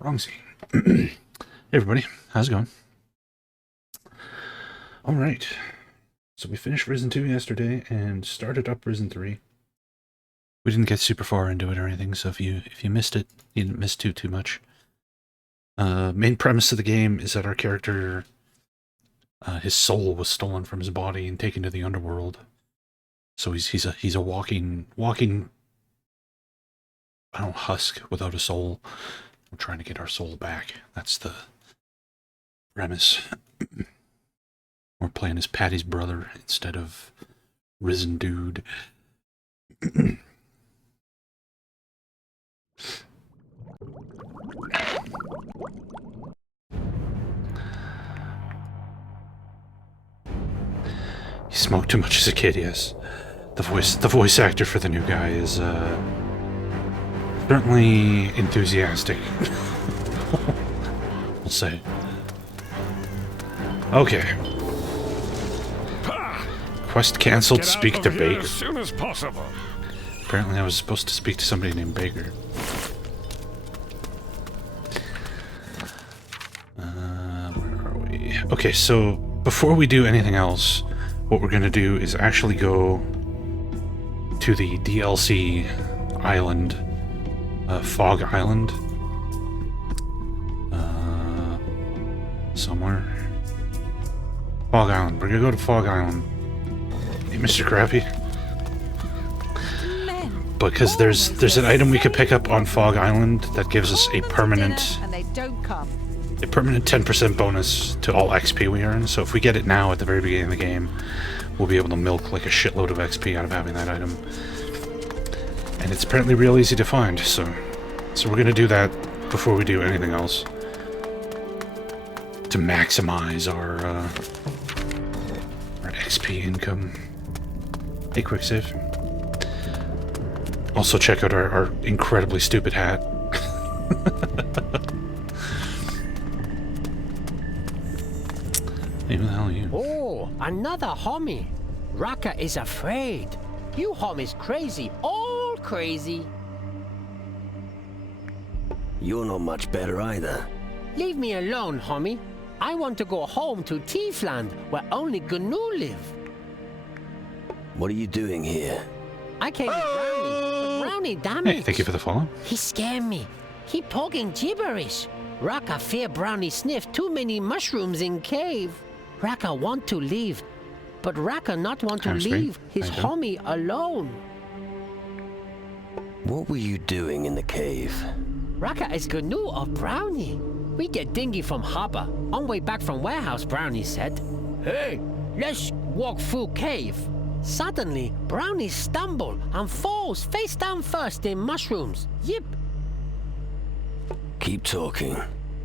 Wrong scene. Hey everybody, how's it going? Alright, so we finished Risen 2 yesterday and started up Risen 3. We didn't get super far into it or anything, so if you missed it, you didn't miss too much. Main premise of the game is that our character, his soul was stolen from his body and taken to the underworld. So he's a walking, I don't know, husk without a soul. We're trying to get our soul back. That's the premise. We're playing as Patty's brother instead of Risen Dude. He smoked too much as a kid, yes. The voice actor for the new guy is certainly enthusiastic. We'll say. Okay. Quest cancelled. Speak to Baker. As soon as possible. Apparently, I was supposed to speak to somebody named Baker. Where are we? Okay, so before we do anything else, what we're gonna do is actually go to the DLC island, Fog Island. Somewhere. Fog Island. We're gonna go to Fog Island. Hey, Mr. Crappy. Because there's an item we could pick up on Fog Island that gives us a permanent 10% bonus to all XP we earn. So if we get it now at the very beginning of the game, we'll be able to milk like a shitload of XP out of having that item. And it's apparently real easy to find, so we're gonna do that before we do anything else to maximize our XP income. Hey, quick save. Also check out our incredibly stupid hat. Hey, who the hell are you? Oh, another homie. Raka is afraid. You homies crazy, all crazy. You're not much better either. Leave me alone, homie. I want to go home to Tiefland, where only Gnu live. What are you doing here? I came with Brownie, but Brownie, damn it. Hey, thank you for the follow. He scared me. He talking gibberish. Raka fear Brownie sniff too many mushrooms in cave. Raka want to leave, but Raka not want to leave his homie alone. What were you doing in the cave? Raka is Gnu of Brownie. We get dinghy from harbor. On way back from warehouse, Brownie said, "Hey, let's walk through cave." Suddenly, Brownie stumble and falls face down first in mushrooms. Yip. Keep talking.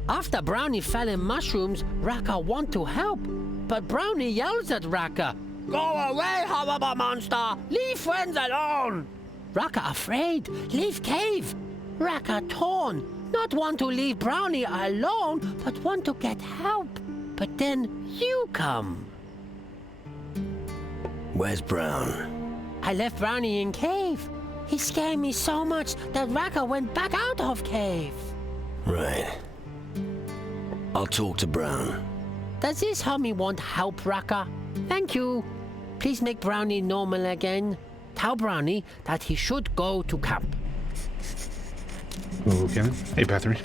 After Brownie fell in mushrooms, Raka want to help. But Brownie yells at Raka, "Go away, horrible monster! Leave friends alone!" Raka afraid, leave cave. Raka torn, not want to leave Brownie alone, but want to get help. But then you come. Where's Brown? I left Brownie in cave. He scared me so much that Raka went back out of cave. Right. I'll talk to Brown. Does this homie want help, Raka? Thank you. Please make Brownie normal again. Tell Brownie that he should go to camp. Okay. Hey, Bathory.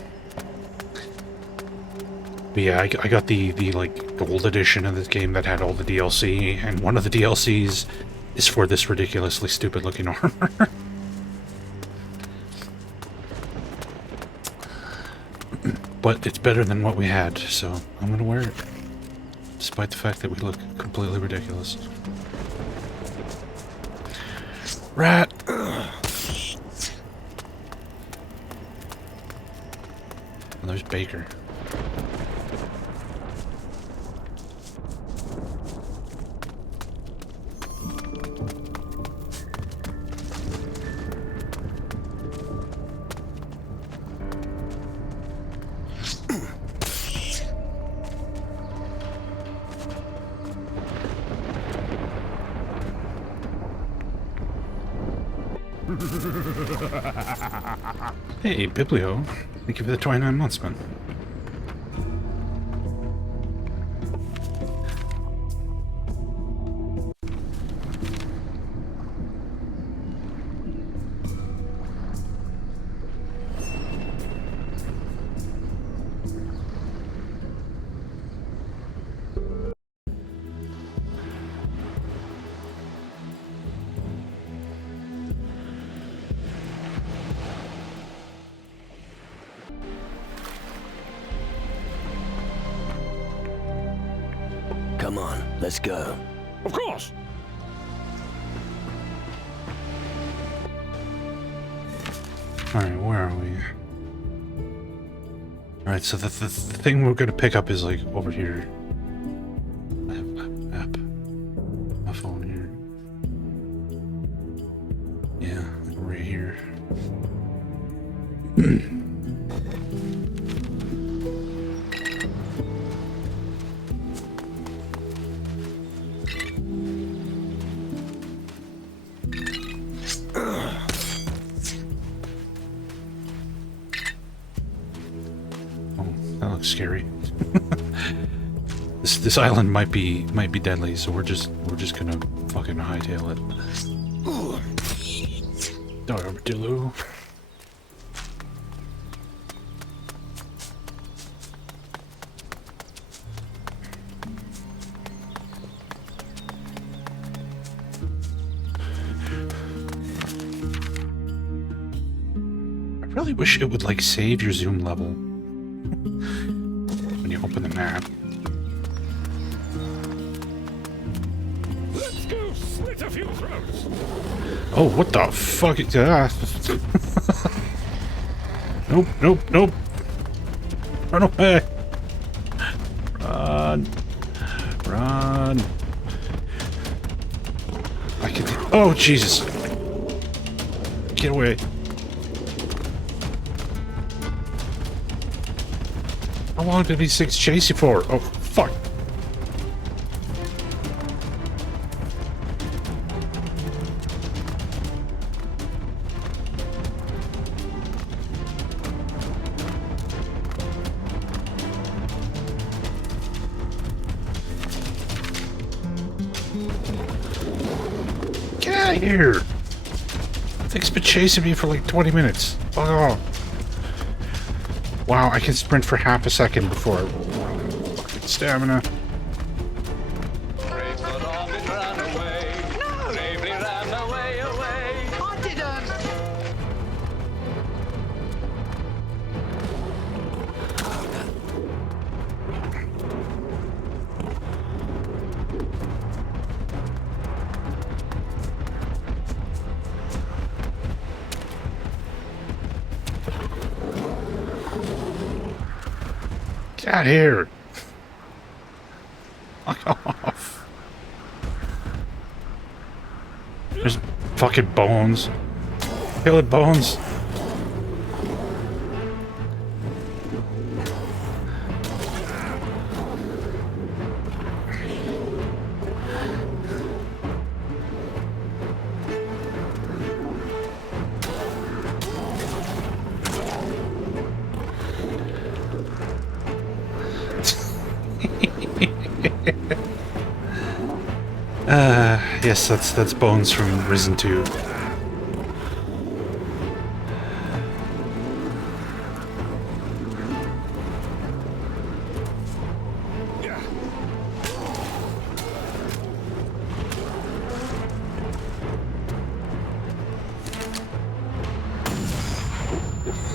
But yeah, I got the like gold edition of this game that had all the DLC, and one of the DLCs is for this ridiculously stupid looking armor. But it's better than what we had, so I'm gonna wear it. Despite the fact that we look completely ridiculous. Rat! Oh, there's Baker. Hey, Biblio. Thank you for the 29 months, man. Come on, let's go. Of course. Alright, where are we? Alright, so the thing we're gonna pick up is like over here. I have a map. My phone here. Yeah, like right here. That looks scary. This island might be deadly, so we're just gonna fucking hightail it. Armadillo. I really wish it would like save your zoom level when you open the map. Let's go slit a few throats. Oh, what the fuck? Nope, nope, nope. Run away. Run. Run. I can. Oh, Jesus. Get away. How long did these things chase you for? Oh, fuck. Get out of here! Thing's been chasing me for like 20 minutes. Fuck off. Wow, I can sprint for half a second before fucking stamina. Get out of here! Fuck off. There's fucking bones. Kill it, bones. Yes, that's bones from Risen 2.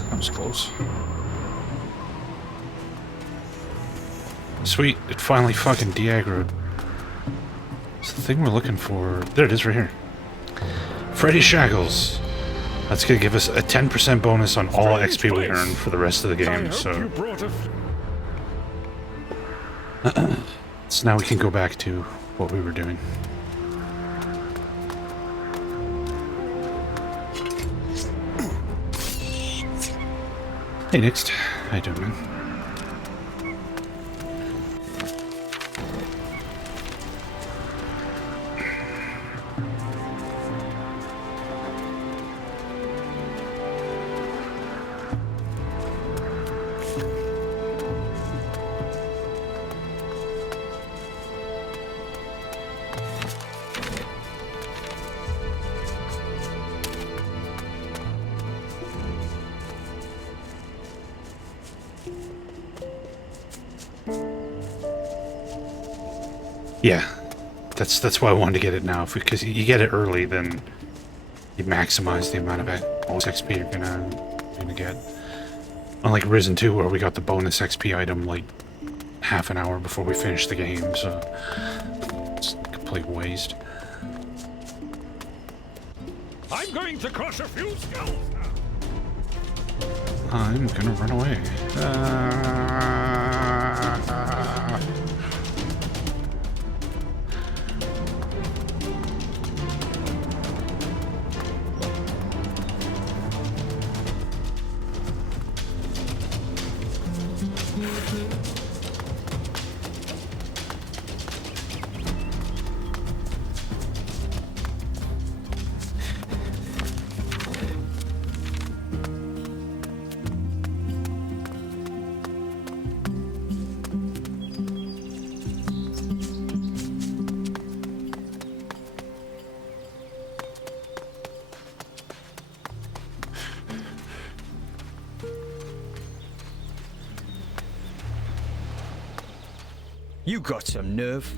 That was close. Sweet, it finally fucking de-aggroed. It's the thing we're looking for. There it is, right here. Freddy Shackles. That's gonna give us a 10% bonus on all XP we earn for the rest of the game, so... So now we can go back to what we were doing. Hey, Next. How you doing, man? Yeah, that's why I wanted to get it now, because you get it early, then you maximize the amount of bonus XP you're gonna get. Unlike Risen 2, where we got the bonus XP item like half an hour before we finished the game, so it's a complete waste. I'm going to crush a few skulls now. I'm gonna run away. You got some nerve.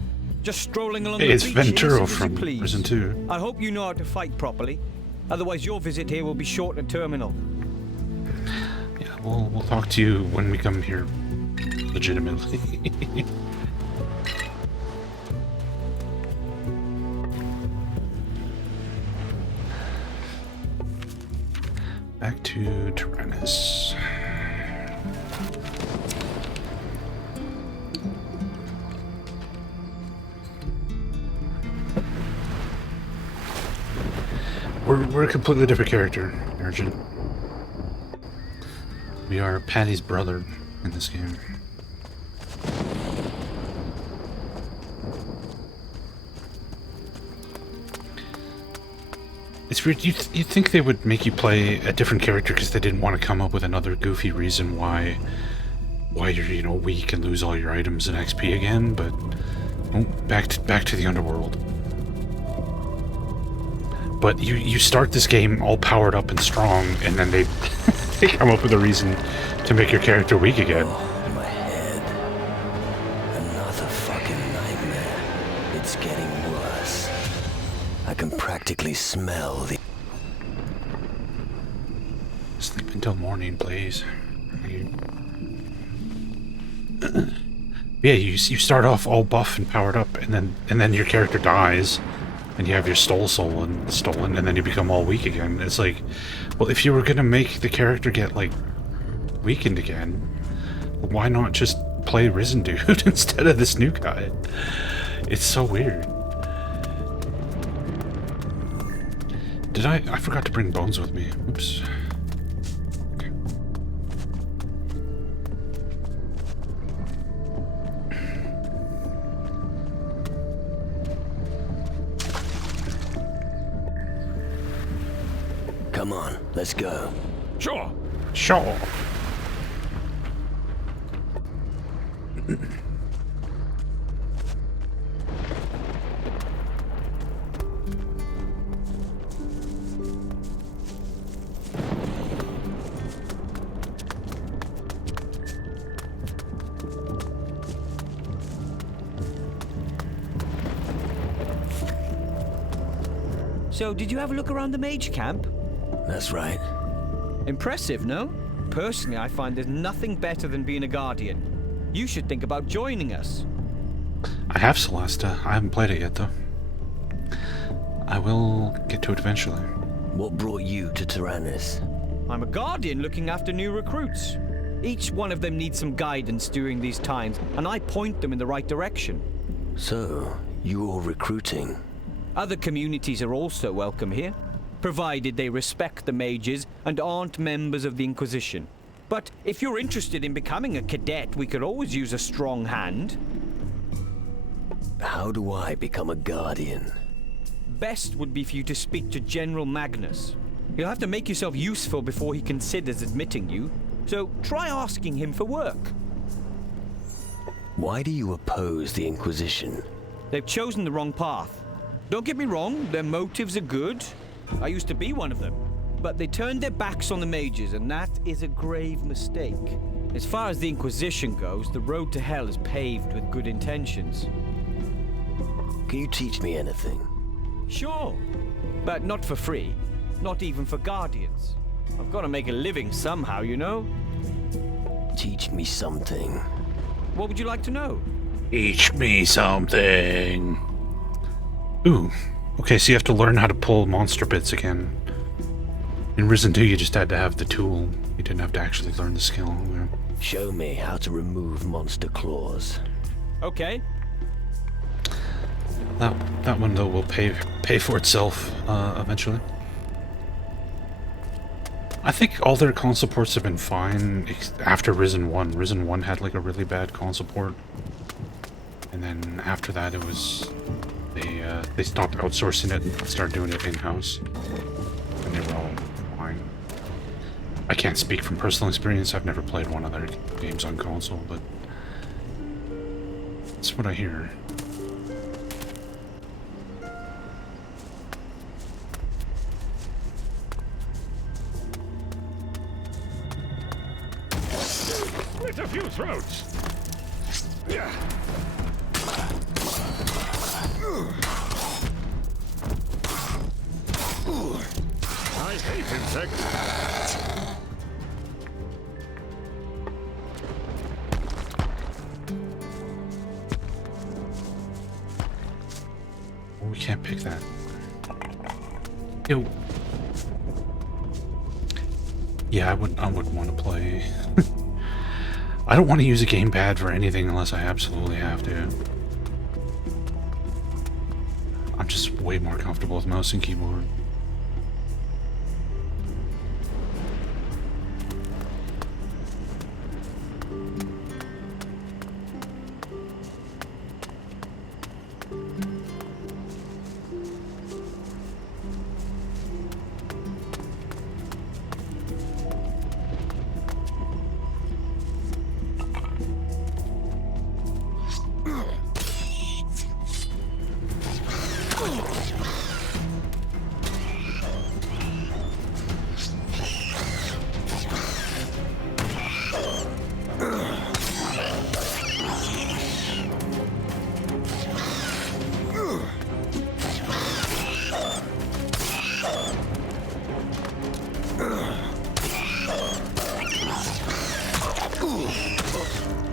Just strolling along It's the beach Venturo here, as you from please. Risen 2. I hope you know how to fight properly. Otherwise, your visit here will be short and terminal. Yeah, we'll talk to you when we come here legitimately. Back to Taranis. We're a completely different character, Urgent. We are Patty's brother in this game. It's weird. You'd think they would make you play a different character because they didn't want to come up with another goofy reason why you're weak and lose all your items and XP again. But oh, back to the underworld. But you start this game all powered up and strong, and then they they come up with a reason to make your character weak again. Oh, my head. Another fucking nightmare. It's getting worse. I can practically smell the... Sleep until morning, please. Yeah, you start off all buff and powered up, and then your character dies, and you have your stolen, and then you become all weak again. It's like, well, if you were gonna make the character get like weakened again, why not just play Risen Dude instead of this new guy? It's so weird. I forgot to bring bones with me. Oops. Okay. Come on, let's go. Sure. Sure. So, did you have a look around the mage camp? That's right. Impressive, no? Personally, I find there's nothing better than being a guardian. You should think about joining us. I have Celesta. I haven't played it yet, though. I will get to it eventually. What brought you to Taranis? I'm a guardian looking after new recruits. Each one of them needs some guidance during these times, and I point them in the right direction. So, you're recruiting? Other communities are also welcome here, provided they respect the mages and aren't members of the Inquisition. But if you're interested in becoming a cadet, we could always use a strong hand. How do I become a guardian? Best would be for you to speak to General Magnus. You'll have to make yourself useful before he considers admitting you, so try asking him for work. Why do you oppose the Inquisition? They've chosen the wrong path. Don't get me wrong, their motives are good. I used to be one of them. But they turned their backs on the mages, and that is a grave mistake. As far as the Inquisition goes, the road to hell is paved with good intentions. Can you teach me anything? Sure, but not for free. Not even for Guardians. I've got to make a living somehow, you know? Teach me something. What would you like to know? Teach me something. Ooh. Okay, so you have to learn how to pull monster bits again. In Risen 2, you just had to have the tool. You didn't have to actually learn the skill. Yeah. Show me how to remove monster claws. Okay. That one, though, will pay for itself eventually. I think all their console ports have been fine after Risen 1. Risen 1 had like a really bad console port. And then after that it was... They stopped outsourcing it and started doing it in-house. And they were all fine. I can't speak from personal experience. I've never played one of their games on console, but... that's what I hear. Split a few throats. Yeah. I hate insects. Oh, we can't pick that. Ew. Yeah, I wouldn't want to play. I don't want to use a gamepad for anything unless I absolutely have to. I'm just way more comfortable with mouse and keyboard.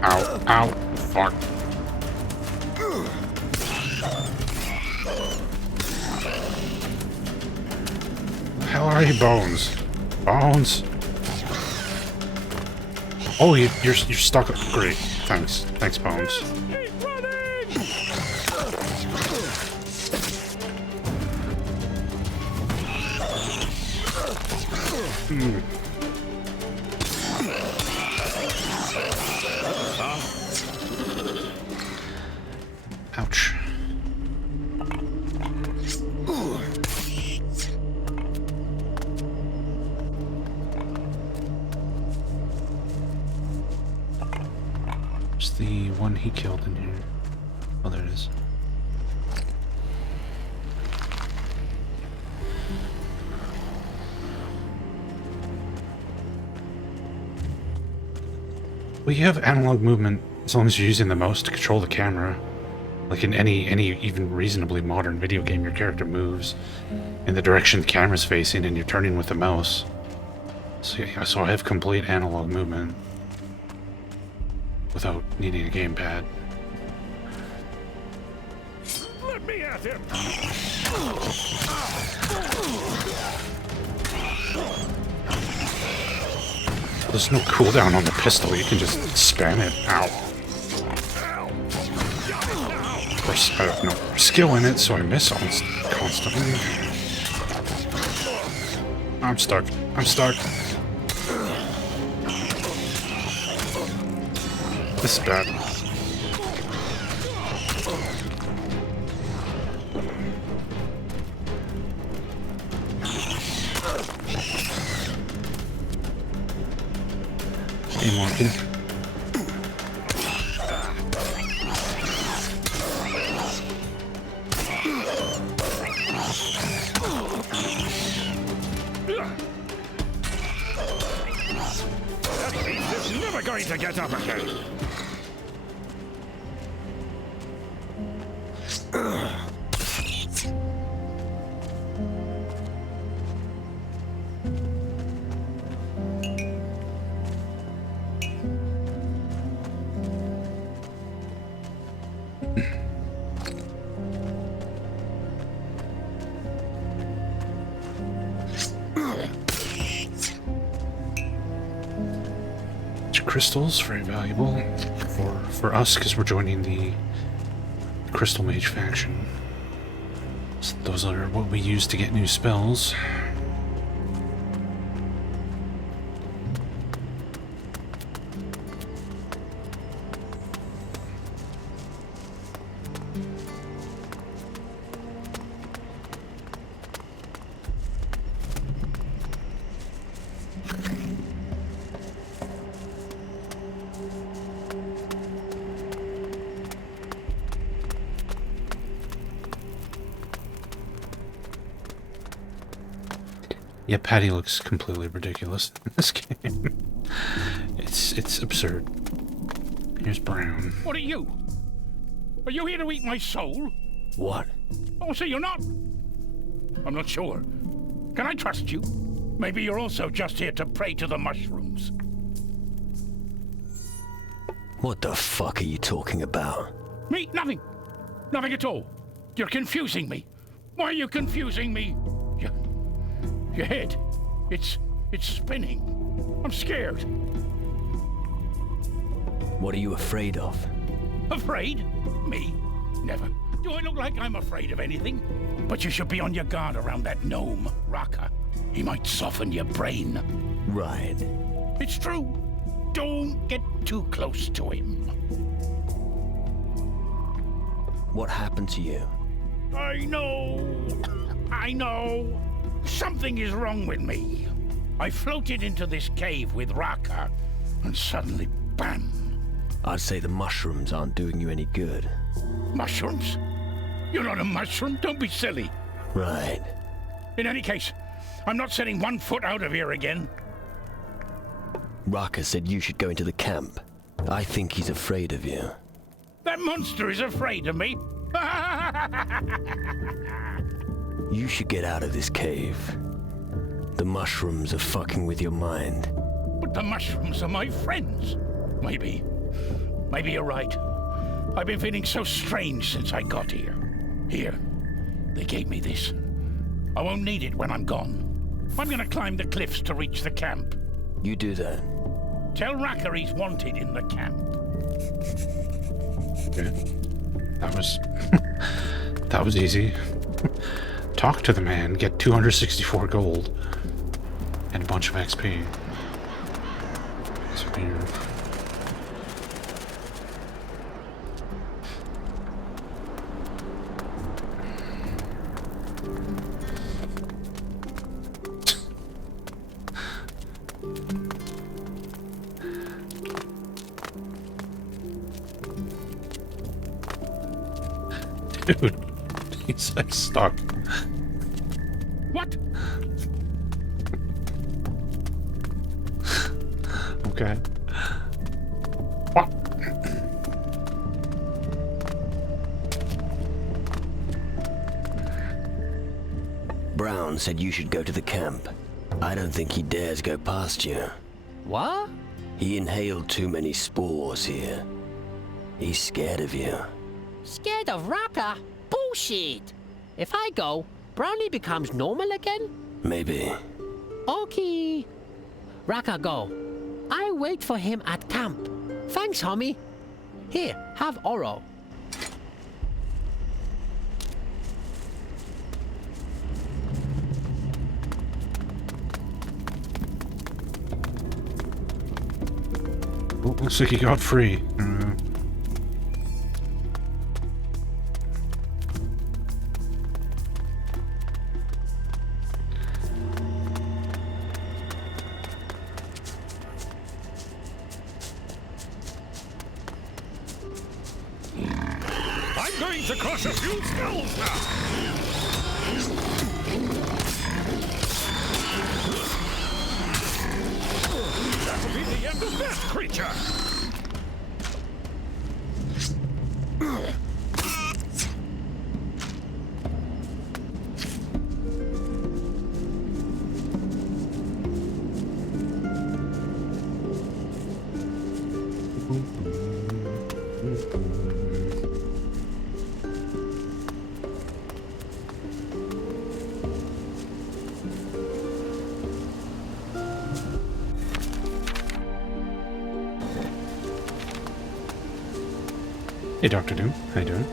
Ow, ow, fuck. The hell are you, Bones? Bones? Oh, you're stuck. Great. Thanks. Thanks, Bones. Keep running! Ouch. Where's the one he killed in here? Oh, there it is. Well, you have analog movement as long as you're using the mouse to control the camera. Like in any even reasonably modern video game, your character moves in the direction the camera's facing and you're turning with the mouse. So I have complete analog movement without needing a gamepad. Let me at him! There's no cooldown on the pistol, you can just spam it. Ow. I have no skill in it, so I miss constantly. I'm stuck. I'm stuck. This is bad. Game working. never going to get up again. Crystals, very valuable for us because we're joining the Crystal Mage faction. So those are what we use to get new spells. Yeah, Patty looks completely ridiculous in this game. It's absurd. Here's Brown. What are you? Are you here to eat my soul? What? Oh, so you're not? I'm not sure. Can I trust you? Maybe you're also just here to pray to the mushrooms. What the fuck are you talking about? Me? Nothing. Nothing at all. You're confusing me. Why are you confusing me? Your head. It's spinning. I'm scared. What are you afraid of? Afraid? Me? Never. Do I look like I'm afraid of anything? But you should be on your guard around that gnome, Raka. He might soften your brain. Right. It's true. Don't get too close to him. What happened to you? I know. Something is wrong with me. I floated into this cave with Raka, and suddenly, bam. I'd say the mushrooms aren't doing you any good. Mushrooms? You're not a mushroom. Don't be silly. Right. In any case, I'm not setting 1 foot out of here again. Raka said you should go into the camp. I think he's afraid of you. That monster is afraid of me. You should get out of this cave. The mushrooms are fucking with your mind. But the mushrooms are my friends. Maybe you're right. I've been feeling so strange since I got here. Here, they gave me this. I won't need it when I'm gone. I'm gonna climb the cliffs to reach the camp. You do that. Tell Raka he's wanted in the camp. Okay. That was easy. Talk to the man, get 264 gold, and a bunch of XP. It's weird. Dude, he's like stuck. What? Okay. What? Brown said you should go to the camp. I don't think he dares go past you. What? He inhaled too many spores here. He's scared of you. Scared of Raka? Bullshit! If I go, Brownie becomes normal again? Maybe. Okay. Raka go. I wait for him at camp. Thanks, homie. Here, have Oro. Oh, looks like he got free. I'm going to crush a few skulls now. That'll be the end This creature! Hey, Dr. Doom. How you doing?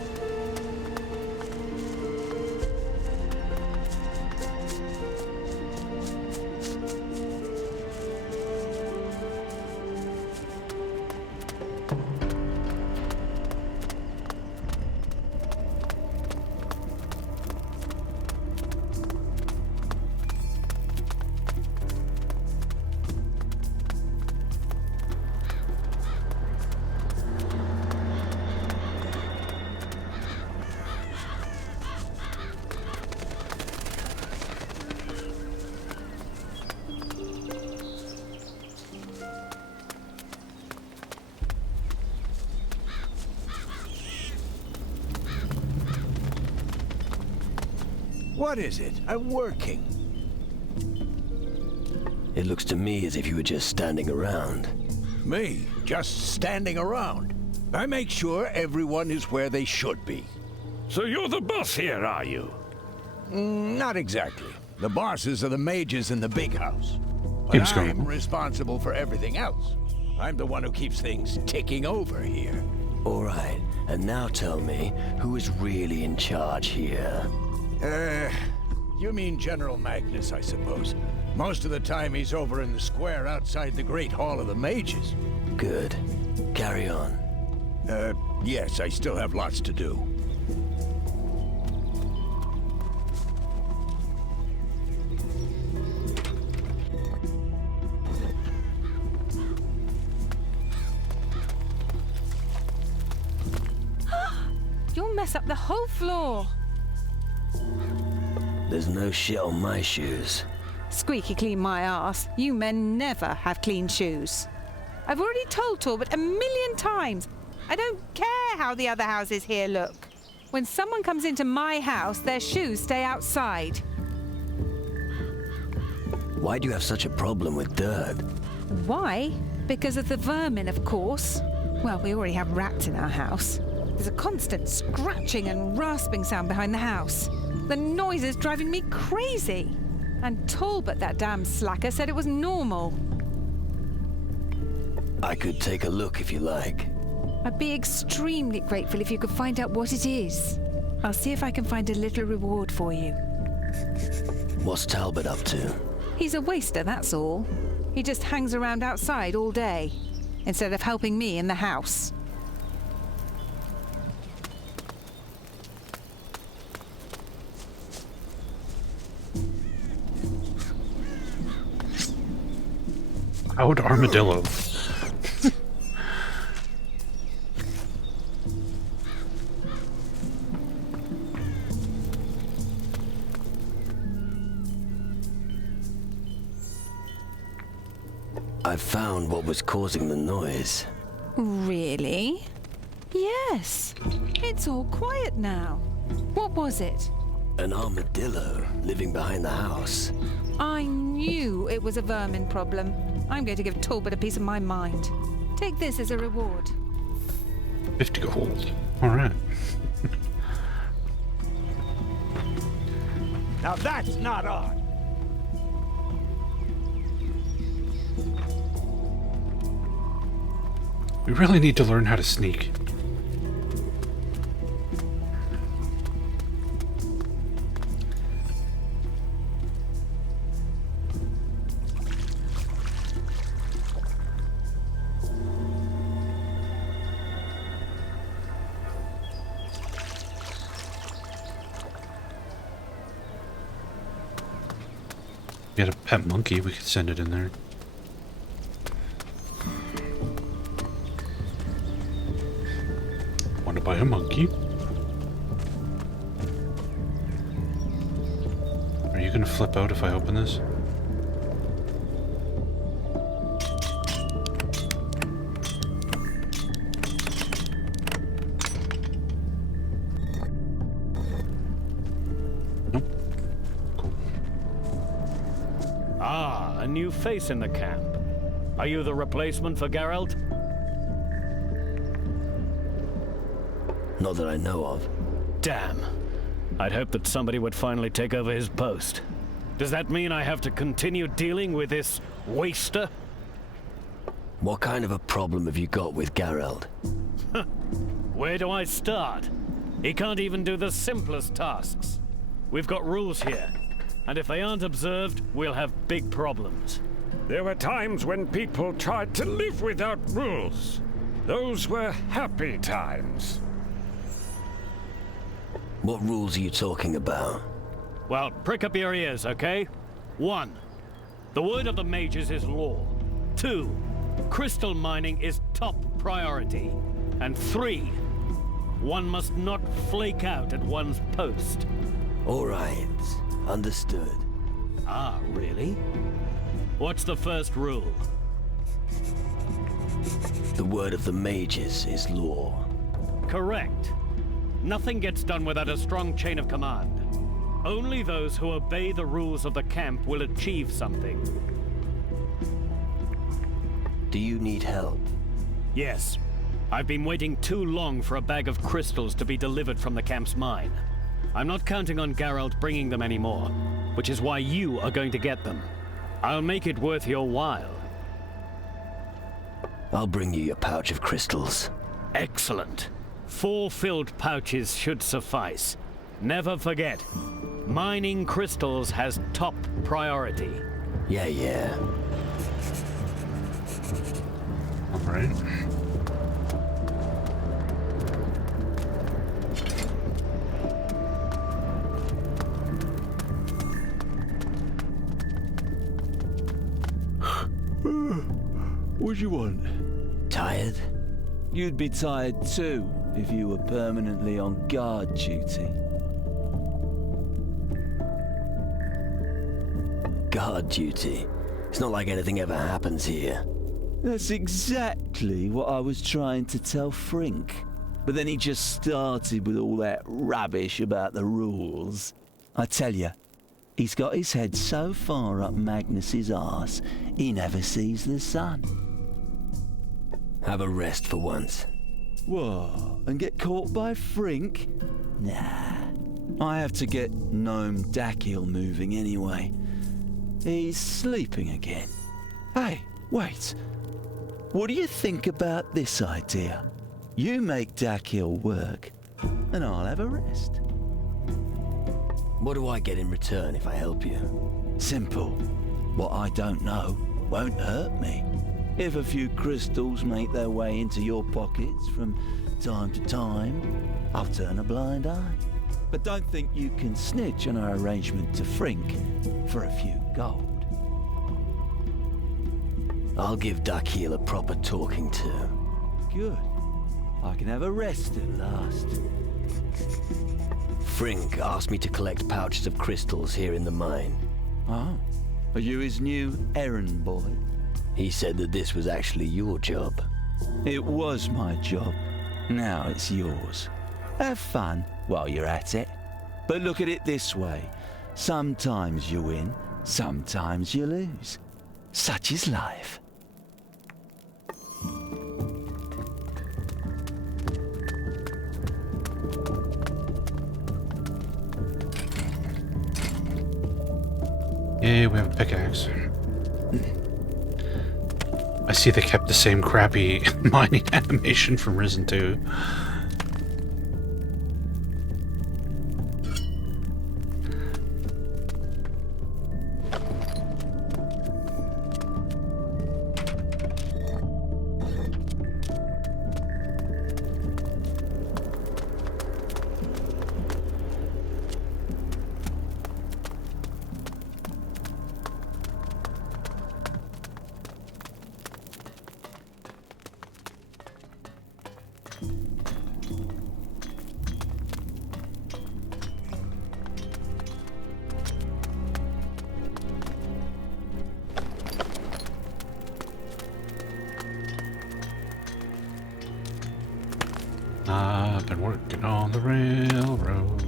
What is it? I'm working. It looks to me as if you were just standing around. Me? Just standing around. I make sure everyone is where they should be. So you're the boss here, are you? Not exactly. The bosses are the mages in the big house. He But was going- I'm responsible for everything else. I'm the one who keeps things ticking over here. All right, and now tell me, who is really in charge here? You mean General Magnus, I suppose. Most of the time he's over in the square outside the Great Hall of the Mages. Good. Carry on. Yes, I still have lots to do. You'll mess up the whole floor. There's no shit on my shoes. Squeaky clean my ass. You men never have clean shoes. I've already told Talbot 1,000,000 times. I don't care how the other houses here look. When someone comes into my house, their shoes stay outside. Why do you have such a problem with dirt? Why? Because of the vermin, of course. Well, we already have rats in our house. There's a constant scratching and rasping sound behind the house. The noise is driving me crazy. And Talbot, that damn slacker, said it was normal. I could take a look if you like. I'd be extremely grateful if you could find out what it is. I'll see if I can find a little reward for you. What's Talbot up to? He's a waster, that's all. He just hangs around outside all day, instead of helping me in the house. Out armadillo. I found what was causing the noise. Really? Yes. It's all quiet now. What was it? An armadillo living behind the house. I knew it was a vermin problem. I'm going to give Talbot a piece of my mind. Take this as a reward. 50 gold. Alright. Now that's not odd. We really need to learn how to sneak. We had a pet monkey, we could send it in there. Want to buy a monkey? Are you gonna flip out if I open this? new face in the camp. Are you the replacement for Geralt? Not that I know of. Damn. I'd hoped that somebody would finally take over his post. Does that mean I have to continue dealing with this waster? What kind of a problem have you got with Geralt? Where do I start? He can't even do the simplest tasks. We've got rules here, and if they aren't observed, we'll have big problems. There were times when people tried to live without rules. Those were happy times. What rules are you talking about? Well, prick up your ears, okay? 1. The word of the mages is law. 2. Crystal mining is top priority. And 3. One must not flake out at one's post. All right. Understood. Ah, really? What's the first rule? The word of the mages is law. Correct. Nothing gets done without a strong chain of command. Only those who obey the rules of the camp will achieve something. Do you need help? Yes. I've been waiting too long for a bag of crystals to be delivered from the camp's mine. I'm not counting on Geralt bringing them anymore, which is why you are going to get them. I'll make it worth your while. I'll bring you your pouch of crystals. Excellent. 4 filled pouches should suffice. Never forget, mining crystals has top priority. Yeah. All right. What do you want? Tired? You'd be tired too if you were permanently on guard duty. Guard duty? It's not like anything ever happens here. That's exactly what I was trying to tell Frink. But then he just started with all that rubbish about the rules. I tell you, he's got his head so far up Magnus's arse, he never sees the sun. Have a rest for once. Whoa, and get caught by Frink? Nah. I have to get Gnome Dakhil moving anyway. He's sleeping again. Hey, wait. What do you think about this idea? You make Dakhil work, and I'll have a rest. What do I get in return if I help you? Simple. What I don't know won't hurt me. If a few crystals make their way into your pockets from time to time, I'll turn a blind eye. But don't think you can snitch on our arrangement to Frink for a few gold. I'll give Dakhil a proper talking to. Good. I can have a rest at last. Frink asked me to collect pouches of crystals here in the mine. Oh, are you his new errand boy? He said that this was actually your job. It was my job. Now it's yours. Have fun while you're at it. But look at it this way. Sometimes you win, sometimes you lose. Such is life. Yeah, we have a pickaxe. I see they kept the same crappy mining animation from Risen 2. I've been working on the railroad.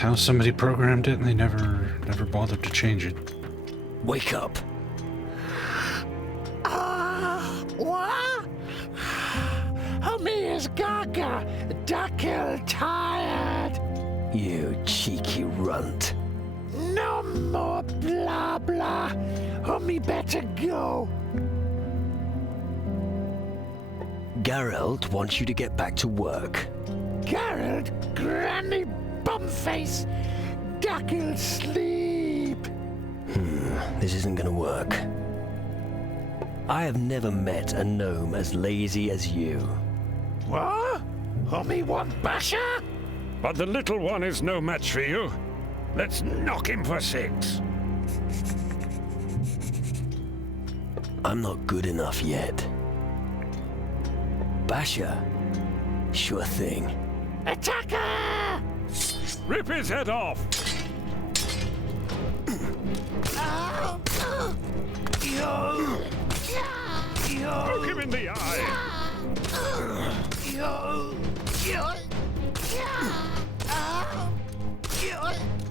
just how somebody programmed it, and they never bothered to change it. Wake up. What? Me is Gaga. Duckle tired. You cheeky runt. No more blah blah. Me better go. Geralt wants you to get back to work. Geralt, granny bumface. Duckle sleep. This isn't gonna work. I have never met a gnome as lazy as you. What? Me want Basha? But the little one is no match for you. Let's knock him for 6. I'm not good enough yet. Basha? Sure thing. Attacker! Rip his head off! Poke him in the eye!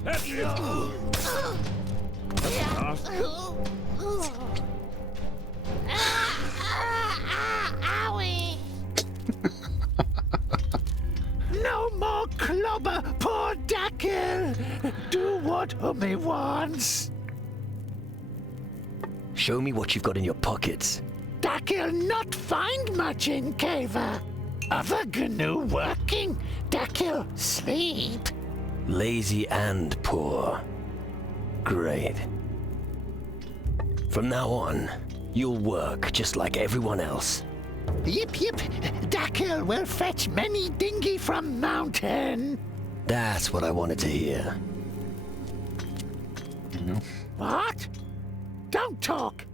That's it! That's enough. No more clobber, poor Duckle. Do what me wants. Show me what you've got in your pockets. Duckle not find much in caver. Other GNU working. Duckle sleep. Lazy and poor. Great. From now on, you'll work just like everyone else. Yip yip. Duckle will fetch many dinghy from mountain. That's what I wanted to hear. No. What? Don't talk.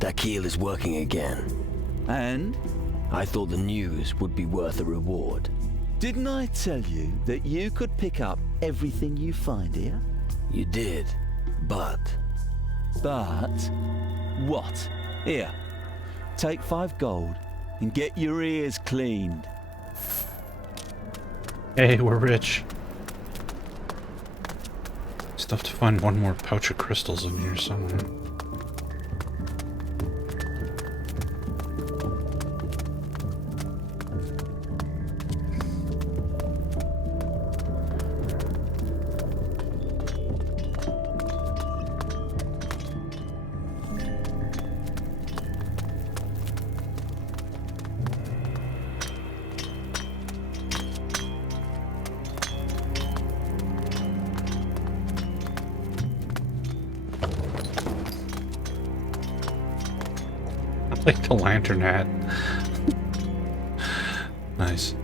That keel is working again. And? I thought the news would be worth a reward. Didn't I tell you that you could pick up everything you find here? You did, but... But... What? Here. Take 5 gold and get your ears cleaned. Hey, we're rich. Stuff to find one more pouch of crystals in here somewhere. Like the lantern hat. Nice.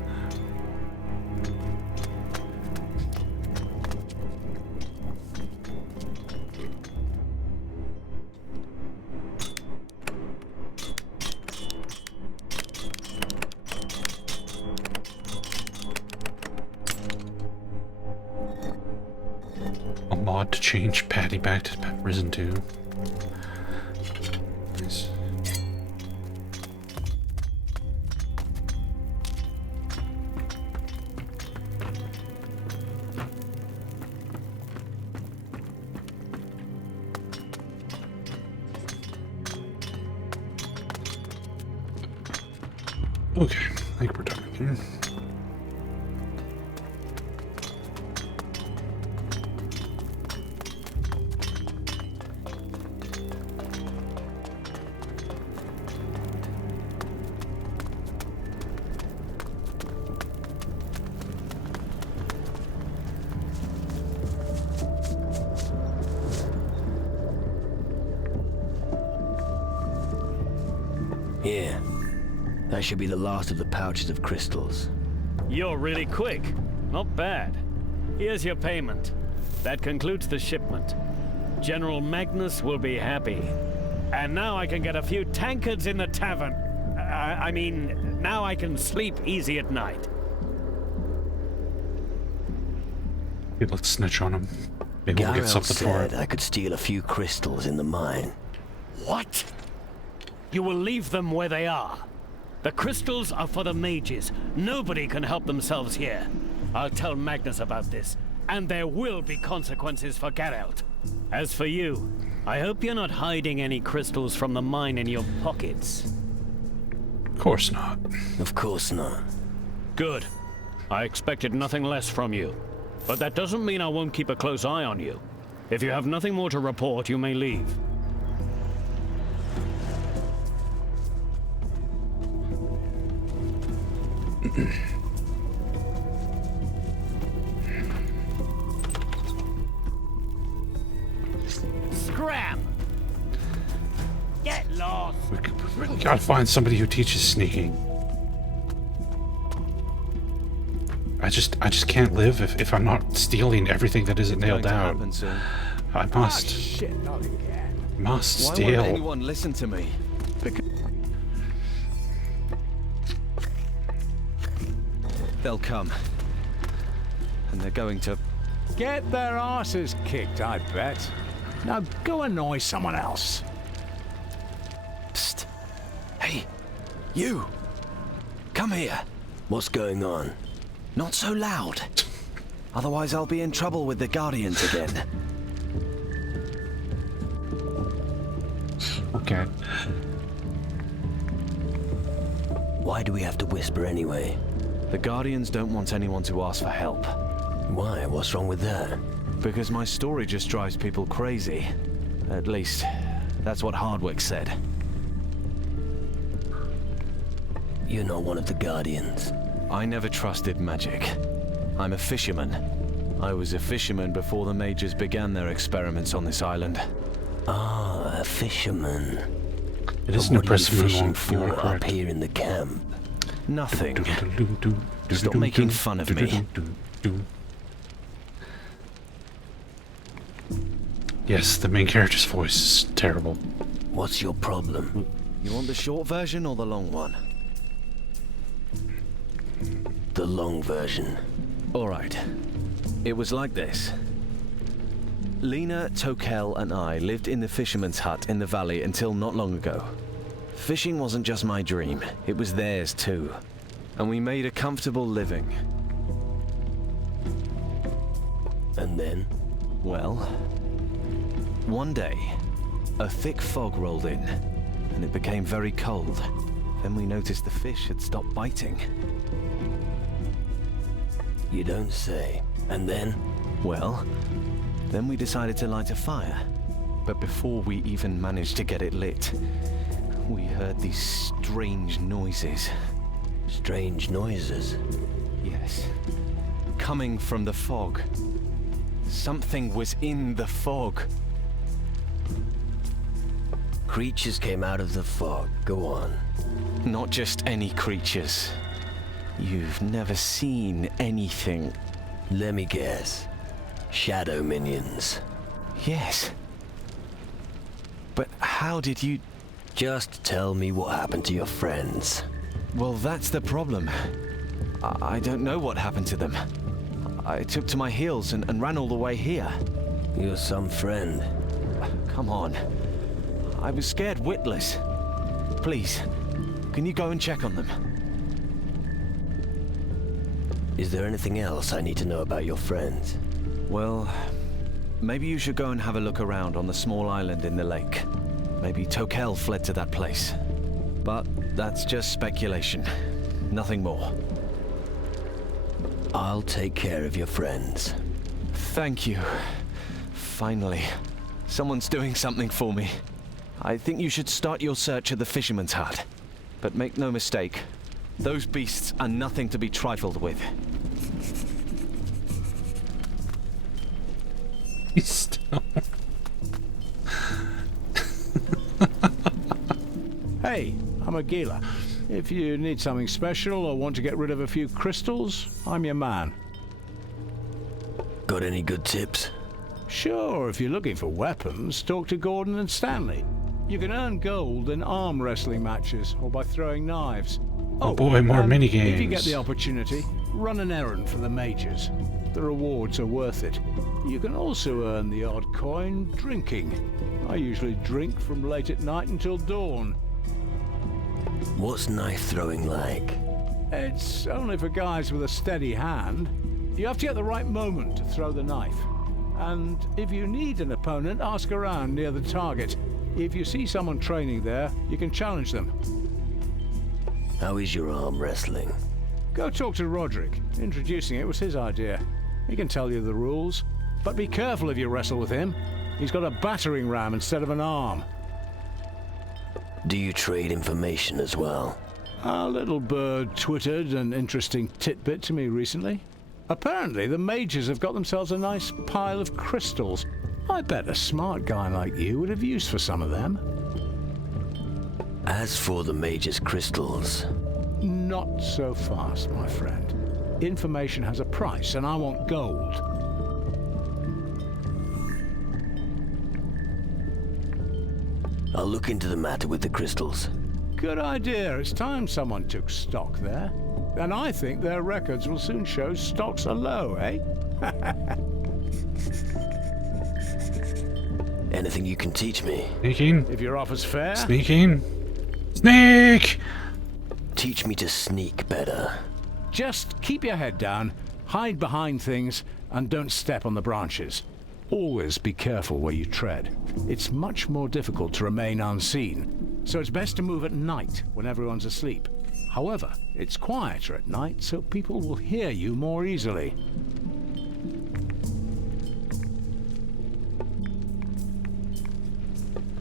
A mod to change Patty back to Risen 2. Nice. Okay, I think we're done here. Here. That should be the last of the pouches of crystals. You're really quick. Not bad. Here's your payment. That concludes the shipment. General Magnus will be happy. And now I can get a few tankards in the tavern. I mean, now I can sleep easy at night. Let's snitch on him. Maybe we'll get something for it. I could steal a few crystals in the mine. What? You will leave them where they are. The crystals are for the mages. Nobody can help themselves here. I'll tell Magnus about this, and there will be consequences for Geralt. As for you, I hope you're not hiding any crystals from the mine in your pockets. Of course not. Of course not. Good. I expected nothing less from you. But that doesn't mean I won't keep a close eye on you. If you have nothing more to report, you may leave. Scram! Get lost! We really gotta find somebody who teaches sneaking. I just can't live if I'm not stealing everything that isn't nailed down. I must. Must Why steal. won't anyone listen to me? They'll come. And they're going to... Get their asses kicked, I bet. Now go annoy someone else. Psst. Hey, you! Come here. What's going on? Not so loud. Otherwise I'll be in trouble with the Guardians again. Okay. Why do we have to whisper anyway? The Guardians don't want anyone to ask for help. Why? What's wrong with that? Because my story just drives people crazy. At least, that's what Hardwick said. You're not one of the Guardians. I never trusted magic. I'm a fisherman. I was a fisherman before the mages began their experiments on this island. Ah, a fisherman. It is an impressive fishing one. You for are up correct. here in the camp. Nothing. Stop making fun of me. Yes, the main character's voice is terrible. What's your problem? You want the short version or the long one? The long version. All right. It was like this. Lena, Tokel, and I lived in the fisherman's hut in the valley until not long ago. Fishing wasn't just my dream, it was theirs too. And we made a comfortable living. And then? Well, one day, a thick fog rolled in, and it became very cold. Then we noticed the fish had stopped biting. You don't say. And then? Well, then we decided to light a fire. But before we even managed to get it lit, we heard these strange noises. Strange noises? Yes. Coming from the fog. Something was in the fog. Creatures came out of the fog. Go on. Not just any creatures. You've never seen anything. Let me guess. Shadow minions. Yes. But how did you... Just tell me what happened to your friends. Well, that's the problem. I don't know what happened to them. I took to my heels and ran all the way here. You're some friend. Come on. I was scared witless. Please, can you go and check on them? Is there anything else I need to know about your friends? Well, maybe you should go and have a look around on the small island in the lake. Maybe Tokel fled to that place. But that's just speculation. Nothing more. I'll take care of your friends. Thank you. Finally. Someone's doing something for me. I think you should start your search at the fisherman's hut. But make no mistake, those beasts are nothing to be trifled with. Hey, I'm a Gila. If you need something special or want to get rid of a few crystals, I'm your man. Got any good tips? Sure, if you're looking for weapons, talk to Gordon and Stanley. You can earn gold in arm wrestling matches or by throwing knives. Oh boy, more and minigames. If you get the opportunity, run an errand for the mages. The rewards are worth it. You can also earn the odd coin drinking. I usually drink from late at night until dawn. What's knife throwing like? It's only for guys with a steady hand. You have to get the right moment to throw the knife. And if you need an opponent, ask around near the target. If you see someone training there, you can challenge them. How is your arm wrestling? Go talk to Roderick. Introducing it was his idea. He can tell you the rules. But be careful if you wrestle with him. He's got a battering ram instead of an arm. Do you trade information as well? A little bird twittered an interesting tidbit to me recently. Apparently, the mages have got themselves a nice pile of crystals. I bet a smart guy like you would have use for some of them. As for the mage's crystals... Not so fast, my friend. Information has a price, and I want gold. I'll look into the matter with the crystals. Good idea. It's time someone took stock there. And I think their records will soon show stocks are low, eh? Anything you can teach me? Sneaking. If your offer's fair. Sneaking. Sneak! Teach me to sneak better. Just keep your head down, hide behind things, and don't step on the branches. Always be careful where you tread. It's much more difficult to remain unseen, so it's best to move at night when everyone's asleep. However, it's quieter at night, so people will hear you more easily.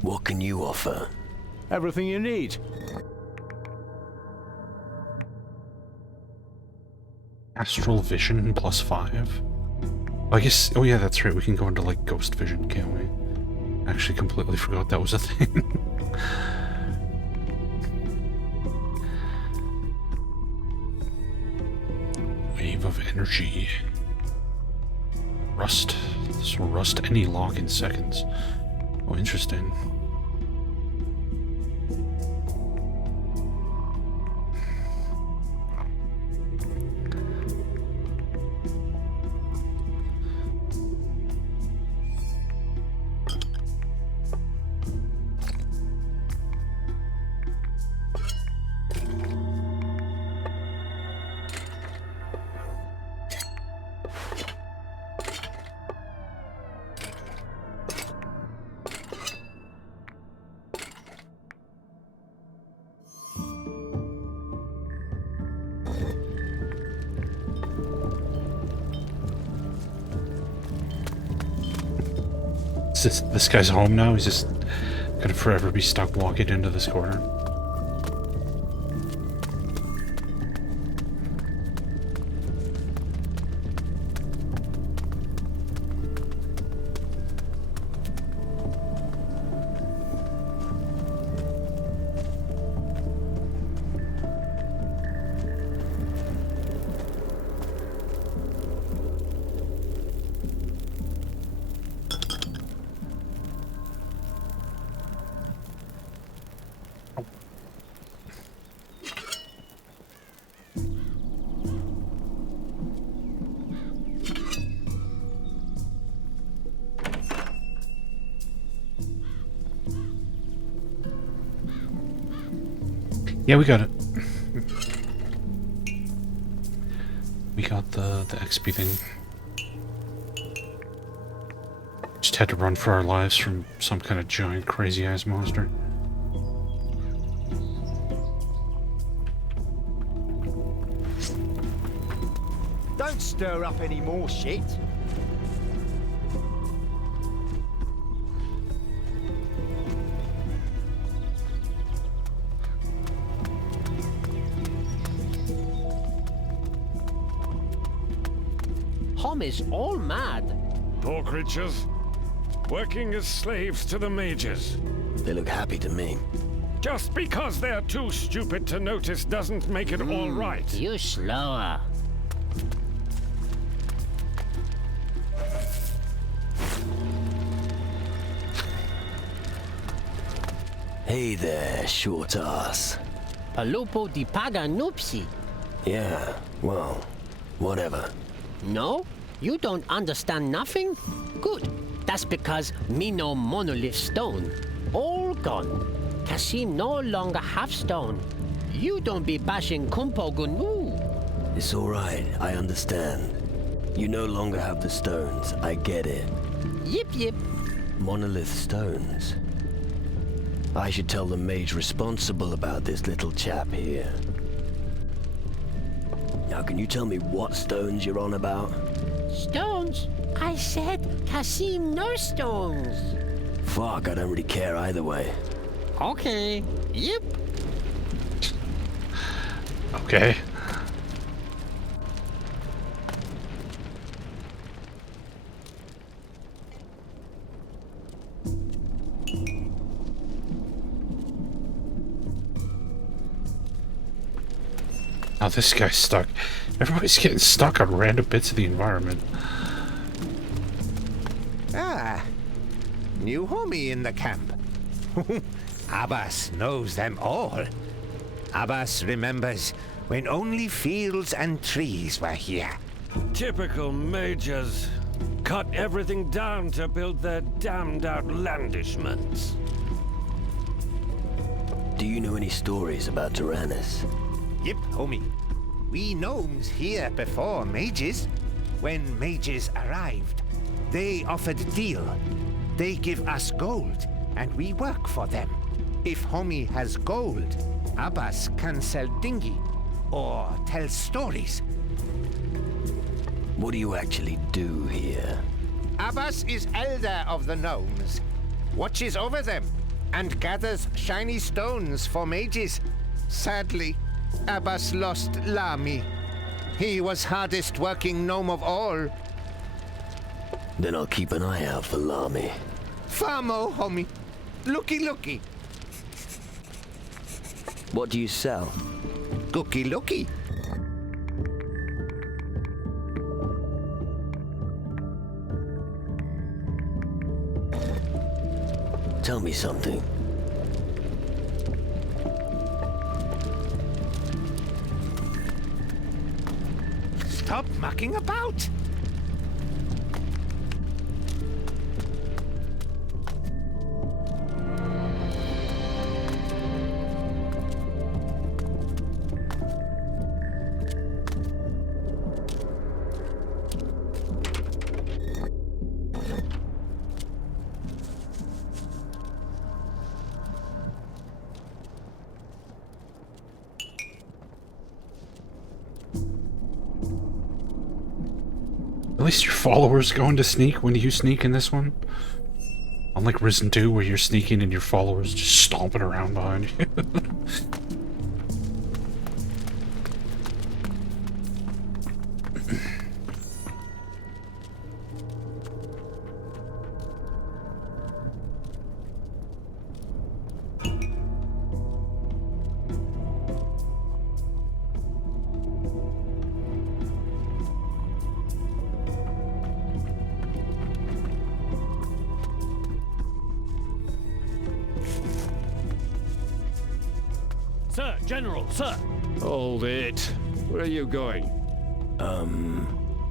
What can you offer? Everything you need. Astral vision +5. I guess, oh yeah, that's right, we can go into like ghost vision, can't we? Actually completely forgot that was a thing. Wave of energy. Rust. This will rust any lock in seconds. Oh, interesting. This guy's home now. He's just gonna forever be stuck walking into this corner. Yeah, we got it. We got the XP thing. Just had to run for our lives from some kind of giant crazy ass monster. Don't stir up any more shit. Hom is all mad. Poor creatures. Working as slaves to the mages. They look happy to me. Just because they're too stupid to notice doesn't make it all right. You slower. Hey there, short ass. Palupo di paga nupsi. Yeah, well, whatever. No? You don't understand nothing? Good. That's because me no monolith stone. All gone. Kasim no longer have stone. You don't be bashing Kumpo Gunu. It's alright, I understand. You no longer have the stones, I get it. Yip yip. Monolith stones. I should tell the mage responsible about this little chap here. Now, can you tell me what stones you're on about? Stones? I said Kasim no stones. Fuck, I don't really care either way. Okay. Yep. Okay. Now this guy's stuck. Everybody's getting stuck on random bits of the environment. Ah, new homie in the camp. Abbas knows them all. Abbas remembers when only fields and trees were here. Typical mages. Cut everything down to build their damned outlandishments. Do you know any stories about Taranis? Yep, homie. We gnomes here before mages. When mages arrived, they offered a deal. They give us gold, and we work for them. If homie has gold, Abbas can sell dinghy or tell stories. What do you actually do here? Abbas is elder of the gnomes, watches over them, and gathers shiny stones for mages. Sadly, Abbas lost Lami. He was hardest working gnome of all. Then I'll keep an eye out for Lami. Famo, homie. Looky. What do you sell? Looky. Tell me something. Stop mucking about. At least your followers going to sneak when you sneak in this one. Unlike Risen 2, where you're sneaking and your followers just stomping around behind you. Sir, General, sir! Hold it. Where are you going?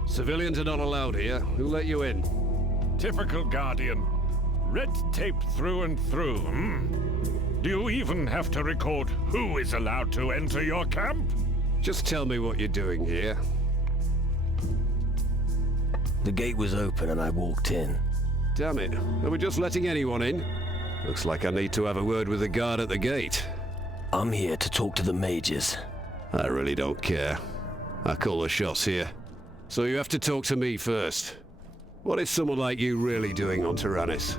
Civilians are not allowed here. Who let you in? Typical Guardian. Red tape through and through, Do you even have to record who is allowed to enter your camp? Just tell me what you're doing here. The gate was open and I walked in. Damn it. Are we just letting anyone in? Looks like I need to have a word with the guard at the gate. I'm here to talk to the mages. I really don't care. I call the shots here. So you have to talk to me first. What is someone like you really doing on Taranis?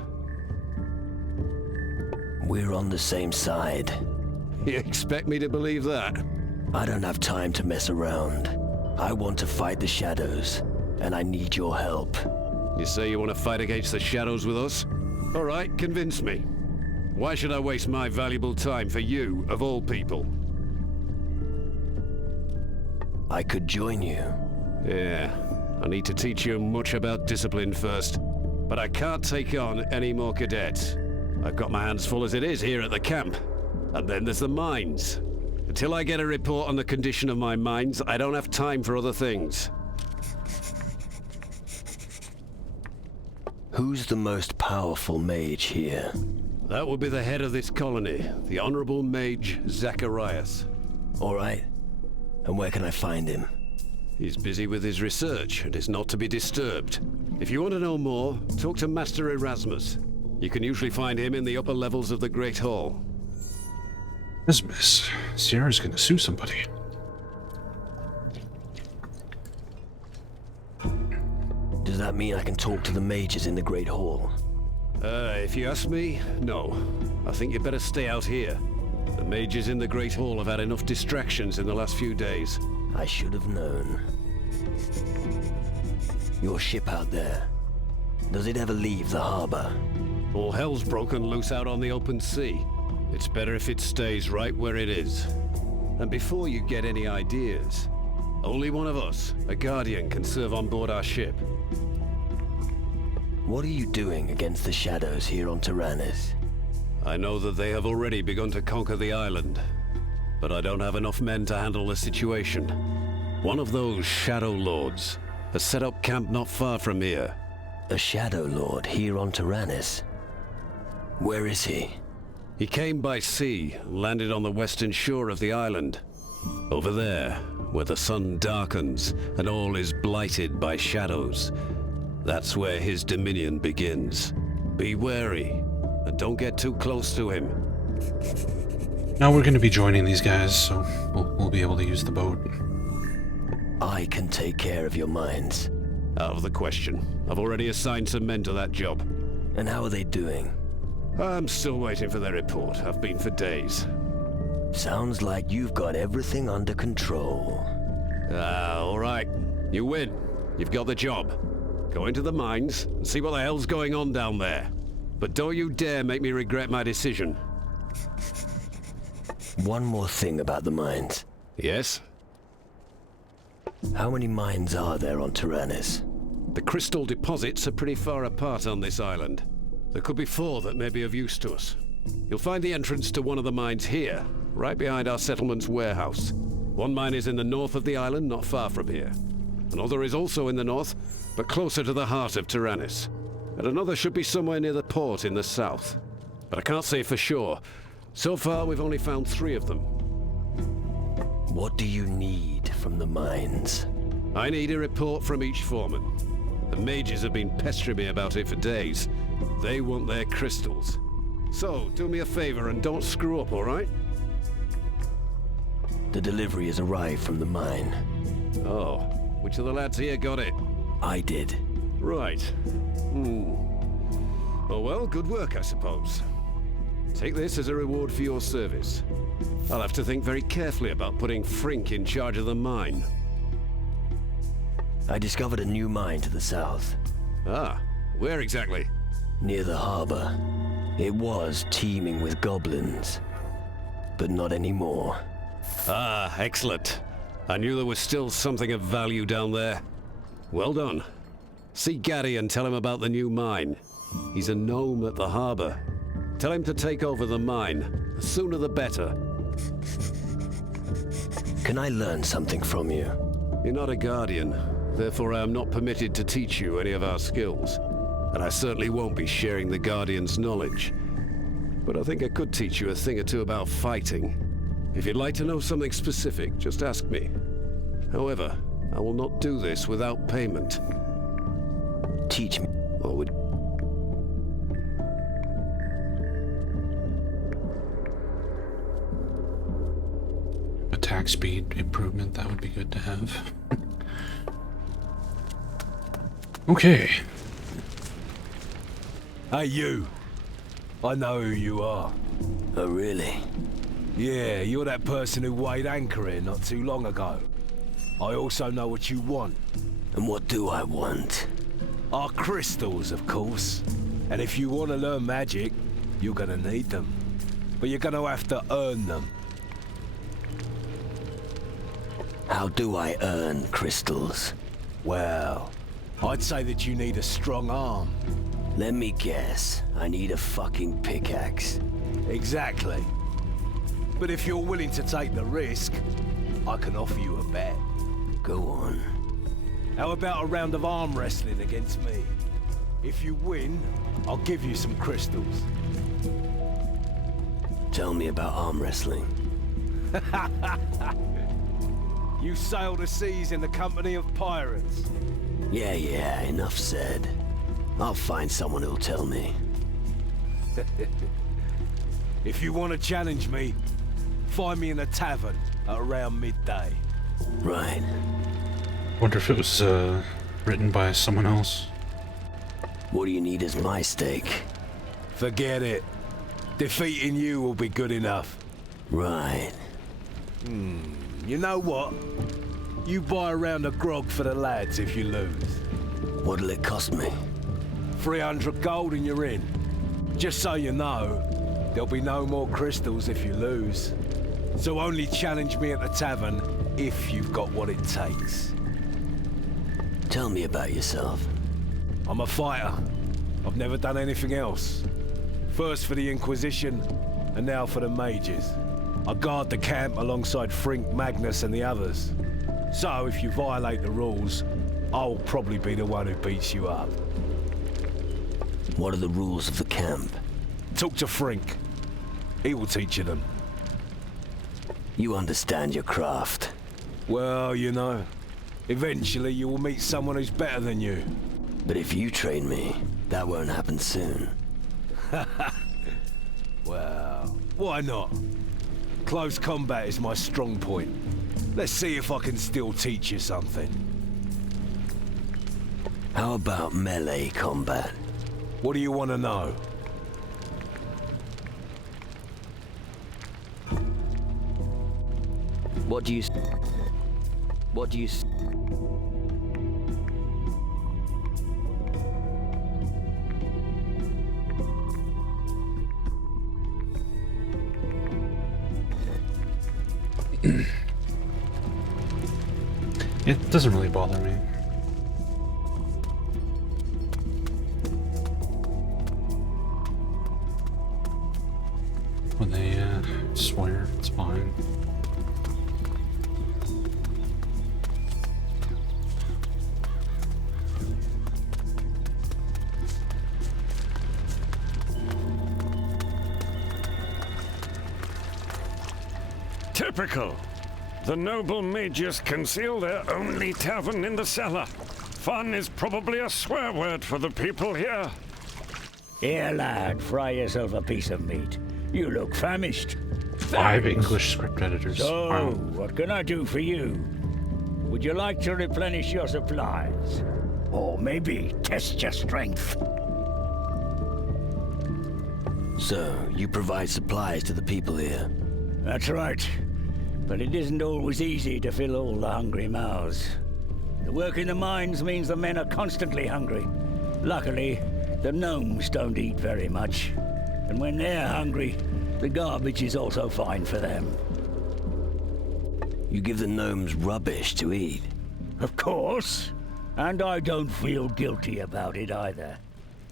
We're on the same side. You expect me to believe that? I don't have time to mess around. I want to fight the shadows, and I need your help. You say you want to fight against the shadows with us? All right, convince me. Why should I waste my valuable time for you, of all people? I could join you. Yeah, I need to teach you much about discipline first. But I can't take on any more cadets. I've got my hands full as it is here at the camp. And then there's the mines. Until I get a report on the condition of my mines, I don't have time for other things. Who's the most powerful mage here? That would be the head of this colony, the Honorable Mage Zacharias. All right. And where can I find him? He's busy with his research and is not to be disturbed. If you want to know more, talk to Master Erasmus. You can usually find him in the upper levels of the Great Hall. Erasmus, Sierra's gonna sue somebody. Does that mean I can talk to the mages in the Great Hall? If you ask me, no. I think you'd better stay out here. The mages in the Great Hall have had enough distractions in the last few days. I should have known. Your ship out there, does it ever leave the harbor? All hell's broken loose out on the open sea. It's better if it stays right where it is. And before you get any ideas, only one of us, a Guardian, can serve on board our ship. What are you doing against the shadows here on Taranis? I know that they have already begun to conquer the island, but I don't have enough men to handle the situation. One of those Shadow Lords has set up camp not far from here. A Shadow Lord here on Taranis? Where is he? He came by sea, landed on the western shore of the island. Over there, where the sun darkens and all is blighted by shadows. That's where his dominion begins. Be wary, and don't get too close to him. Now we're gonna be joining these guys, so we'll be able to use the boat. I can take care of your mines. Out of the question. I've already assigned some men to that job. And how are they doing? I'm still waiting for their report. I've been for days. Sounds like you've got everything under control. All right. You win. You've got the job. Go into the mines and see what the hell's going on down there. But don't you dare make me regret my decision. One more thing about the mines. Yes? How many mines are there on Taranis? The crystal deposits are pretty far apart on this island. There could be 4 that may be of use to us. You'll find the entrance to one of the mines here, right behind our settlement's warehouse. One mine is in the north of the island, not far from here. Another is also in the north, but closer to the heart of Taranis. And another should be somewhere near the port in the south. But I can't say for sure. So far, we've only found 3 of them. What do you need from the mines? I need a report from each foreman. The mages have been pestering me about it for days. They want their crystals. So, do me a favor and don't screw up, all right? The delivery has arrived from the mine. Oh, which of the lads here got it? I did. Right. Oh well, good work, I suppose. Take this as a reward for your service. I'll have to think very carefully about putting Frink in charge of the mine. I discovered a new mine to the south. Ah, where exactly? Near the harbor. It was teeming with goblins, but not anymore. Ah, excellent. I knew there was still something of value down there. Well done. See Gaddy and tell him about the new mine. He's a gnome at the harbor. Tell him to take over the mine. The sooner the better. Can I learn something from you? You're not a guardian. Therefore, I am not permitted to teach you any of our skills. And I certainly won't be sharing the Guardian's knowledge. But I think I could teach you a thing or two about fighting. If you'd like to know something specific, just ask me. However, I will not do this without payment. Teach me. Or would... Attack speed improvement, that would be good to have. Okay. Hey, you. I know who you are. Oh, really? Yeah, you're that person who weighed anchor here not too long ago. I also know what you want. And what do I want? Our crystals, of course. And if you want to learn magic, You're gonna need them. But you're gonna have to earn them. How do I earn crystals? Well, I'd say that you need a strong arm. Let me guess. I need a fucking pickaxe. Exactly. But if you're willing to take the risk, I can offer you a bet. Go on. How about a round of arm wrestling against me? If you win, I'll give you some crystals. Tell me about arm wrestling. You sail the seas in the company of pirates. Yeah, enough said. I'll find someone who'll tell me. If you want to challenge me, find me in a tavern at around midday. Right. Wonder if it was written by someone else. What do you need as my stake? Forget it. Defeating you will be good enough. Right. You know what? You buy a round of grog for the lads if you lose. What'll it cost me? 300 gold and you're in. Just so you know, there'll be no more crystals if you lose. So only challenge me at the tavern if you've got what it takes. Tell me about yourself. I'm a fighter. I've never done anything else. First for the Inquisition, and now for the mages. I guard the camp alongside Frink, Magnus and the others. So if you violate the rules, I'll probably be the one who beats you up. What are the rules of the camp? Talk to Frink. He will teach you them. You understand your craft. Well, you know, eventually you will meet someone who's better than you. But if you train me, that won't happen soon. Well, why not? Close combat is my strong point. Let's see if I can still teach you something. How about melee combat? What do you want to know? What do you... It doesn't really bother me. When they swear, it's fine. Typical. The noble mages conceal their only tavern in the cellar. Fun is probably a swear word for the people here. Here, lad, fry yourself a piece of meat. You look famished. 5 English script editors. So, Wow. what can I do for you? Would you like to replenish your supplies? Or maybe test your strength? So, you provide supplies to the people here? That's right. But it isn't always easy to fill all the hungry mouths. The work in the mines means the men are constantly hungry. Luckily, the gnomes don't eat very much. And when they're hungry, the garbage is also fine for them. You give the gnomes rubbish to eat? Of course. And I don't feel guilty about it either.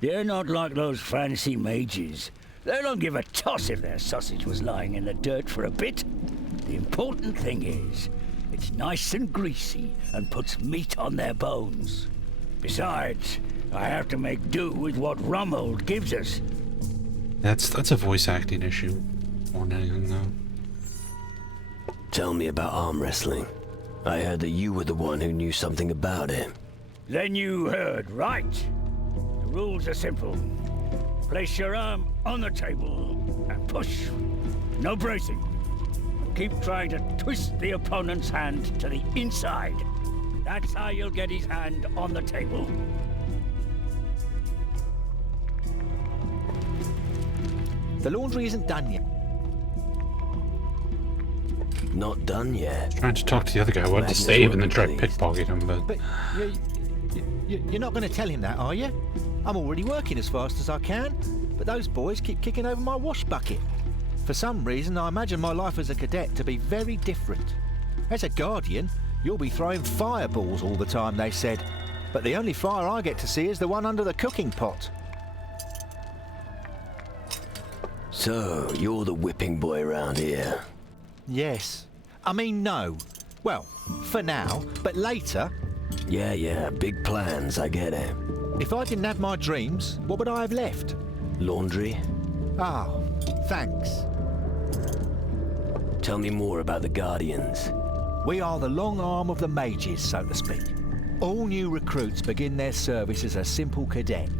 They're not like those fancy mages. They don't give a toss if their sausage was lying in the dirt for a bit. The important thing is, it's nice and greasy and puts meat on their bones. Besides, I have to make do with what Rummold gives us. That's a voice acting issue more than anything, though. Tell me about arm wrestling. I heard that you were the one who knew something about it. Then you heard right. The rules are simple. Place your arm on the table and push. No bracing. Keep trying to twist the opponent's hand to the inside. That's how you'll get his hand on the table. The laundry isn't done yet. Not done yet. Trying to talk to the other guy, I wanted to Magnus save won't and then be try to pleased. pickpocket him, but... But you're not going to tell him that, are you? I'm already working as fast as I can. but those boys keep kicking over my wash bucket. For some reason, I imagine my life as a cadet to be very different. As a guardian, you'll be throwing fireballs all the time, they said. But the only fire I get to see is the one under the cooking pot. So, you're the whipping boy around here? Yes. I mean, no. Well, for now, but later... Yeah, big plans, I get it. If I didn't have my dreams, what would I have left? Laundry? Oh, thanks. Tell me more about the Guardians. We are the long arm of the mages, so to speak. All new recruits begin their service as a simple cadet.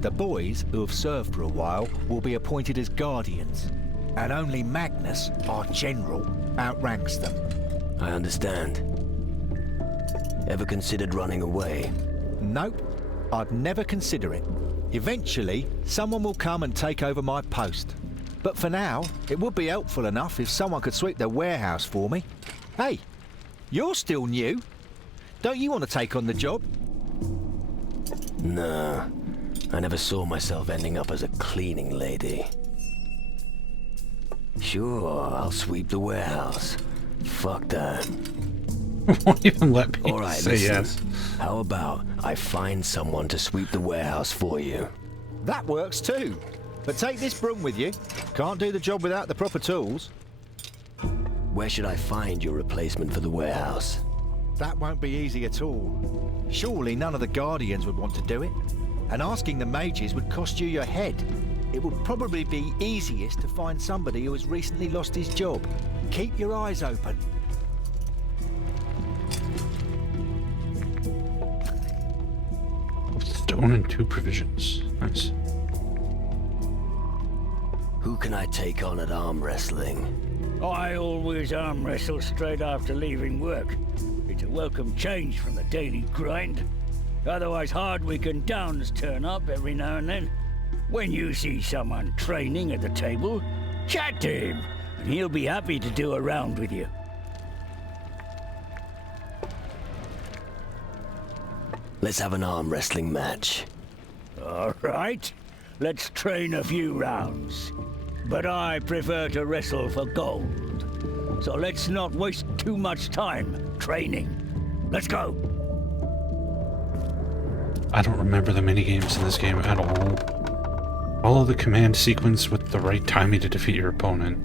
The boys, who have served for a while, will be appointed as Guardians. And only Magnus, our general, outranks them. I understand. Ever considered running away? Nope. I'd never consider it. Eventually, someone will come and take over my post. But for now, it would be helpful enough if someone could sweep the warehouse for me. Hey, you're still new. Don't you want to take on the job? Nah. I never saw myself ending up as a cleaning lady. Sure, I'll sweep the warehouse. Fuck that. Won't even let me All right, say listen. yes. How about I find someone to sweep the warehouse for you? That works too. But take this broom with you. Can't do the job without the proper tools. Where should I find your replacement for the warehouse? That won't be easy at all. Surely none of the Guardians would want to do it. And asking the mages would cost you your head. It would probably be easiest to find somebody who has recently lost his job. Keep your eyes open. Stone and 2 provisions. Nice. Who can I take on at arm wrestling? I always arm wrestle straight after leaving work. It's a welcome change from the daily grind. Otherwise, Hardwick and Downs turn up every now and then. When you see someone training at the table, chat to him, and he'll be happy to do a round with you. Let's have an arm wrestling match. All right, let's train a few rounds. But I prefer to wrestle for gold. So let's not waste too much time training. Let's go. I don't remember the minigames in this game at all. Follow the command sequence with the right timing to defeat your opponent.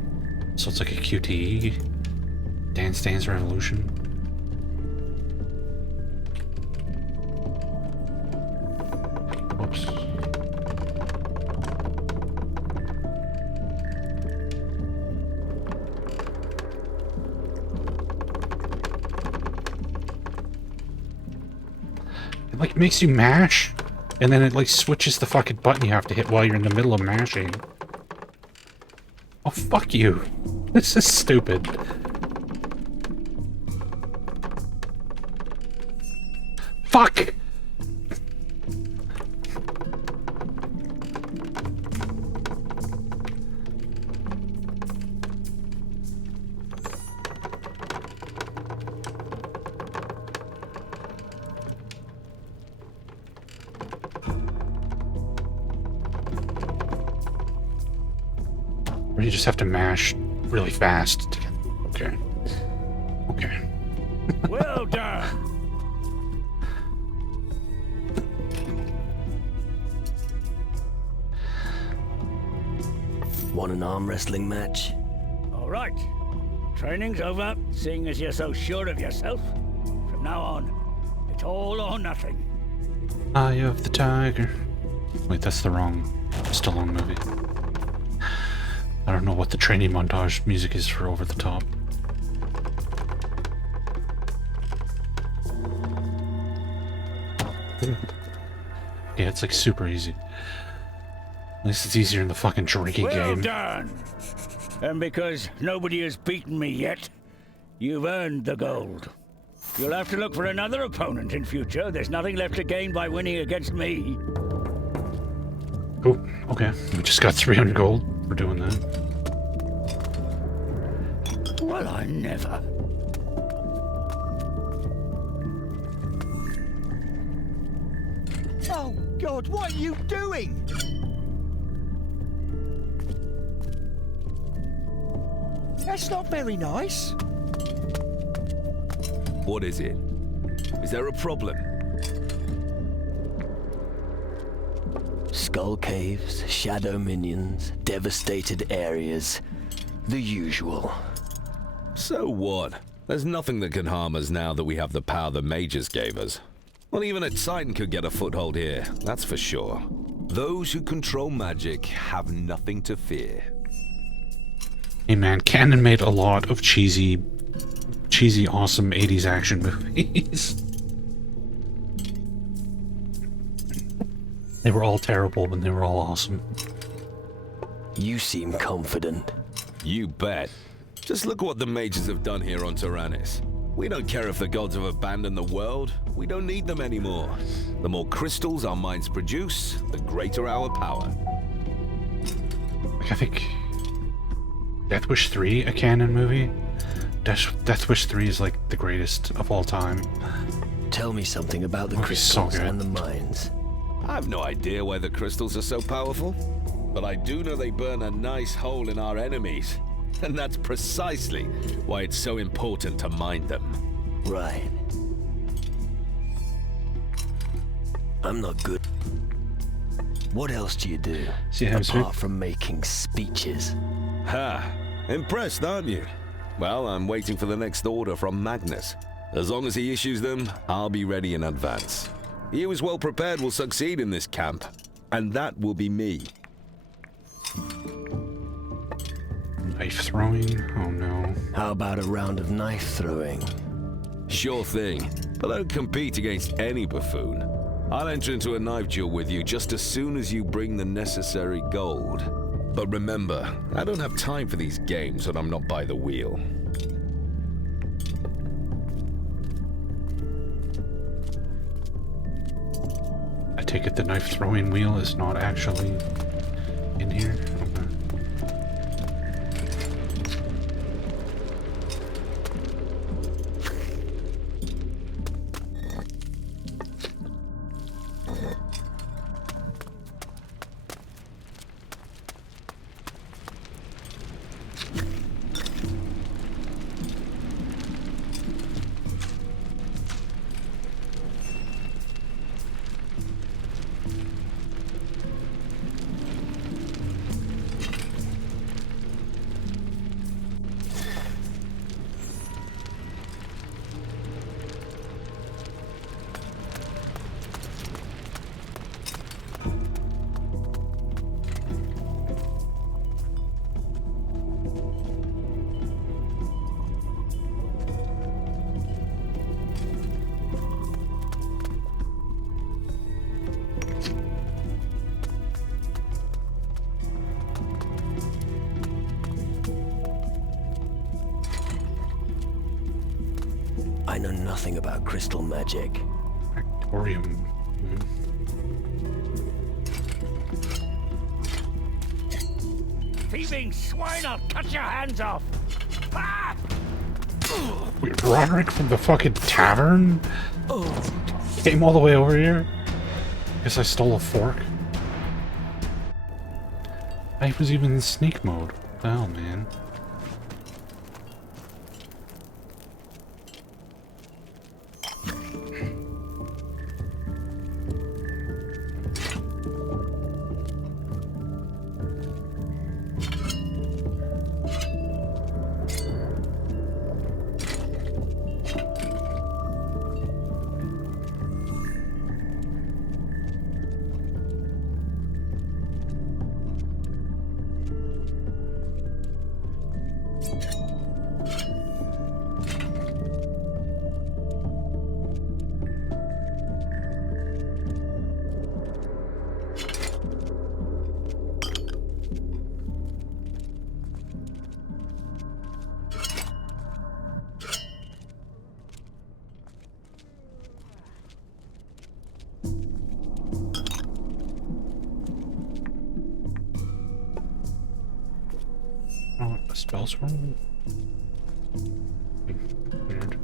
So it's like a QTE. Dance Dance Revolution. Whoops. It like makes you mash, and then it like switches the fucking button you have to hit while you're in the middle of mashing. Oh, fuck you. This is stupid. Fuck! Or you just have to mash really fast to get... Okay. Okay. Well done. Want an arm wrestling match? All right. Training's over, seeing as you're so sure of yourself. From now on, it's all or nothing. Eye of the Tiger. Wait, that's the wrong Stallone movie. I don't know what the training montage music is for Over the Top. Yeah, it's like super easy. At least it's easier in the fucking drinking Well game. done. And because nobody has beaten me yet, you've earned the gold. You'll have to look for another opponent in future. There's nothing left to gain by winning against me. Oh, okay. We just got 300 gold for doing that. Well, I never. Oh, God, what are you doing? That's not very nice. What is it? Is there a problem? Skull caves, shadow minions, devastated areas. The usual. So what? There's nothing that can harm us now that we have the power the mages gave us. Well, even a Titan could get a foothold here, that's for sure. Those who control magic have nothing to fear. Hey man, Canon made a lot of cheesy, awesome 80s action movies. They were all terrible, but they were all awesome. You seem confident. You bet. Just look what the mages have done here on Taranis. We don't care if the gods have abandoned the world. We don't need them anymore. The more crystals our minds produce, the greater our power. Like, I think Death Wish 3, a canon movie? Death Wish 3 is like the greatest of all time. Tell me something about the Movie's so crystals good. and the mines. I have no idea why the crystals are so powerful, but I do know they burn a nice hole in our enemies. And that's precisely why it's so important to mine them. Right. I'm not good. What else do you do? See how apart from making speeches? Ha! Impressed, aren't you? Well, I'm waiting for the next order from Magnus. As long as he issues them, I'll be ready in advance. He who is well prepared will succeed in this camp, and that will be me. Knife throwing? Oh no. How about a round of knife throwing? Sure thing, but I don't compete against any buffoon. I'll enter into a knife duel with you just as soon as you bring the necessary gold. But remember, I don't have time for these games when I'm not by the wheel. I take it the knife throwing wheel is not actually in here? Okay. I know nothing about crystal magic. Factorium. Thieving swine, I'll cut your hands off! Ah! Wait, Roderick from the fucking tavern? Came all the way over here? Guess I stole a fork. I was even in sneak mode. What the hell, man? Oh, the spells roll? Weird.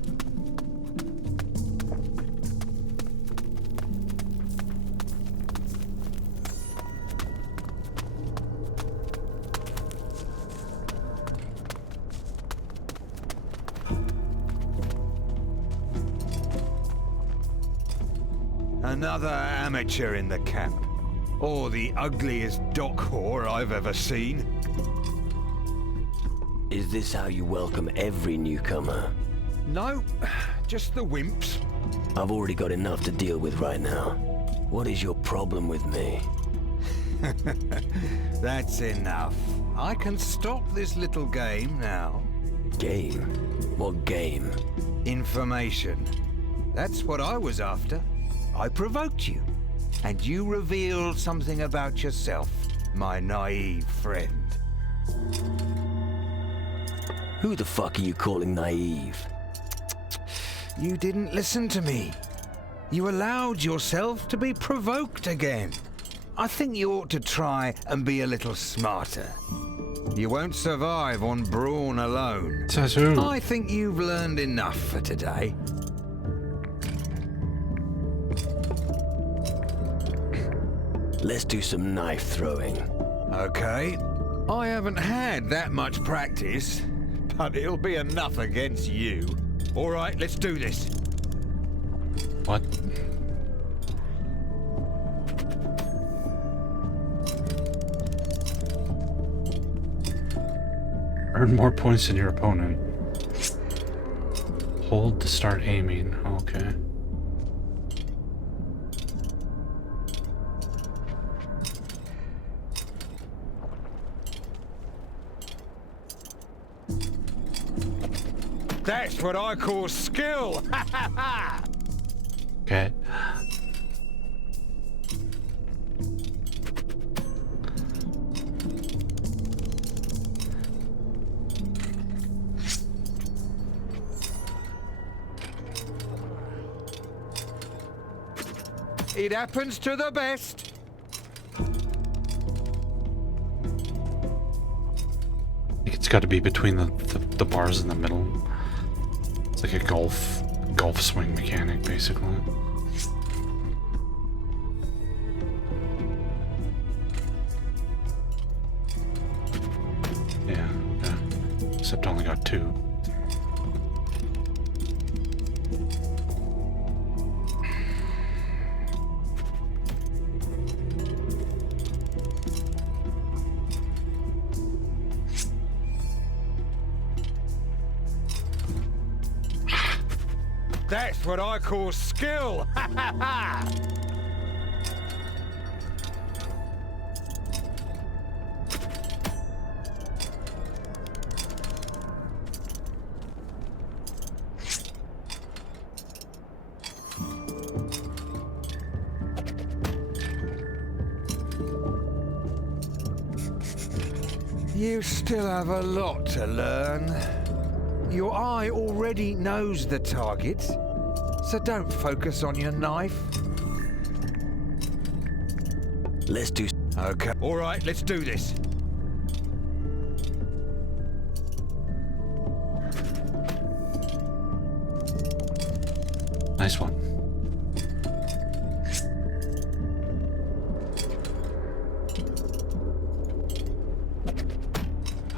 Another amateur in the camp. Or the ugliest dock whore I've ever seen. Is this how you welcome every newcomer? No, just the wimps. I've already got enough to deal with right now. What is your problem with me? That's enough. I can stop this little game now. Game? What game? Information. That's what I was after. I provoked you. And you revealed something about yourself, my naive friend. Who the fuck are you calling naive? You didn't listen to me. You allowed yourself to be provoked again. I think you ought to try and be a little smarter. You won't survive on brawn alone. Says who? I think you've learned enough for today. Let's do some knife throwing. Okay. I haven't had that much practice, but it'll be enough against you. All right, let's do this. What? Earn more points than your opponent. Hold to start aiming. Okay. That's what I call skill. Okay. It happens to the best. I think it's got to be between the bars in the middle. It's like a golf swing mechanic, basically. Yeah. Except I only got 2. That's what I call skill. You still have a lot to learn. Your eye already knows the target, so don't focus on your knife. Let's do... Okay. All right, let's do this. Nice one.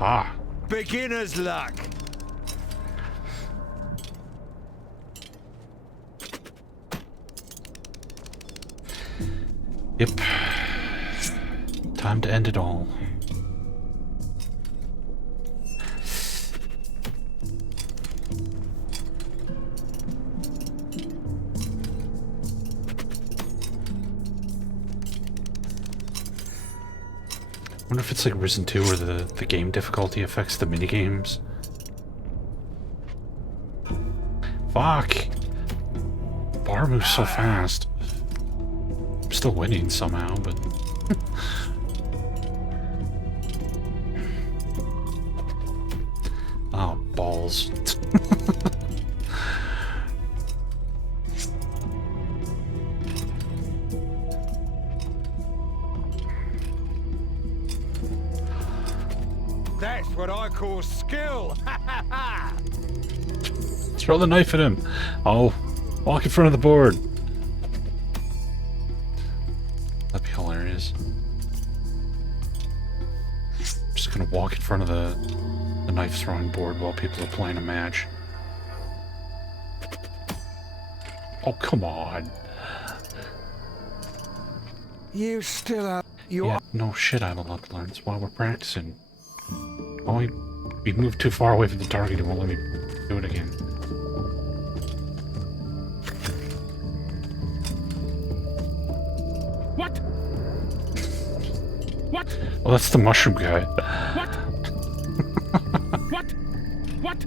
Ah. Beginner's luck. Yep. Time to end it all. I wonder if it's like Risen 2 where the game difficulty affects the minigames. Fuck! Bar moves so fast. I'm still winning somehow, but... oh, balls. That's what I call skill. Throw the knife at him. Oh, walk in front of the board. That'd be hilarious. I'm just gonna walk in front of the knife throwing board while people are playing a match. Oh, come on. You still have... You Yeah, no shit, I have a lot to learn. That's why we're practicing. Oh, we moved too far away from the target, it won't let me do it again. What? What? Oh, that's the mushroom guy. What? What? What?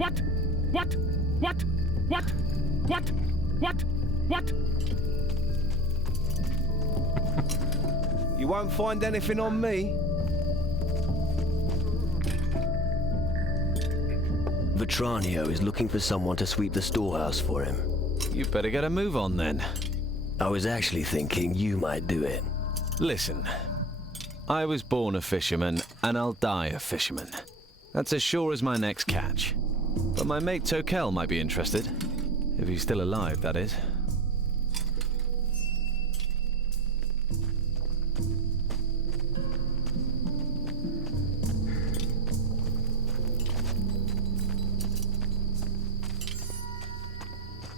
What? What? What? What? What? What? What? You won't find anything on me. Vetranio is looking for someone to sweep the storehouse for him. You better get a move on then. I was actually thinking you might do it. Listen, I was born a fisherman, and I'll die a fisherman. That's as sure as my next catch. But my mate Tokel might be interested. If he's still alive, that is.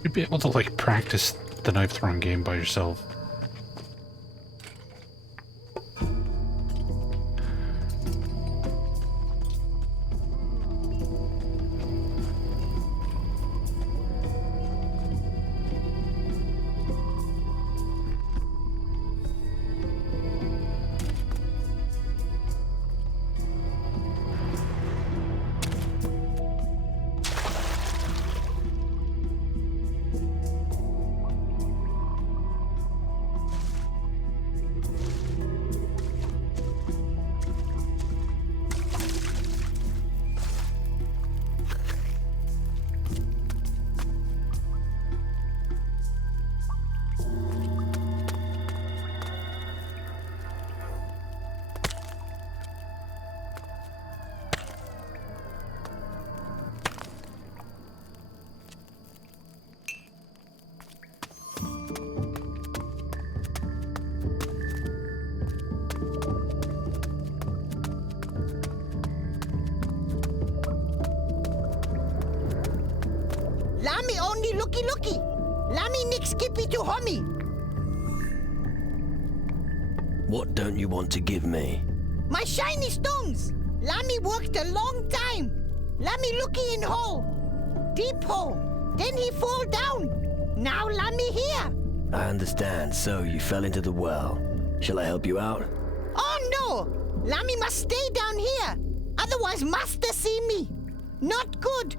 You'd be able to, like, practice the knife throwing game by yourself. Lami only looky. Lami nick skippy to homie. What don't you want to give me? My shiny stones. Lami worked a long time. Lami looky in hole. Deep hole. Then he fall down. Now Lami here. I understand, so you fell into the well. Shall I help you out? Oh no! Lami must stay down here. Otherwise master see me. Not good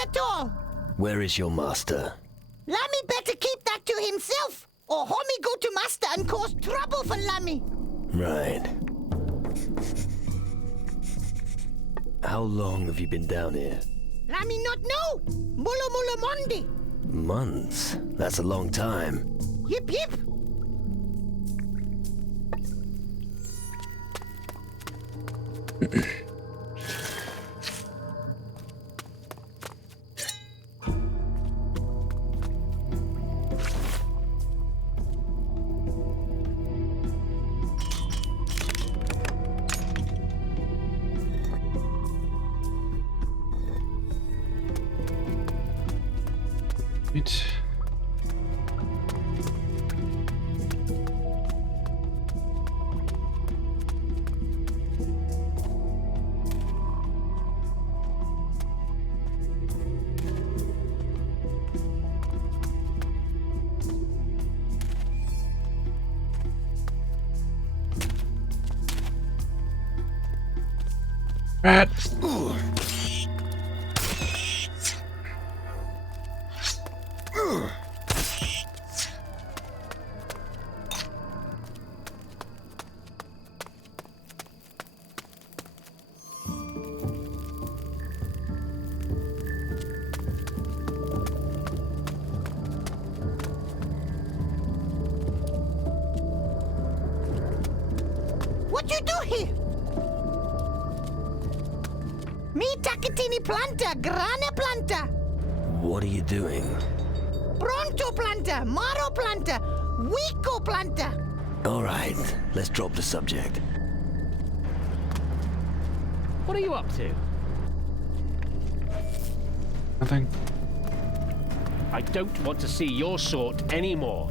at all. Where is your master? Lami better keep that to himself, or homie go to master and cause trouble for Lami. Right. How long have you been down here? Lami not know. Mulla Mondi. Months? That's a long time. Yip. Right. Rat. What you do here? Me Takatini planta, grana planta, What are you doing? pronto planta, maro planta, wico planta. All right, let's drop the subject. What are you up to? Nothing. I don't want to see your sort anymore.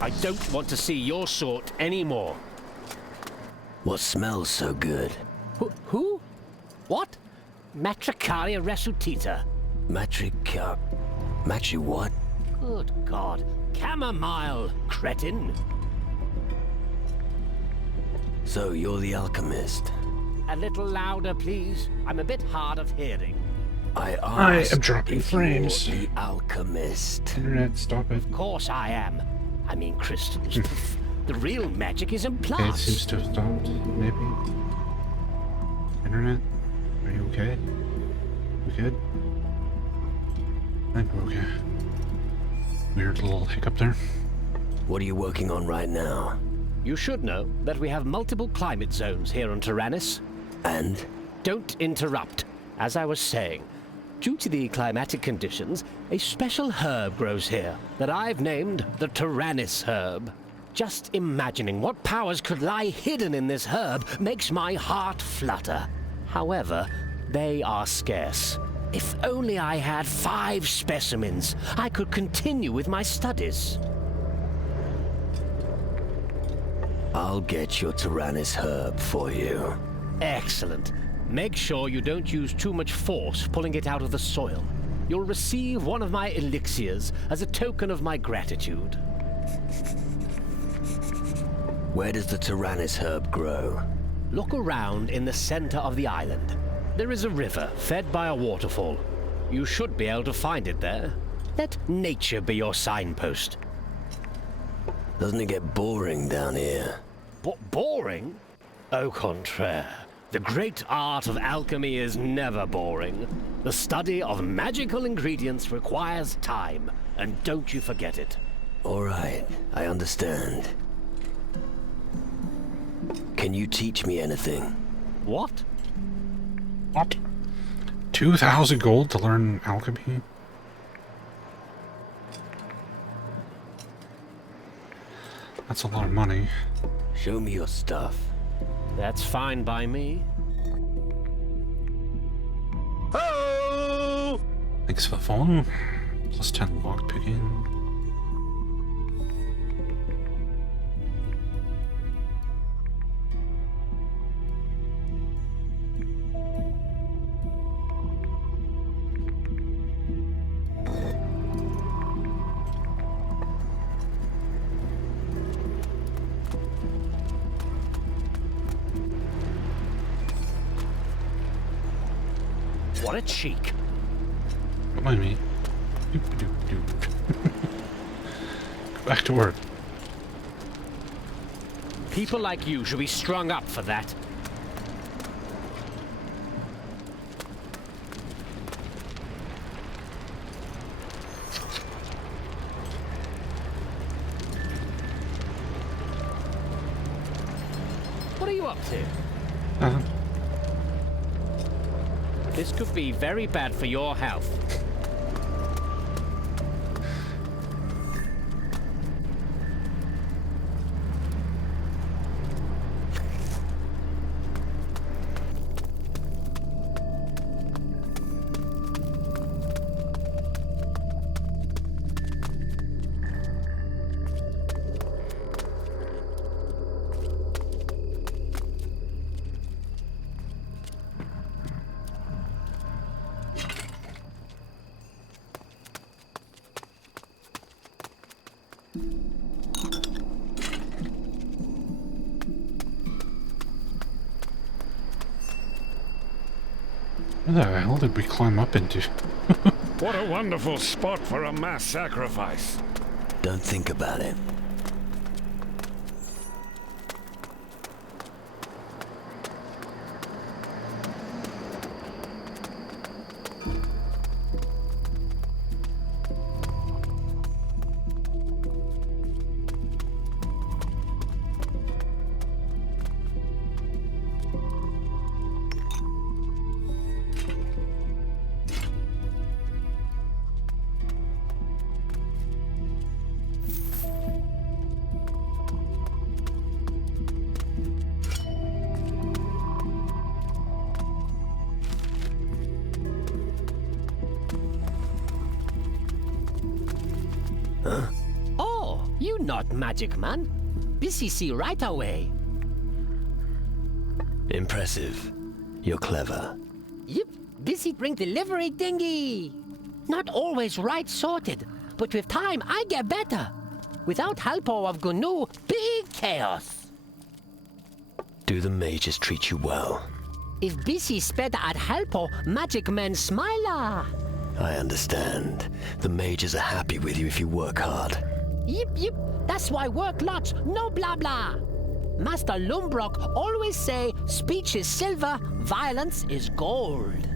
I don't want to see your sort anymore. What smells so good? Who? What? Matricaria resuscita. Matri what? Good God. Chamomile, cretin. So you're the alchemist. A little louder, please. I'm a bit hard of hearing. I am dropping frames. The alchemist. Internet, stop it. Of course I am. I mean, crystals. The real magic is in Okay, it plants. seems to have stopped, maybe. Internet, are you okay? We good? I think we're okay. Weird little hiccup there. What are you working on right now? You should know that we have multiple climate zones here on Taranis. And? Don't interrupt. As I was saying, due to the climatic conditions, a special herb grows here that I've named the Taranis Herb. Just imagining what powers could lie hidden in this herb makes my heart flutter. However, they are scarce. If only I had 5 specimens, I could continue with my studies. I'll get your Taranis Herb for you. Excellent. Make sure you don't use too much force pulling it out of the soil. You'll receive one of my elixirs as a token of my gratitude. Where does the Taranis Herb grow? Look around in the center of the island. There is a river fed by a waterfall. You should be able to find it there. Let nature be your signpost. Doesn't it get boring down here? Boring? Au contraire. The great art of alchemy is never boring. The study of magical ingredients requires time, and don't you forget it. All right, I understand. Can you teach me anything? What? What? 2,000 gold to learn alchemy? That's a lot of money. Show me your stuff. That's fine by me. Oh! Thanks for the follow. Plus 10 lockpicking. What a cheek. Don't mind me. Doop. Go back to work. People like you should be strung up for that. What are you up to? This could be very bad for your health. Where the hell did we climb up into? What a wonderful spot for a mass sacrifice. Don't think about it. huh? Oh, you not magic man. Busy see right away. Impressive. You're clever. Yep, busy bring delivery dinghy. Not always right sorted, but with time I get better. Without help of Gnu, big chaos. Do the mages treat you well? If busy better at help, magic man smiler. I understand. The mages are happy with you if you work hard. Yep, that's why work lots, no blah blah. Master Lumbrock always say speech is silver, violence is gold.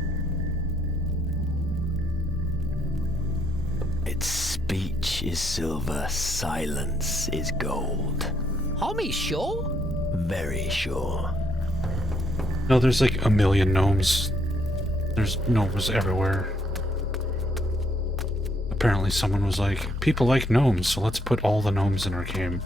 Its speech is silver, silence is gold. Homie, sure? Very sure. No, there's like a million gnomes. There's gnomes everywhere. Apparently someone was like, people like gnomes, so let's put all the gnomes in our game.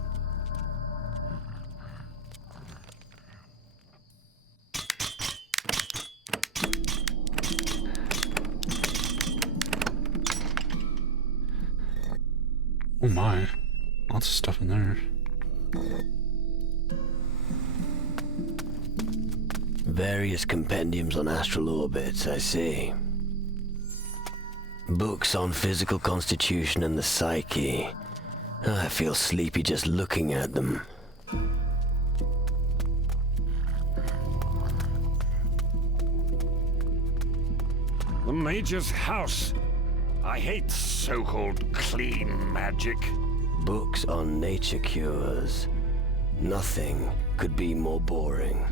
Oh my, lots of stuff in there. Various compendiums on astral orbits, I see. Books on physical constitution and the psyche. I feel sleepy just looking at them. The Mage's house. I hate so-called clean magic. Books on nature cures. Nothing could be more boring.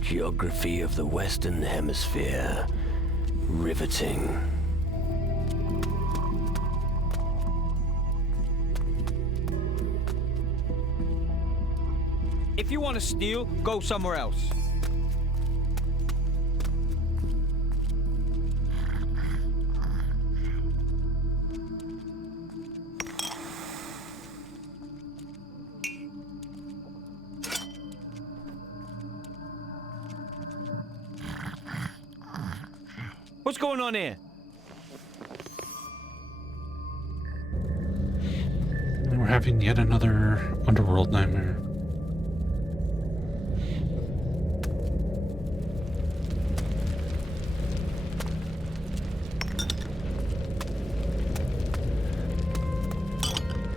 Geography of the Western Hemisphere. Riveting. If you want to steal, go somewhere else. What's going on here? We're having yet another underworld nightmare.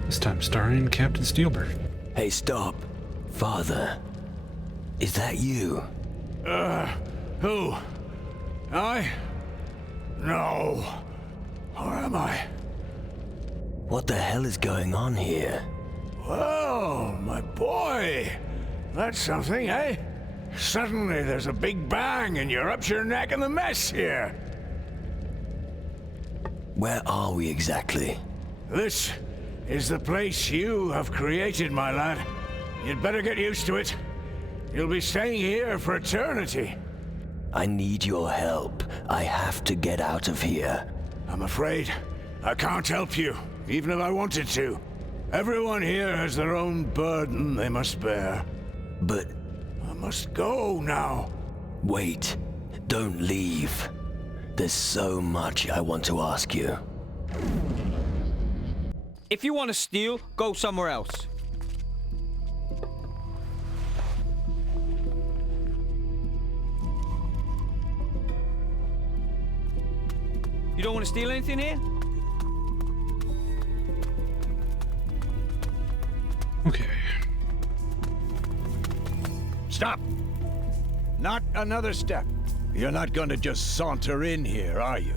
This time starring Captain Steelbird. Hey, stop. Father. Is that you? Who? I? No. Or am I? What the hell is going on here? Whoa, my boy. That's something, eh? Suddenly there's a big bang and you're up to your neck in the mess here. Where are we exactly? This is the place you have created, my lad. You'd better get used to it. You'll be staying here for eternity. I need your help. I have to get out of here. I'm afraid I can't help you, even if I wanted to. Everyone here has their own burden they must bear. But... I must go now. Wait. Don't leave. There's so much I want to ask you. If you want to steal, go somewhere else. You don't want to steal anything here? Okay. Stop! Not another step. You're not going to just saunter in here, are you?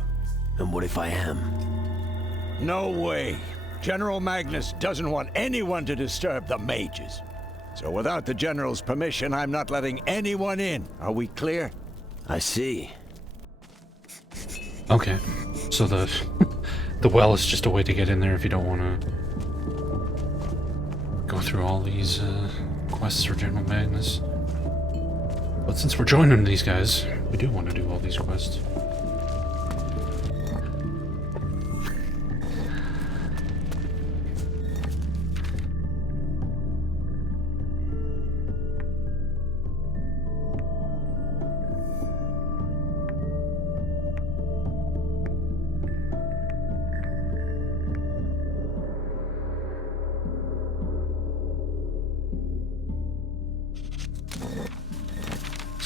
And what if I am? No way. General Magnus doesn't want anyone to disturb the mages. So without the General's permission, I'm not letting anyone in. Are we clear? I see. Okay. So the the well is just a way to get in there if you don't want to go through all these quests for General Magnus. But since we're joining these guys, we do want to do all these quests.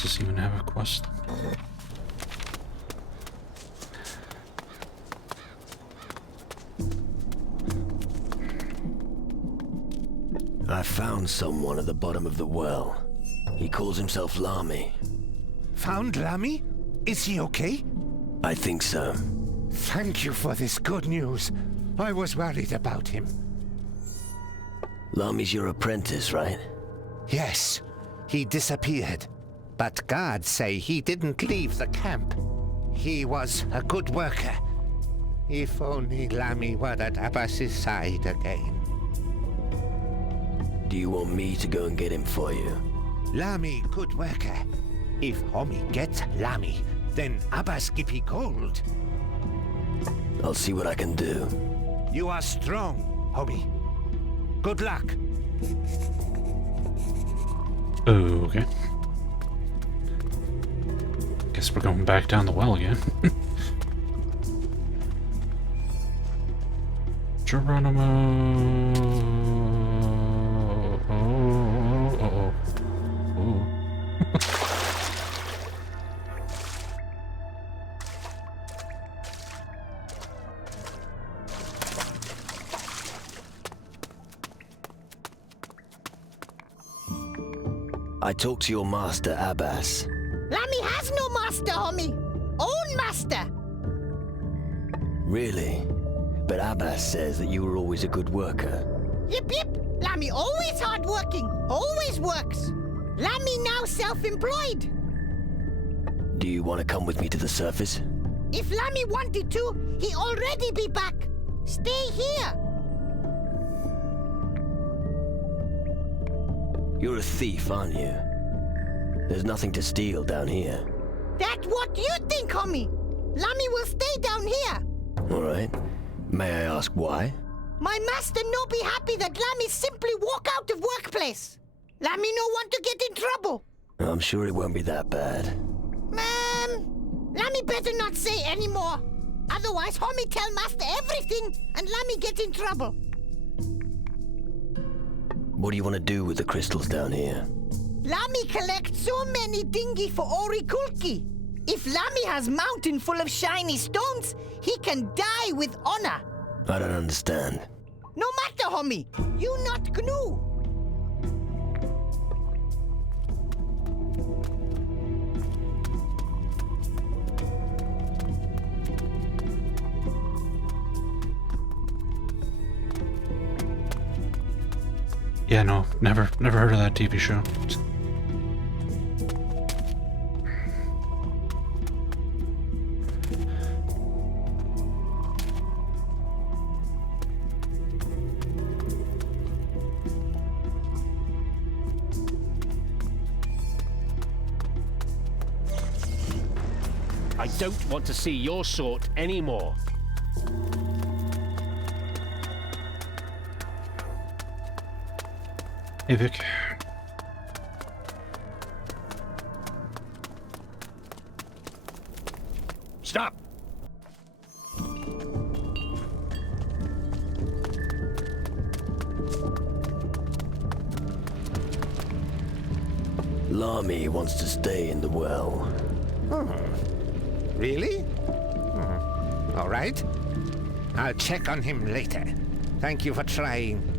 this even have a quest? I found someone at the bottom of the well. He calls himself Lamy. Found Lamy? Is he okay? I think so. Thank you for this good news. I was worried about him. Lamy's your apprentice, right? Yes. He disappeared. But guards say he didn't leave the camp. He was a good worker. If only Lamy were at Abbas's side again. Do you want me to go and get him for you? Lamy, good worker. If Homie gets Lamy, then Abbas give he gold. I'll see what I can do. You are strong, Homie. Good luck. Okay. Guess we're going back down the well again. Geronimo. I talked to your master, Abbas. Lamy has no master, homie. Own master. Really? But Abbas says that you were always a good worker. Yip yip. Lamy always hardworking. Always works. Lamy now self-employed. Do you want to come with me to the surface? If Lamy wanted to, he already be back. Stay here. You're a thief, aren't you? There's nothing to steal down here. That's what you think, homie. Lamy will stay down here. All right. May I ask why? My master no be happy that Lamy simply walk out of workplace. Lamy no want to get in trouble. I'm sure it won't be that bad. Lamy better not say any more. Otherwise, homie tell master everything and Lamy get in trouble. What do you want to do with the crystals down here? Lamy collect so many dingy for Orikulki. If Lamy has mountain full of shiny stones, he can die with honor. I don't understand. No matter, homie. You not GNU. Yeah, no, never heard of that TV show. I don't want to see your sort anymore. Hey, Vic. Stop! Lamy wants to stay in the well. Really? All right. I'll check on him later. Thank you for trying.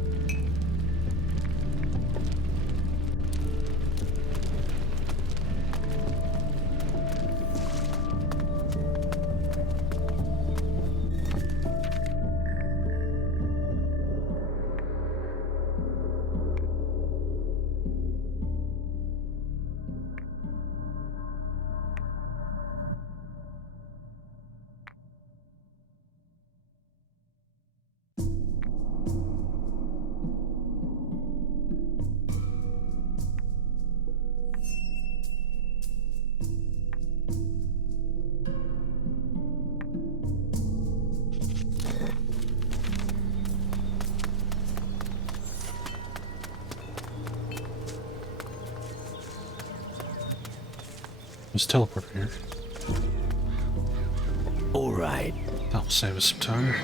Let's teleport here. All right. That'll save us some time.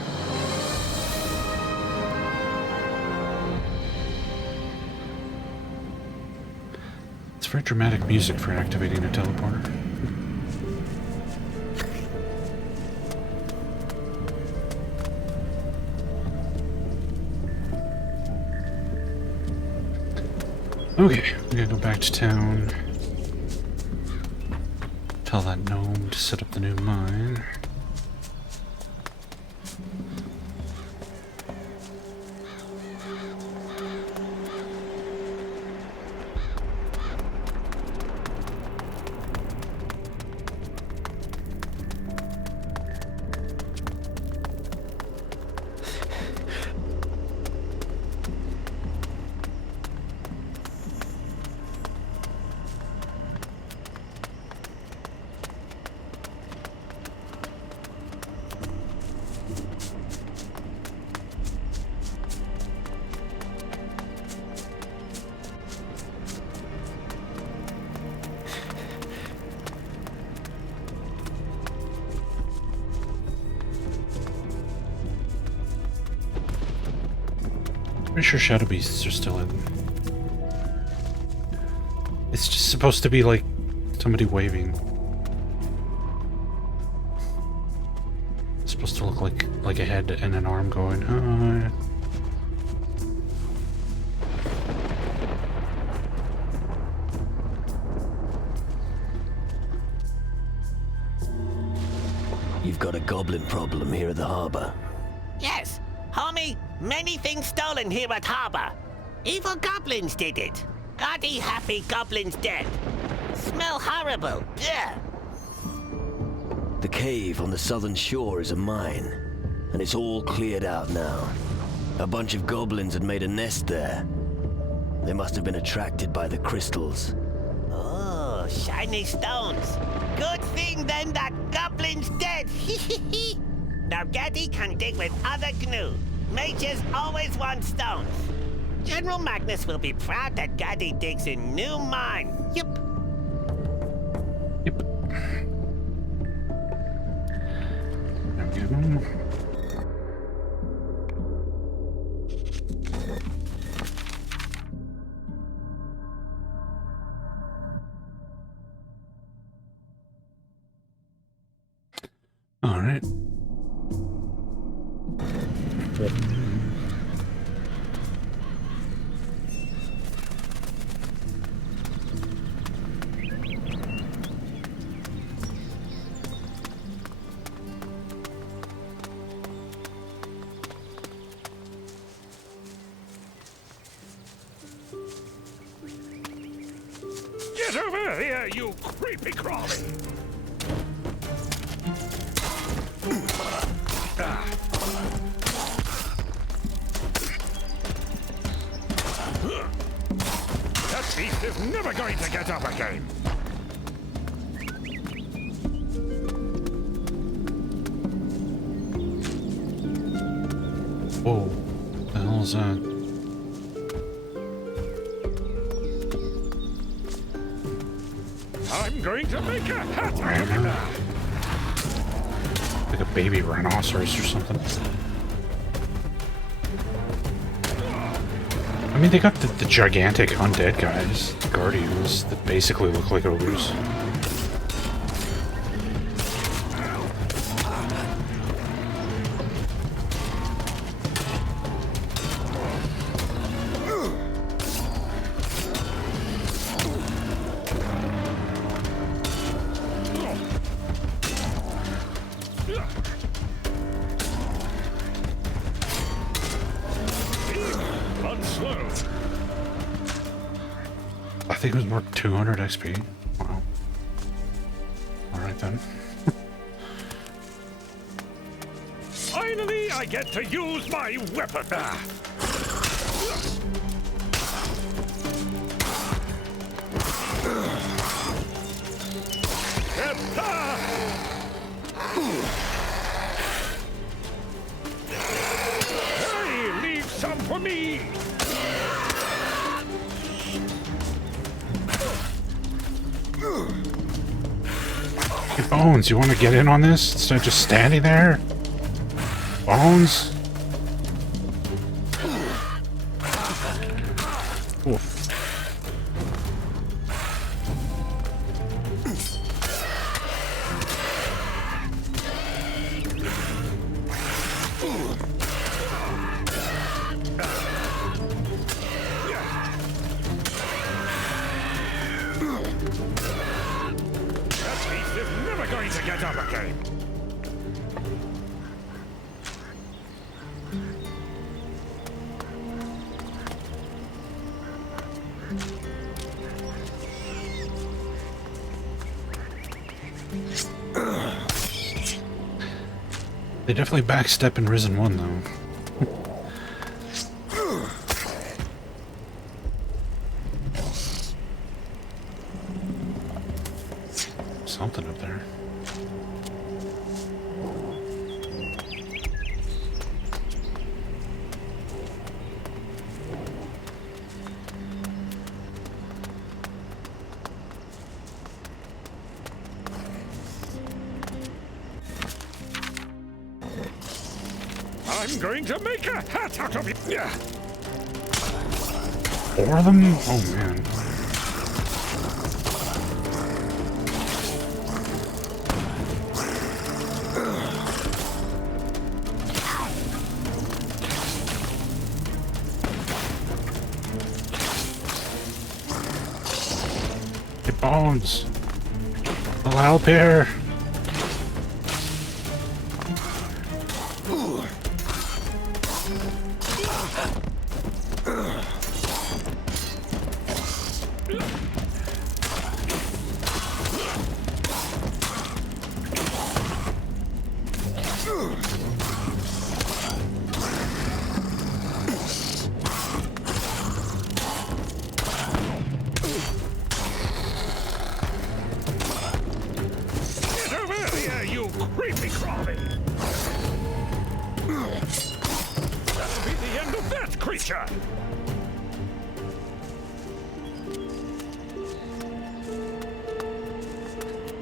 It's very dramatic music for activating a teleporter. Okay, we gotta go back to town. Tell that gnome to set up the new mine. Pretty sure shadow beasts are still in. It's just supposed to be like somebody waving. It's supposed to look like a head and an arm going, hi. You've got a goblin problem here at the harbor. Yes, homie, many things stolen here at harbor. Evil goblins did it. Gaudy happy goblins dead. Smell horrible. Yeah. The cave on the southern shore is a mine, and it's all cleared out now. A bunch of goblins had made a nest there. They must have been attracted by the crystals. Oh, shiny stones. Good thing then that goblin's dead. Now Gaddy can dig with other gnu. Mages always want stones. General Magnus will be proud that Gaddy digs a new mine. Yep. All right. Get over here, you creepy crawly! That beast is never going to get up again! Whoa, what the hell is that? I'm going to make a hat out of him now! Like a baby rhinoceros or something. I mean, they got the gigantic undead guys, the guardians, that basically look like ogres. I think it was more 200 XP. Wow. Alright then. Finally, I get to use my weapon! Hey, leave some for me! Hey, Bones, you want to get in on this instead of just standing there? Bones? Oof. going to get up again. They definitely backstep in Risen 1, though. Something up there. I'm going to make a hat out of it. Yeah. 4 of them? Oh, man. Get bones. I'll help here.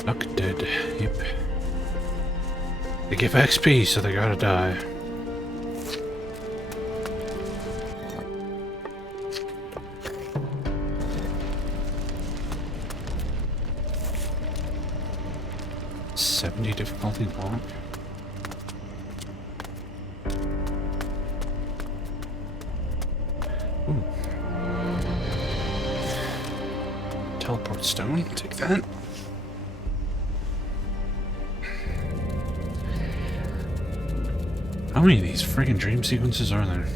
Duck dead. Yep. They give XP, so they gotta die. Difficulty block. Ooh. Teleport stone, take that. How many of these friggin' dream sequences are there?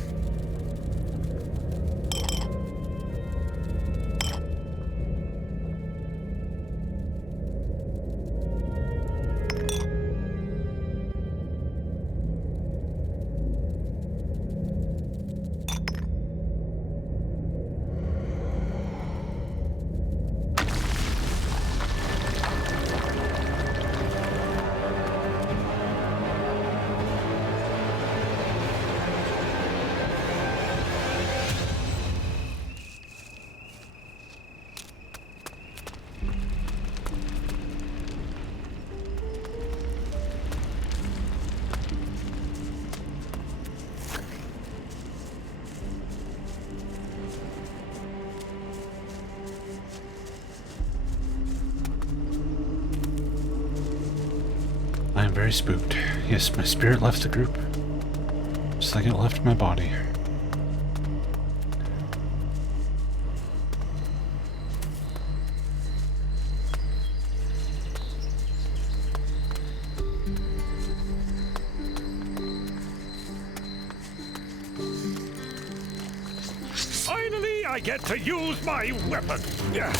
I am very spooked. Yes, my spirit left the group, just like it left my body. Finally, I get to use my weapon. Yeah.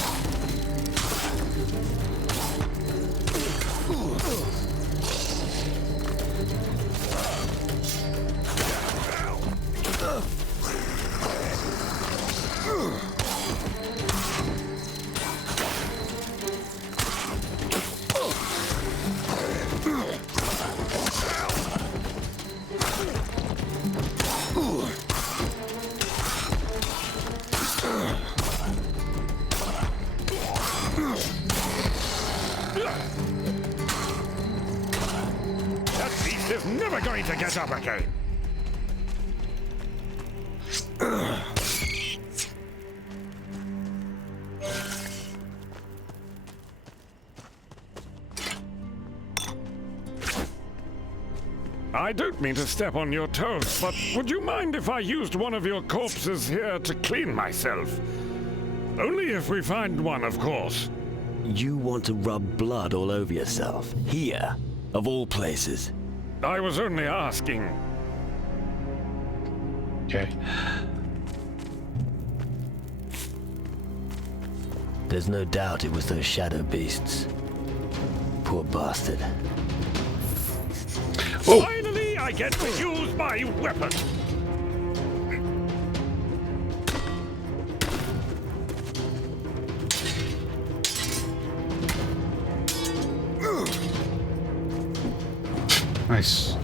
That beast is never going to get up again. I don't mean to step on your toes, but would you mind if I used one of your corpses here to clean myself? Only if we find one, of course. You want to rub blood all over yourself? Here, of all places. I was only asking. Okay. There's no doubt it was those shadow beasts. Poor bastard. Oh. Finally, I get to use my weapon. Nice.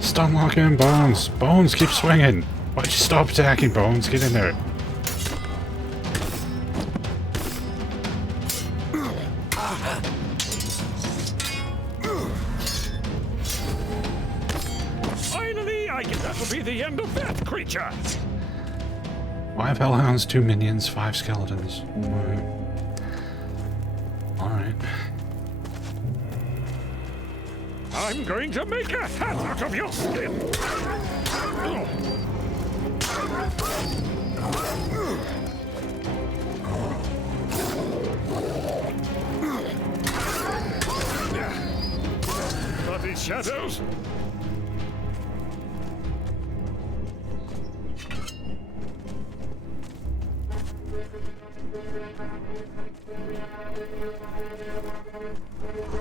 Stun lock in, Bones. Bones, keep swinging. Why'd you stop attacking, Bones? Get in there. Finally, I guess that'll be the end of that creature. 5 hellhounds, 2 minions, 5 skeletons. Alright. Alright. I'm going to make a hat out of your skin. Bloody shadows.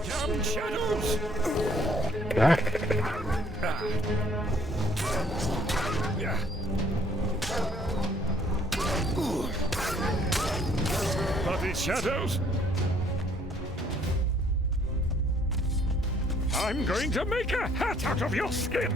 Damn shadows. Back. Bloody shadows. I'm going to make a hat out of your skin.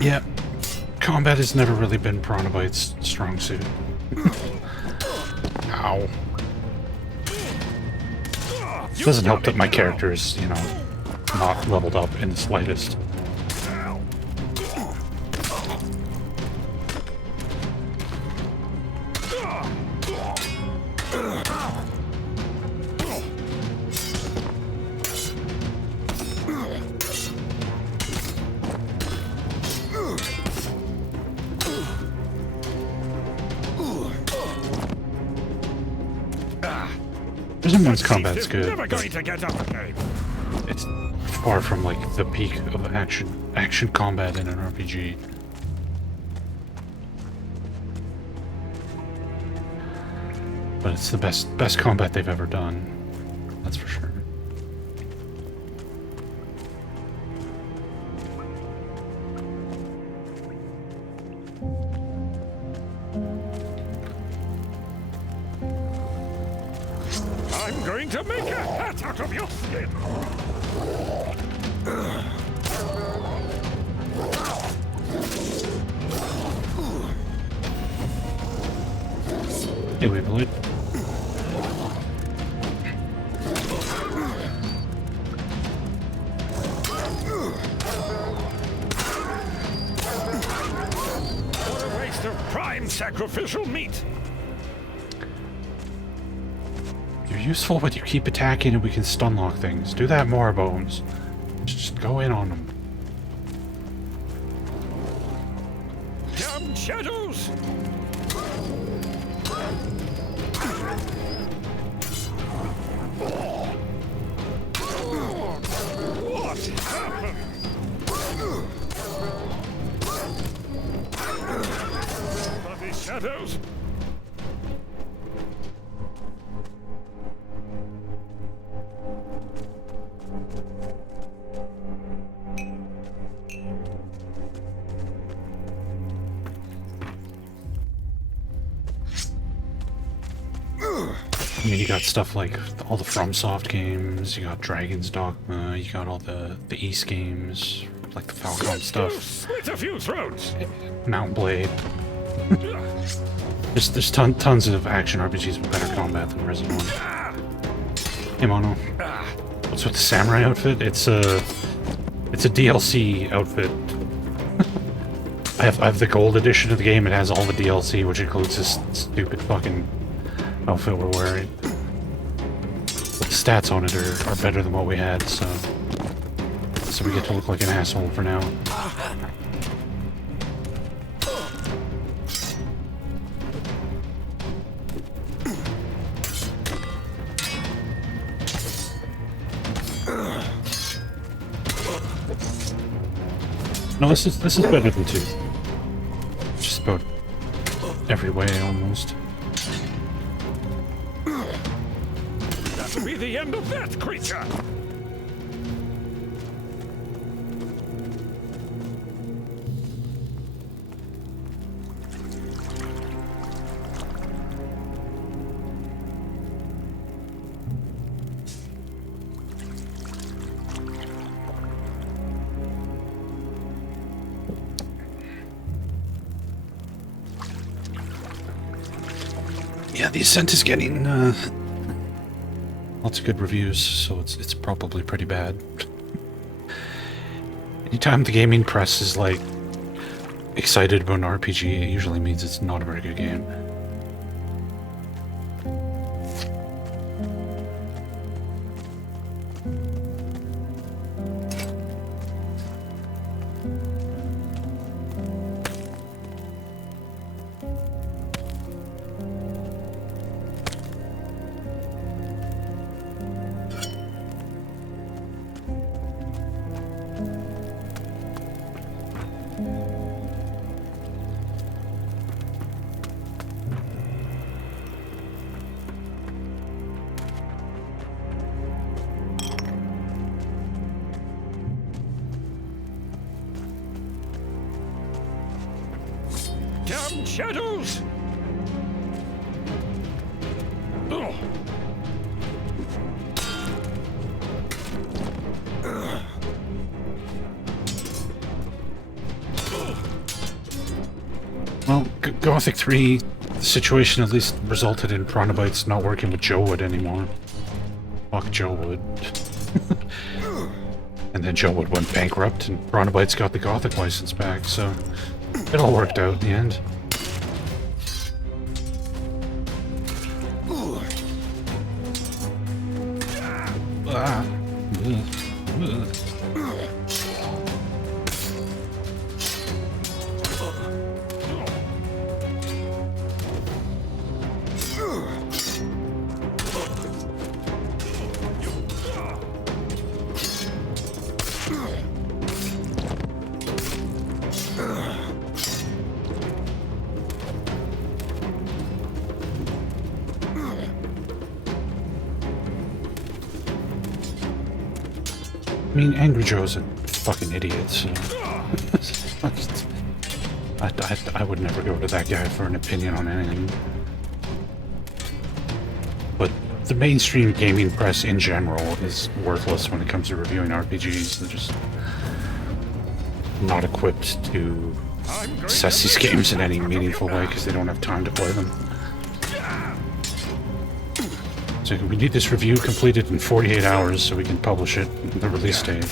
Yeah, combat has never really been Pronobite's strong suit. Ow. Doesn't help that my character is, you know, not leveled up in the slightest. Prison One's combat's good. Never going to get up again. It's far from like the peak of action combat in an RPG. But it's the best combat they've ever done. That's for sure. I'm going to make a hat out of your skin. Hey, we bleed. What a waste of prime sacrificial meat. You're useful, but you keep attacking and we can stun lock things. Do that more, Bones. Just go in on them. Damn shadows! What happened? Bloody shadows! I mean, you got stuff like all the FromSoft games, you got Dragon's Dogma, you got all the East games, like the Falcom stuff. Split a few throats. Mount Blade. there's tons of action RPGs with better combat than Resident 1. Hey Mono. What's with the samurai outfit? It's a DLC outfit. I have the gold edition of the game. It has all the DLC, which includes this stupid fucking outfit we're wearing. But the stats on it are better than what we had, so we get to look like an asshole for now. No, this is better than 2. Just about every way, almost. That'll be the end of that creature. Yeah, the Ascent is getting lots of good reviews, so it's probably pretty bad. Anytime the gaming press is like excited about an RPG, it usually means it's not a very good game. Damn shadows! Ugh. Well, Gothic 3, the situation at least resulted in Chronobytes not working with Joe Wood anymore. Fuck Joe Wood. And then Joe Wood went bankrupt and Chronobytes got the Gothic license back, so it all worked out in the end. Ah. I mean, Angry Joe's a fucking idiot, so... I would never go to that guy for an opinion on anything. But the mainstream gaming press in general is worthless when it comes to reviewing RPGs. They're just not equipped to assess these games in any meaningful way because they don't have time to play them. So we need this review completed in 48 hours so we can publish it in the release date.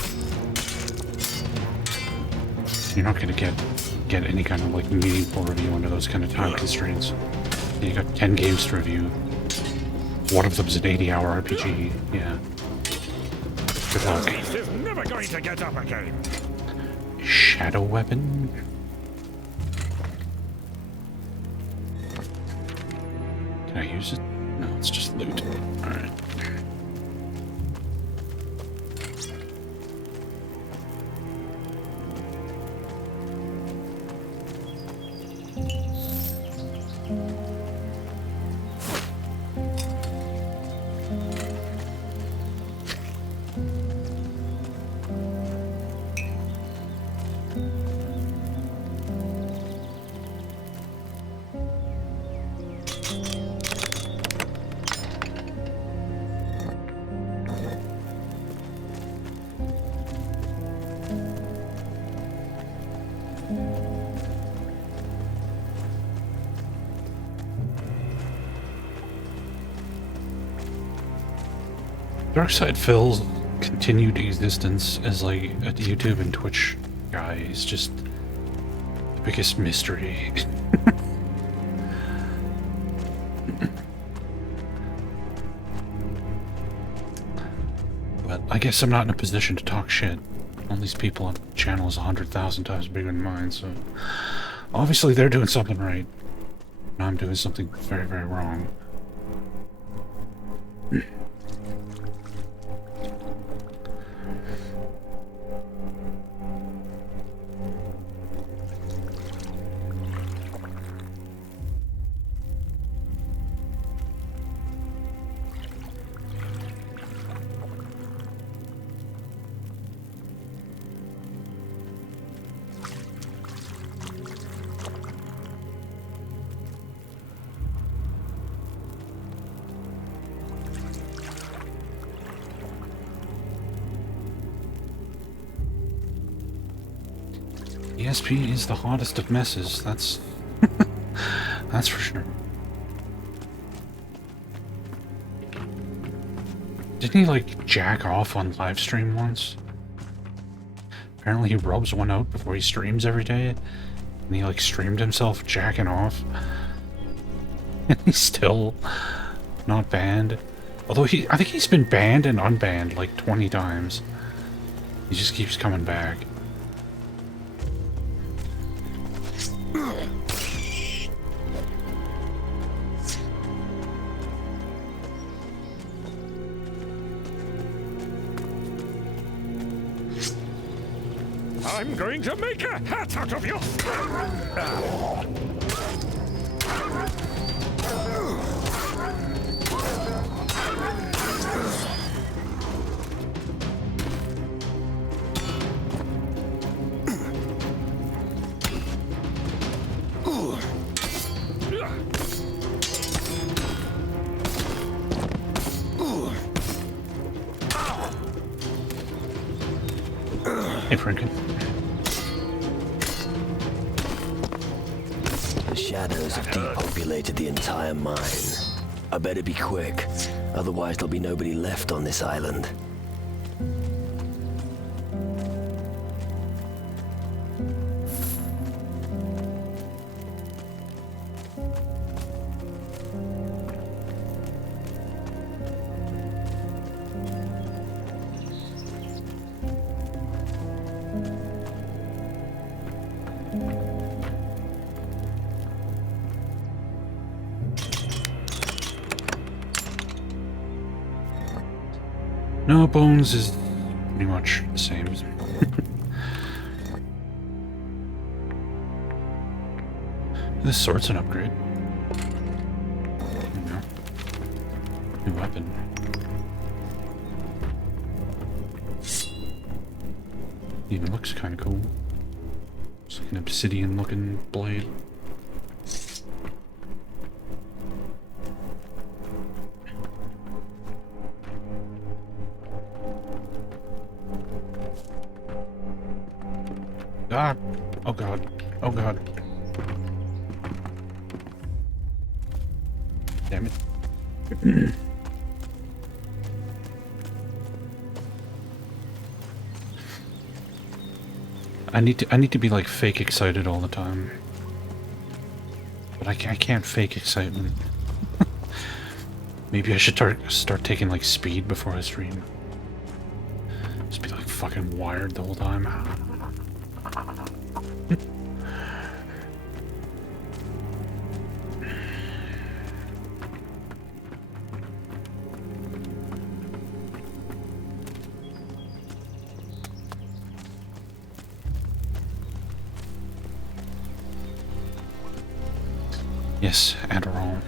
You're not going to get any kind of like meaningful review under those kind of time constraints. You got 10 games to review. One of them's an 80-hour RPG. Yeah. Good luck. This is never going to get up again. Shadow weapon? Can I use it? No, it's just loot. Alright. Darkside Phil's continued existence as like a YouTube and Twitch guy is just the biggest mystery. But I guess I'm not in a position to talk shit. All these people on channels 100,000 times bigger than mine, so obviously they're doing something right. And I'm doing something very, very wrong. ESP is the hottest of messes, that's that's for sure. Didn't he like jack off on live stream once? Apparently he rubs one out before he streams every day, and he like streamed himself jacking off. And he's still not banned. Although I think he's been banned and unbanned like 20 times. He just keeps coming back. I'm going to make a hat out of you! Hey, Franken. The shadows have depopulated the entire mine. I better be quick, otherwise there'll be nobody left on this island. No, Bones is pretty much the same. This sword's an upgrade. New weapon. Even looks kind of cool. It's like an obsidian looking blade. Ah! Oh god. Oh god. Damn it. I need to be like fake excited all the time. But I can't fake excitement. Maybe I should start taking like speed before I stream. Just be like fucking wired the whole time. Yes, Adderall.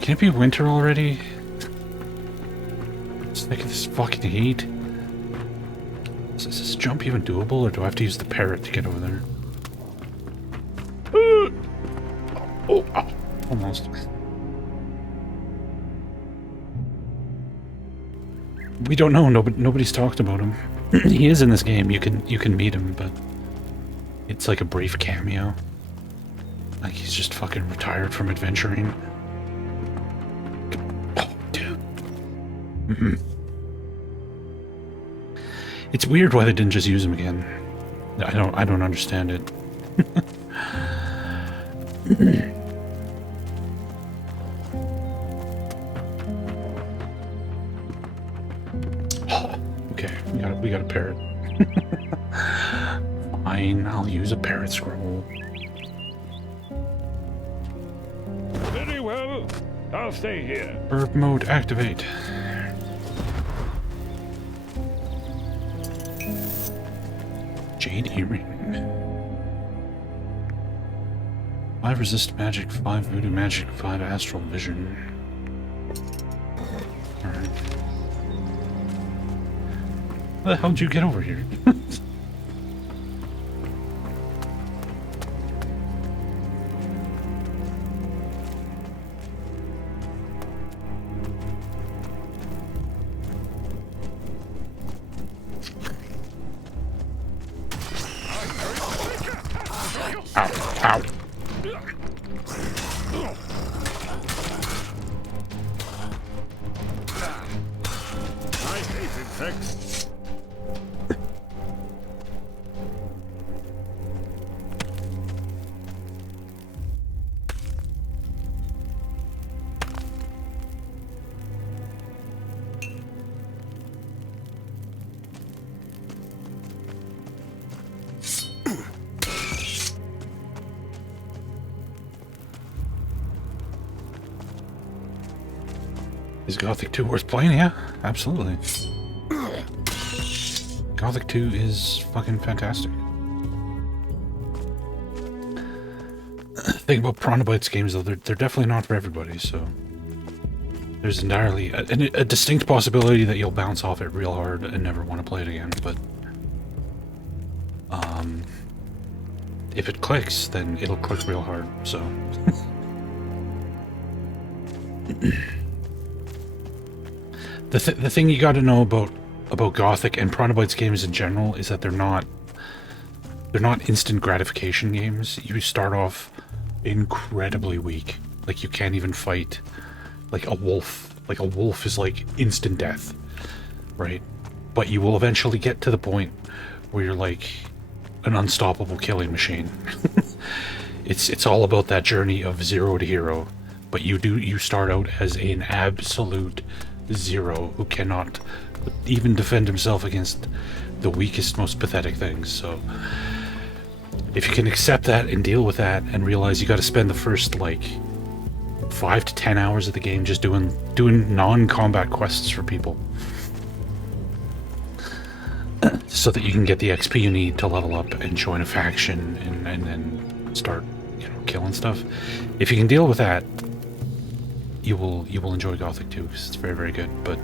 Can it be winter already? It's like this fucking heat. This is jump even doable, or do I have to use the parrot to get over there? Oh, almost. We don't know. Nobody's talked about him. He is in this game. You can meet him, but it's like a brief cameo. Like he's just fucking retired from adventuring. Oh, dude. It's weird why they didn't just use him again. I don't understand it. Okay, we got a parrot. Fine, I'll use a parrot scroll. Very well. I'll stay here. Herb mode activate. Jade earring. 5 resist magic, 5 voodoo magic, 5 astral vision. Alright. How the hell did you get over here? Ow. I hate insects. Is Gothic 2 worth playing? Yeah, absolutely. Gothic 2 is fucking fantastic. The thing about Chronobytes games, though, they're definitely not for everybody, so... There's entirely a distinct possibility that you'll bounce off it real hard and never want to play it again, but... if it clicks, then it'll click real hard, so... The thing you got to know about Gothic and Chronobytes games in general is that they're not instant gratification games. You start off incredibly weak. Like you can't even fight like a wolf. Like a wolf is like instant death, right? But you will eventually get to the point where you're like an unstoppable killing machine. It's all about that journey of 0 to hero. But you start out as an absolute 0 who cannot even defend himself against the weakest, most pathetic things. So if you can accept that and deal with that and realize you got to spend the first like 5 to 10 hours of the game just doing non-combat quests for people so that you can get the XP you need to level up and join a faction and then start, you know, killing stuff. If you can deal with that, you will enjoy Gothic 2 because it's very, very good. But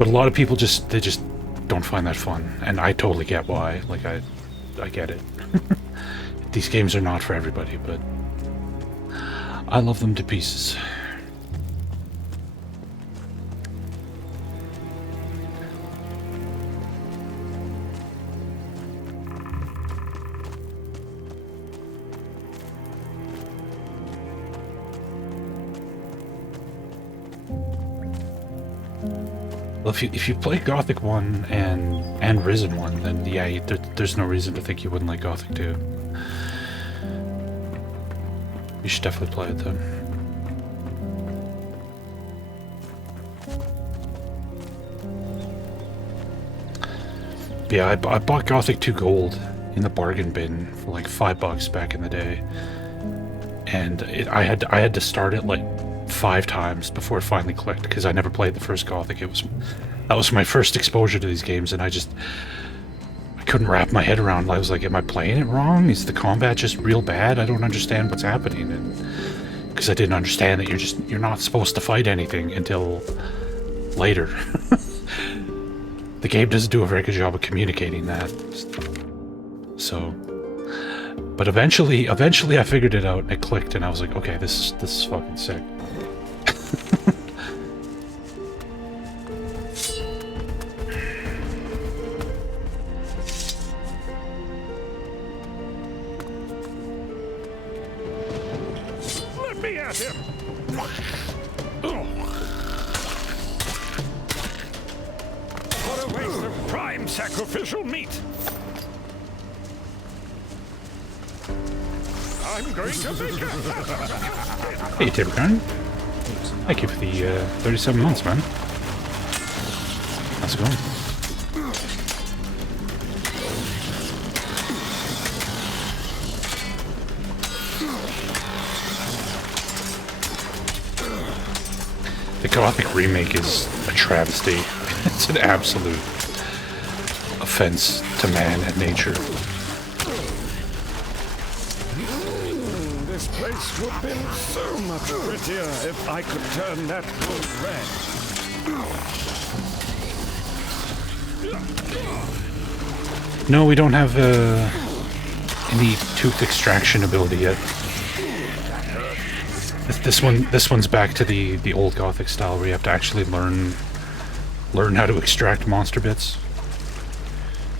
a lot of people just don't find that fun, and I totally get why. Like I get it. These games are not for everybody, but I love them to pieces. Well, if you play Gothic 1 and Risen 1, then yeah, there's no reason to think you wouldn't like Gothic 2. You should definitely play it though. Yeah, I bought Gothic 2 Gold in the bargain bin for like $5 back in the day, and I had to start it like 5 times before it finally clicked because I never played the first Gothic. That was my first exposure to these games, and I couldn't wrap my head around. I was like, am I playing it wrong? Is the combat just real bad? I don't understand what's happening. And because I didn't understand that you're not supposed to fight anything until later. the game doesn't do a very good job of communicating that. So, but eventually I figured it out. It clicked, and I was like, okay, this is fucking sick. Let me at him! What a waste of prime sacrificial meat! I'm going to make a... Hey, Tabacon. Thank you for the 37 months, man. How's it going? The Gothic remake is a travesty. It's an absolute offense to man and nature. This place would be so much prettier if I could turn that wood red. No, we don't have any tooth extraction ability yet. This one's back to the old Gothic style where you have to actually learn how to extract monster bits.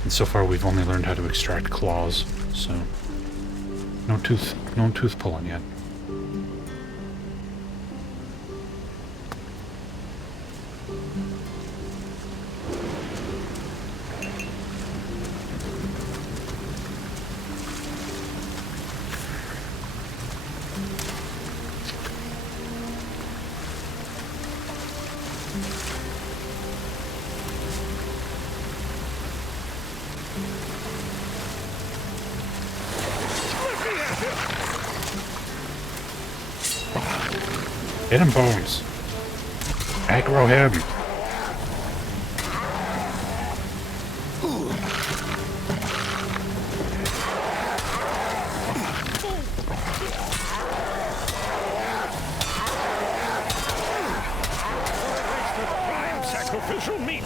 And so far we've only learned how to extract claws, so no tooth pulling yet. Hit him, Bones. Aggro him. Prime sacrificial meat!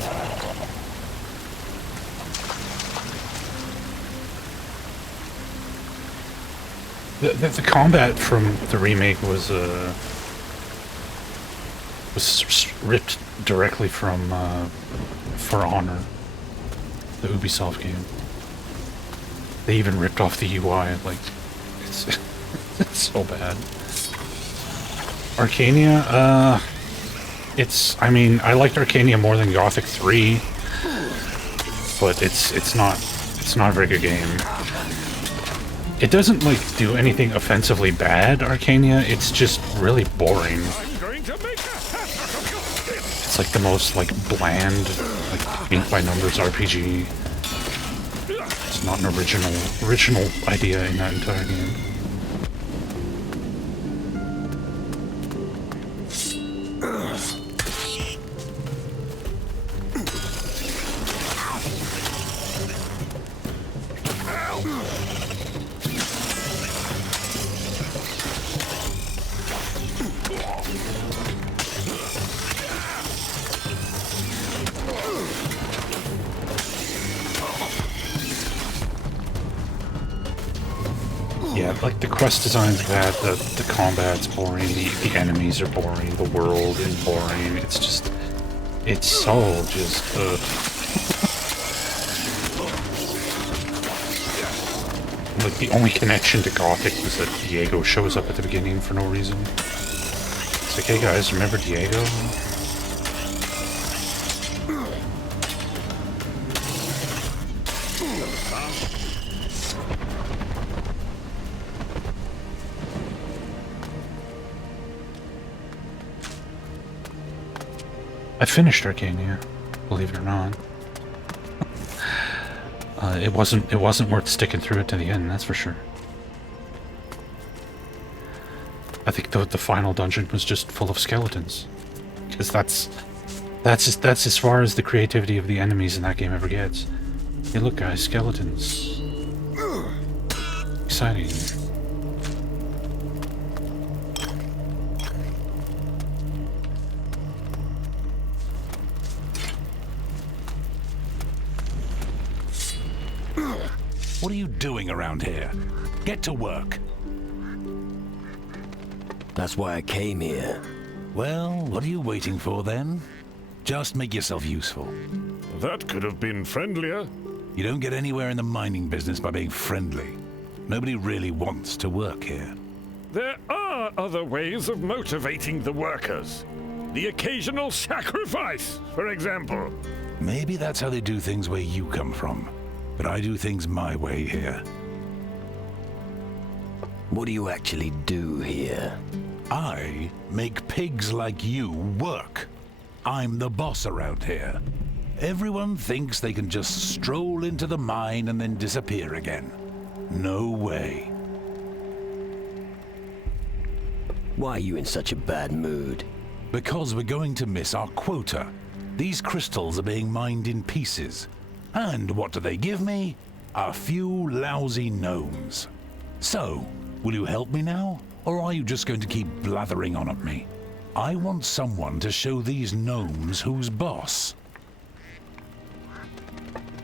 The combat from the remake was ripped directly from For Honor, the Ubisoft game. They even ripped off the UI. Like, it's it's so bad. Arcania, I mean, I liked Arcania more than Gothic 3, but it's not a very good game. It doesn't like do anything offensively bad, Arcania. It's just really boring. It's like the most like bland, like ink by numbers RPG. It's not an original idea in that entire game. Yeah, like the quest design's bad, the combat's boring, the enemies are boring, the world is boring. It's just, it's so just, like the only connection to Gothic was that Diego shows up at the beginning for no reason. It's like, hey guys, remember Diego? I finished Arcania, believe it or not. It wasn't worth sticking through it to the end, that's for sure. I think the final dungeon was just full of skeletons, because that's as far as the creativity of the enemies in that game ever gets. Hey, look, guys, skeletons. Exciting. What are you doing around here? Get to work. That's why I came here. Well, what are you waiting for then? Just make yourself useful. That could have been friendlier. You don't get anywhere in the mining business by being friendly. Nobody really wants to work here. There are other ways of motivating the workers. The occasional sacrifice, for example. Maybe that's how they do things where you come from. But I do things my way here. What do you actually do here? I make pigs like you work. I'm the boss around here. Everyone thinks they can just stroll into the mine and then disappear again. No way. Why are you in such a bad mood? Because we're going to miss our quota. These crystals are being mined in pieces. And what do they give me? A few lousy gnomes. So, will you help me now? Or are you just going to keep blathering on at me? I want someone to show these gnomes who's boss.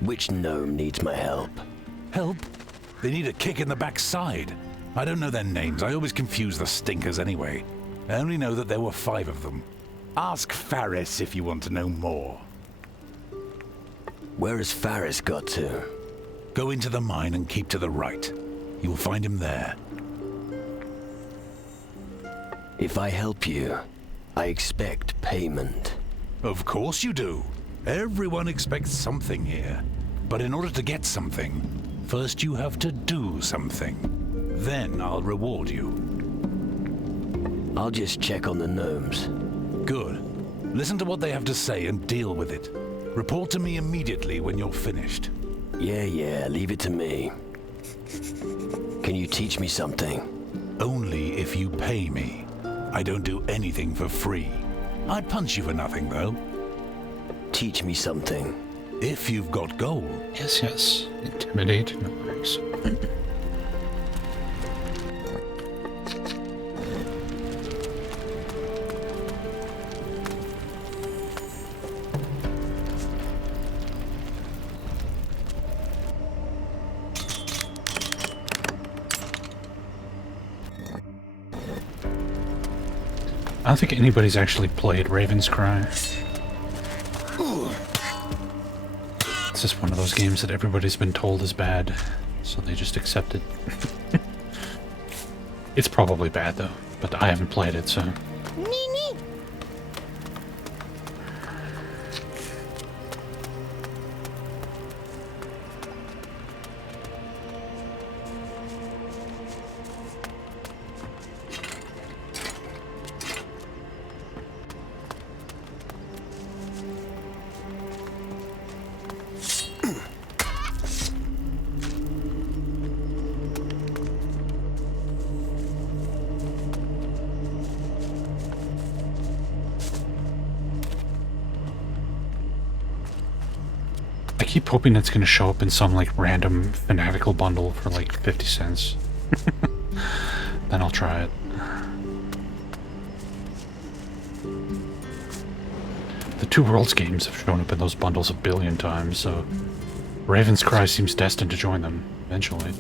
Which gnome needs my help? Help? They need a kick in the backside. I don't know their names. I always confuse the stinkers anyway. I only know that there were 5 of them. Ask Faris if you want to know more. Where has Faris got to? Go into the mine and keep to the right. You will find him there. If I help you, I expect payment. Of course you do. Everyone expects something here. But in order to get something, first you have to do something. Then I'll reward you. I'll just check on the gnomes. Good. Listen to what they have to say and deal with it. Report to me immediately when you're finished. Yeah, leave it to me. Can you teach me something? Only if you pay me. I don't do anything for free. I'd punch you for nothing, though. Teach me something. If you've got gold. Yes. Intimidate. No worries. I don't think anybody's actually played Raven's Cry. It's just one of those games that everybody's been told is bad, so they just accept it. It's probably bad though, but I haven't played it, so... I keep hoping it's gonna show up in some like random fanatical bundle for like 50 cents. Then I'll try it. The Two Worlds games have shown up in those bundles a billion times, so Raven's Cry seems destined to join them eventually.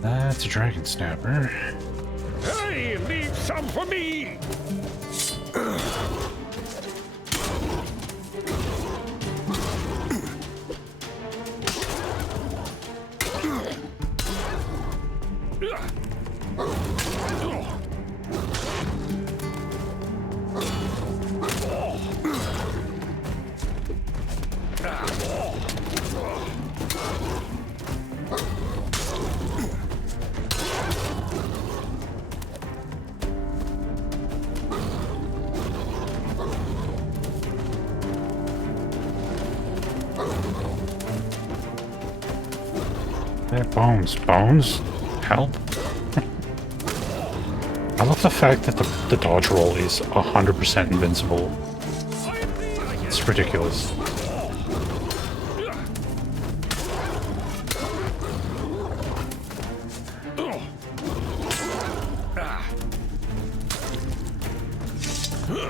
That's a dragon snapper. Hey, leave some for me! They're bones. Bones? Help? I love the fact that the dodge roll is 100% invincible. It's ridiculous. What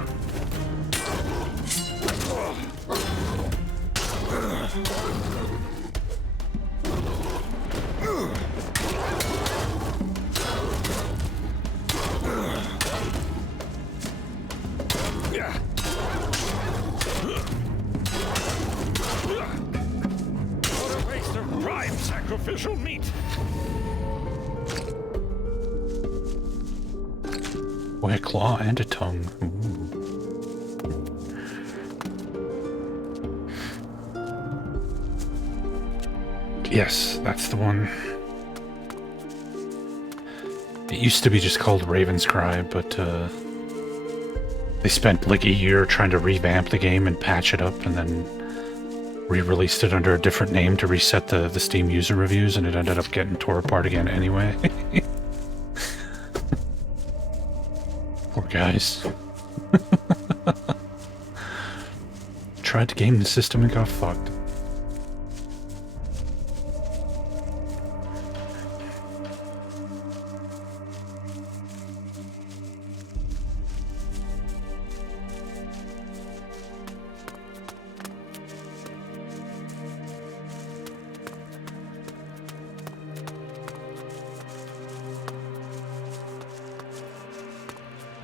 a waste of prime sacrificial meat! Boy, a claw and a tongue. Ooh. Yes, that's the one. It used to be just called Raven's Cry, but they spent like a year trying to revamp the game and patch it up, and then re-released it under a different name to reset the Steam user reviews, and it ended up getting tore apart again anyway. Poor guys. Tried to game the system and got fucked.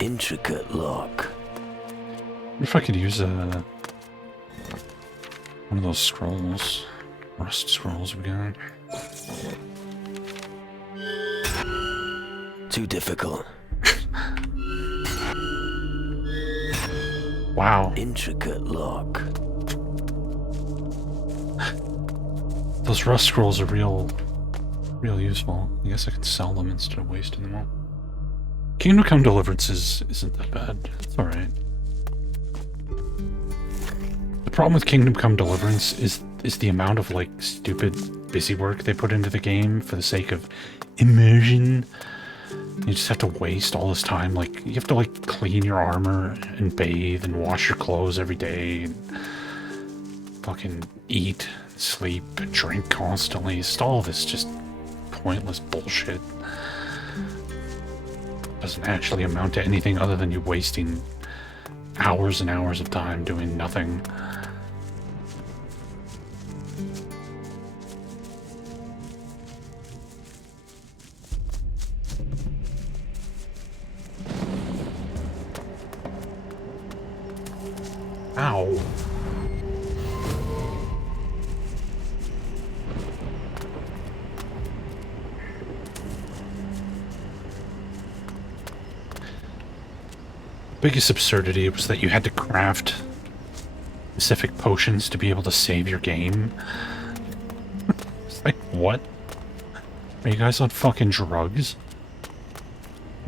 Intricate lock. What if I could use one of those scrolls? Rust scrolls we got. Too difficult. Wow. Intricate lock. Those rust scrolls are real useful. I guess I could sell them instead of wasting them all. Kingdom Come Deliverance isn't that bad. It's alright. The problem with Kingdom Come Deliverance is the amount of like stupid busy work they put into the game for the sake of immersion. You just have to waste all this time. Like, you have to like clean your armor and bathe and wash your clothes every day and fucking eat, sleep, drink constantly. Just all this just pointless bullshit. Doesn't actually amount to anything other than you wasting hours and hours of time doing nothing. Ow. Biggest absurdity was that you had to craft specific potions to be able to save your game. It's like, what? Are you guys on fucking drugs?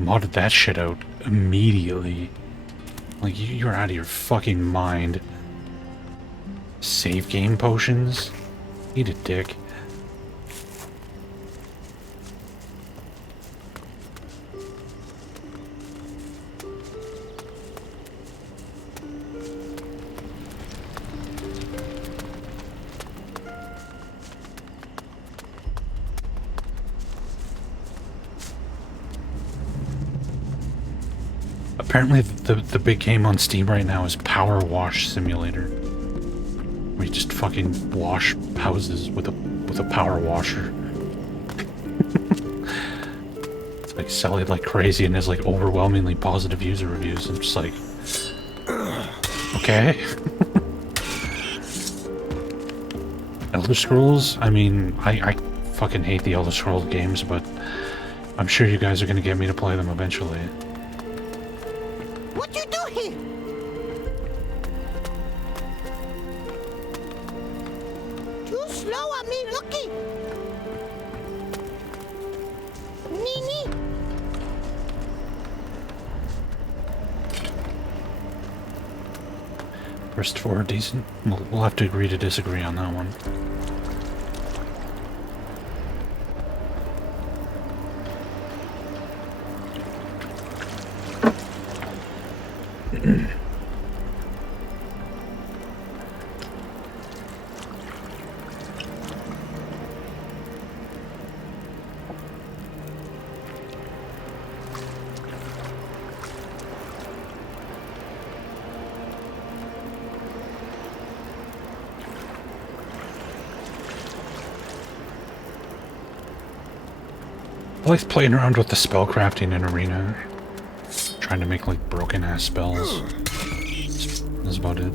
Modded that shit out immediately. Like, you're out of your fucking mind. Save game potions? Eat a dick. Apparently the big game on Steam right now is Power Wash Simulator. Where you just fucking wash houses with a power washer. It's like selling like crazy and has like overwhelmingly positive user reviews. I'm just like, okay. Elder Scrolls? I mean, I fucking hate the Elder Scrolls games, but I'm sure you guys are gonna get me to play them eventually. What you do here? Too slow on me looking. Nini. First 4 decent. We'll have to agree to disagree on that one. liked playing around with the spell crafting in Arena. Trying to make, like, broken-ass spells. That's about it.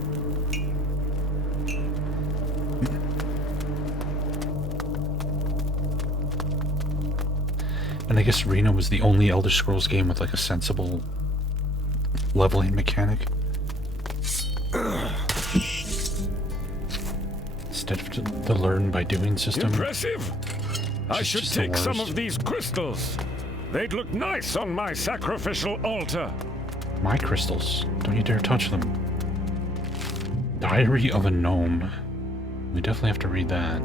And I guess Arena was the only Elder Scrolls game with, like, a sensible leveling mechanic. Instead of the learn by doing system. Impressive! I should take some of these crystals. They'd look nice on my sacrificial altar. My crystals. Don't you dare touch them. Diary of a Gnome. We definitely have to read that.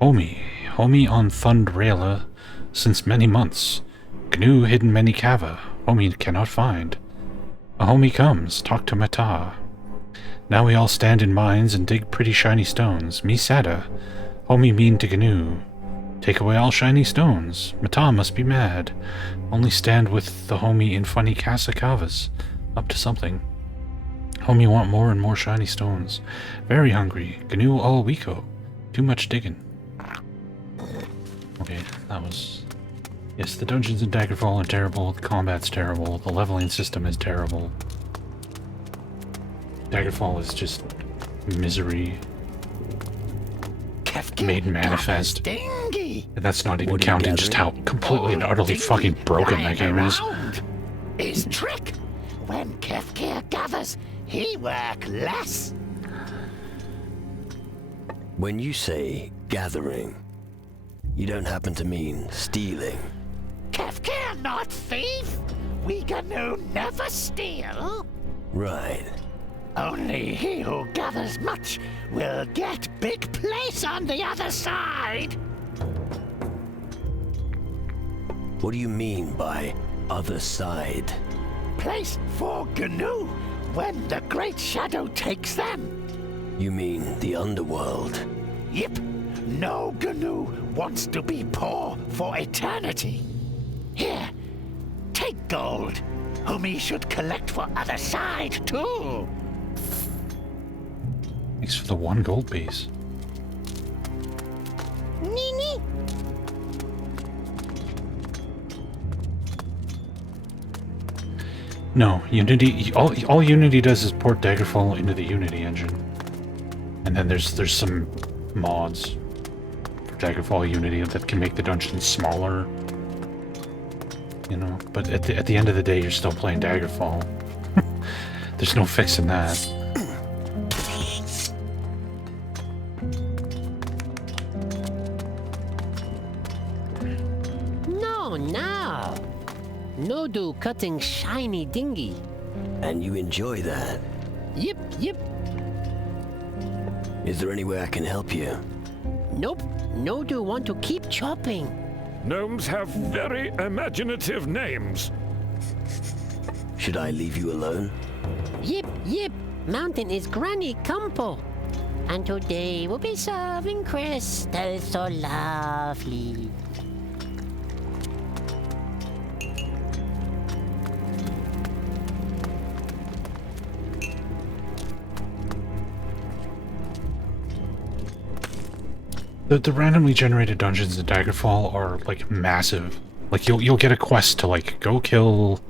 Homie on Thundraila since many months. Gnu hidden many cava. Homie cannot find. A homie comes, talk to Mata. Now we all stand in mines and dig pretty shiny stones. Me sada. Homie mean to Gnu. Take away all shiny stones. Mata must be mad. Only stand with the homie in funny casa cavas. Up to something. Homie want more and more shiny stones. Very hungry. Gnu all weeko. Too much digging. Okay, that was... Yes, the dungeons in Daggerfall are terrible, the combat's terrible, the leveling system is terrible. Daggerfall is just misery made manifest. And that's not even counting just how completely and utterly fucking broken that game is. Is trick. When Kefkir gathers, he work less. When you say gathering, you don't happen to mean stealing. Kefkir not thief. We Gnu never steal. Right. Only he who gathers much will get big place on the other side. What do you mean by other side? Place for Gnu when the Great Shadow takes them. You mean the underworld? Yep. No Gnu wants to be poor for eternity. Here, take gold, whom he should collect for other side too. Thanks for the 1 gold piece. Nini. No, Unity. All Unity does is port Daggerfall into the Unity engine, and then there's some mods for Daggerfall Unity that can make the dungeons smaller. You know, but at the end of the day, you're still playing Daggerfall. There's no fixing that. No do cutting shiny dinghy. And you enjoy that? Yep. Is there any way I can help you? Nope. No do want to keep chopping. Gnomes have very imaginative names. Should I leave you alone? Yep. Mountain is Granny Campo. And today we'll be serving crystals so lovely. The randomly generated dungeons in Daggerfall are like massive. Like you'll get a quest to like go kill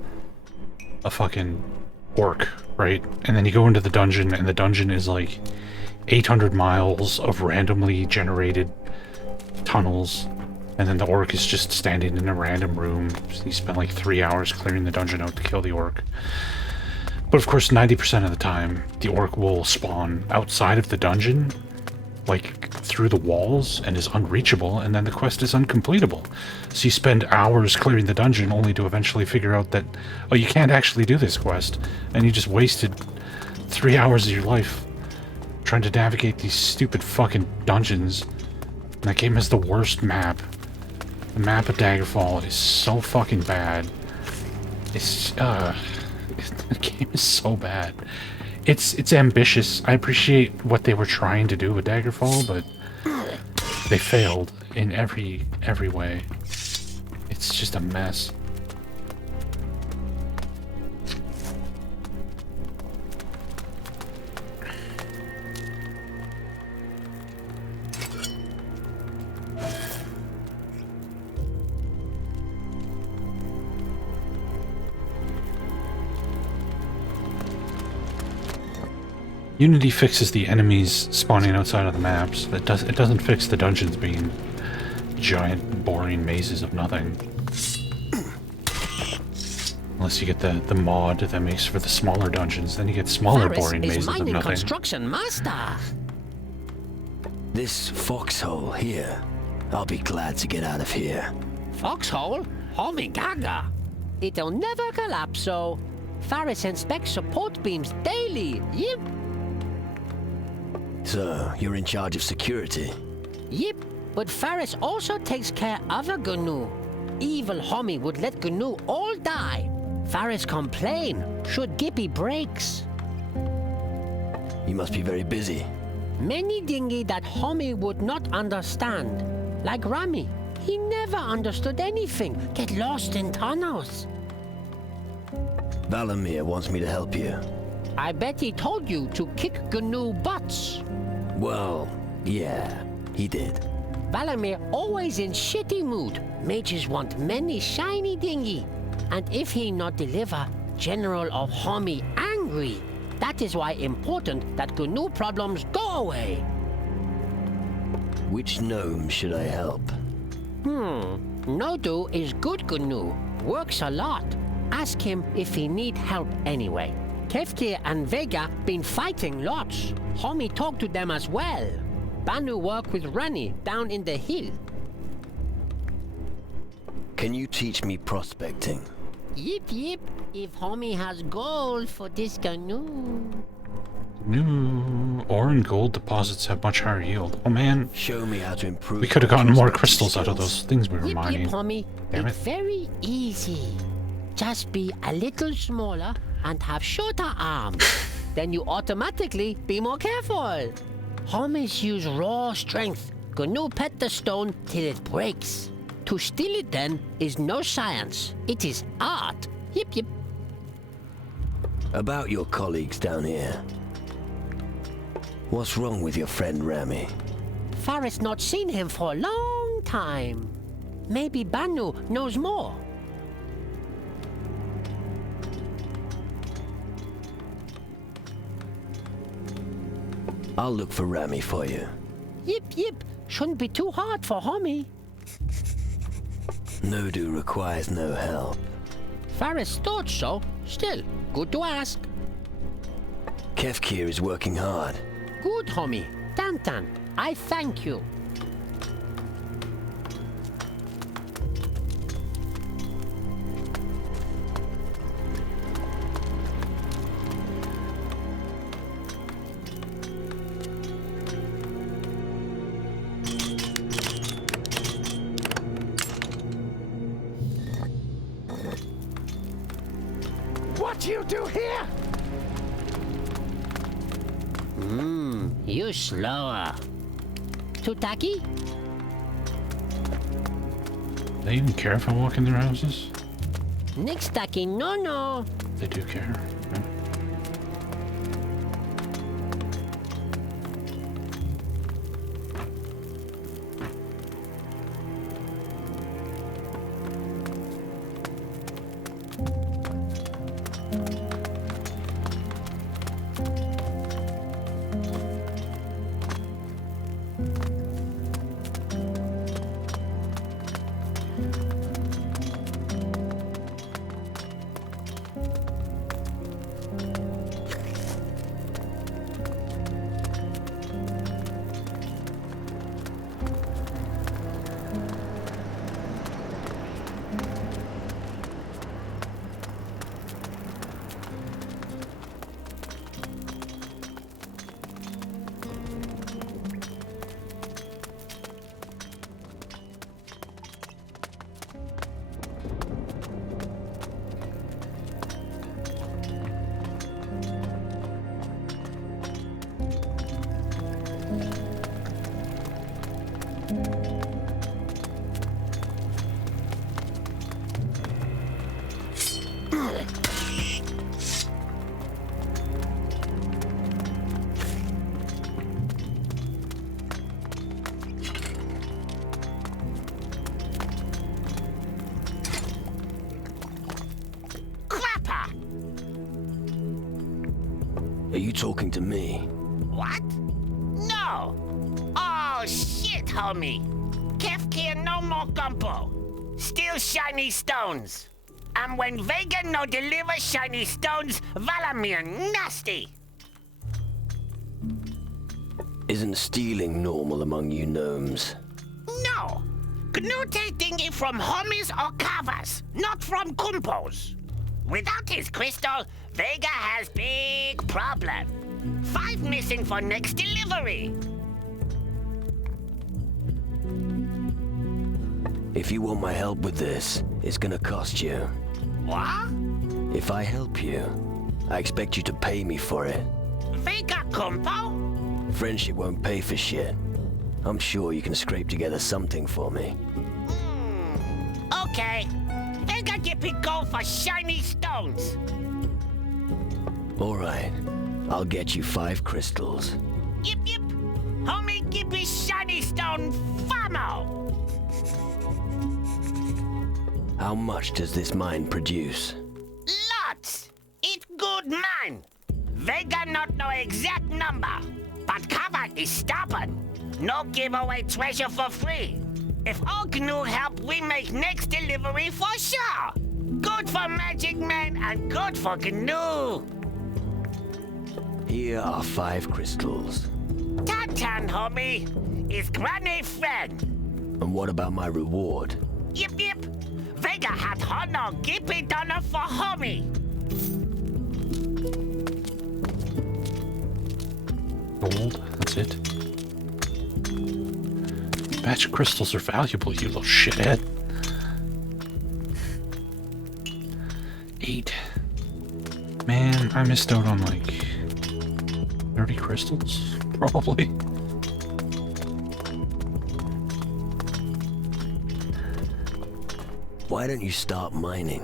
a fucking orc, right? And then you go into the dungeon and the dungeon is like 800 miles of randomly generated tunnels. And then the orc is just standing in a random room. You spend like 3 hours clearing the dungeon out to kill the orc. But of course 90% of the time the orc will spawn outside of the dungeon, like through the walls, and is unreachable, and then the quest is uncompletable. So you spend hours clearing the dungeon only to eventually figure out that, oh, you can't actually do this quest, and you just wasted 3 hours of your life trying to navigate these stupid fucking dungeons. And that game has the worst map. The map of Daggerfall is so fucking bad. The game is so bad. It's ambitious. I appreciate what they were trying to do with Daggerfall, but they failed in every way. It's just a mess. Unity fixes the enemies spawning outside of the maps. It doesn't fix the dungeons being giant, boring mazes of nothing. Unless you get the mod that makes for the smaller dungeons, then you get smaller, boring mazes of nothing. Construction master. This foxhole here. I'll be glad to get out of here. Foxhole? Homie gaga. It'll never collapse, so Faris inspects support beams daily. Yep. So, you're in charge of security? Yep, but Faris also takes care of a GNU. Evil homie would let GNU all die. Faris complain should Gippy breaks. You must be very busy. Many dingy that homie would not understand. Like Rami. He never understood anything. Get lost in tunnels. Valamir wants me to help you. I bet he told you to kick GNU butts. Well, yeah, he did. Valamir always in shitty mood. Mages want many shiny dingy. And if he not deliver, General of Homie angry. That is why important that GNU problems go away. Which gnome should I help? Nodu is good GNU. Works a lot. Ask him if he need help anyway. Keftir and Vega been fighting lots. Homie talk to them as well. Banu work with Rani down in the hill. Can you teach me prospecting? Yip. If homie has gold for this GNU. New ore and gold deposits have much higher yield. Oh man. Show me how to improve. We could have gotten more crystals out of those things we were mining. Yip, homie. Damn it. It's very easy. Just be a little smaller and have shorter arms. Then you automatically be more careful. Homies use raw strength. GNU pet the stone till it breaks. To steal it then is no science. It is art. Yip. About your colleagues down here. What's wrong with your friend Rami? Faris not seen him for a long time. Maybe Banu knows more. I'll look for Rami for you. Yip. Shouldn't be too hard for homie. Nodu requires no help. Faris thought so. Still, good to ask. Kefkir is working hard. Good, homie. Tantan, I thank you. What do you do here? You slower. Tutaki? They even care if I walk in their houses? Nix taki no. They do care. Okay. talking to me? What? No! Oh, shit, homie! Kefkir no more gumpo. Still shiny stones. And when Vega no deliver shiny stones, Valamir nasty! Isn't stealing normal among you gnomes? No! Gnu take thingy from homies or cavas, not from kumpos. Without his crystal, Vega has big problem. 5 missing for next delivery. If you want my help with this, it's gonna cost you. What? If I help you, I expect you to pay me for it. Vega kumpo? Friendship won't pay for shit. I'm sure you can scrape together something for me. Okay. Vega give me gold for shiny stones. Alright. I'll get you 5 crystals. Yip yip. Homie give me shiny stone famo. How much does this mine produce? Lots. It good man. Vega not know exact number. But Kava is stubborn. No give away treasure for free. If all Gnu help, we make next delivery for sure. Good for Magic Man and good for Gnu. Here are 5 crystals. Tan homie. Is Granny friend. And what about my reward? Yip yip. Vega had honor gippy donor for homie. Gold, that's it. Batch of crystals are valuable, you little shithead. 8. Man, I missed out on like 30 crystals, probably. Why don't you start mining?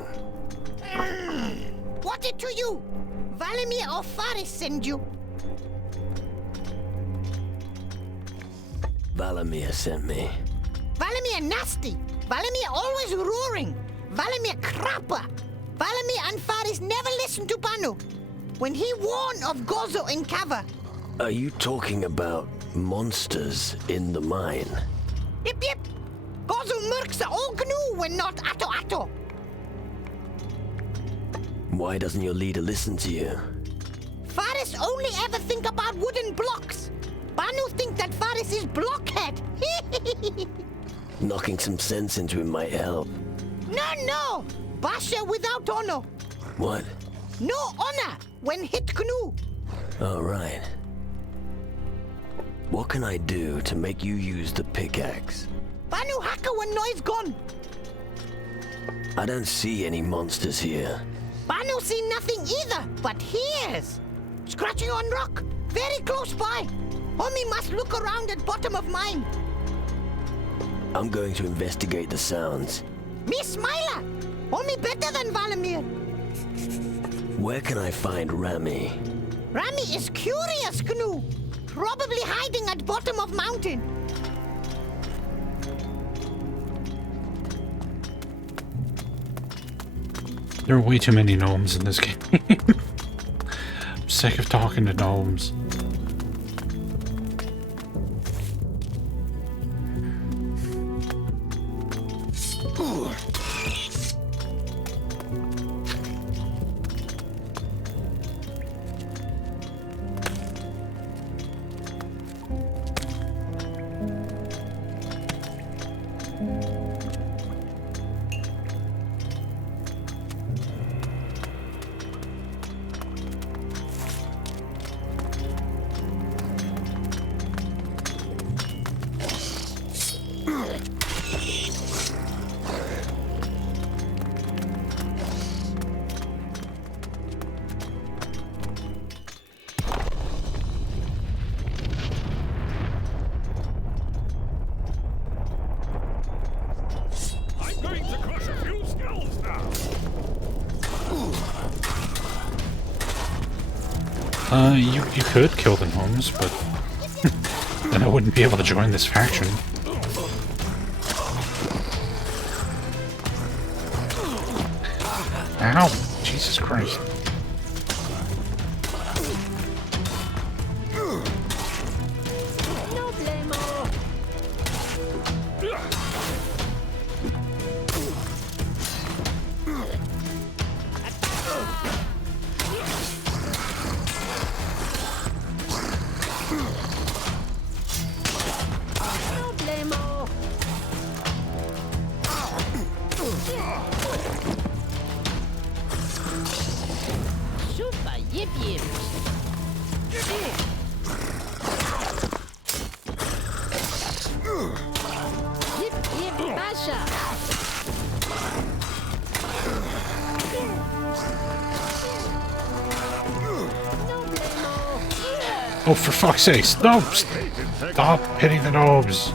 What it to you? Valimir or Faris send you? Valamir sent me. Valimir nasty. Valimir always roaring. Valimir crapper. Valimir and Faris never listen to Banu. When he warned of Gozo in Kava. Are you talking about monsters in the mine? Yip yip. Gozo murks are all Gnu when not Ato. Why doesn't your leader listen to you? Faris only ever think about wooden blocks. Banu think that Faris is blockhead. Knocking some sense into him might help. No. Basha without honor. What? No honor when hit Gnu. All right. What can I do to make you use the pickaxe? Banu haka when noise gone. I don't see any monsters here. Banu see nothing either, but hears. Scratching on rock, very close by. Homie must look around at bottom of mine. I'm going to investigate the sounds. Me Smiler. Homie better than Valamir. Where can I find Rami? Rami is curious, Gnu. Probably hiding at bottom of mountain. There are way too many gnomes in this game. I'm sick of talking to gnomes. You could kill the gnomes, but then I wouldn't be able to join this faction. Ow! Jesus Christ. Oh, for fuck's sakes. No! Stop hitting the gnomes!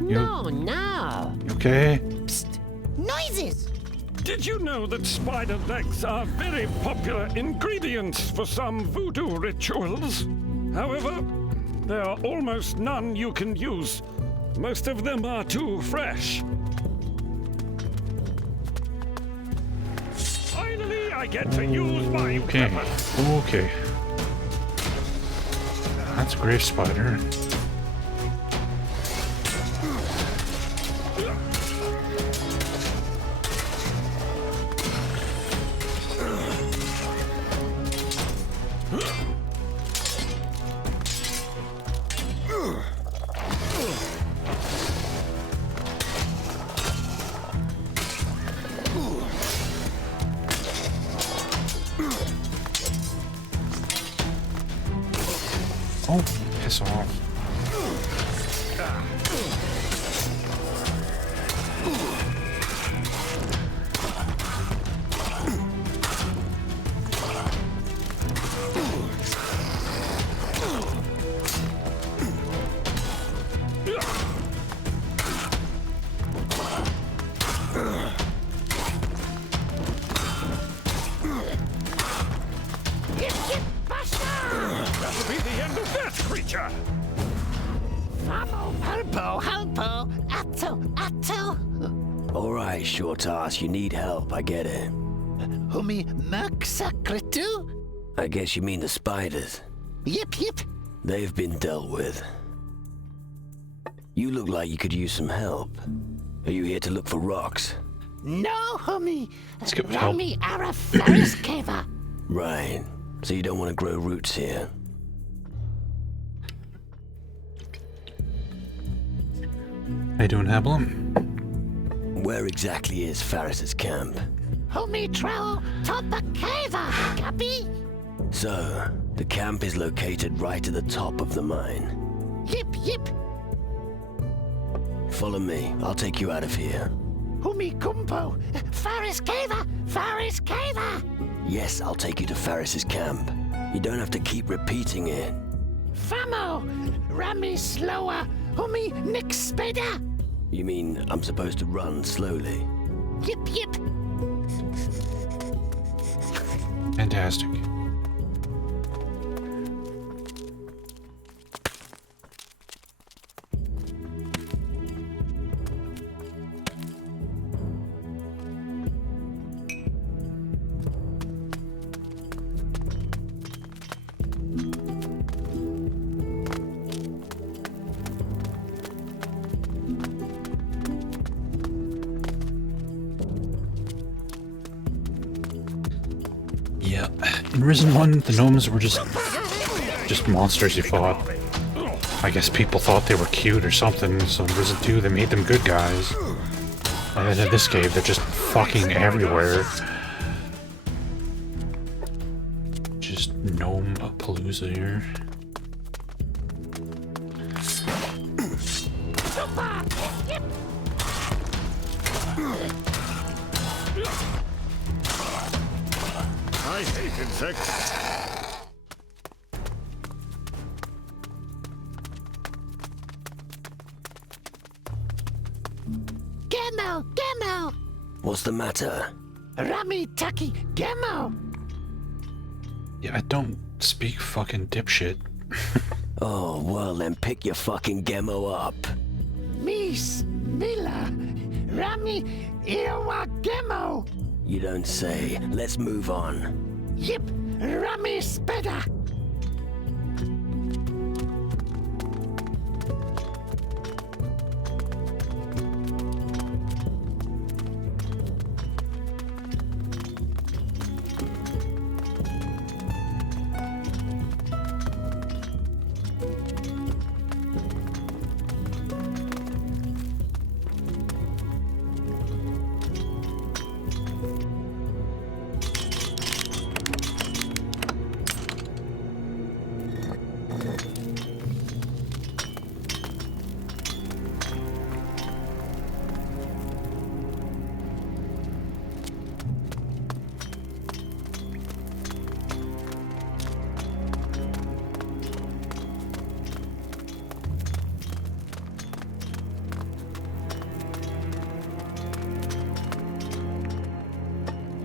No, no. You okay? Noises! Did you know that spider legs are very popular ingredients for some voodoo rituals? However, there are almost none you can use. Most of them are too fresh. Finally, I get to use my weapon. Okay. That's a grave spider. Oh, piss off. That'll be the end of that creature! Helpo, atto. All right, short ass, you need help, I get it. Humi mak sakritu? I guess you mean the spiders. Yep. They've been dealt with. You look like you could use some help. Are you here to look for rocks? No, Humi. Let's get help. Rami ara forest caver. Right. So you don't want to grow roots here. How you doing, Hablum? Where exactly is Faris's camp? Humi trao topa caver, copy? So, the camp is located right at the top of the mine. Yep. Follow me. I'll take you out of here. Humi kumpo. Faris caver. Yes, I'll take you to Faris's camp. You don't have to keep repeating it. Famo. Rami slower. Humi nick speda. You mean I'm supposed to run slowly? Yep. Fantastic. Yeah, in Risen 1, the gnomes were just monsters you fought. I guess people thought they were cute or something, so in Risen 2 they made them good guys. And then in this game, they're just fucking everywhere. Just gnome-a-palooza here. I hate insects. Gemo. What's the matter? Rami taki gemo. Yeah, I don't speak fucking dipshit. Oh, well then pick your fucking gemo up. Miss Mila. Rami Iwa gemo. You don't say. Let's move on. Yep. Rami speda.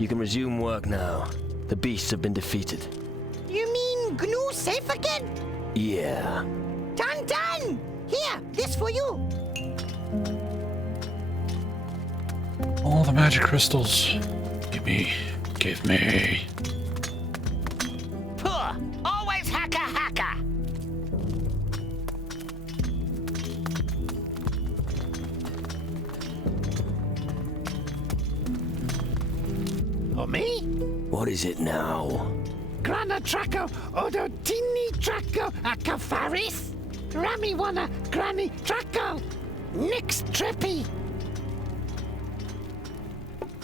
You can resume work now. The beasts have been defeated. You mean GNU safe again? Yeah. Done! Here, this for you. All the magic crystals. Give me. Poor, always hacker. Oh, me? What is it now? Grana Traco, Odo Tini Traco, Akafaris? Rami Wana, Granny Traco, Nix Trippy.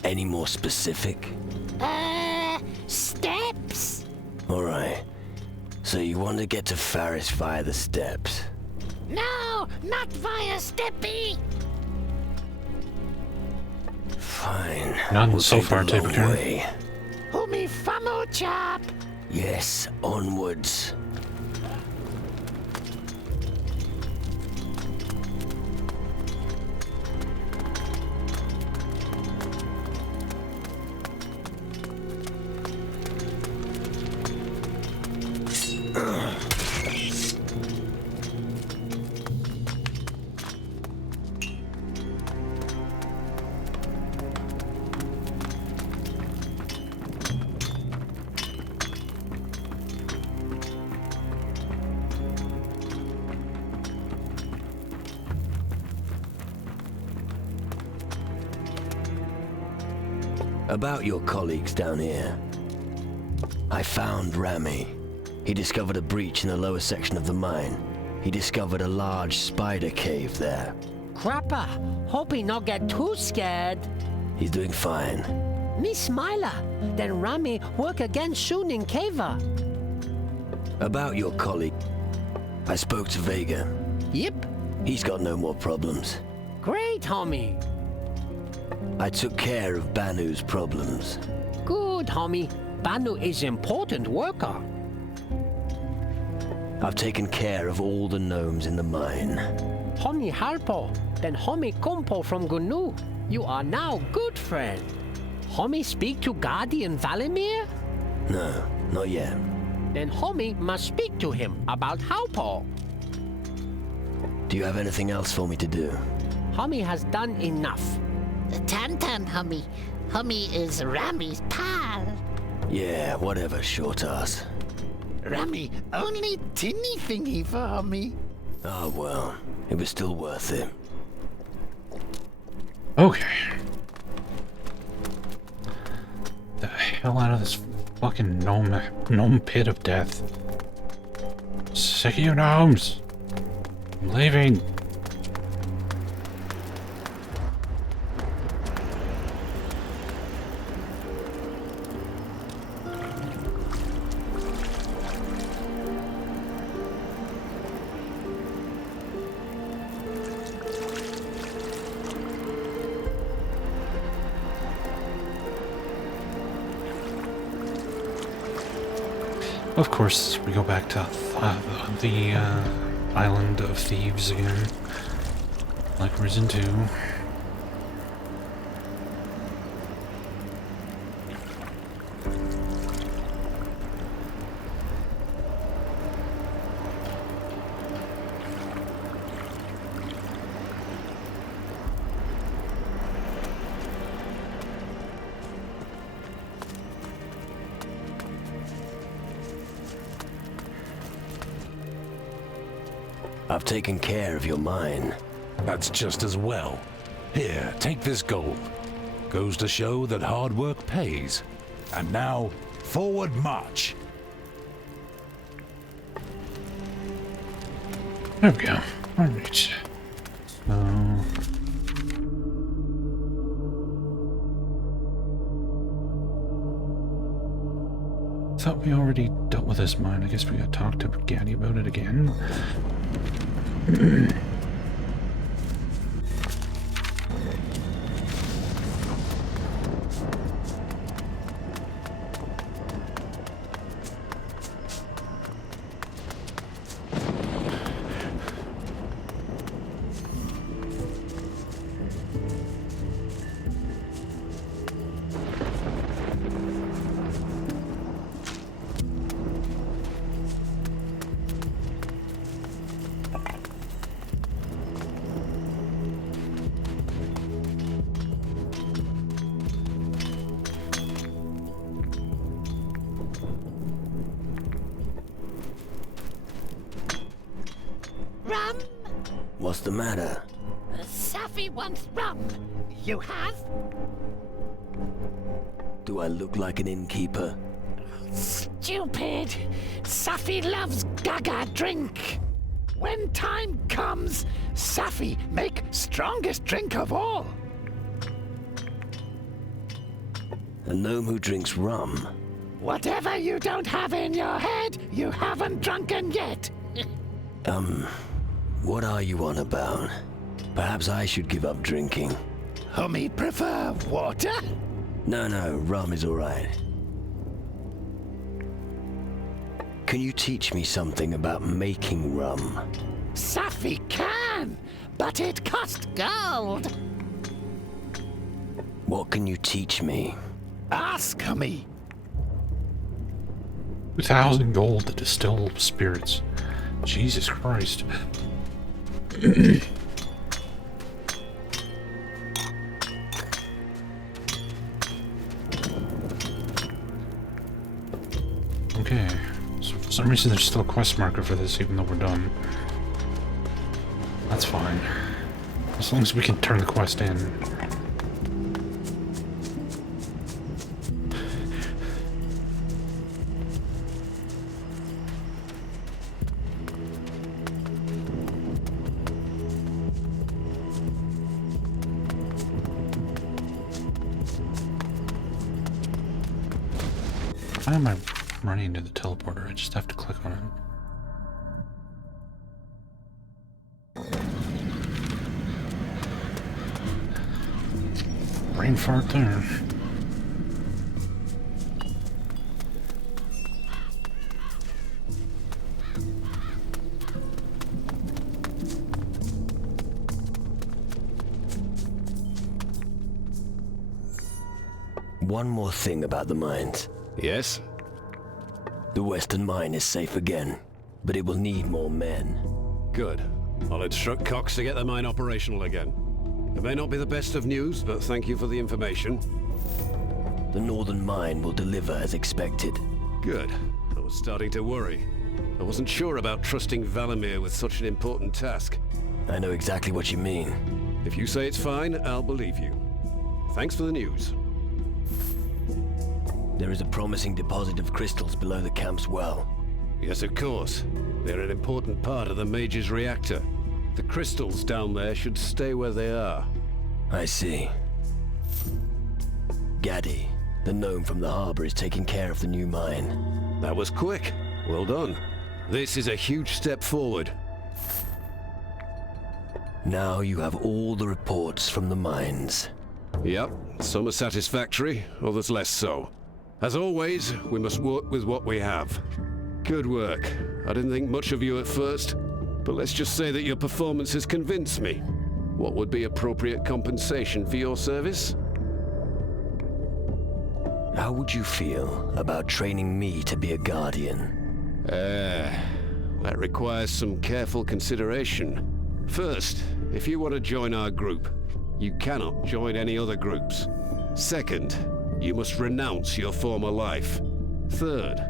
Any more specific? Steps? Alright. So you want to get to Faris via the steps? No, not via Steppy. Fine. None We'll so take far, the take a long turn. way. Humi famo chap. Yes, onwards. About your colleagues down here. I found Rami. He discovered a breach in the lower section of the mine. He discovered a large spider cave there. Crapper, hope he not get too scared. He's doing fine. Me smiler, then Rami work again soon in Cava. About your colleague. I spoke to Vega. Yep. He's got no more problems. Great, homie. I took care of Banu's problems. Good, homie. Banu is important worker. I've taken care of all the gnomes in the mine. Homie Harpo, then homie Kumpo from GNU. You are now good friend. Homie speak to Guardian Valimir? No, not yet. Then homie must speak to him about Harpo. Do you have anything else for me to do? Homie has done enough. Tantan, Hummy. Hummy is Rami's pal. Yeah, whatever, short ass. Rami, only tinny thingy for Hummy. Oh well, it was still worth it. Okay. The hell out of this fucking gnome pit of death. Sick of you gnomes. I'm leaving. Of course, we go back to the Island of Thieves again, like Risen 2. I've taken care of your mine. That's just as well. Here, take this gold. Goes to show that hard work pays. And now, forward march. There we go. Alright. So... thought we already dealt with this mine. I guess we gotta talk to Gaddy about it again. Rum? What's the matter? Safi wants rum. You have? Do I look like an innkeeper? Stupid. Safi loves gaga drink. When time comes, Safi make strongest drink of all. A gnome who drinks rum? Whatever you don't have in your head, you haven't drunken yet. What are you on about? Perhaps I should give up drinking. Homie prefer water? No, rum is alright. Can you teach me something about making rum? Safi can, but it costs gold. What can you teach me? Ask me. 2,000 gold to distill spirits. Jesus Christ. Okay. So for some reason there's still a quest marker for this even though we're done. That's fine. As long as we can turn the quest in. Why am I running into the teleporter? I just have to click on it. Brain fart there. One more thing about the mines. Yes? The western mine is safe again, but it will need more men. Good. I'll instruct Cox to get the mine operational again. It may not be the best of news, but thank you for the information. The northern mine will deliver as expected. Good. I was starting to worry. I wasn't sure about trusting Valimir with such an important task. I know exactly what you mean. If you say it's fine, I'll believe you. Thanks for the news. There is a promising deposit of crystals below the camp's well. Yes, of course. They're an important part of the Mage's reactor. The crystals down there should stay where they are. I see. Gaddy, the gnome from the harbor, is taking care of the new mine. That was quick. Well done. This is a huge step forward. Now you have all the reports from the mines. Yep, some are satisfactory, others less so. As always, we must work with what we have. Good work. I didn't think much of you at first, but let's just say that your performance has convinced me. What would be appropriate compensation for your service? How would you feel about training me to be a guardian? That requires some careful consideration. First, if you want to join our group, you cannot join any other groups. Second, you must renounce your former life. Third,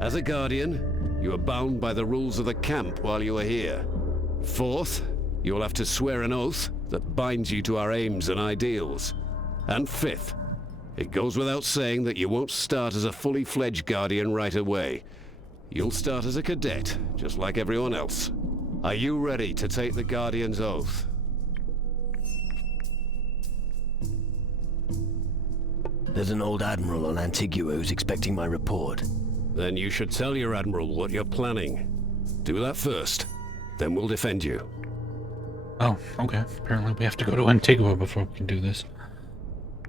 as a guardian, you are bound by the rules of the camp while you are here. Fourth, you will have to swear an oath that binds you to our aims and ideals. And fifth, it goes without saying that you won't start as a fully fledged guardian right away. You'll start as a cadet, just like everyone else. Are you ready to take the Guardian's oath? There's an old admiral on Antigua who's expecting my report. Then you should tell your admiral what you're planning. Do that first, then we'll defend you. Oh, okay. Apparently we have to go to Antigua before we can do this.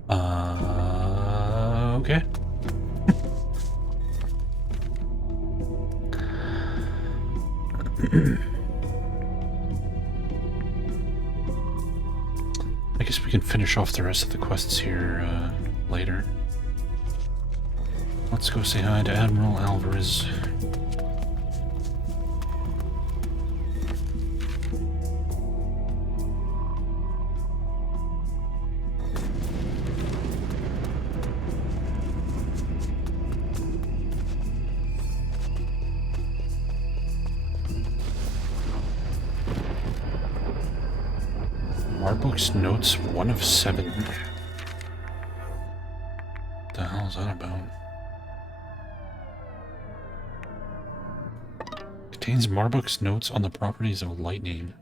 Okay. I guess we can finish off the rest of the quests here later. Let's go say hi to Admiral Alvarez. Marbrook's notes, 1 of 7. What the hell is that about? Contains Marbrook's notes on the properties of lightning.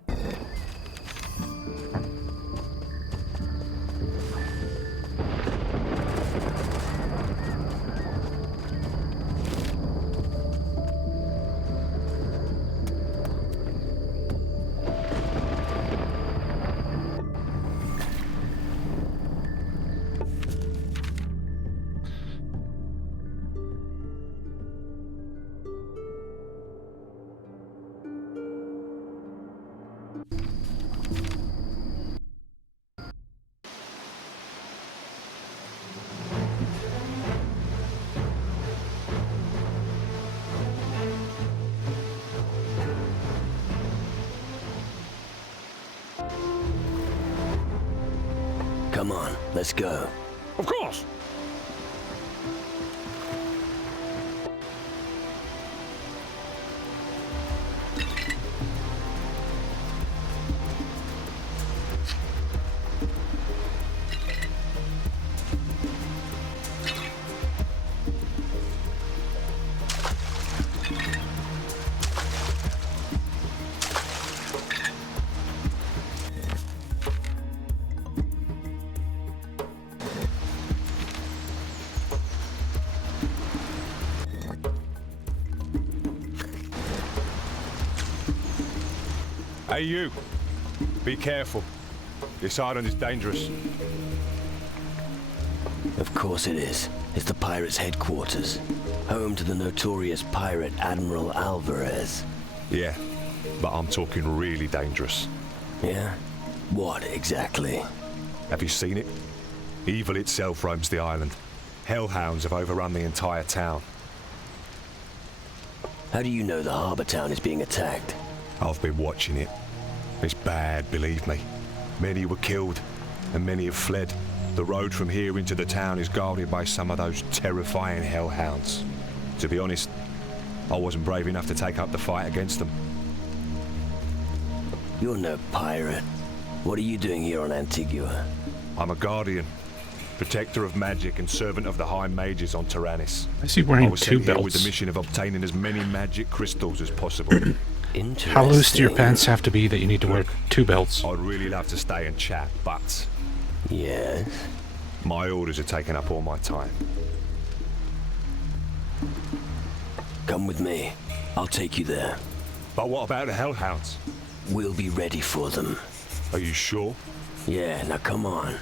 Come on, let's go. Of course. Hey, you. Be careful. This island is dangerous. Of course it is. It's the pirates' headquarters. Home to the notorious pirate Admiral Alvarez. Yeah, but I'm talking really dangerous. Yeah? What exactly? Have you seen it? Evil itself roams the island. Hellhounds have overrun the entire town. How do you know the harbor town is being attacked? I've been watching it. It's bad, believe me. Many were killed, and many have fled. The road from here into the town is guarded by some of those terrifying hellhounds. To be honest, I wasn't brave enough to take up the fight against them. You're no pirate. What are you doing here on Antigua? I'm a guardian, protector of magic and servant of the High Mages on Taranis. I see wearing I was 2 sent here belts. with the mission of obtaining as many magic crystals as possible. How loose do your pants have to be that you need to wear 2 belts? I'd really love to stay and chat, but... Yes? My orders are taking up all my time. Come with me. I'll take you there. But what about the hellhounds? We'll be ready for them. Are you sure? Yeah, now come on.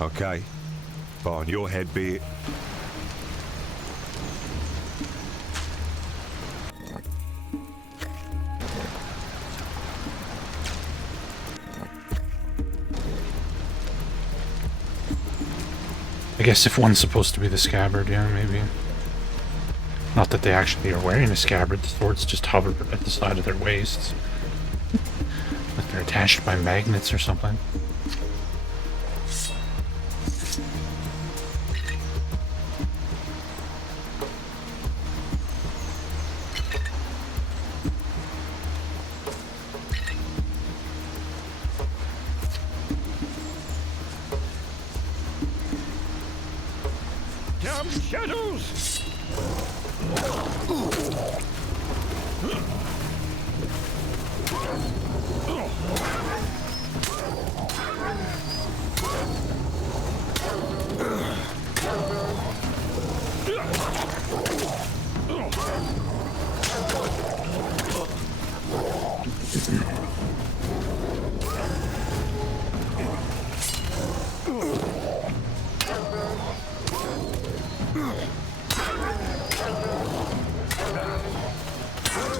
Okay. But on your head be it. I guess if one's supposed to be the scabbard, yeah, maybe. Not that they actually are wearing a scabbard, the swords just hover at the side of their waists. Like they're attached by magnets or something. Damn shadows!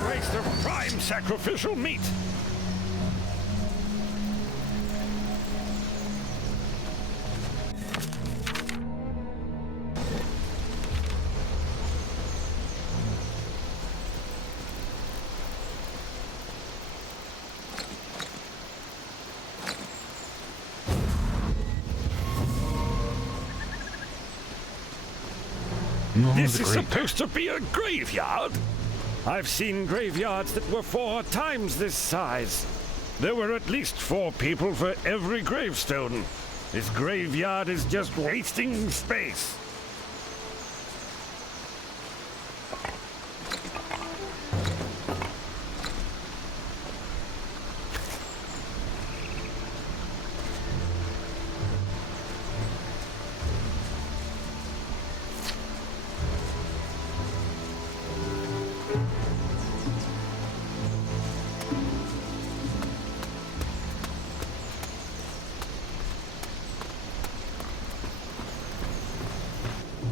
Waste of prime sacrificial meat! This is supposed to be a graveyard. I've seen graveyards that were 4 times this size. There were at least 4 people for every gravestone. This graveyard is just wasting space.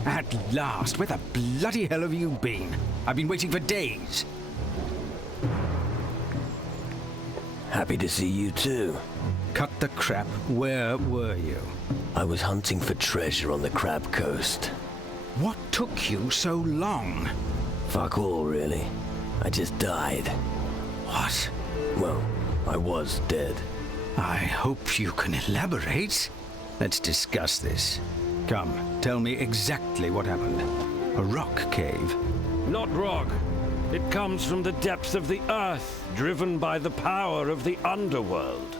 At last! Where the bloody hell have you been? I've been waiting for days. Happy to see you too. Cut the crap. Where were you? I was hunting for treasure on the Crab Coast. What took you so long? Fuck all, really. I just died. What? Well, I was dead. I hope you can elaborate. Let's discuss this. Come, tell me exactly what happened. A rock cave? Not rock. It comes from the depths of the earth, driven by the power of the underworld.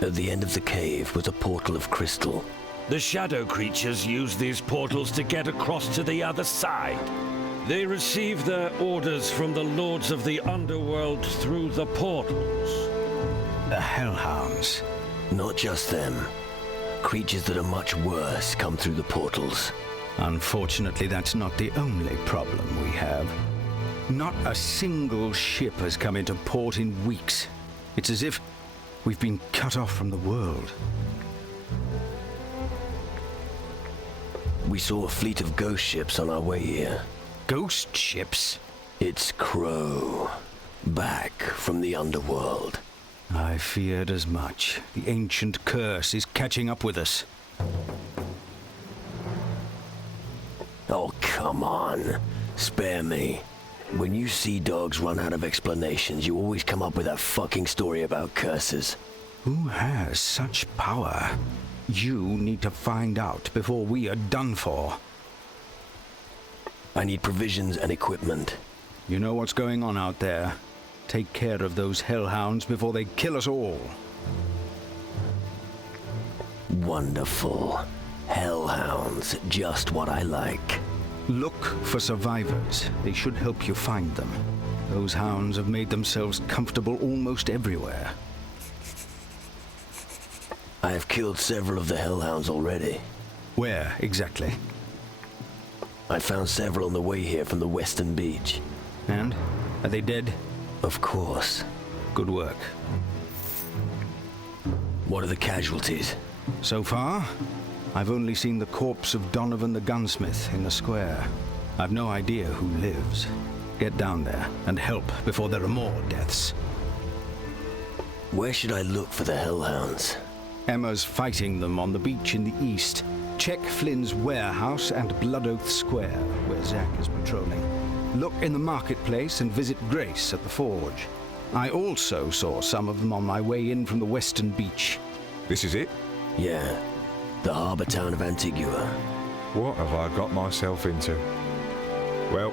At the end of the cave was a portal of crystal. The shadow creatures use these portals to get across to the other side. They receive their orders from the lords of the underworld through the portals. The Hellhounds? Not just them. Creatures that are much worse come through the portals. Unfortunately, that's not the only problem we have. Not a single ship has come into port in weeks. It's as if we've been cut off from the world. We saw a fleet of ghost ships on our way here. Ghost ships? It's Crow. Back from the underworld. I feared as much. The ancient curse is catching up with us. Oh, come on. Spare me. When you see dogs run out of explanations, you always come up with that fucking story about curses. Who has such power? You need to find out before we are done for. I need provisions and equipment. You know what's going on out there. Take care of those hellhounds before they kill us all. Wonderful. Hellhounds, just what I like. Look for survivors. They should help you find them. Those hounds have made themselves comfortable almost everywhere. I have killed several of the hellhounds already. Where, exactly? I found several on the way here from the western beach. And? Are they dead? Of course. Good work. What are the casualties? So far, I've only seen the corpse of Donovan the gunsmith in the square. I've no idea who lives. Get down there and help before there are more deaths. Where should I look for the hellhounds? Emma's fighting them on the beach in the east. Check Flynn's warehouse and Blood Oath Square, where Zack is patrolling. Look in the marketplace and visit Grace at the forge. I also saw some of them on my way in from the western beach. This is it? Yeah. The harbor town of Antigua. What have I got myself into? Well,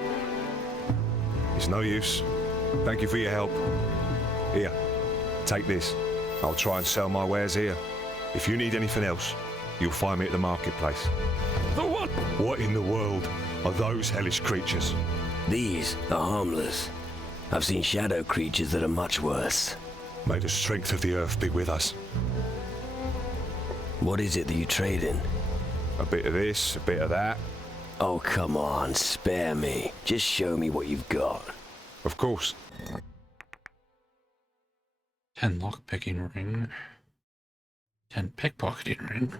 it's no use. Thank you for your help. Here, take this. I'll try and sell my wares here. If you need anything else, you'll find me at the marketplace. The what? What in the world are those hellish creatures? These are harmless. I've seen shadow creatures that are much worse. May the strength of the earth be with us. What is it that you trade in? A bit of this, a bit of that. Oh, come on, spare me. Just show me what you've got. Of course. 10 lockpicking ring. 10 pickpocketing ring.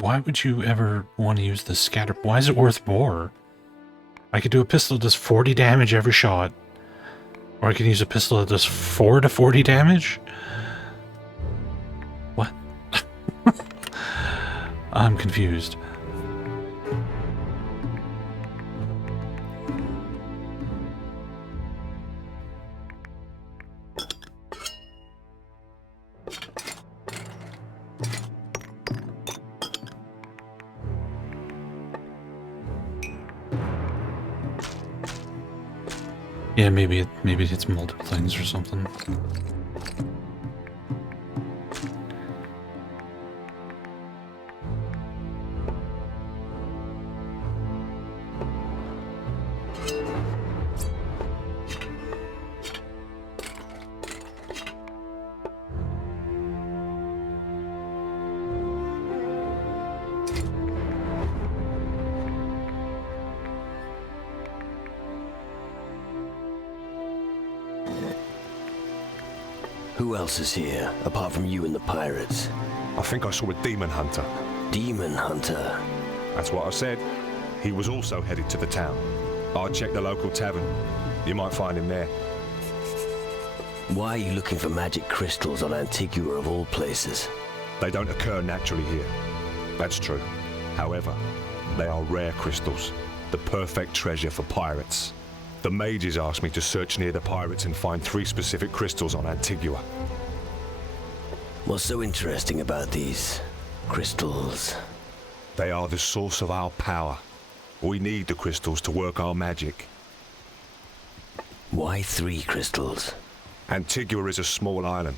Why would you ever want to use the scatter? Why is it worth more? I could do a pistol that does 40 damage every shot. Or I can use a pistol that does 4 to 40 damage? What? I'm confused. Yeah, maybe it's multiple things or something. Who else is here, apart from you and the pirates? I think I saw a demon hunter. Demon hunter? That's what I said. He was also headed to the town. I'll check the local tavern. You might find him there. Why are you looking for magic crystals on Antigua of all places? They don't occur naturally here. That's true. However, they are rare crystals. The perfect treasure for pirates. The mages asked me to search near the pirates and find 3 specific crystals on Antigua. What's so interesting about these crystals? They are the source of our power. We need the crystals to work our magic. Why 3 crystals? Antigua is a small island.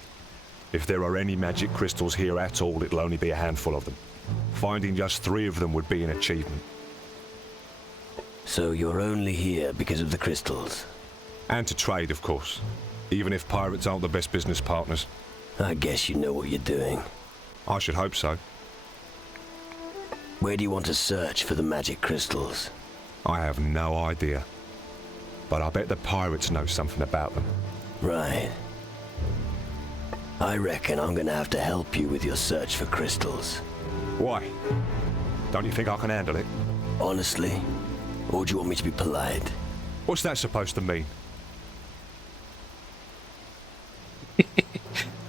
If there are any magic crystals here at all, it'll only be a handful of them. Finding just 3 of them would be an achievement. So you're only here because of the crystals? And to trade, of course. Even if pirates aren't the best business partners. I guess you know what you're doing. I should hope so. Where do you want to search for the magic crystals? I have no idea. But I bet the pirates know something about them. Right. I reckon I'm gonna have to help you with your search for crystals. Why? Don't you think I can handle it? Honestly? Or do you want me to be polite? What's that supposed to mean?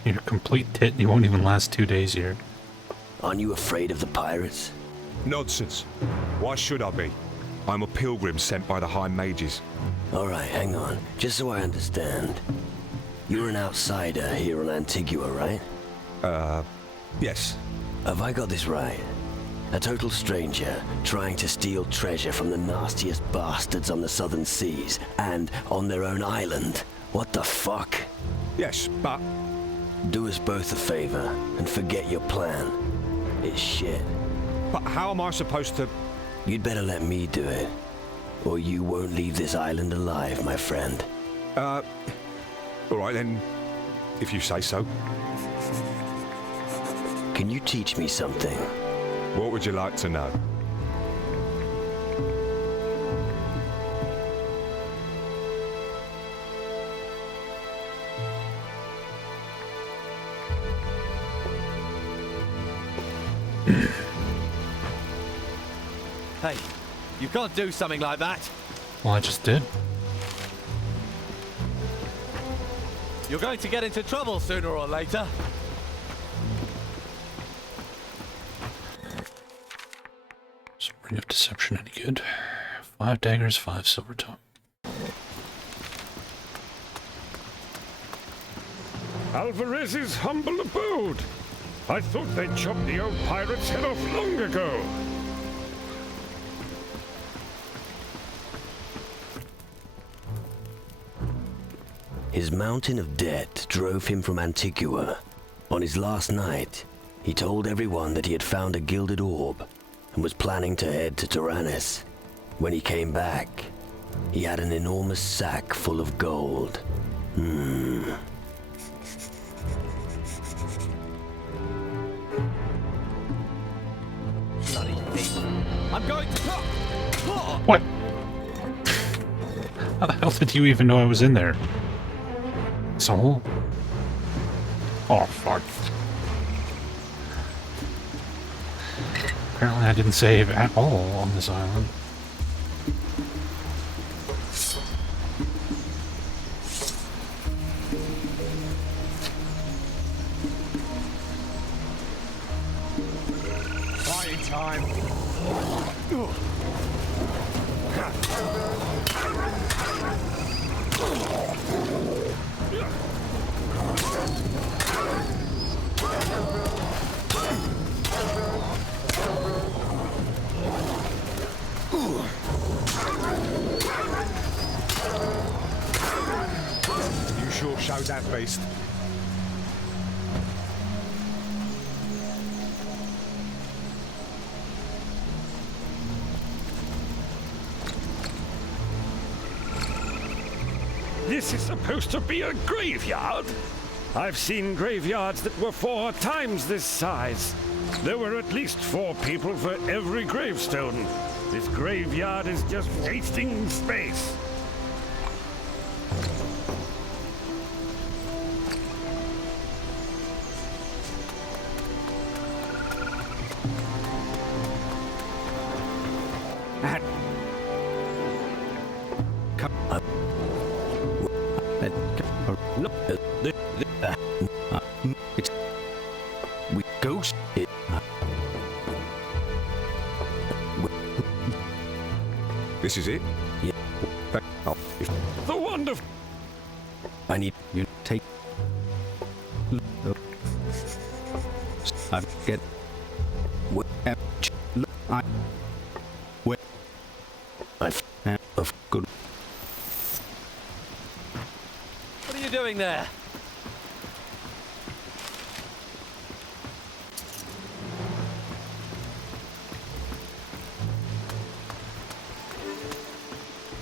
You're a complete tit and you won't even last 2 days here. Aren't you afraid of the pirates? Nonsense. Why should I be? I'm a pilgrim sent by the High Mages. Alright, hang on. Just so I understand. You're an outsider here on Antigua, right? Yes. Have I got this right? A total stranger trying to steal treasure from the nastiest bastards on the southern seas and on their own island? What the fuck? Yes, but... Do us both a favor and forget your plan. It's shit. But how am I supposed to... You'd better let me do it, or you won't leave this island alive, my friend. All right then, if you say so. Can you teach me something? What would you like to know? Hey, you can't do something like that. Well, I just did. You're going to get into trouble sooner or later. So ring of deception any good? 5 daggers, 5 silver tongue. Alvarez's humble abode. I thought they'd chopped the old pirate's head off long ago. His mountain of debt drove him from Antigua. On his last night, he told everyone that he had found a gilded orb and was planning to head to Taranis. When he came back, he had an enormous sack full of gold. Bloody thief. I'm going to... What? How the hell did you even know I was in there? So? Oh, fuck. Apparently I didn't save at all on this island. Fighting time. sure show that beast. This is supposed to be a graveyard. I've seen graveyards that were 4 times this size. There were at least 4 people for every gravestone. This graveyard is just wasting space. This is it? Yeah. The wonderful. I need you to take. I get. Of good. What are you doing there?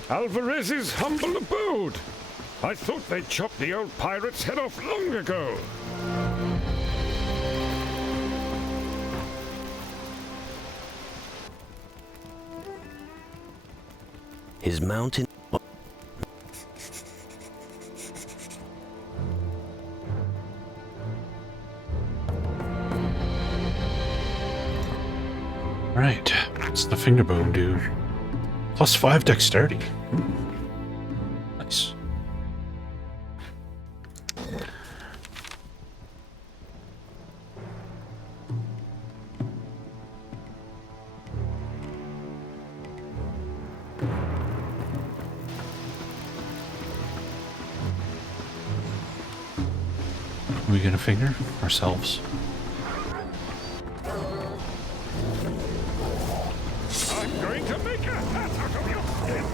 Alvarez's humble abode. I thought they chopped the old pirate's head off long ago. His mountain. Right, what's the finger bone do? +5 dexterity. Nice. Are we gonna finger ourselves? I'm going to make a hat out of your skin.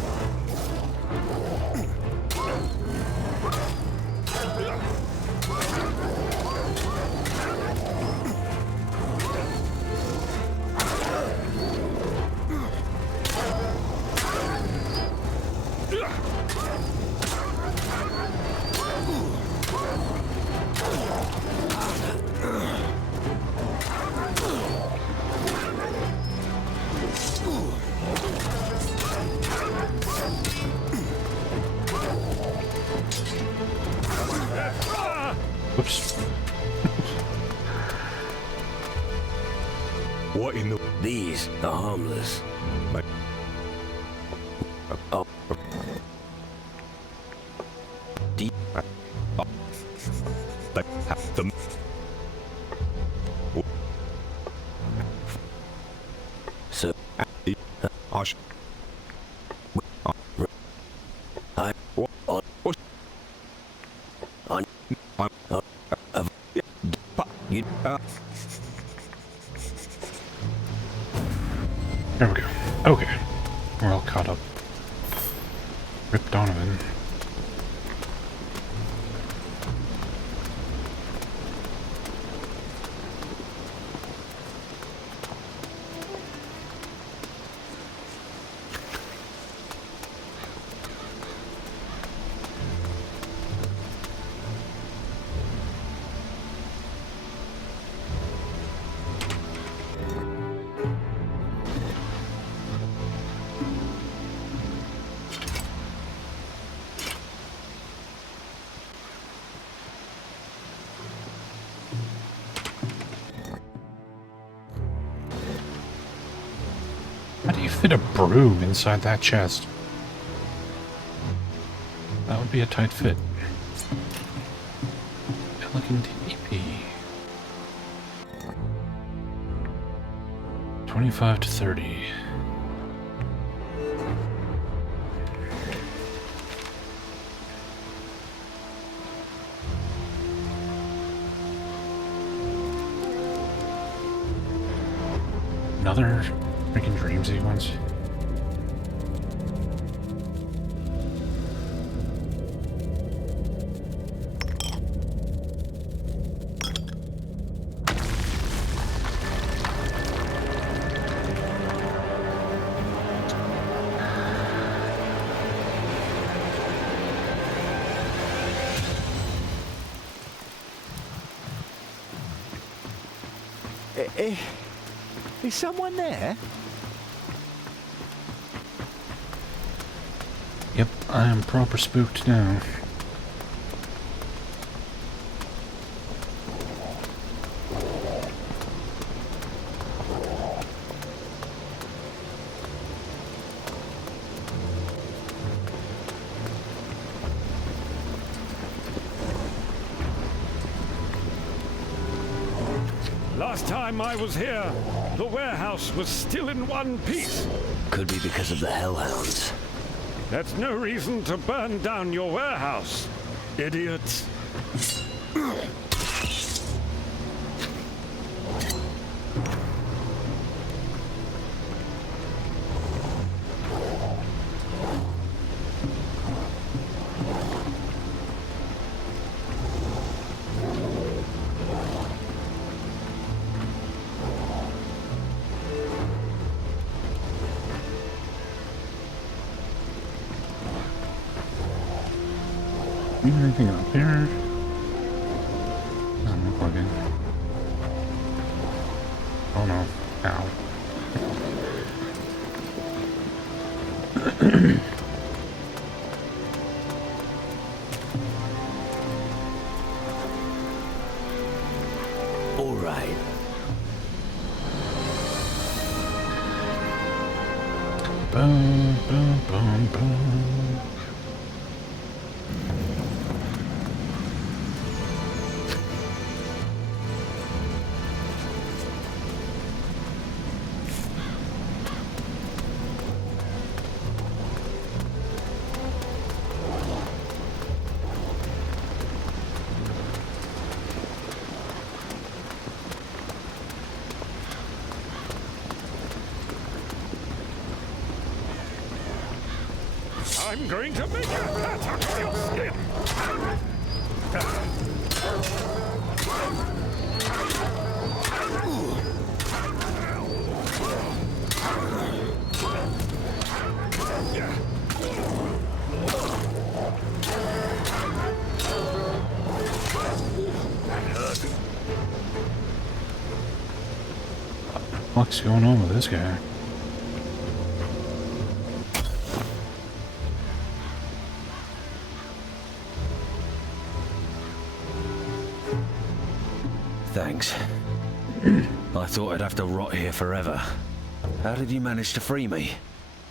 Whoops. What in the... These are harmless. Oh. They have them. So, I sh... I on you There we go. Okay. We're all caught up. Rip Donovan. How do you fit a broom inside that chest? That would be a tight fit. Elegant EP. 25 to 30. Another freaking dream sequence. Is someone there? Yep, I am proper spooked now. Last time I was here, the warehouse was still in one piece. Could be because of the hellhounds. That's no reason to burn down your warehouse, idiots. Anything up here? Oh, no plug-in. Oh no. Ow. All right. Boom, boom, boom, boom. I'm going to make a hat out of your skin. What's going on with this guy? Thanks. I thought I'd have to rot here forever. How did you manage to free me?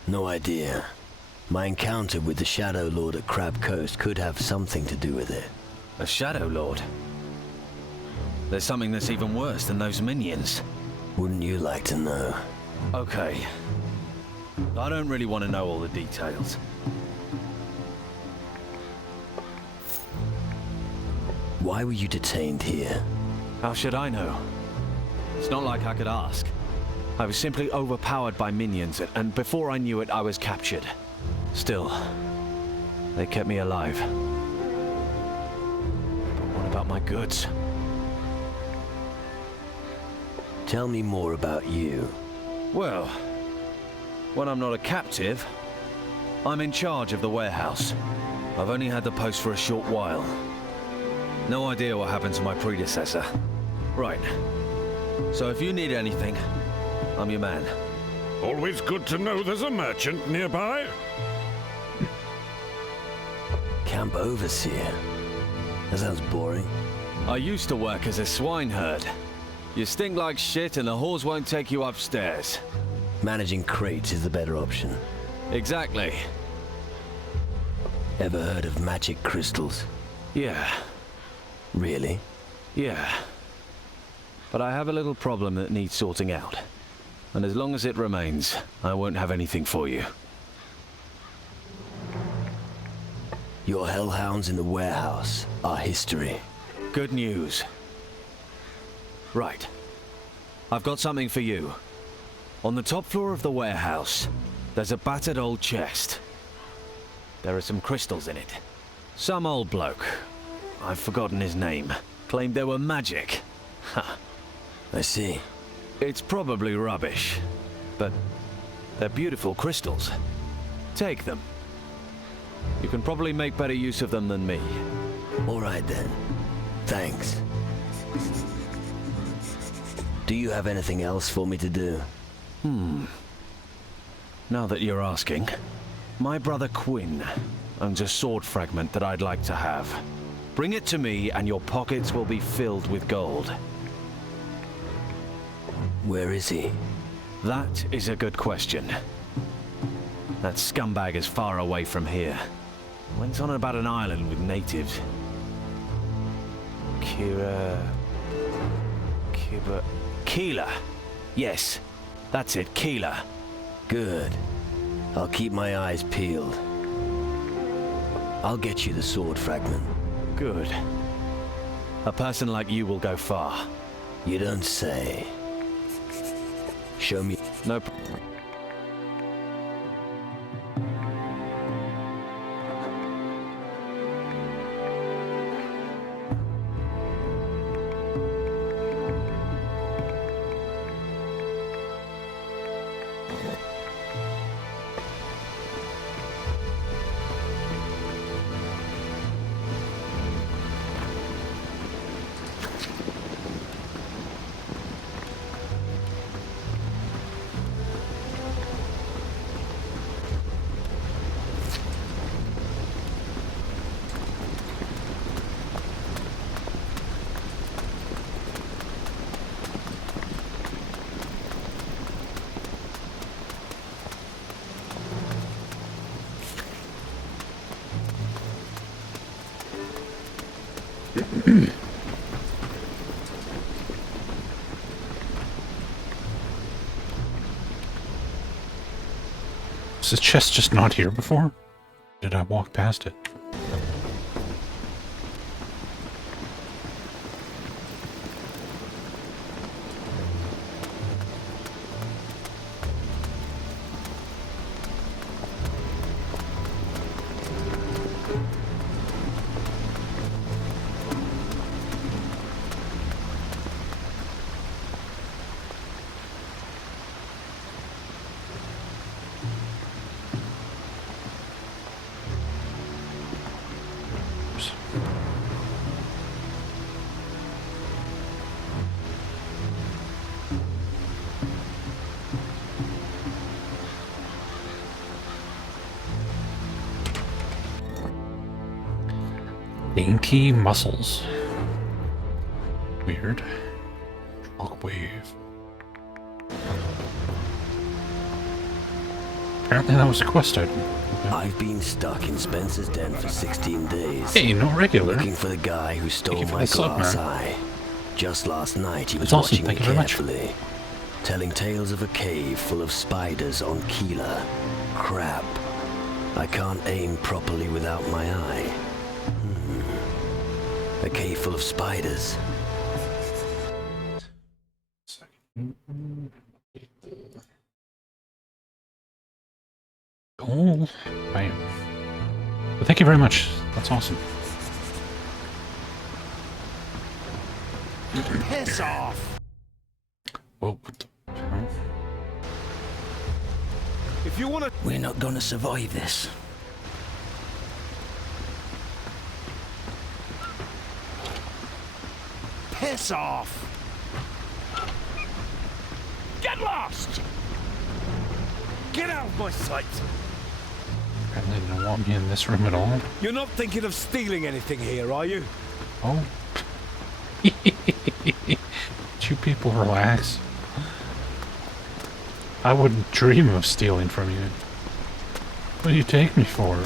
No idea. My encounter with the Shadow Lord at Crab Coast could have something to do with it. A Shadow Lord? There's something that's even worse than those minions. Wouldn't you like to know? Okay. I don't really want to know all the details. Why were you detained here? How should I know? It's not like I could ask. I was simply overpowered by minions, and before I knew it, I was captured. Still, they kept me alive. But what about my goods? Tell me more about you. Well, when I'm not a captive, I'm in charge of the warehouse. I've only had the post for a short while. No idea what happened to my predecessor. Right. So if you need anything, I'm your man. Always good to know there's a merchant nearby. Camp Overseer. That sounds boring. I used to work as a swineherd. You stink like shit and the whores won't take you upstairs. Managing crates is the better option. Exactly. Ever heard of magic crystals? Yeah. Really? Yeah. But I have a little problem that needs sorting out. And as long as it remains, I won't have anything for you. Your hellhounds in the warehouse are history. Good news. Right. I've got something for you. On the top floor of the warehouse, there's a battered old chest. There are some crystals in it. Some old bloke, I've forgotten his name, claimed they were magic. Ha. I see. It's probably rubbish, but they're beautiful crystals. Take them. You can probably make better use of them than me. All right then. Thanks. Do you have anything else for me to do? Now that you're asking, my brother Quinn owns a sword fragment that I'd like to have. Bring it to me and your pockets will be filled with gold. Where is he? That is a good question. That scumbag is far away from here. Went on about an island with natives. Keela. Yes, that's it, Keela. Good. I'll keep my eyes peeled. I'll get you the sword fragment. Good. A person like you will go far. You don't say. Show me. No. Was the chest just not here before? Did I walk past it? Dainty mussels. Weird. Shockwave. Apparently that was a quest item. Okay. I've been stuck in Spencer's den for 16 days. Hey, no regular. Looking for the guy who stole my glass eye. Just last night he was awesome. watching me carefully, telling tales of a cave full of spiders on Keela. Crap. I can't aim properly without my eye. A cave full of spiders. Oh, right. Well, thank you very much. That's awesome. Piss off! Whoa, what the hell? If you want to... We're not gonna survive this. Piss off! Get lost! Get out of my sight! Apparently they don't want me in this room at all. You're not thinking of stealing anything here, are you? Oh. You people relax. I wouldn't dream of stealing from you. What do you take me for?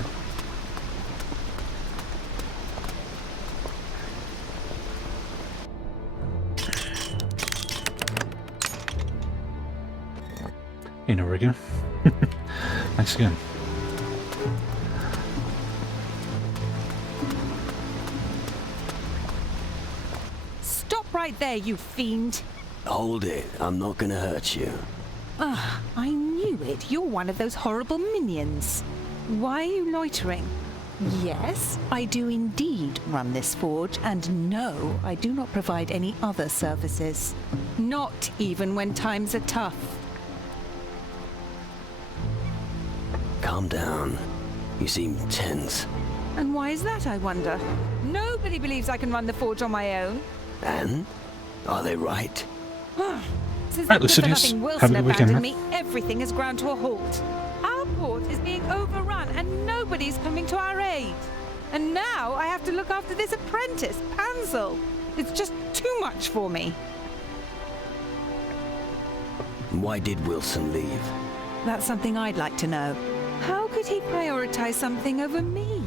Hey, no rigor. Thanks again. Stop right there, you fiend! Hold it. I'm not gonna hurt you. Ah, I knew it. You're one of those horrible minions. Why are you loitering? Yes, I do indeed run this forge, and no, I do not provide any other services. Not even when times are tough. Calm down. You seem tense. And why is that, I wonder? Nobody believes I can run the forge on my own. And? Are they right? Since Right, the good-for-nothing Lucidius, Wilson have a good weekend, abandoned me, everything has ground to a halt. Our port is being overrun and nobody's coming to our aid. And now I have to look after this apprentice, Pansel. It's just too much for me. Why did Wilson leave? That's something I'd like to know. How could he prioritize something over me?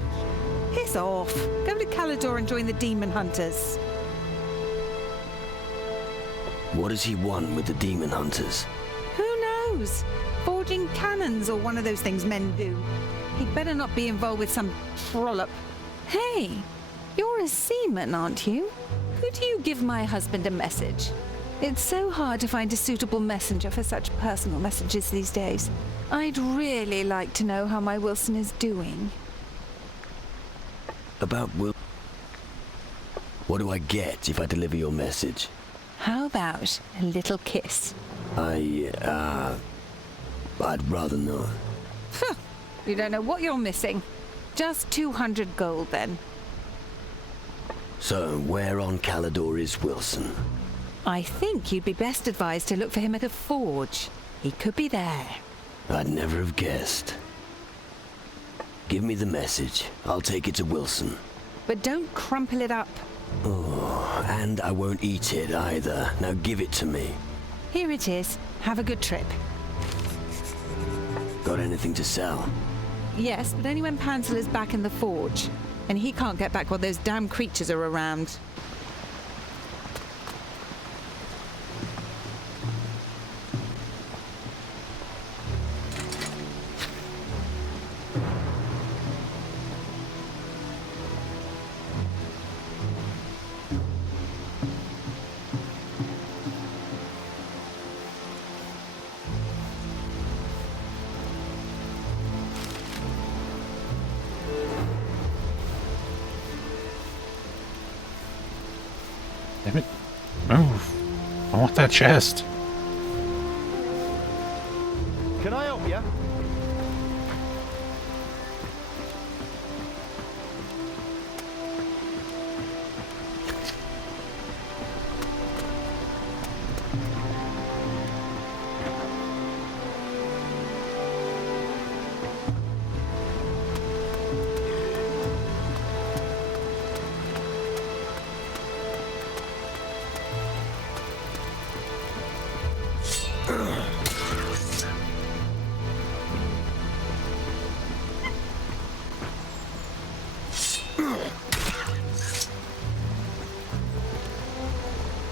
Piss off. Go to Calidor and join the Demon Hunters. What does he want with the Demon Hunters? Who knows? Forging cannons or one of those things men do. He'd better not be involved with some trollop. Hey, you're a seaman, aren't you? Could you give my husband a message? It's so hard to find a suitable messenger for such personal messages these days. I'd really like to know how my Wilson is doing. About Will... What do I get if I deliver your message? How about a little kiss? I'd rather not. You don't know what you're missing. Just 200 gold, then. So, where on Calidor is Wilson? I think you'd be best advised to look for him at a forge. He could be there. I'd never have guessed. Give me the message. I'll take it to Wilson. But don't crumple it up. Oh, and I won't eat it either. Now give it to me. Here it is. Have a good trip. Got anything to sell? Yes, but only when Pansel is back in the forge. And he can't get back while those damn creatures are around. Damn it. Move. I want that chest. Can I help you?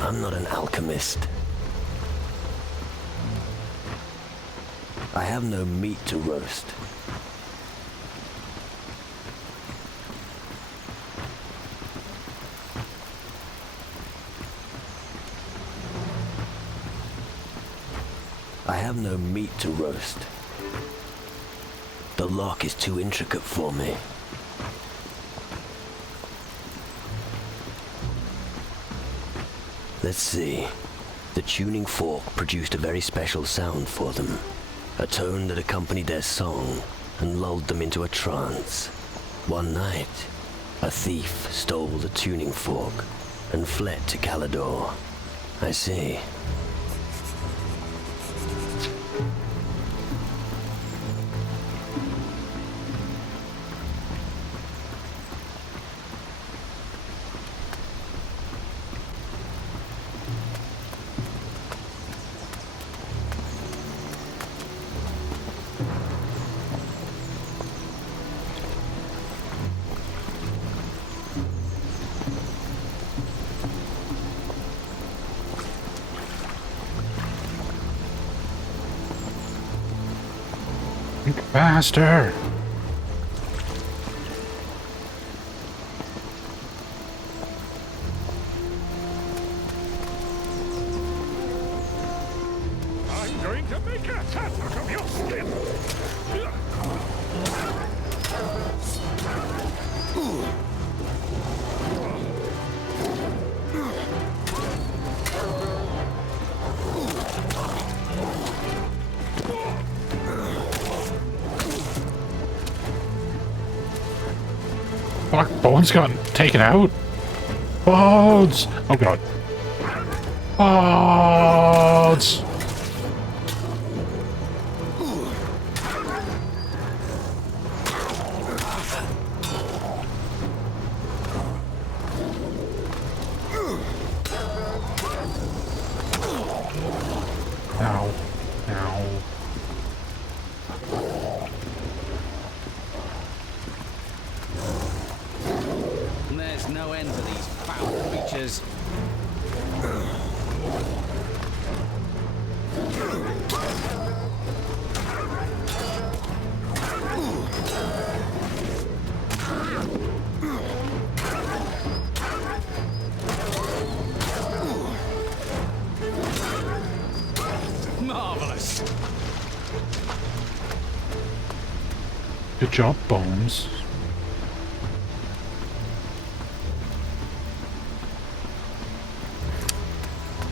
I'm not an alchemist. I have no meat to roast. I have no meat to roast. The lock is too intricate for me. Let's see. The tuning fork produced a very special sound for them. A tone that accompanied their song and lulled them into a trance. One night, a thief stole the tuning fork and fled to Calidor. I see. Faster! I'm going to make a tablet of your skin. Fuck, Bones got taken out? Bones! Oh god. pods! Ow. Ow. There's no end to these foul creatures. Marvelous. Good job, Bones.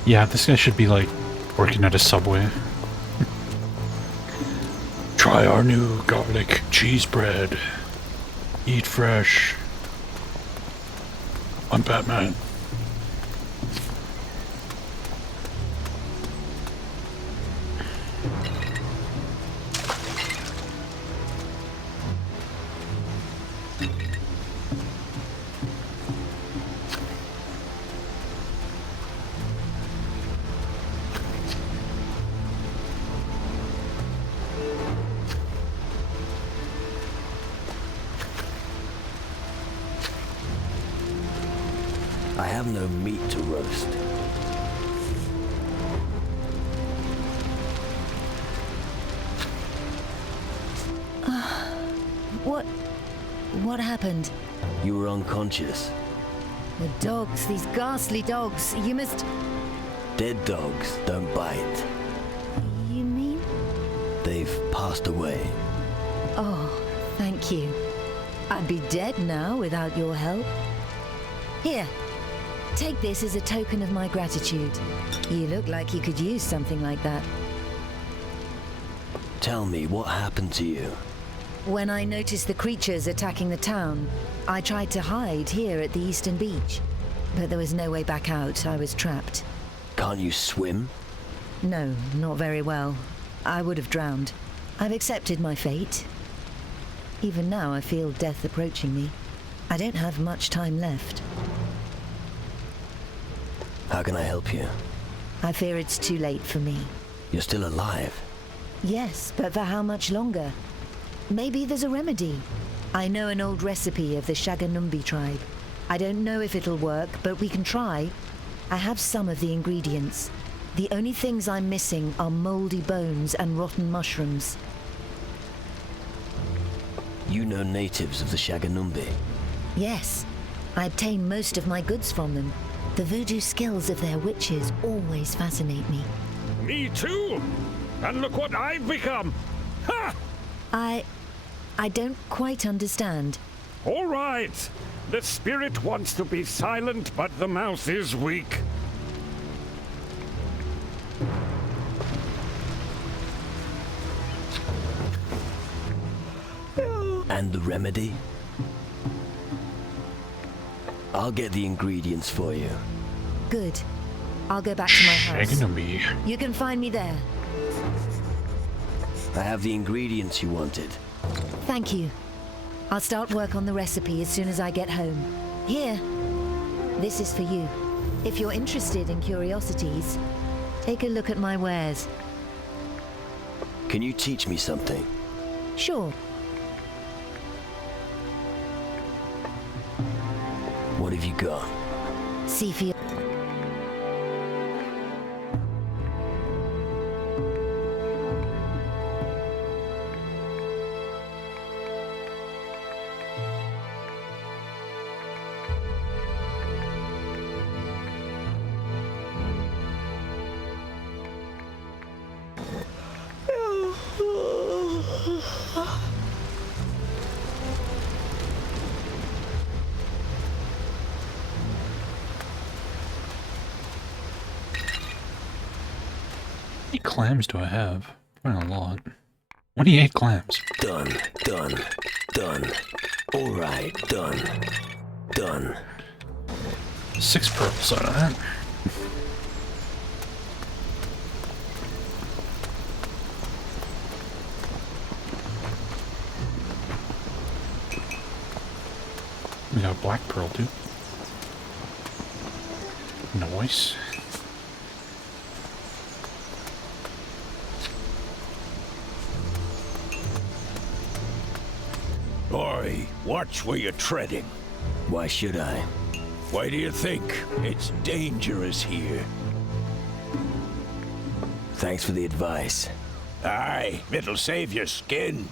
Yeah, this guy should be like working at a Subway. Try our new garlic cheese bread. Eat fresh. I'm Batman. I have no meat to roast. What happened? You were unconscious. The dogs, these ghastly dogs. You must... Dead dogs don't bite. You mean? They've passed away. Oh, thank you. I'd be dead now without your help. Here, take this as a token of my gratitude. You look like you could use something like that. Tell me, what happened to you? When I noticed the creatures attacking the town, I tried to hide here at the eastern beach. But there was no way back out. I was trapped. Can't you swim? No, not very well. I would have drowned. I've accepted my fate. Even now, I feel death approaching me. I don't have much time left. How can I help you? I fear it's too late for me. You're still alive. Yes, but for how much longer? Maybe there's a remedy. I know an old recipe of the Shaganumbi tribe. I don't know if it'll work, but we can try. I have some of the ingredients. The only things I'm missing are moldy bones and rotten mushrooms. You know natives of the Shaganumbi? Yes. I obtain most of my goods from them. The voodoo skills of their witches always fascinate me. Me too! And look what I've become! Ha! I don't quite understand. All right. The spirit wants to be silent, but the mouth is weak. And the remedy? I'll get the ingredients for you. Good. I'll go back to my house. Shaganumbi. You can find me there. I have the ingredients you wanted. Thank you. I'll start work on the recipe as soon as I get home. Here. This is for you. If you're interested in curiosities, take a look at my wares. Can you teach me something? Sure. What have you got? See for you. How many clams do I have? Quite a lot. 28 clams. Done. All right, done. 6 pearls out of that. We got a black pearl too. Nice. Boy, watch where you're treading. Why should I? Why do you think? It's dangerous here. Thanks for the advice. Aye, it'll save your skin.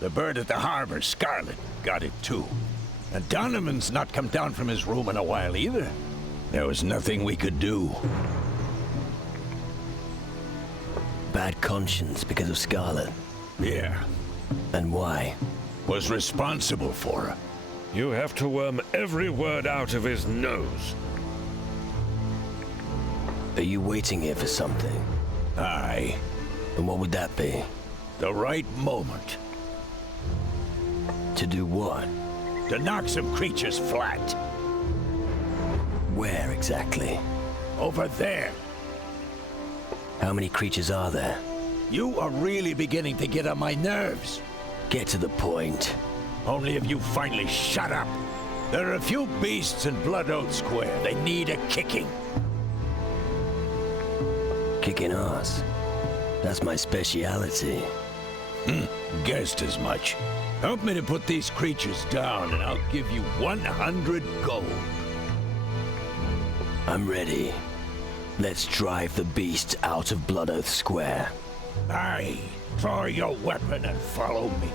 The bird at the harbor, Scarlet, got it too. And Donovan's not come down from his room in a while either. There was nothing we could do. Bad conscience because of Scarlet? Yeah. And why? Was responsible for her. You have to worm every word out of his nose. Are you waiting here for something? Aye. And what would that be? The right moment. To do what? To knock some creatures flat. Where exactly? Over there. How many creatures are there? You are really beginning to get on my nerves. Get to the point. Only if you finally shut up. There are a few beasts in Blood Oath Square. They need a kicking. Kicking ass? That's my speciality. Guessed as much. Help me to put these creatures down, and I'll give you 100 gold. I'm ready. Let's drive the beasts out of Blood Oath Square. Aye. Draw your weapon and follow me.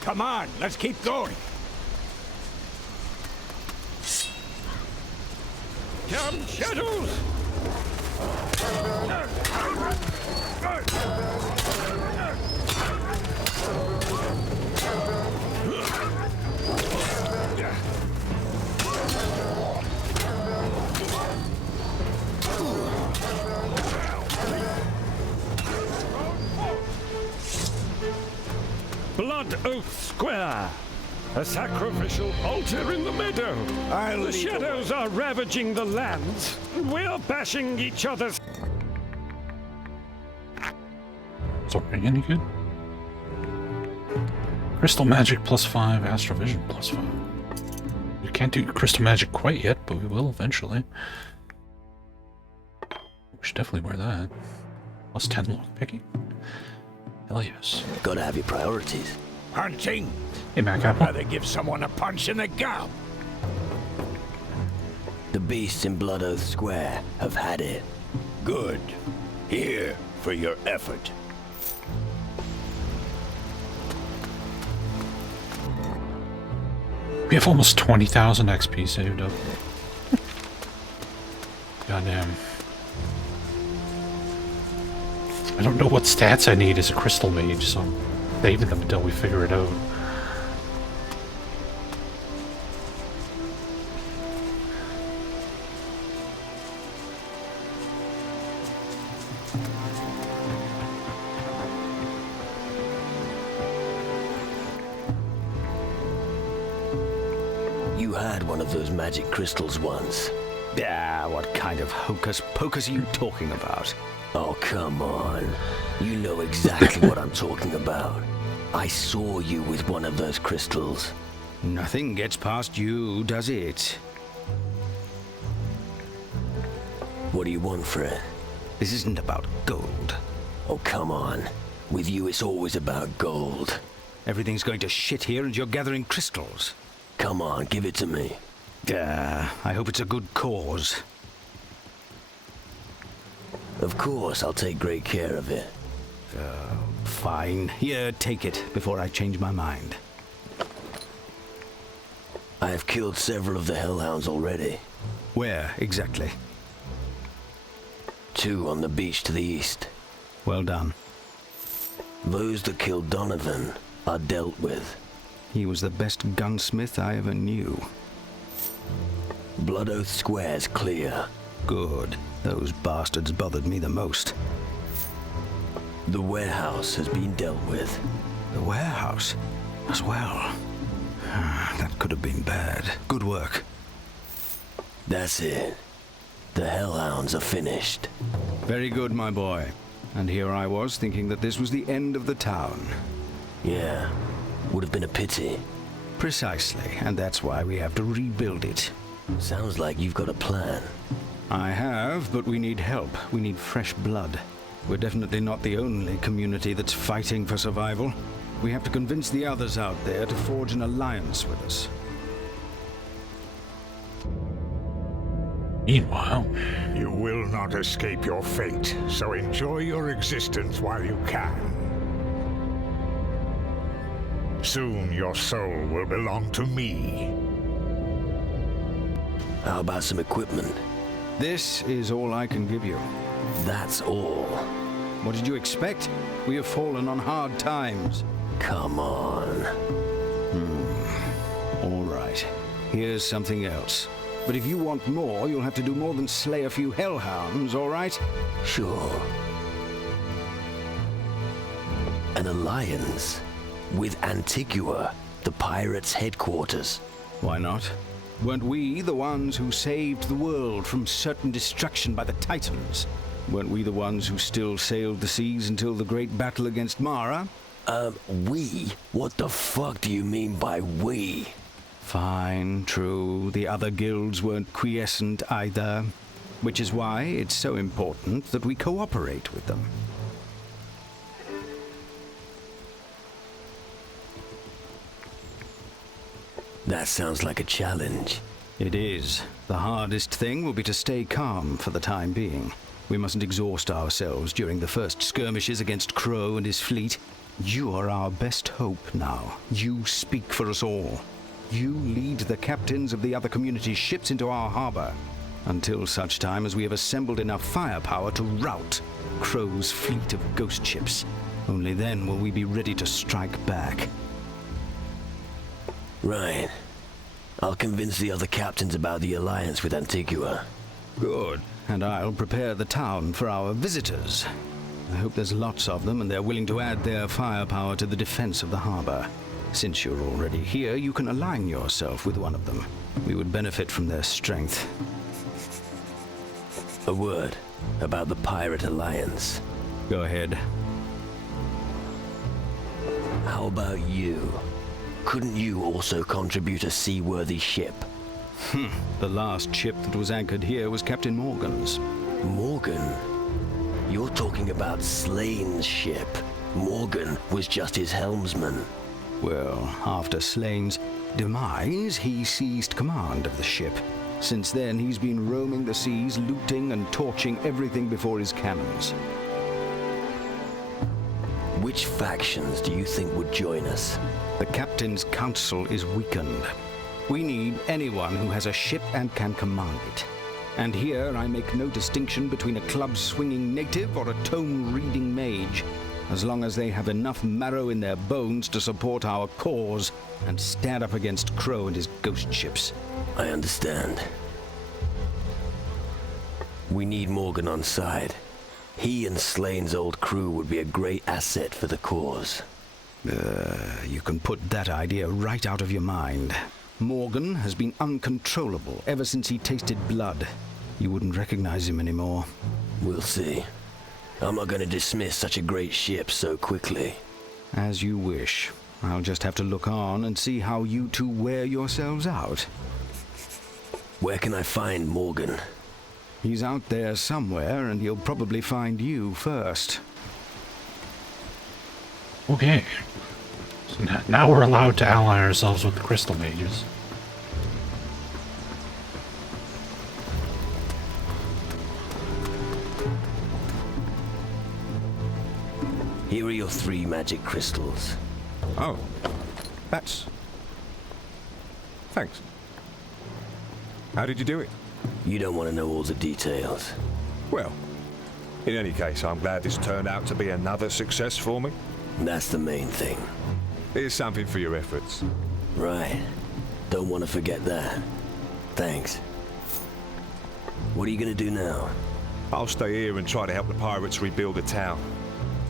Come on, let's keep going. Come, shadows! Blood Oath Square. A sacrificial altar in the meadow. The shadows are ravaging the lands. We're bashing each other's... Sorry, any good? Crystal Magic +5, Astrovision +5. We can't do Crystal Magic quite yet, but we will eventually. We should definitely wear that. +10 lockpicking. Hell yes. Gotta have your priorities. Punching? Hey, Mac, I'd rather give someone a punch in the gout. The beasts in Blood Oath Square have had it. Good. Here for your effort. We have almost 20,000 XP saved up. Goddamn. I don't know what stats I need as a crystal mage, so I'm saving them until we figure it out. You had one of those magic crystals once. Ah, what kind of hocus pocus are you talking about? Oh, come on. You know exactly what I'm talking about. I saw you with one of those crystals. Nothing gets past you, does it? What do you want for it? This isn't about gold. Oh, come on. With you, it's always about gold. Everything's going to shit here and you're gathering crystals. Come on, give it to me. I hope it's a good cause. Of course, I'll take great care of it. Fine. Here, take it before I change my mind. I have killed several of the hellhounds already. Where, exactly? 2 on the beach to the east. Well done. Those that killed Donovan are dealt with. He was the best gunsmith I ever knew. Blood Oath Square's clear. Good. Those bastards bothered me the most. The warehouse has been dealt with. The warehouse? As well. That could have been bad. Good work. That's it. The hellhounds are finished. Very good, my boy. And here I was thinking that this was the end of the town. Yeah, would have been a pity. Precisely, and that's why we have to rebuild it. Sounds like you've got a plan. I have, but we need help. We need fresh blood. We're definitely not the only community that's fighting for survival. We have to convince the others out there to forge an alliance with us. Meanwhile, you will not escape your fate, so enjoy your existence while you can. Soon your soul will belong to me. How about some equipment? This is all I can give you. That's all. What did you expect? We have fallen on hard times. Come on. All right. Here's something else. But if you want more, you'll have to do more than slay a few hellhounds, all right? Sure. An alliance with Antigua, the pirates' headquarters. Why not? Weren't we the ones who saved the world from certain destruction by the Titans? Weren't we the ones who still sailed the seas until the great battle against Mara? We? What the fuck do you mean by we? Fine, true. The other guilds weren't quiescent either. Which is why it's so important that we cooperate with them. That sounds like a challenge. It is. The hardest thing will be to stay calm for the time being. We mustn't exhaust ourselves during the first skirmishes against Crow and his fleet. You are our best hope now. You speak for us all. You lead the captains of the other communities' ships into our harbor, until such time as we have assembled enough firepower to rout Crow's fleet of ghost ships. Only then will we be ready to strike back. Right. I'll convince the other captains about the alliance with Antigua. Good. And I'll prepare the town for our visitors. I hope there's lots of them and they're willing to add their firepower to the defense of the harbor. Since you're already here, you can align yourself with one of them. We would benefit from their strength. A word about the pirate alliance. Go ahead. How about you? Couldn't you also contribute a seaworthy ship? The last ship that was anchored here was Captain Morgan's. Morgan? You're talking about Slane's ship. Morgan was just his helmsman. Well, after Slane's demise, he seized command of the ship. Since then, he's been roaming the seas, looting and torching everything before his cannons. Which factions do you think would join us? The Captain's Council is weakened. We need anyone who has a ship and can command it. And here I make no distinction between a club-swinging native or a tome-reading mage, as long as they have enough marrow in their bones to support our cause and stand up against Crow and his ghost ships. I understand. We need Morgan on side. He and Slane's old crew would be a great asset for the cause. You can put that idea right out of your mind. Morgan has been uncontrollable ever since he tasted blood. You wouldn't recognize him anymore. We'll see. I'm not going to dismiss such a great ship so quickly. As you wish. I'll just have to look on and see how you two wear yourselves out. Where can I find Morgan? He's out there somewhere, and he'll probably find you first. Okay. So now we're allowed to ally ourselves with the Crystal Mages. Here are your 3 magic crystals. Oh. That's... Thanks. How did you do it? You don't want to know all the details. Well, in any case, I'm glad this turned out to be another success for me. That's the main thing. Here's something for your efforts. Right. Don't want to forget that. Thanks. What are you going to do now? I'll stay here and try to help the pirates rebuild the town.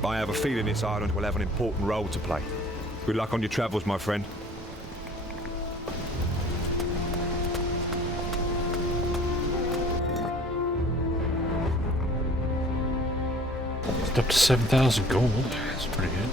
I have a feeling this island will have an important role to play. Good luck on your travels, my friend. It's up to 7,000 gold. That's pretty good.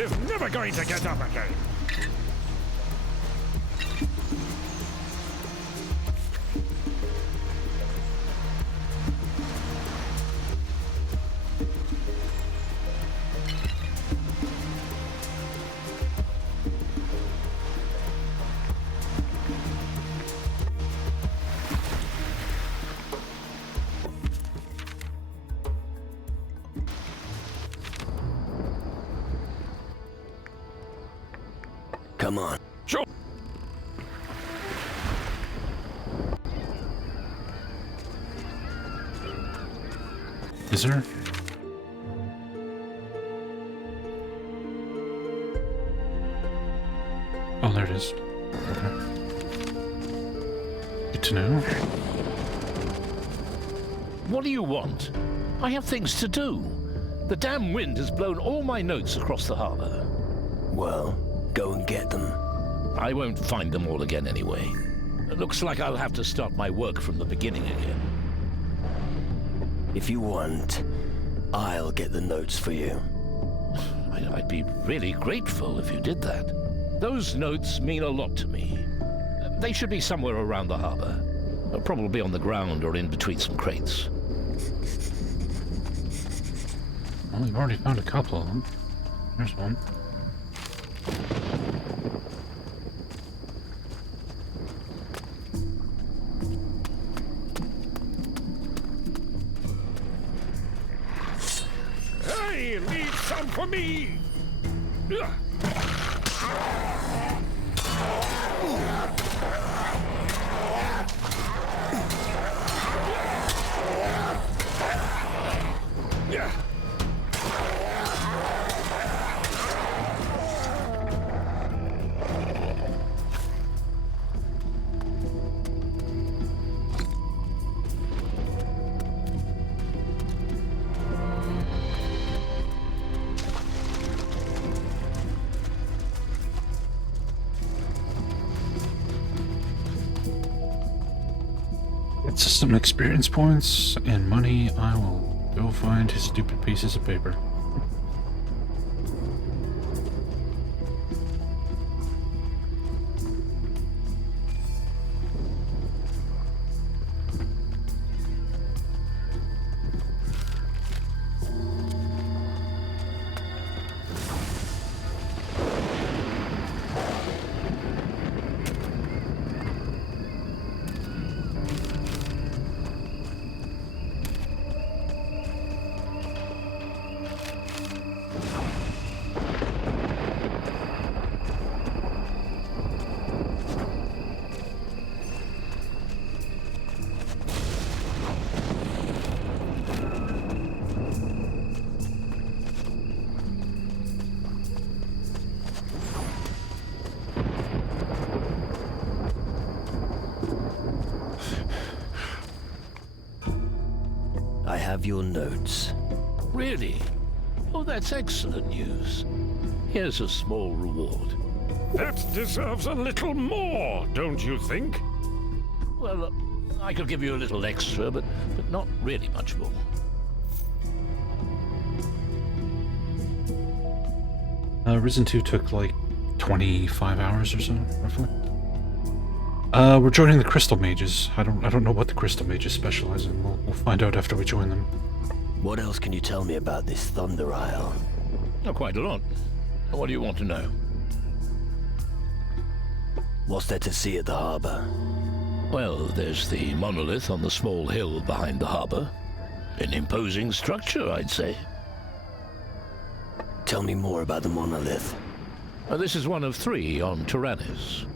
is never going to get up again. Come on. Sure. Is there? Oh, there it is. Okay. Good to know. What do you want? I have things to do. The damn wind has blown all my notes across the harbor. Well, go and get them. I won't find them all again anyway. It looks like I'll have to start my work from the beginning again. If you want, I'll get the notes for you. I'd be really grateful if you did that. Those notes mean a lot to me. They should be somewhere around the harbor. Probably on the ground or in between some crates. Well, we've already found a couple of them. There's one. Hey, leave some for me! Ugh. Yeah. It's some experience points and money. I will go find his stupid pieces of paper. I have your notes. Really? Oh, that's excellent news. Here's a small reward. That deserves a little more, don't you think? Well, I could give you a little extra, but not really much more. Risen 2 took like 25 hours or so, roughly. We're joining the Crystal Mages. I don't know what the Crystal Mages specialize in. We'll find out after we join them. What else can you tell me about this Thunder Isle? Oh, quite a lot. What do you want to know? What's there to see at the harbor? Well, there's the monolith on the small hill behind the harbor. An imposing structure, I'd say. Tell me more about the monolith. This is one of 3 on Taranis.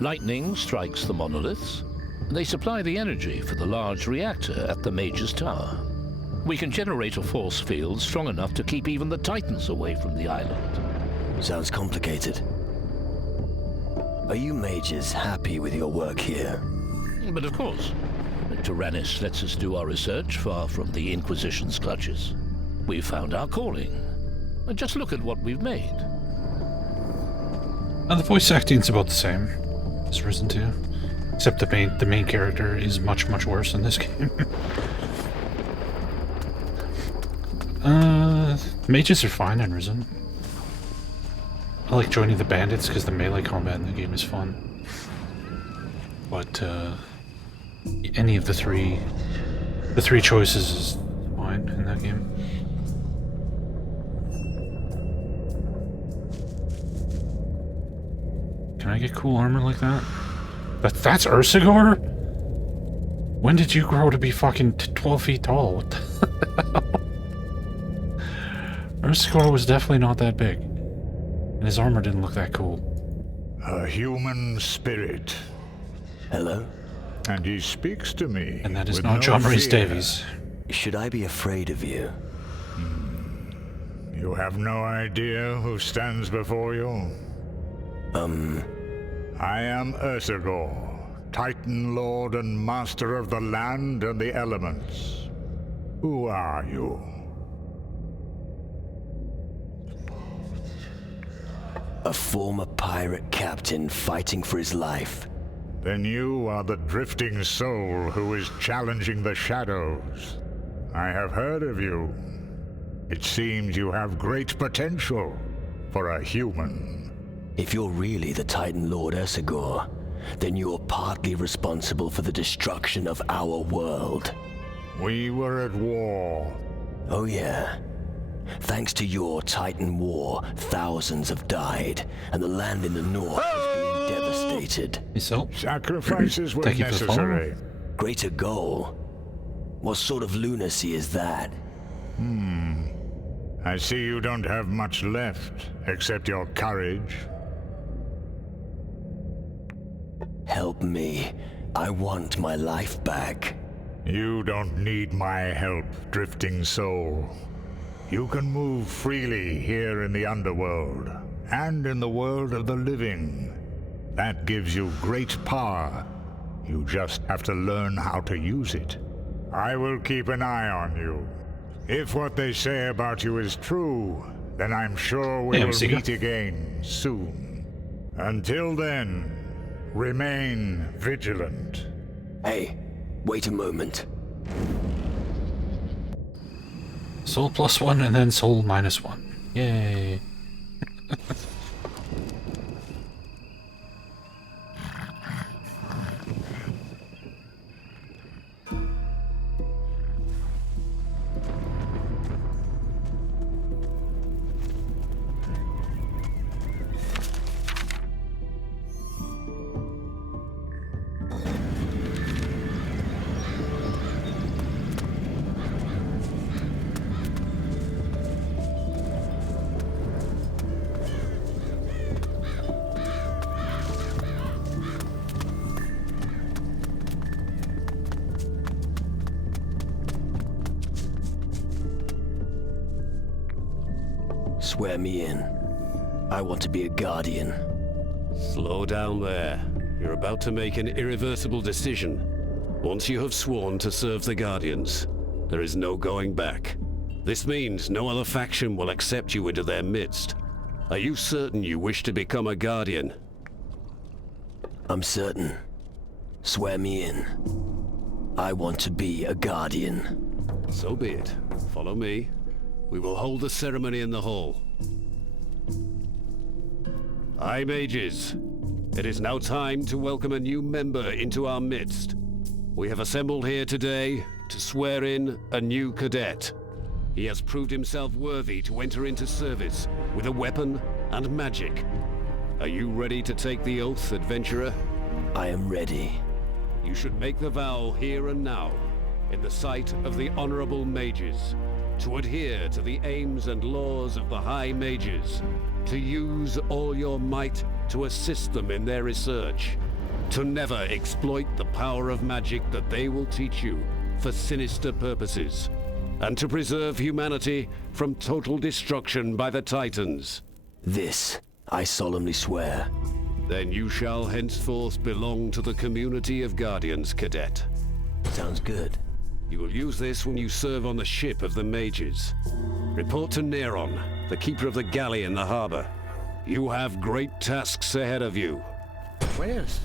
Lightning strikes the monoliths. They supply the energy for the large reactor at the Mage's Tower. We can generate a force field strong enough to keep even the Titans away from the island. Sounds complicated. Are you mages happy with your work here? But of course. Taranis lets us do our research far from the Inquisition's clutches. We've found our calling. Just look at what we've made. The voice acting's about the same as Risen 2. Except the main character is much worse in this game. Mages are fine in Risen. I like joining the bandits because the melee combat in the game is fun. But any of the three choices is fine in that game. Can I get cool armor like that? That's Ursagor? When did you grow to be fucking 12 feet tall? What the hell? Ursagor was definitely not that big. And his armor didn't look that cool. A human spirit. Hello? And he speaks to me. And that is with not no John Rhys fear. Davies. Should I be afraid of you? You have no idea who stands before you? I am Ursagor, Titan Lord and Master of the land and the elements. Who are you? A former pirate captain fighting for his life. Then you are the drifting soul who is challenging the shadows. I have heard of you. It seems you have great potential for a human. If you're really the Titan Lord Ursagor, then you're partly responsible for the destruction of our world. We were at war. Oh yeah. Thanks to your Titan war, thousands have died, and the land in the north is being devastated. Sacrifices were necessary. Greater goal? What sort of lunacy is that? I see you don't have much left, except your courage. Help me. I want my life back. You don't need my help, drifting soul. You can move freely here in the underworld, and in the world of the living. That gives you great power. You just have to learn how to use it. I will keep an eye on you. If what they say about you is true, then I'm sure we will meet again soon. Until then, remain vigilant. Hey, wait a moment. Soul +1 and then soul -1. Yay. Swear me in. I want to be a guardian. Slow down there. You're about to make an irreversible decision. Once you have sworn to serve the Guardians, there is no going back. This means no other faction will accept you into their midst. Are you certain you wish to become a Guardian? I'm certain. Swear me in. I want to be a Guardian. So be it. Follow me. We will hold the ceremony in the hall. High Mages, it is now time to welcome a new member into our midst. We have assembled here today to swear in a new cadet. He has proved himself worthy to enter into service with a weapon and magic. Are you ready to take the oath, adventurer? I am ready. You should make the vow here and now, in the sight of the Honorable Mages, to adhere to the aims and laws of the High Mages, to use all your might to assist them in their research, to never exploit the power of magic that they will teach you for sinister purposes, and to preserve humanity from total destruction by the Titans. This, I solemnly swear. Then you shall henceforth belong to the community of Guardians, Cadet. Sounds good. You will use this when you serve on the ship of the Mages. Report to Neron, the keeper of the galley in the harbor. You have great tasks ahead of you. Where's?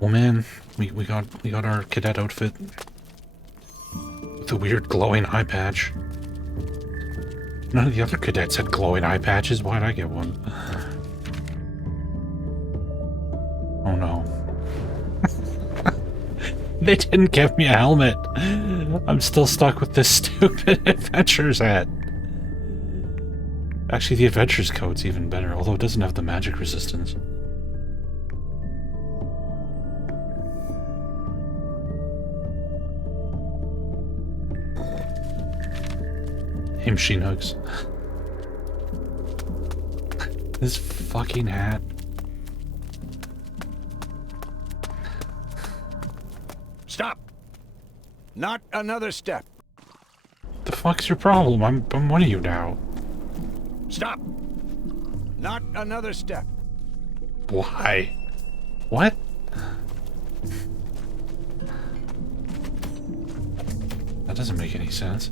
Well, man, we got our cadet outfit with the weird glowing eye patch. None of the other cadets had glowing eye patches. Why'd I get one? Oh no. They didn't give me a helmet. I'm still stuck with this stupid adventurer's hat. Actually, the adventurer's coat's even better, although it doesn't have the magic resistance. Hey, machine hooks. This fucking hat. Stop! Not another step. The fuck's your problem? I'm one of you now. Stop! Not another step. Why? What? That doesn't make any sense.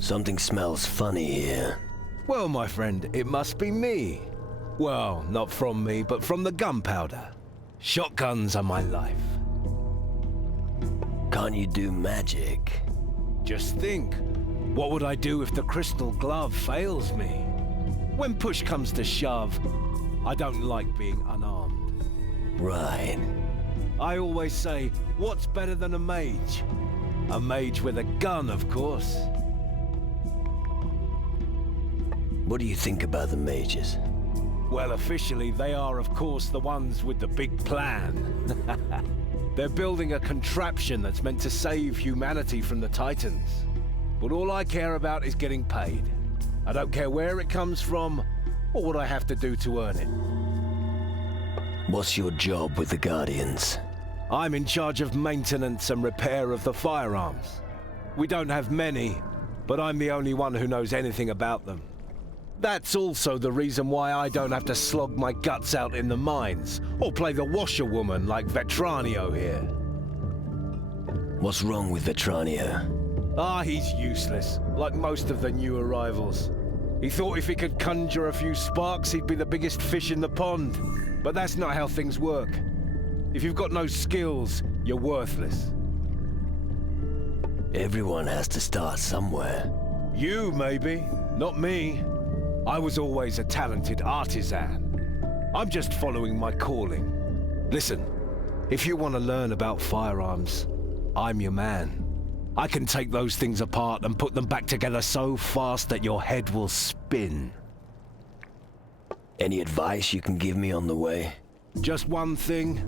Something smells funny here. Well, my friend, it must be me. Well, not from me, but from the gunpowder. Shotguns are my life. Can't you do magic? Just think, what would I do if the crystal glove fails me? When push comes to shove, I don't like being unarmed. Right. I always say, what's better than a mage? A mage with a gun, of course. What do you think about the mages? Well, officially, they are, of course, the ones with the big plan. They're building a contraption that's meant to save humanity from the Titans. But all I care about is getting paid. I don't care where it comes from, or what I have to do to earn it. What's your job with the Guardians? I'm in charge of maintenance and repair of the firearms. We don't have many, but I'm the only one who knows anything about them. That's also the reason why I don't have to slog my guts out in the mines, or play the washerwoman like Vetranio here. What's wrong with Vetranio? Ah, he's useless, like most of the new arrivals. He thought if he could conjure a few sparks, he'd be the biggest fish in the pond. But that's not how things work. If you've got no skills, you're worthless. Everyone has to start somewhere. You, maybe. Not me. I was always a talented artisan. I'm just following my calling. Listen, if you want to learn about firearms, I'm your man. I can take those things apart and put them back together so fast that your head will spin. Any advice you can give me on the way? Just one thing.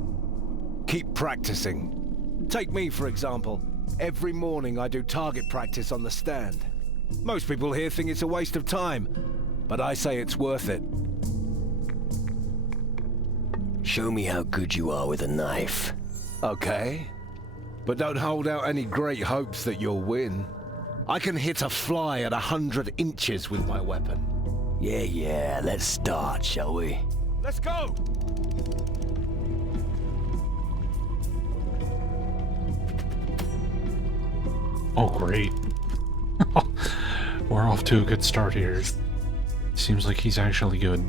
Keep practicing. Take me, for example. Every morning I do target practice on the stand. Most people here think it's a waste of time, but I say it's worth it. Show me how good you are with a knife. Okay. But don't hold out any great hopes that you'll win. I can hit a fly at 100 inches with my weapon. Yeah, let's start, shall we? Let's go! Oh, great. We're off to a good start here. Seems like he's actually good.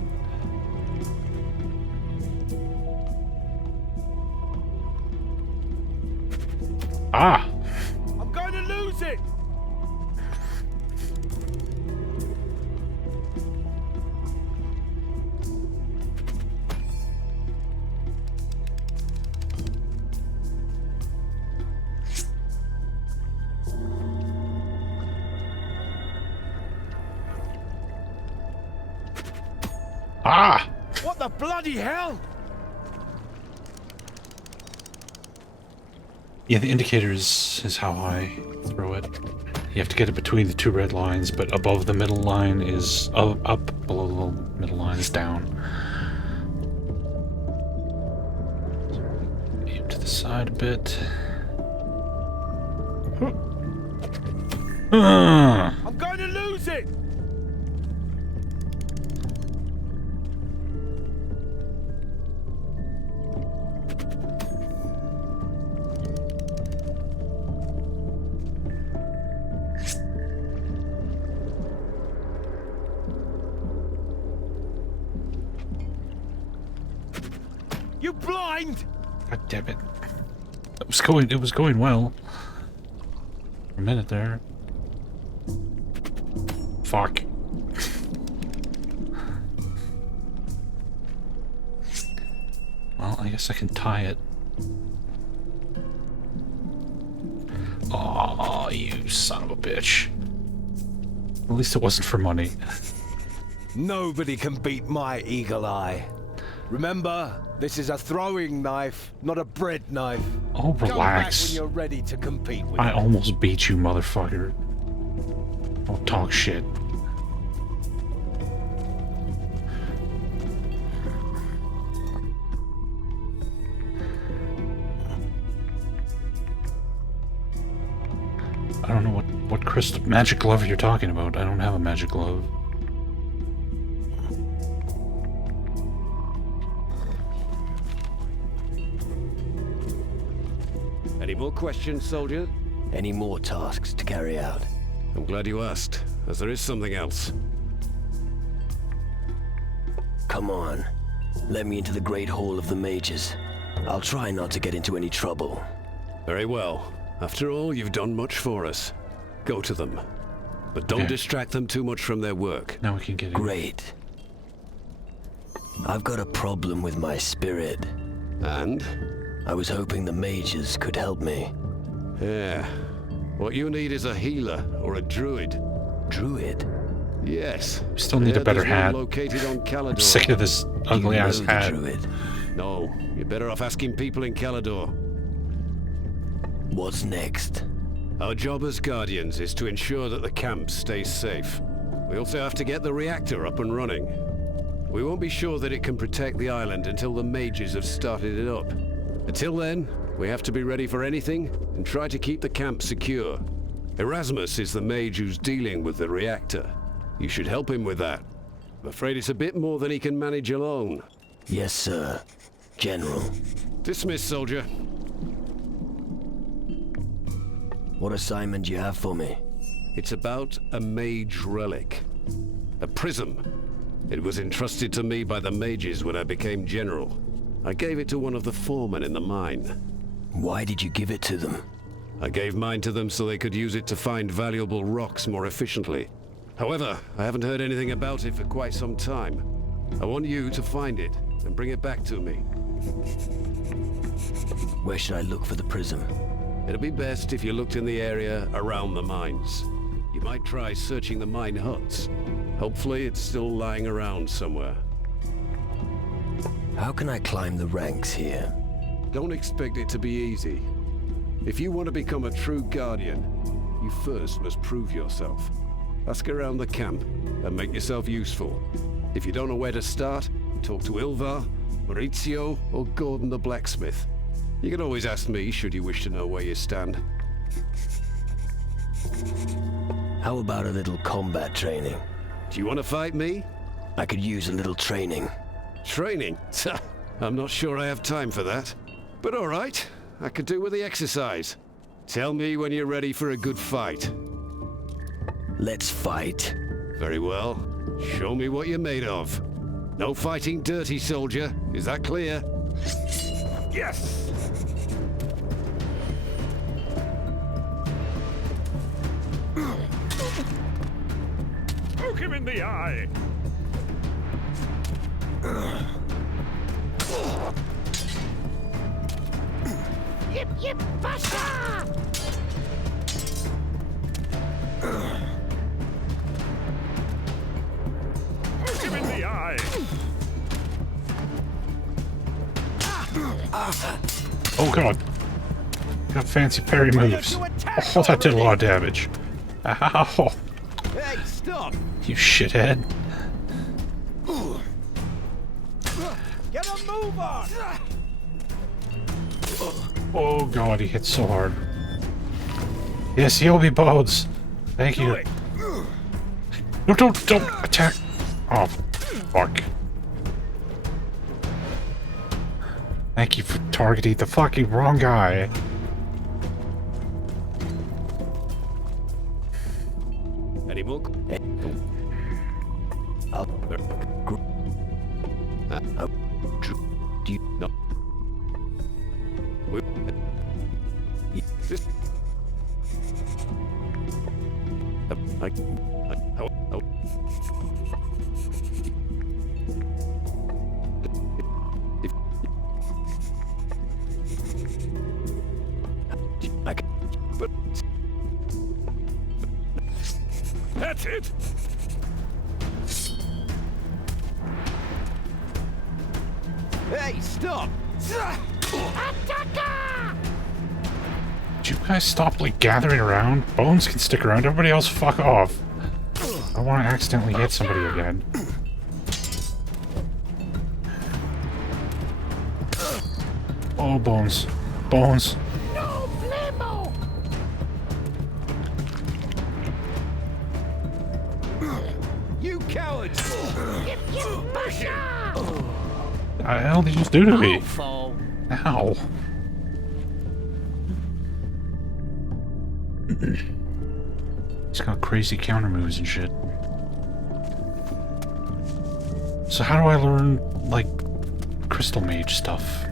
Ah! I'm going to lose it! Ah! What the bloody hell? Yeah, the indicator is how I throw it. You have to get it between the two red lines, but above the middle line is up, below the middle line is down. Aim to the side a bit. I'm going to lose it! You blind! God damn it. It was going well. For a minute there. fuck. Well, I guess I can tie it. Oh, you son of a bitch. At least it wasn't for money. Nobody can beat my eagle eye. Remember, this is a throwing knife, not a bread knife. Oh, Come back relax. when you're ready to compete with I me. almost beat you, motherfucker. Don't talk shit. I don't know what crystal magic glove you're talking about. I don't have a magic glove. Any more questions, soldier? Any more tasks to carry out? I'm glad you asked, as there is something else. Come on. Let me into the Great Hall of the Mages. I'll try not to get into any trouble. Very well. After all, you've done much for us. Go to them. But don't distract them too much from their work. Now we can get in. Great. I've got a problem with my spirit. And? I was hoping the mages could help me. Yeah. What you need is a healer or a druid. Druid? Yes. We still need a better there's one hat. located on Calador. I'm sick of this ugly ass hat. Druid? No, you're better off asking people in Calador. What's next? Our job as Guardians is to ensure that the camp stays safe. We also have to get the reactor up and running. We won't be sure that it can protect the island until the mages have started it up. Until then, we have to be ready for anything and try to keep the camp secure. Erasmus is the mage who's dealing with the reactor. You should help him with that. I'm afraid it's a bit more than he can manage alone. Yes, sir. General. Dismiss, soldier. What assignment do you have for me? It's about a mage relic. A prism. It was entrusted to me by the mages when I became general. I gave it to one of the foremen in the mine. Why did you give it to them? I gave mine to them so they could use it to find valuable rocks more efficiently. However, I haven't heard anything about it for quite some time. I want you to find it and bring it back to me. Where should I look for the prism? It'll be best if you looked in the area around the mines. You might try searching the mine huts. Hopefully it's still lying around somewhere. How can I climb the ranks here? Don't expect it to be easy. If you want to become a true Guardian, you first must prove yourself. Ask around the camp and make yourself useful. If you don't know where to start, talk to Ilvar, Maurizio, or Gordon the blacksmith. You can always ask me should you wish to know where you stand. How about a little combat training? Do you want to fight me? I could use a little training. Training? I'm not sure I have time for that. But all right, I could do with the exercise. Tell me when you're ready for a good fight. Let's fight. Very well. Show me what you're made of. No fighting dirty, soldier. Is that clear? Yes! Poke him in the eye! Yip, yip, basha! Poke him in the eye! Oh god. Got fancy parry moves. Oh, that did a lot of damage. Ow. Hey, stop! You shithead. Get a move on! Oh god, he hit so hard. Yes, he'll be bones. Thank you. No, don't attack. Oh, fuck. Thank you for targeting the fucking wrong guy. Any more? Do you know? But... That's it! Hey, stop! Would you guys stop, like, gathering around? Bones can stick around. Everybody else fuck off. I don't want to accidentally hit somebody again. Oh, Bones. Bones. No flamo! You cowards! What the hell did you just do to me? Awful. Ow. He's got crazy counter moves and shit. So how do I learn, like, crystal mage stuff?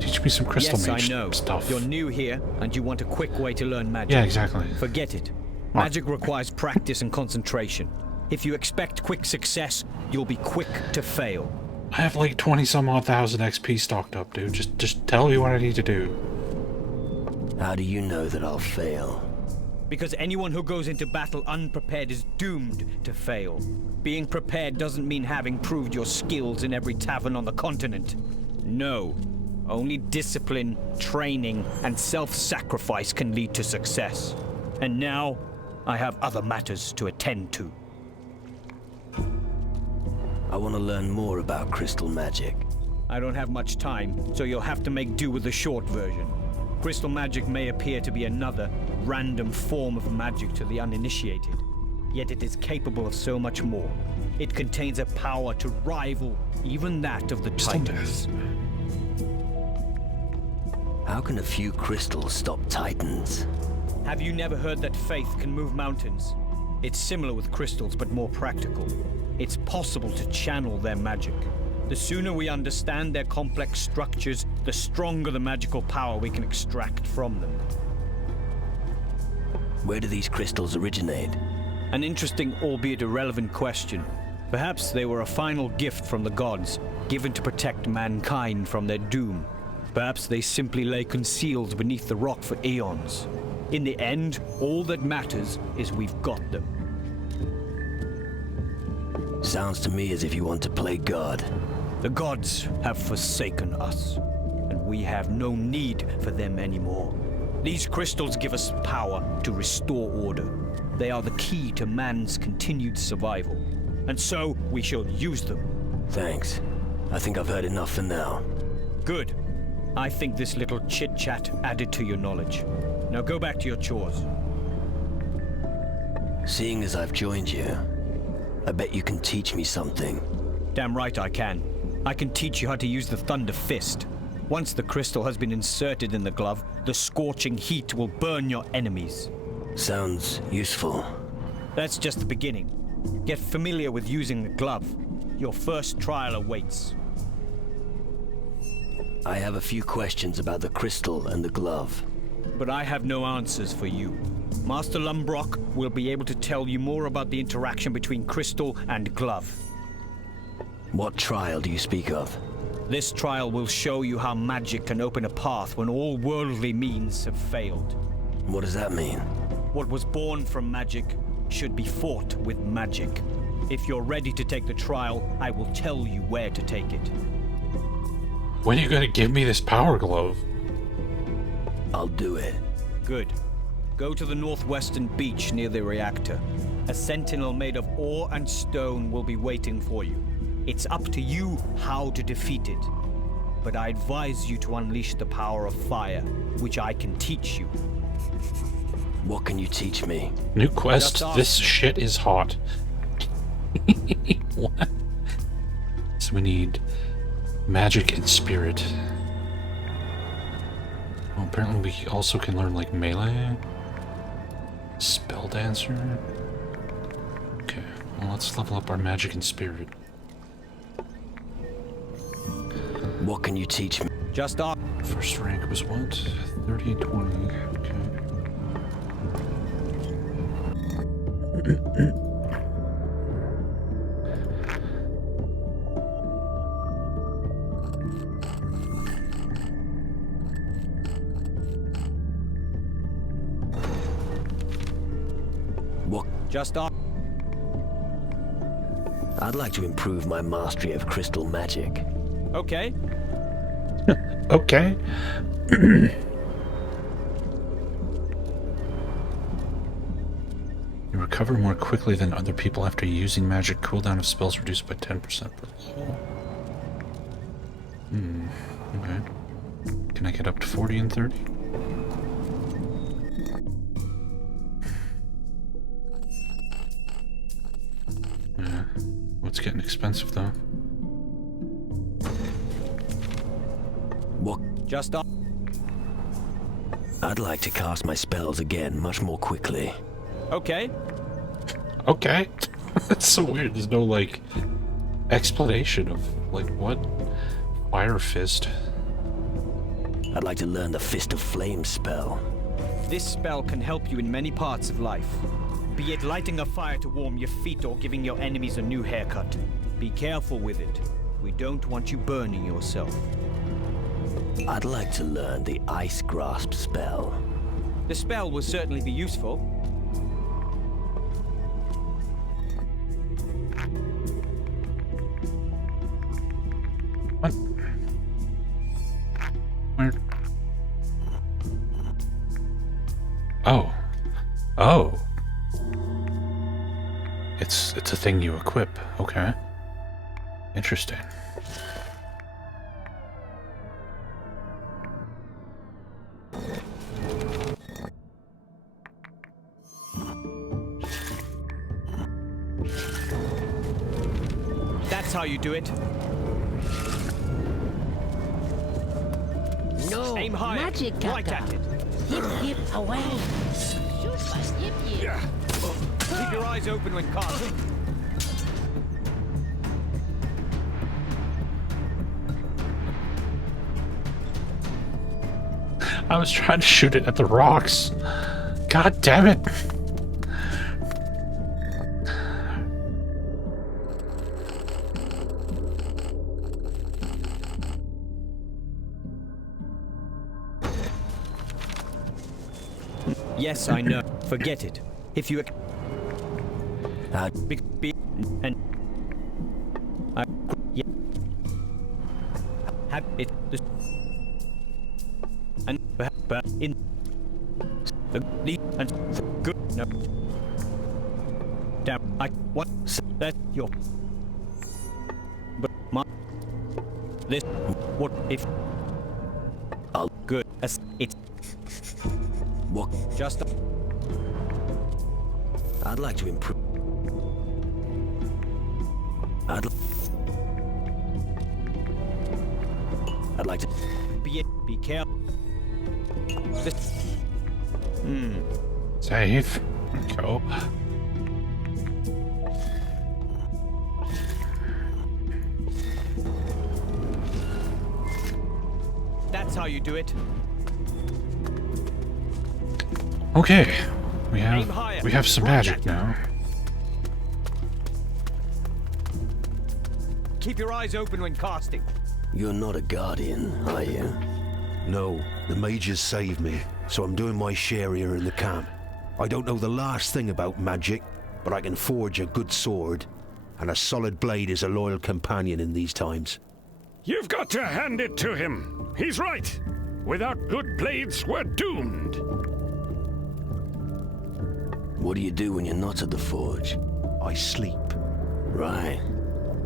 Teach me some crystal yes, mage I know. stuff. You're new here, and you want a quick way to learn magic. Yeah, exactly. Forget it. Magic requires practice and concentration. If you expect quick success, you'll be quick to fail. I have like 20-some odd thousand XP stocked up, dude. Just tell me what I need to do. How do you know that I'll fail? Because anyone who goes into battle unprepared is doomed to fail. Being prepared doesn't mean having proved your skills in every tavern on the continent. No. Only discipline, training, and self-sacrifice can lead to success. And now, I have other matters to attend to. I want to learn more about crystal magic. I don't have much time, so you'll have to make do with the short version. Crystal magic may appear to be another, random form of magic to the uninitiated. Yet it is capable of so much more. It contains a power to rival even that of the Titans. How can a few crystals stop Titans? Have you never heard that faith can move mountains? It's similar with crystals, but more practical. It's possible to channel their magic. The sooner we understand their complex structures, the stronger the magical power we can extract from them. Where do these crystals originate? An interesting, albeit irrelevant question. Perhaps they were a final gift from the gods, given to protect mankind from their doom. Perhaps they simply lay concealed beneath the rock for eons. In the end, all that matters is we've got them. Sounds to me as if you want to play God. The gods have forsaken us, and we have no need for them anymore. These crystals give us power to restore order. They are the key to man's continued survival, and so we shall use them. Thanks. I think I've heard enough for now. Good. I think this little chit-chat added to your knowledge. Now go back to your chores. Seeing as I've joined you, I bet you can teach me something. Damn right I can. I can teach you how to use the Thunder Fist. Once the crystal has been inserted in the glove, the scorching heat will burn your enemies. Sounds useful. That's just the beginning. Get familiar with using the glove. Your first trial awaits. I have a few questions about the crystal and the glove. But I have no answers for you. Master Lumbrock will be able to tell you more about the interaction between crystal and glove. What trial do you speak of? This trial will show you how magic can open a path when all worldly means have failed. What does that mean? What was born from magic should be fought with magic. If you're ready to take the trial, I will tell you where to take it. When are you gonna give me this power glove? I'll do it. Good. Go to the northwestern beach near the reactor. A sentinel made of ore and stone will be waiting for you. It's up to you how to defeat it. But I advise you to unleash the power of fire, which I can teach you. What can you teach me? New quest, this shit is hot. What? So we need magic and spirit. Well, apparently we also can learn like melee. Spell dancer. Okay, well let's level up our magic and spirit. What can you teach me? Just off. First rank was what? 30, 20. Okay. Just on. I'd like to improve my mastery of crystal magic. Okay. Okay. You recover more quickly than other people after using magic. Cooldown of spells reduced by 10% per level. Okay. Can I get up to 40 and 30? Yeah. What's getting expensive though? What? Just on. I'd like to cast my spells again much more quickly. Okay. Okay. That's so weird. There's no, like, explanation of, like, what? Fire Fist. I'd like to learn the Fist of Flame spell. This spell can help you in many parts of life. Be it lighting a fire to warm your feet or giving your enemies a new haircut. Be careful with it. We don't want you burning yourself. I'd like to learn the Ice Grasp spell. The spell will certainly be useful. What? Where? Oh. Oh. It's a thing you equip. Okay. Interesting. That's how you do it. No, Aim higher. magic Right kaka. at it. Hip, hip, away. Shoot my hip, hip. Keep your eyes open when casting. I was trying to shoot it at the rocks. God damn it. Yes, I know. Forget it. If you... and... yeah. Have it... and... but in... the... and... good... no... damn... I... what... that... your... but... my... this... what... if... I'll... good... as... it's... What? Just... I'd like to improve... I'd like to... Be careful. This... Save. Go. That's how you do it. Okay. We have some magic now. Keep your eyes open when casting. You're not a guardian, are you? No, the mages saved me, so I'm doing my share here in the camp. I don't know the last thing about magic, but I can forge a good sword, and a solid blade is a loyal companion in these times. You've got to hand it to him. He's right. Without good blades, we're doomed. What do you do when you're not at the forge? I sleep. Right.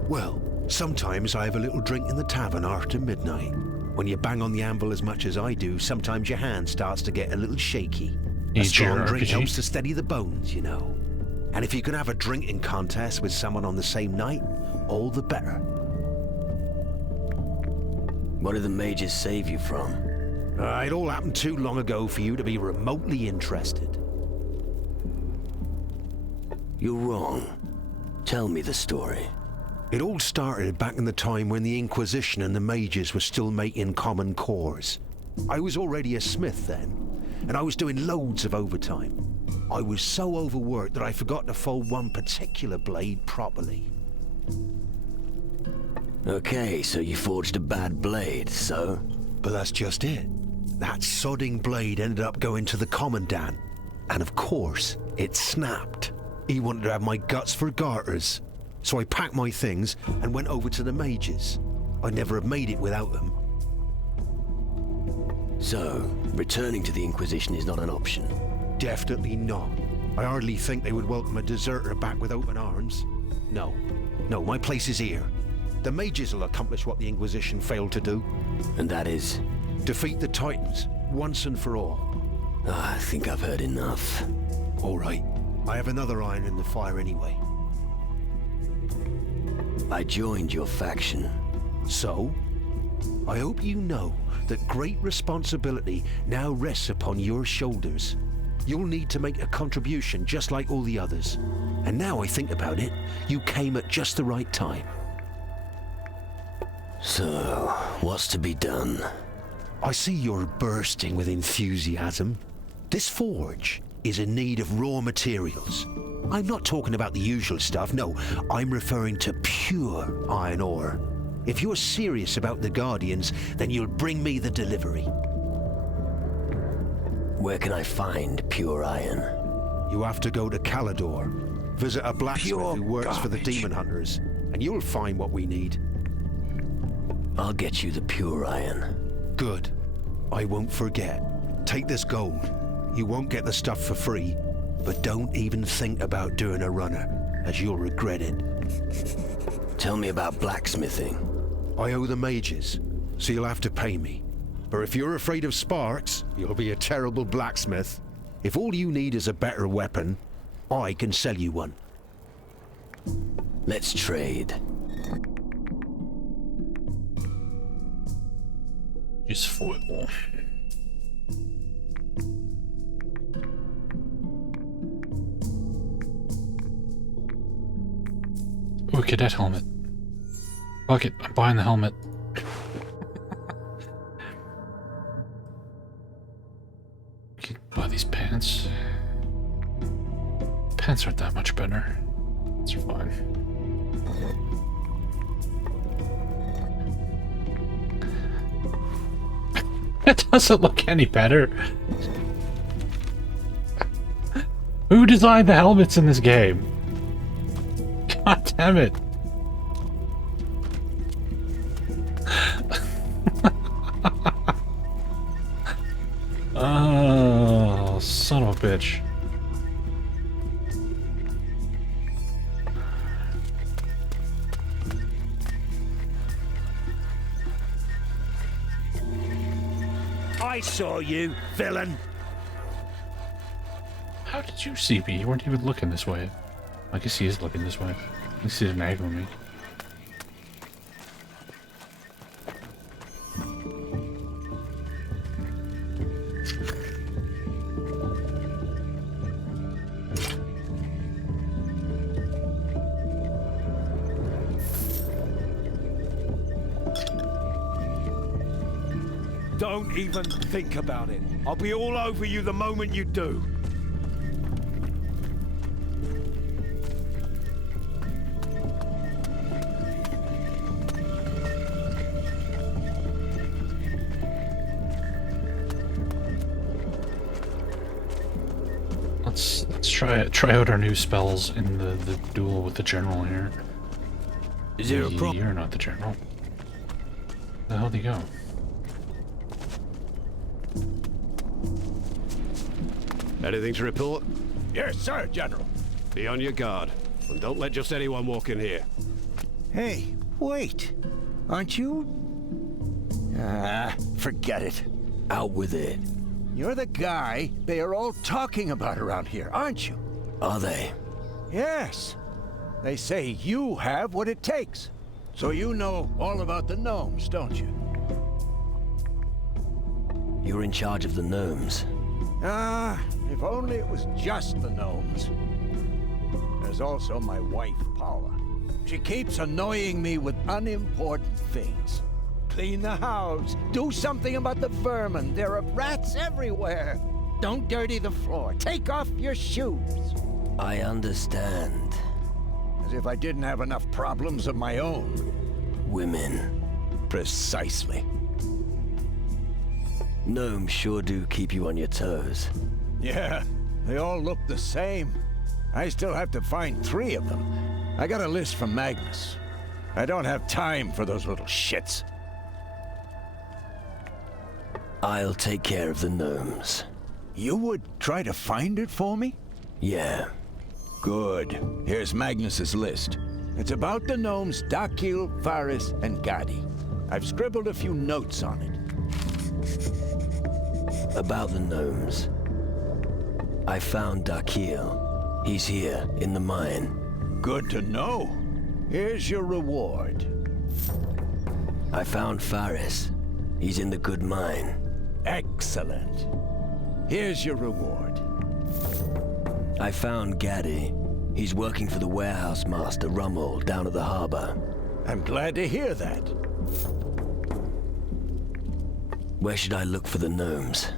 Well, sometimes I have a little drink in the tavern after midnight. When you bang on the anvil as much as I do, sometimes your hand starts to get a little shaky. A strong drink helps to steady the bones, you know. And if you can have a drinking contest with someone on the same night, all the better. What did the mages save you from? It all happened too long ago for you to be remotely interested. You're wrong. Tell me the story. It all started back in the time when the Inquisition and the mages were still making common cores. I was already a smith then, and I was doing loads of overtime. I was so overworked that I forgot to fold one particular blade properly. Okay, so you forged a bad blade, so? But that's just it. That sodding blade ended up going to the commandant, and of course, it snapped. He wanted to have my guts for garters. So I packed my things and went over to the mages. I'd never have made it without them. So, returning to the Inquisition is not an option? Definitely not. I hardly think they would welcome a deserter back with open arms. No. No, my place is here. The mages will accomplish what the Inquisition failed to do. And that is? Defeat the Titans, once and for all. I think I've heard enough. All right. I have another iron in the fire anyway. I joined your faction. So? I hope you know that great responsibility now rests upon your shoulders. You'll need to make a contribution just like all the others. And now I think about it, you came at just the right time. So, what's to be done? I see you're bursting with enthusiasm. This forge is in need of raw materials. I'm not talking about the usual stuff, no. I'm referring to pure iron ore. If you're serious about the Guardians, then you'll bring me the delivery. Where can I find pure iron? You have to go to Calador. Visit a blacksmith who works for the Demon Hunters, and you'll find what we need. I'll get you the pure iron. Good. I won't forget. Take this gold. You won't get the stuff for free, but don't even think about doing a runner, as you'll regret it. Tell me about blacksmithing. I owe the mages, so you'll have to pay me. But if you're afraid of sparks, you'll be a terrible blacksmith. If all you need is a better weapon, I can sell you one. Let's trade. Use foil. Ooh, cadet helmet. Fuck it, I'm buying the helmet. Can buy these pants. Pants aren't that much better. It's fine. It doesn't look any better. Who designed the helmets in this game? God damn it. Oh, son of a bitch. I saw you, villain. How did you see me? You weren't even looking this way. I guess he is looking this way. At least he didn't aggro me. Don't even think about it. I'll be all over you the moment you do. Let's try out our new spells in the duel with the general here. Is there a problem? You're not the general. Where the hell did he go? Anything to report? Yes, sir, General. Be on your guard, and don't let just anyone walk in here. Hey, wait. Aren't you? Forget it. Out with it. You're the guy they are all talking about around here, aren't you? Are they? Yes. They say you have what it takes. So you know all about the gnomes, don't you? You're in charge of the gnomes. If only it was just the gnomes. There's also my wife, Paula. She keeps annoying me with unimportant things. Clean the house. Do something about the vermin. There are rats everywhere. Don't dirty the floor. Take off your shoes. I understand. As if I didn't have enough problems of my own. Women. Precisely. Gnomes sure do keep you on your toes. Yeah, they all look the same. I still have to find 3 of them. I got a list from Magnus. I don't have time for those little shits. I'll take care of the gnomes. You would try to find it for me? Yeah. Good. Here's Magnus's list. It's about the gnomes Dakil, Faris, and Gadi. I've scribbled a few notes on it. About the gnomes. I found Dakil. He's here, in the mine. Good to know. Here's your reward. I found Faris. He's in the good mine. Excellent. Here's your reward. I found Gadi. He's working for the warehouse master, Rummel, down at the harbor. I'm glad to hear that. Where should I look for the gnomes?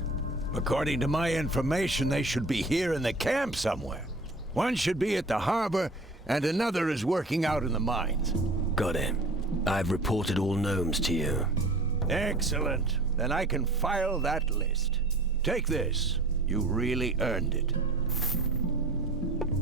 According to my information, they should be here in the camp somewhere. One should be at the harbor, and another is working out in the mines. Got it. I've reported all gnomes to you. Excellent. Then I can file that list. Take this. You really earned it.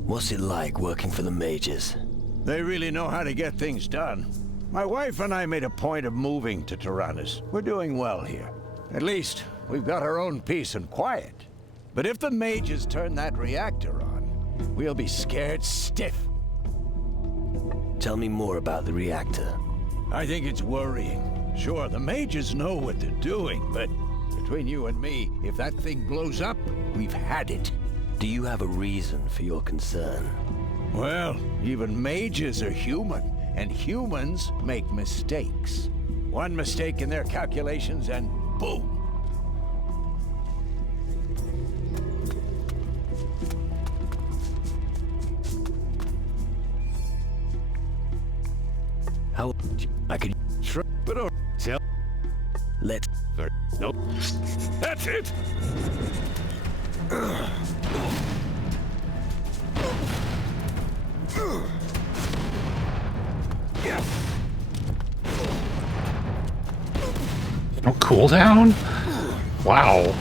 What's it like working for the mages? They really know how to get things done. My wife and I made a point of moving to Taranis. We're doing well here. At least, we've got our own peace and quiet. But if the mages turn that reactor on, we'll be scared stiff. Tell me more about the reactor. I think it's worrying. Sure, the mages know what they're doing, but between you and me, if that thing blows up, we've had it. Do you have a reason for your concern? Well, even mages are human, and humans make mistakes. One mistake in their calculations and boom! How I could try, but or tell. Let. Nope. That's it. No cooldown? Wow.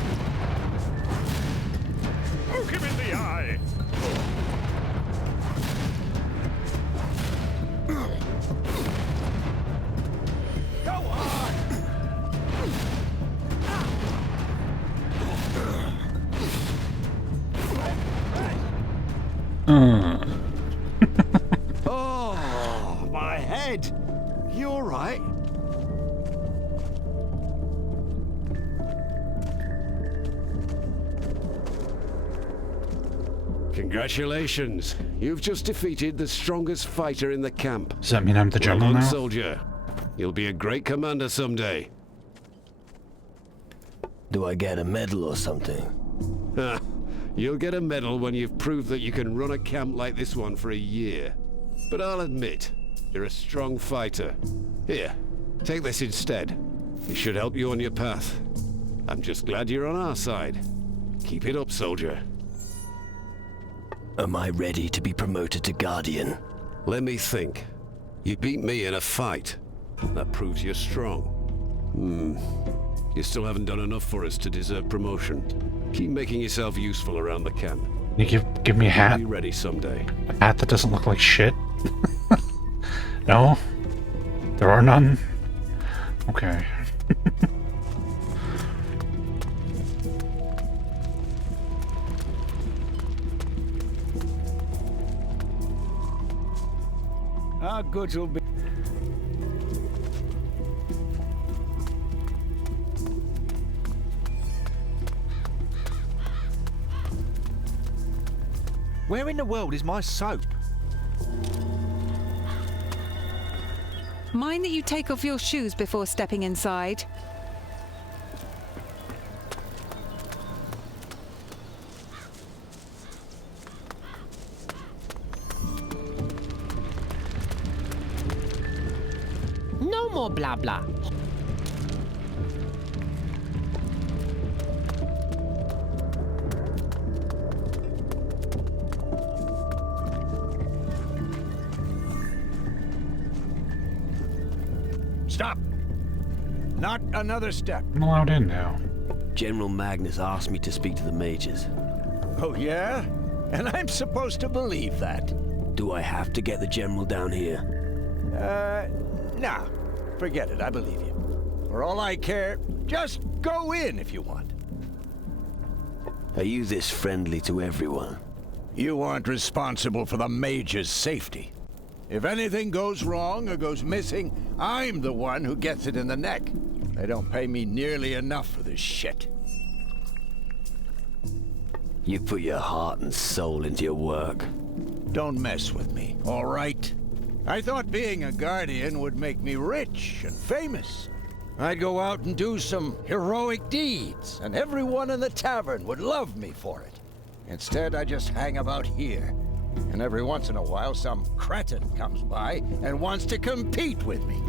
Poke him in the eye. Go on! Oh, my head. You all right? Congratulations. You've just defeated the strongest fighter in the camp. Does that mean I'm the Well general done, now? soldier. You'll be a great commander someday. Do I get a medal or something? Ha! You'll get a medal when you've proved that you can run a camp like this one for a year. But I'll admit, you're a strong fighter. Here, take this instead. It should help you on your path. I'm just glad you're on our side. Keep it up, soldier. Am I ready to be promoted to Guardian? Let me think. You beat me in a fight. That proves you're strong. You still haven't done enough for us to deserve promotion. Keep making yourself useful around the camp. You give me a hat? Be ready someday. A hat that doesn't look like shit? No? There are none? Okay. How good will be. Where in the world is my soap? Mind that you take off your shoes before stepping inside. No more blah blah. Stop! Not another step. I'm allowed in now. General Magnus asked me to speak to the mages. Oh, yeah? and I'm supposed to believe that. Do I have to get the General down here? Nah. Forget it, I believe you. For all I care, just go in if you want. Are you this friendly to everyone? You aren't responsible for the mage's safety. If anything goes wrong or goes missing, I'm the one who gets it in the neck. They don't pay me nearly enough for this shit. You put your heart and soul into your work. Don't mess with me, all right? I thought being a guardian would make me rich and famous. I'd go out and do some heroic deeds, and everyone in the tavern would love me for it. Instead, I just hang about here. And every once in a while, some cretin comes by and wants to compete with me.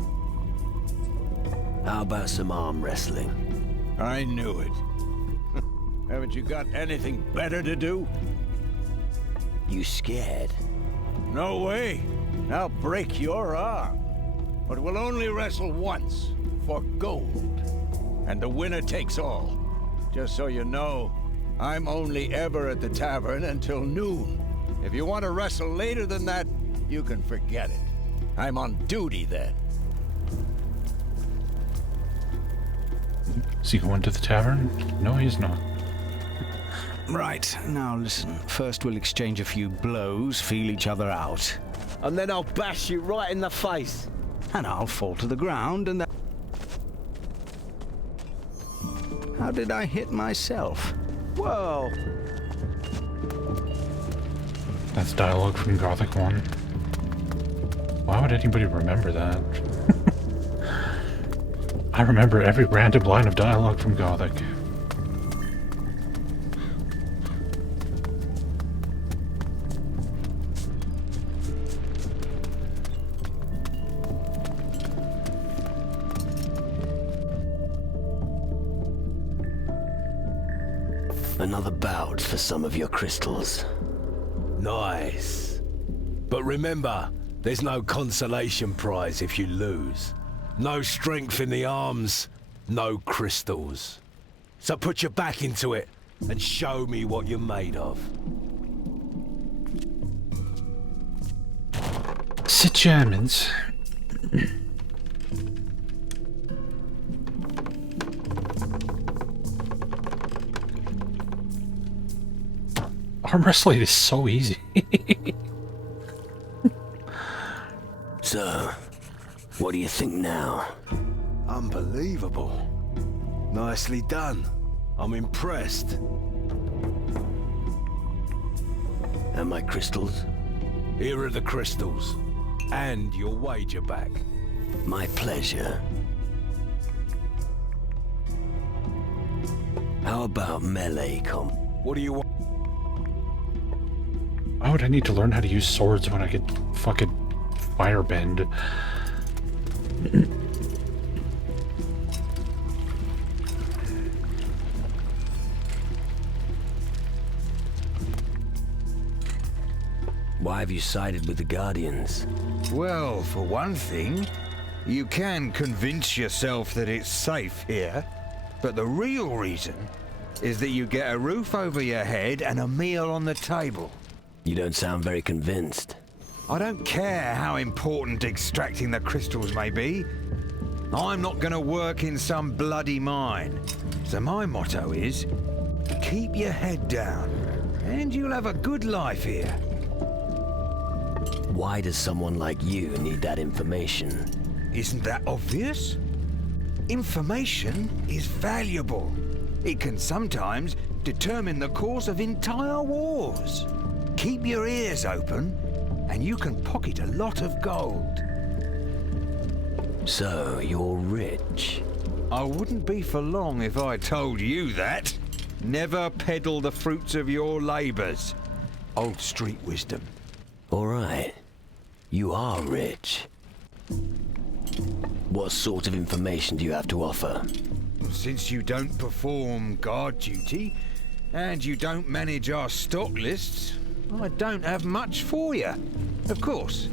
How about some arm wrestling? I knew it. Haven't you got anything better to do? You scared? No way. I'll break your arm. But we'll only wrestle once, for gold. And the winner takes all. Just so you know, I'm only ever at the tavern until noon. If you want to wrestle later than that, you can forget it. I'm on duty then. Is he going to the tavern? No, he's not. Right, now listen. First we'll exchange a few blows, feel each other out. And then I'll bash you right in the face. And I'll fall to the ground and then... How did I hit myself? Well... That's dialogue from Gothic 1. Why would anybody remember that? I remember every random line of dialogue from Gothic. Another bout for some of your crystals. Nice. But remember, there's no consolation prize if you lose. No strength in the arms, no crystals. So put your back into it and show me what you're made of. Sit Germans. Arm wrestling is so easy. So, what do you think now? Unbelievable. Nicely done. I'm impressed. And my crystals? Here are the crystals. And your wager back. My pleasure. How about melee comp? What do you want? Why would I need to learn how to use swords when I could fucking firebend? Why have you sided with the Guardians? Well, for one thing, you can convince yourself that it's safe here, but the real reason is that you get a roof over your head and a meal on the table. You don't sound very convinced. I don't care how important extracting the crystals may be. I'm not going to work in some bloody mine. So my motto is, keep your head down, and you'll have a good life here. Why does someone like you need that information? Isn't that obvious? Information is valuable. It can sometimes determine the course of entire wars. Keep your ears open, and you can pocket a lot of gold. So, you're rich? I wouldn't be for long if I told you that. Never peddle the fruits of your labors. Old street wisdom. All right. You are rich. What sort of information do you have to offer? Since you don't perform guard duty, and you don't manage our stock lists, I don't have much for you. Of course,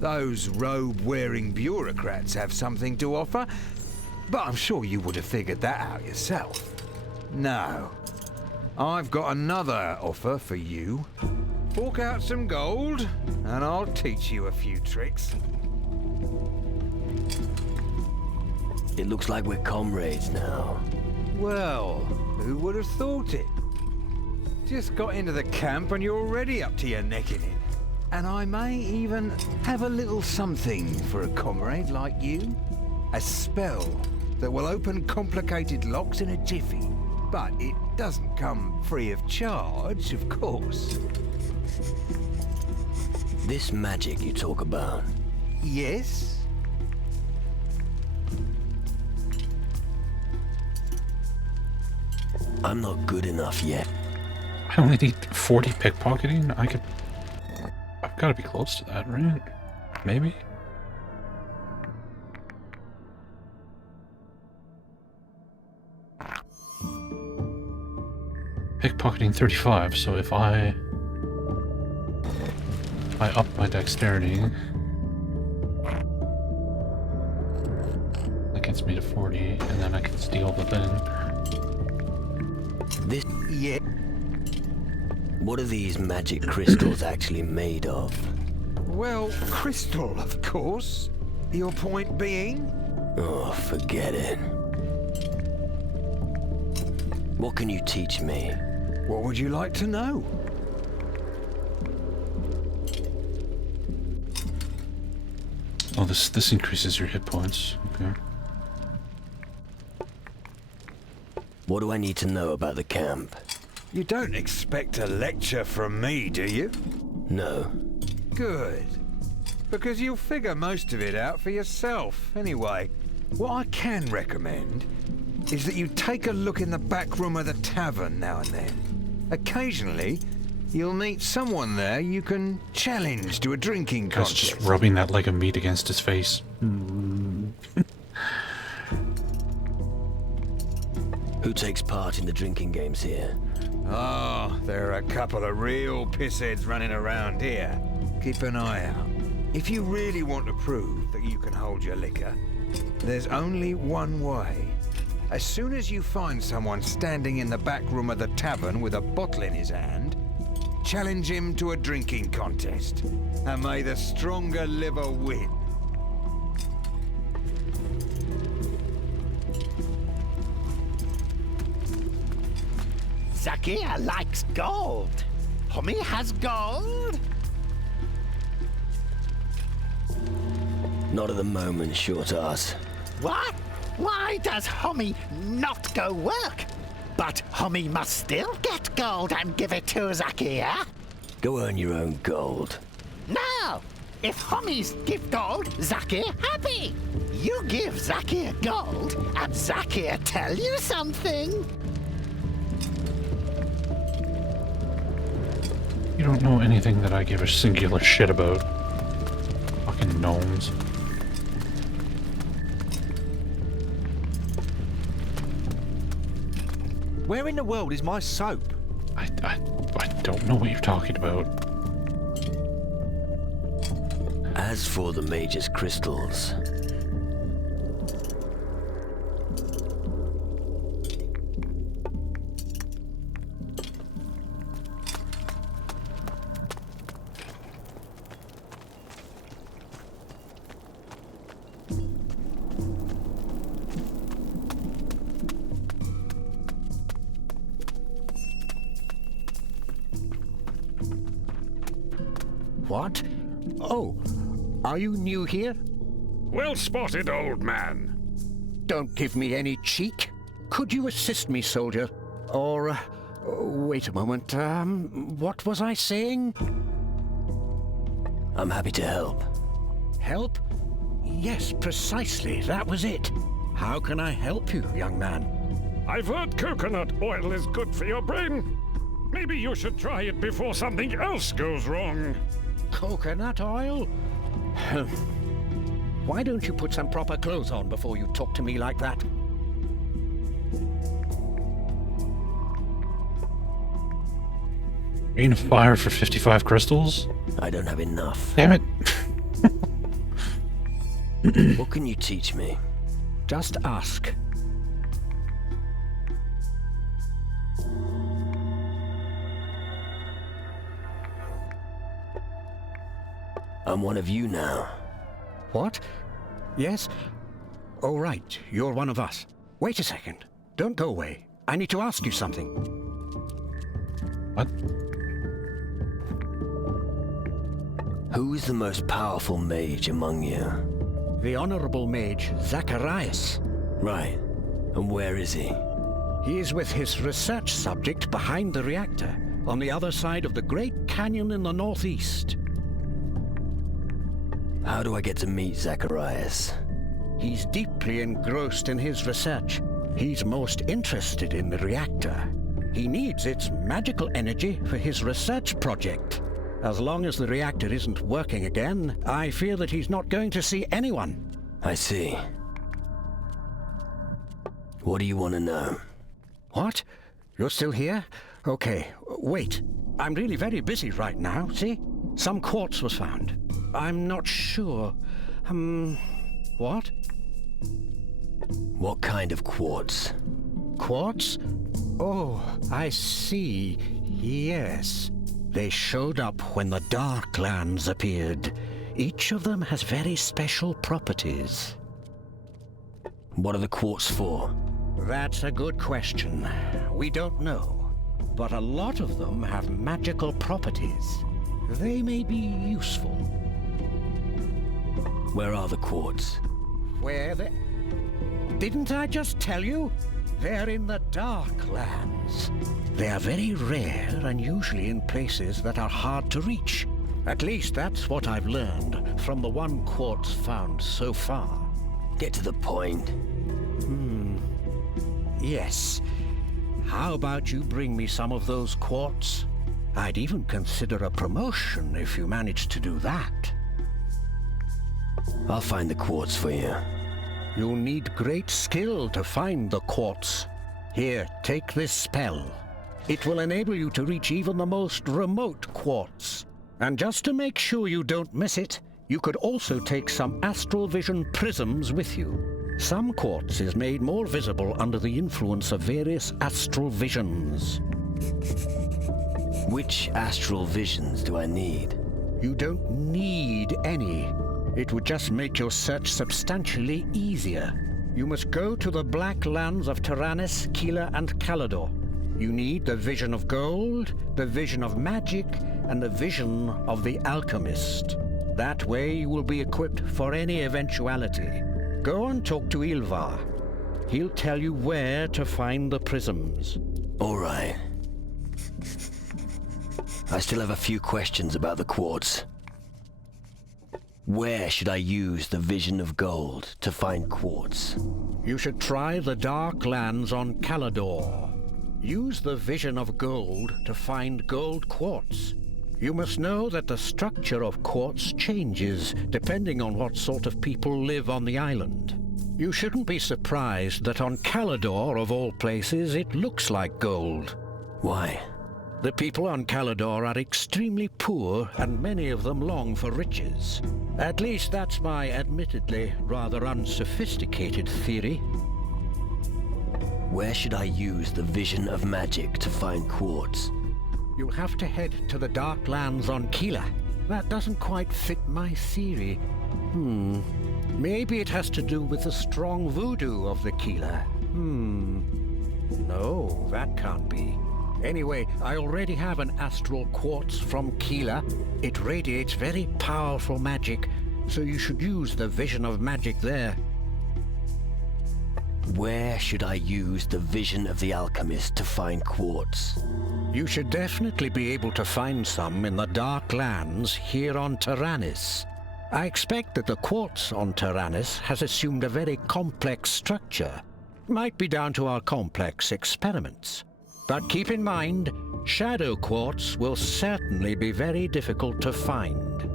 those robe-wearing bureaucrats have something to offer, but I'm sure you would have figured that out yourself. No. I've got another offer for you. Fork out some gold, and I'll teach you a few tricks. It looks like we're comrades now. Well, who would have thought it? Just got into the camp and you're already up to your neck in it. And I may even have a little something for a comrade like you. A spell that will open complicated locks in a jiffy. But it doesn't come free of charge, of course. This magic you talk about. Yes? I'm not good enough yet. I only need 40 pickpocketing? I've got to be close to that, right? Maybe? Pickpocketing 35, so if I up my dexterity, that gets me to 40, and then I can steal the thing. This... Yeah. What are these magic crystals actually made of? Well, crystal, of course. Your point being? Oh, forget it. What can you teach me? What would you like to know? Oh, this increases your hit points. Okay. What do I need to know about the camp? You don't expect a lecture from me, do you? No. Good. Because you'll figure most of it out for yourself, anyway. What I can recommend is that you take a look in the back room of the tavern now and then. Occasionally, you'll meet someone there you can challenge to a drinking contest. Just rubbing that leg of meat against his face. Who takes part in the drinking games here? Oh, there are a couple of real pissheads running around here. Keep an eye out. If you really want to prove that you can hold your liquor, there's only one way. As soon as you find someone standing in the back room of the tavern with a bottle in his hand, challenge him to a drinking contest, and may the stronger liver win. Zakir likes gold. Homie has gold? Not at the moment, short ass. What? Why does Homie not go work? But Homie must still get gold and give it to Zakir. Go earn your own gold. No! If Homies give gold, Zakir happy. You give Zakir gold, and Zakir tell you something. You don't know anything that I give a singular shit about. Fucking gnomes. Where in the world is my soap? I don't know what you're talking about. As for the mage's crystals... What? Oh, are you new here? Well spotted, old man. Don't give me any cheek. Could you assist me, soldier? Or, wait a moment, what was I saying? I'm happy to help. Help? Yes, precisely, that was it. How can I help you, young man? I've heard coconut oil is good for your brain. Maybe you should try it before something else goes wrong. Coconut oil? Why don't you put some proper clothes on before you talk to me like that? Rain of fire for 55 crystals? I don't have enough. Damn it. What can you teach me? Just ask. I'm one of you now. What? Yes? Oh, right. You're one of us. Wait a second. Don't go away. I need to ask you something. What? Who is the most powerful mage among you? The Honorable Mage, Zacharias. Right. And where is he? He is with his research subject behind the reactor, on the other side of the Great Canyon in the northeast. How do I get to meet Zacharias? He's deeply engrossed in his research. He's most interested in the reactor. He needs its magical energy for his research project. As long as the reactor isn't working again, I fear that he's not going to see anyone. I see. What do you want to know? What? You're still here? Okay, wait. I'm really very busy right now, see? Some quartz was found. I'm not sure. What? What kind of quartz? Quartz? Oh, I see. Yes. They showed up when the Darklands appeared. Each of them has very special properties. What are the quartz for? That's a good question. We don't know. But a lot of them have magical properties. They may be useful. Where are the quartz? Where they... Didn't I just tell you? They're in the Darklands. They are very rare and usually in places that are hard to reach. At least that's what I've learned from the one quartz found so far. Get to the point. Yes. How about you bring me some of those quartz? I'd even consider a promotion if you managed to do that. I'll find the quartz for you. You'll need great skill to find the quartz. Here, take this spell. It will enable you to reach even the most remote quartz. And just to make sure you don't miss it, you could also take some astral vision prisms with you. Some quartz is made more visible under the influence of various astral visions. Which astral visions do I need? You don't need any. It would just make your search substantially easier. You must go to the Black Lands of Taranis, Keelah, and Calador. You need the Vision of Gold, the Vision of Magic, and the Vision of the Alchemist. That way you will be equipped for any eventuality. Go and talk to Ilvar. He'll tell you where to find the prisms. All right. I still have a few questions about the quartz. Where should I use the Vision of Gold to find quartz? You should try the Dark Lands on Calador. Use the Vision of Gold to find gold quartz. You must know that the structure of quartz changes depending on what sort of people live on the island. You shouldn't be surprised that on Calador, of all places, it looks like gold. Why? The people on Calador are extremely poor, and many of them long for riches. At least that's my admittedly rather unsophisticated theory. Where should I use the Vision of Magic to find quartz? You'll have to head to the Dark Lands on Keelah. That doesn't quite fit my theory. Maybe it has to do with the strong voodoo of the Keelah. No, that can't be. Anyway, I already have an astral quartz from Keelah. It radiates very powerful magic, so you should use the Vision of Magic there. Where should I use the Vision of the Alchemist to find quartz? You should definitely be able to find some in the Dark Lands here on Taranis. I expect that the quartz on Taranis has assumed a very complex structure. Might be down to our complex experiments. But keep in mind, shadow quartz will certainly be very difficult to find.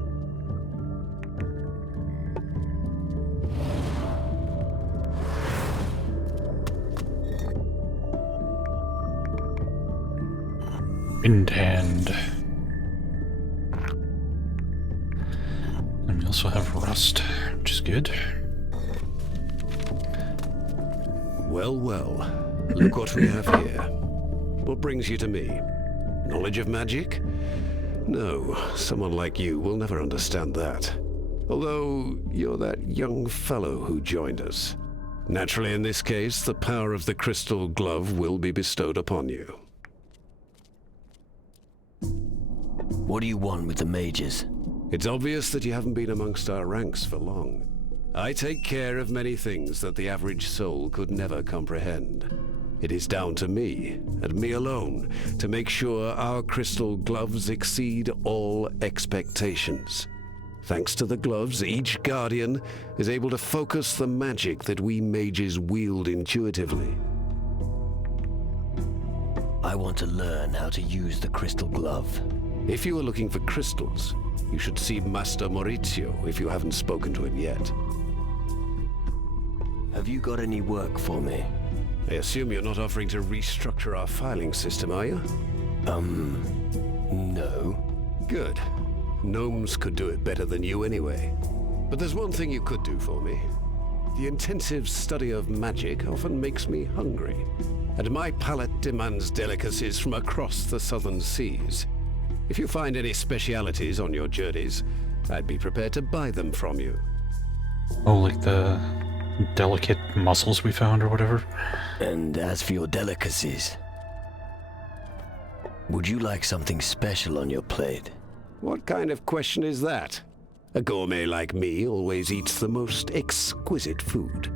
Wind hand. And we also have rust, which is good. Well, look what we have here. What brings you to me? Knowledge of magic? No, someone like you will never understand that. Although, you're that young fellow who joined us. Naturally, in this case, the power of the crystal glove will be bestowed upon you. What do you want with the mages? It's obvious that you haven't been amongst our ranks for long. I take care of many things that the average soul could never comprehend. It is down to me, and me alone, to make sure our crystal gloves exceed all expectations. Thanks to the gloves, each guardian is able to focus the magic that we mages wield intuitively. I want to learn how to use the crystal glove. If you are looking for crystals, you should see Master Maurizio if you haven't spoken to him yet. Have you got any work for me? I assume you're not offering to restructure our filing system, are you? No. Good. Gnomes could do it better than you anyway. But there's one thing you could do for me. The intensive study of magic often makes me hungry, and my palate demands delicacies from across the southern seas. If you find any specialities on your journeys, I'd be prepared to buy them from you. Oh, like the delicate mussels we found or whatever? And as for your delicacies, would you like something special on your plate? What kind of question is that? A gourmet like me always eats the most exquisite food.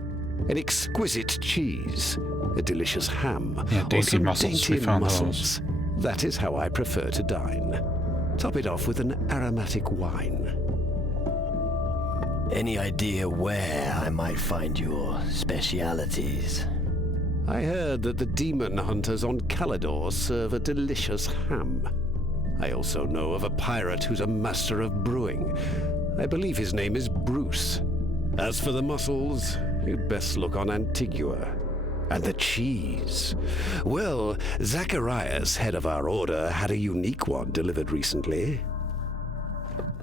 An exquisite cheese, a delicious ham, yeah, dainty or some mussels. dainty We found mussels. those. That is how I prefer to dine. Top it off with an aromatic wine. Any idea where I might find your specialities? I heard that the demon hunters on Calidor serve a delicious ham. I also know of a pirate who's a master of brewing. I believe his name is Bruce. As for the mussels, you'd best look on Antigua. And the cheese. Well, Zacharias, head of our order, had a unique one delivered recently.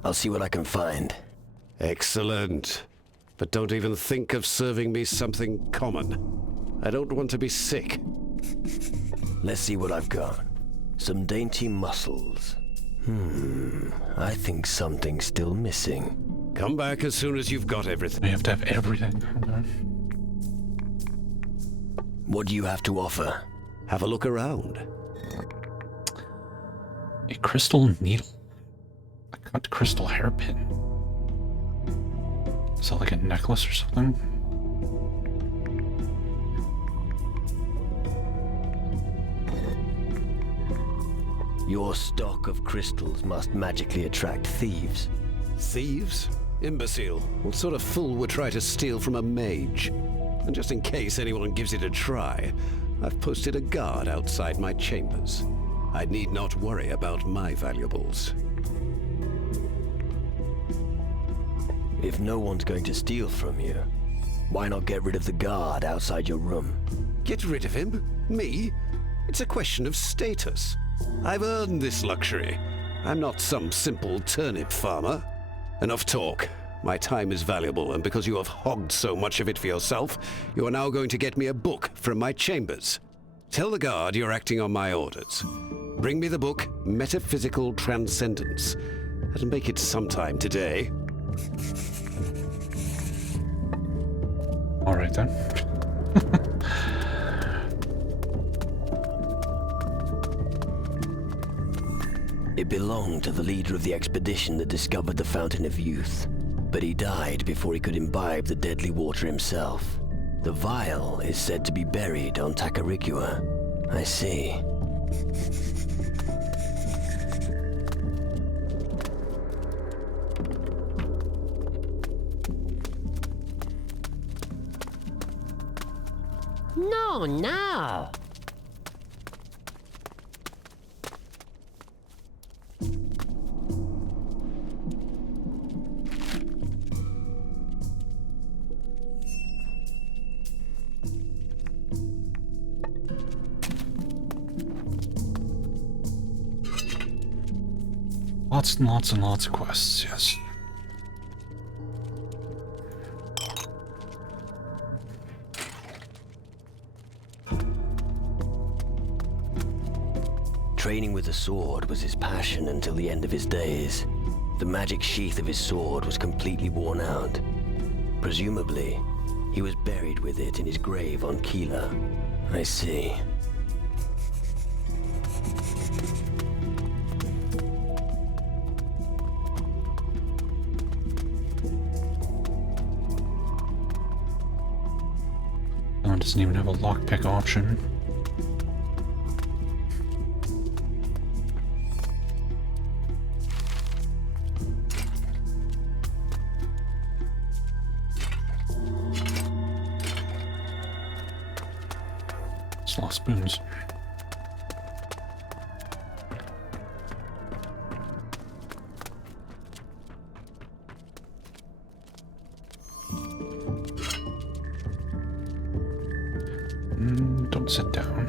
I'll see what I can find. Excellent. But don't even think of serving me something common. I don't want to be sick. Let's see what I've got. Some dainty mussels. I think something's still missing. Come back as soon as you've got everything. We have to have everything. Okay. What do you have to offer? Have a look around. A crystal needle. A cut crystal hairpin. Is that like a necklace or something? Your stock of crystals must magically attract thieves. Thieves? Imbecile. What sort of fool would try to steal from a mage? And just in case anyone gives it a try, I've posted a guard outside my chambers. I need not worry about my valuables. If no one's going to steal from you, why not get rid of the guard outside your room? Get rid of him? Me? It's a question of status. I've earned this luxury. I'm not some simple turnip farmer. Enough talk. My time is valuable, and because you have hogged so much of it for yourself, you are now going to get me a book from my chambers. Tell the guard you're acting on my orders. Bring me the book, Metaphysical Transcendence, and make it sometime today. All right then. It belonged to the leader of the expedition that discovered the Fountain of Youth, but he died before he could imbibe the deadly water himself. The vial is said to be buried on Tacarigua. I see. No. Lots and lots and lots of quests, yes. Training with the sword was his passion until the end of his days. The magic sheath of his sword was completely worn out. Presumably, he was buried with it in his grave on Keeler. I see. Oh, it doesn't even have a lockpick option. It's lost spoons. Don't sit down.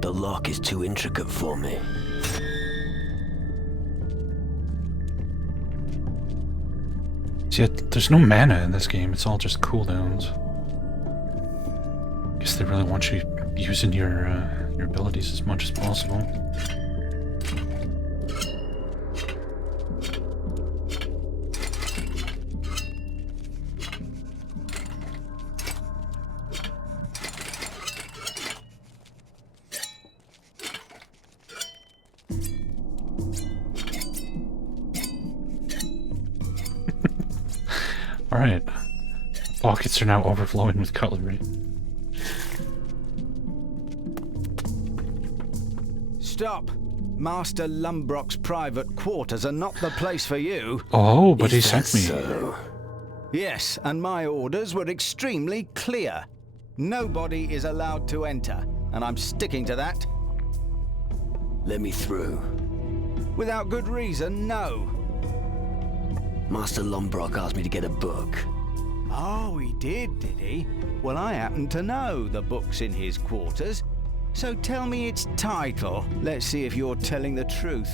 The lock is too intricate for me. See, there's no mana in this game, it's all just cooldowns. Guess they really want you using your abilities as much as possible. Alright. Pockets are now overflowing with cutlery. Stop! Master Lumbrock's private quarters are not the place for you. Oh, but he sent me. So? Yes, and my orders were extremely clear. Nobody is allowed to enter, and I'm sticking to that. Let me through. Without good reason, no. Master Lumbrock asked me to get a book. Oh, he did he? Well, I happen to know the book's in his quarters. So tell me its title. Let's see if you're telling the truth.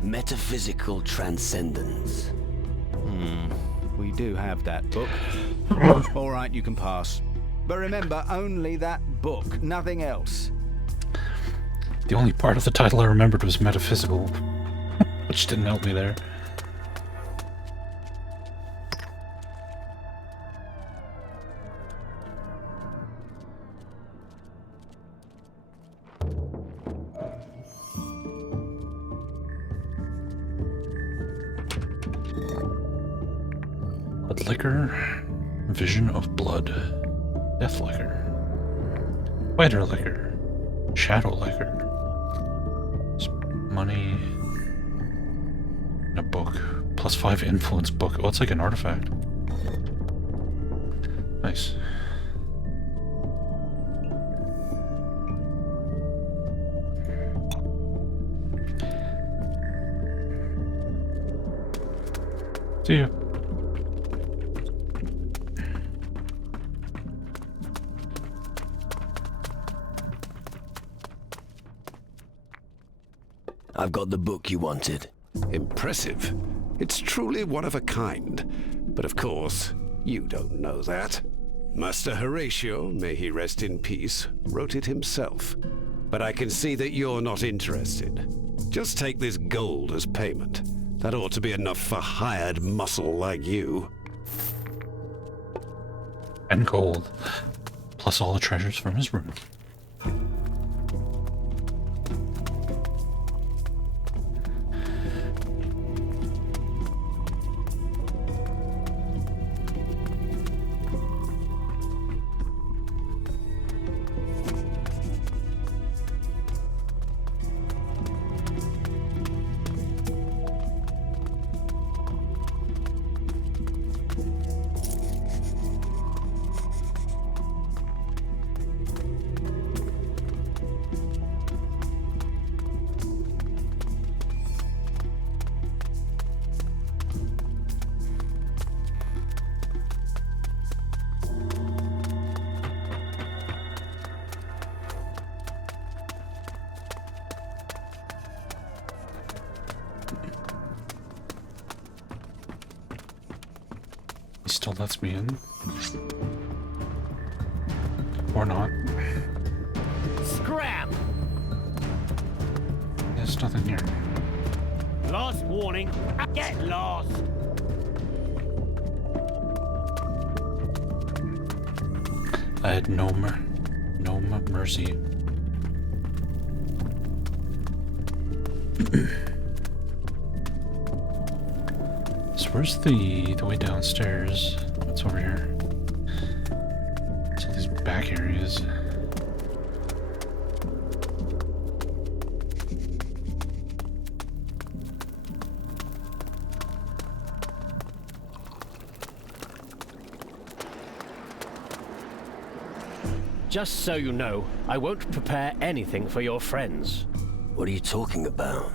Metaphysical Transcendence. We do have that book. All right, you can pass. But remember, only that book, nothing else. The only part of the title I remembered was metaphysical, which didn't help me there. Blood liquor, vision of blood, death liquor, spider liquor, shadow liquor. Money in a book. +5 influence book. Oh, it's like an artifact. Nice. See ya. I've got the book you wanted. Impressive. It's truly one of a kind. But of course, you don't know that. Master Horatio, may he rest in peace, wrote it himself. But I can see that you're not interested. Just take this gold as payment. That ought to be enough for hired muscle like you. And gold. Plus all the treasures from his room. He still lets me in. Or not. Scram! There's nothing here. Last warning. Get lost! I had no mercy. So where's the way downstairs? What's over here? So these back areas. Just so you know, I won't prepare anything for your friends. What are you talking about?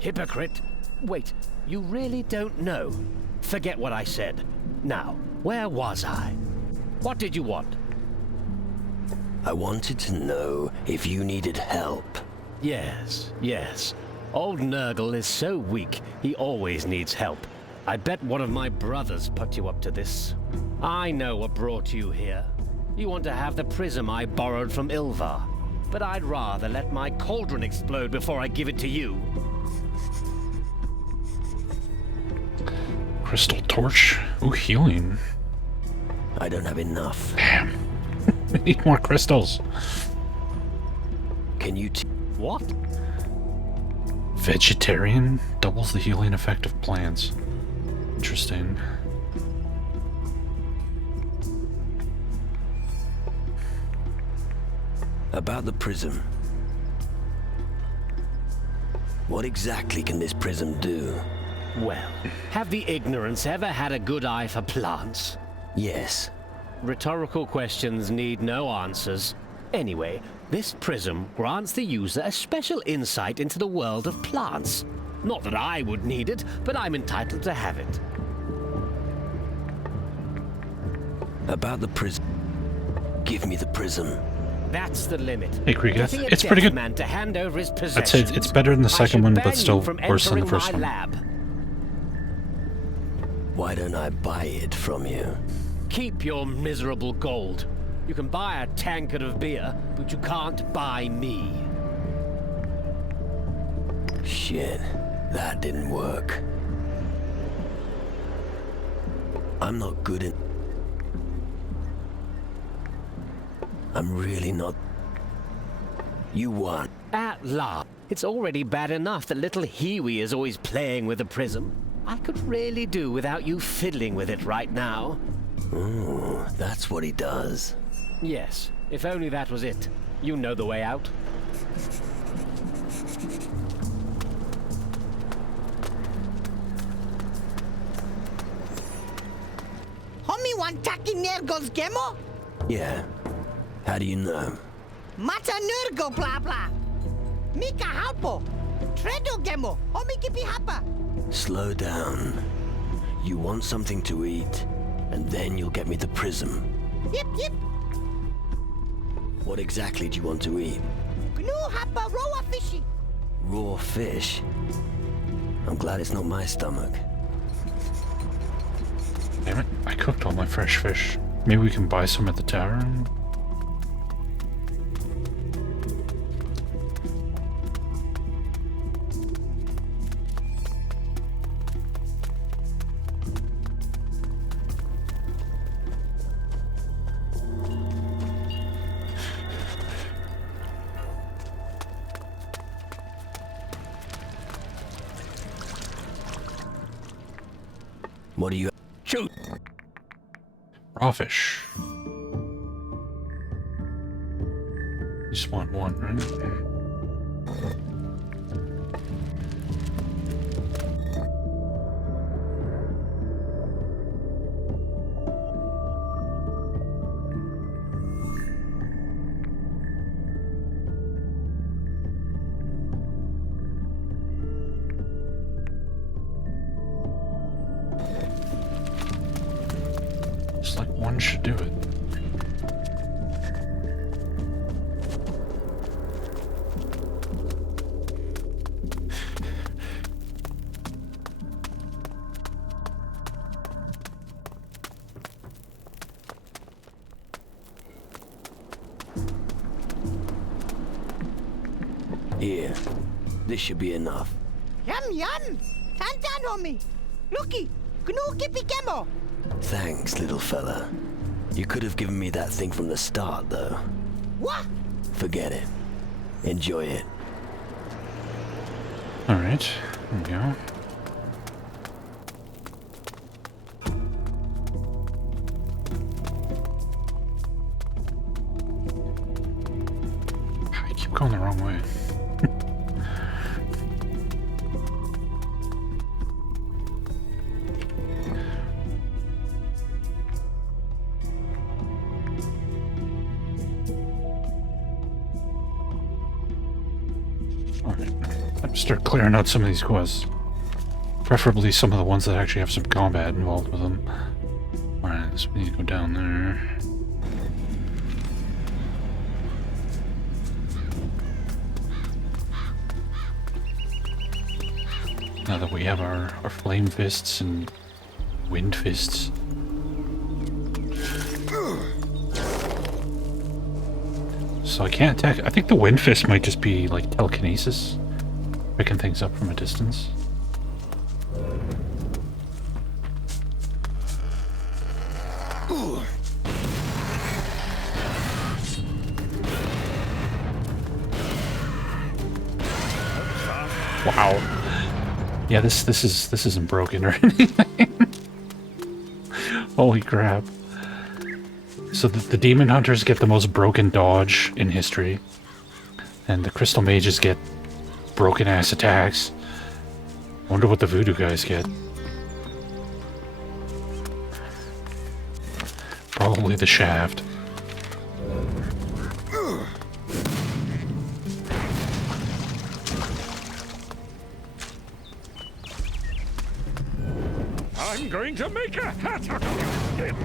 Hypocrite. Wait, you really don't know? Forget what I said. Now, where was I? What did you want? I wanted to know if you needed help. Yes, yes. Old Nurgle is so weak, he always needs help. I bet one of my brothers put you up to this. I know what brought you here. You want to have the prism I borrowed from Ilvar. But I'd rather let my cauldron explode before I give it to you. Crystal torch. Ooh, healing. I don't have enough. Damn. We need more crystals. Can you what? Vegetarian doubles the healing effect of plants. Interesting. About the prism. What exactly can this prism do? Well, have the ignorants ever had a good eye for plants? Yes. Rhetorical questions need no answers. Anyway, this prism grants the user a special insight into the world of plants. Not that I would need it, but I'm entitled to have it. About the prism. Give me the prism. That's the limit. Hey, Kriegeth, Getting a it's pretty deaf good. man to hand over his I'd possessions. say it's better than the second one, but still from worse than the entering first my one. lab. Why don't I buy it from you? Keep your miserable gold. You can buy a tankard of beer, but you can't buy me. Shit, that didn't work. I'm not good in... I'm really not... You won. At last. It's already bad enough that little Hiwi is always playing with the prism. I could really do without you fiddling with it right now. Ooh, that's what he does. Yes, if only that was it. You know the way out. Homie want taki nergos gemo? Yeah. How do you know? Mata nergo blah blah. Mika halpo. Tredo gemo. Homie kipi hapa. Slow down. You want something to eat, and then you'll get me the prism. Yip yip. What exactly do you want to eat? Gnu hapa roa fishy. Raw fish? I'm glad it's not my stomach. Damn it, I cooked all my fresh fish. Maybe we can buy some at the tavern? What do you... Shoot! Raw fish. You just want one, right? Just like one should do it. Here, this should be enough. Yum yum! Tantan homie! Looky! Gnu kippy kemo! Thanks, little fella. You could have given me that thing from the start, though. What? Forget it. Enjoy it. Alright, here we go. I keep going the wrong way. Start clearing out some of these quests. Preferably some of the ones that actually have some combat involved with them. Alright, so we need to go down there. Now that we have our flame fists and wind fists. So I can't attack. I think the wind fist might just be like telekinesis. Picking things up from a distance. Wow. Yeah, this isn't broken or anything. Holy crap. So the demon hunters get the most broken dodge in history. And the crystal mages get broken ass attacks. Wonder what the voodoo guys get. Probably the shaft. I'm going to make a hat out of your skin.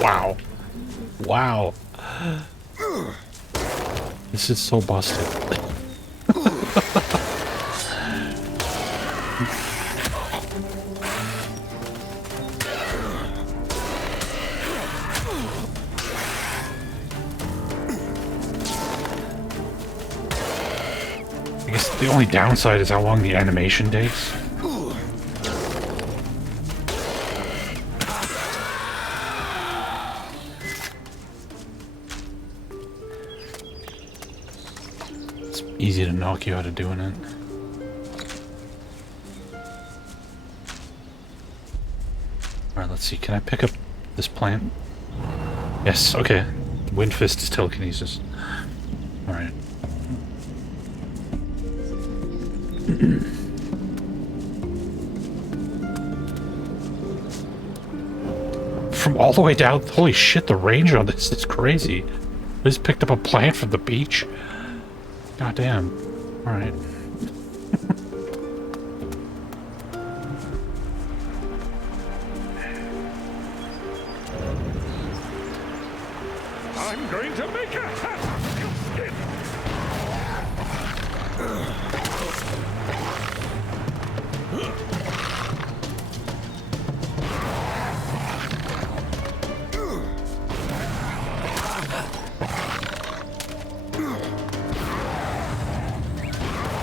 Wow. Wow. This is so busted. I guess the only downside is how long the animation takes. Easy to knock you out of doing it. Alright, let's see. Can I pick up this plant? Yes, okay. Wind Fist is telekinesis. Alright. From all the way down. Holy shit, the range on this is crazy. I just picked up a plant from the beach. God damn. Alright. I'm going to make a hat out of your skin.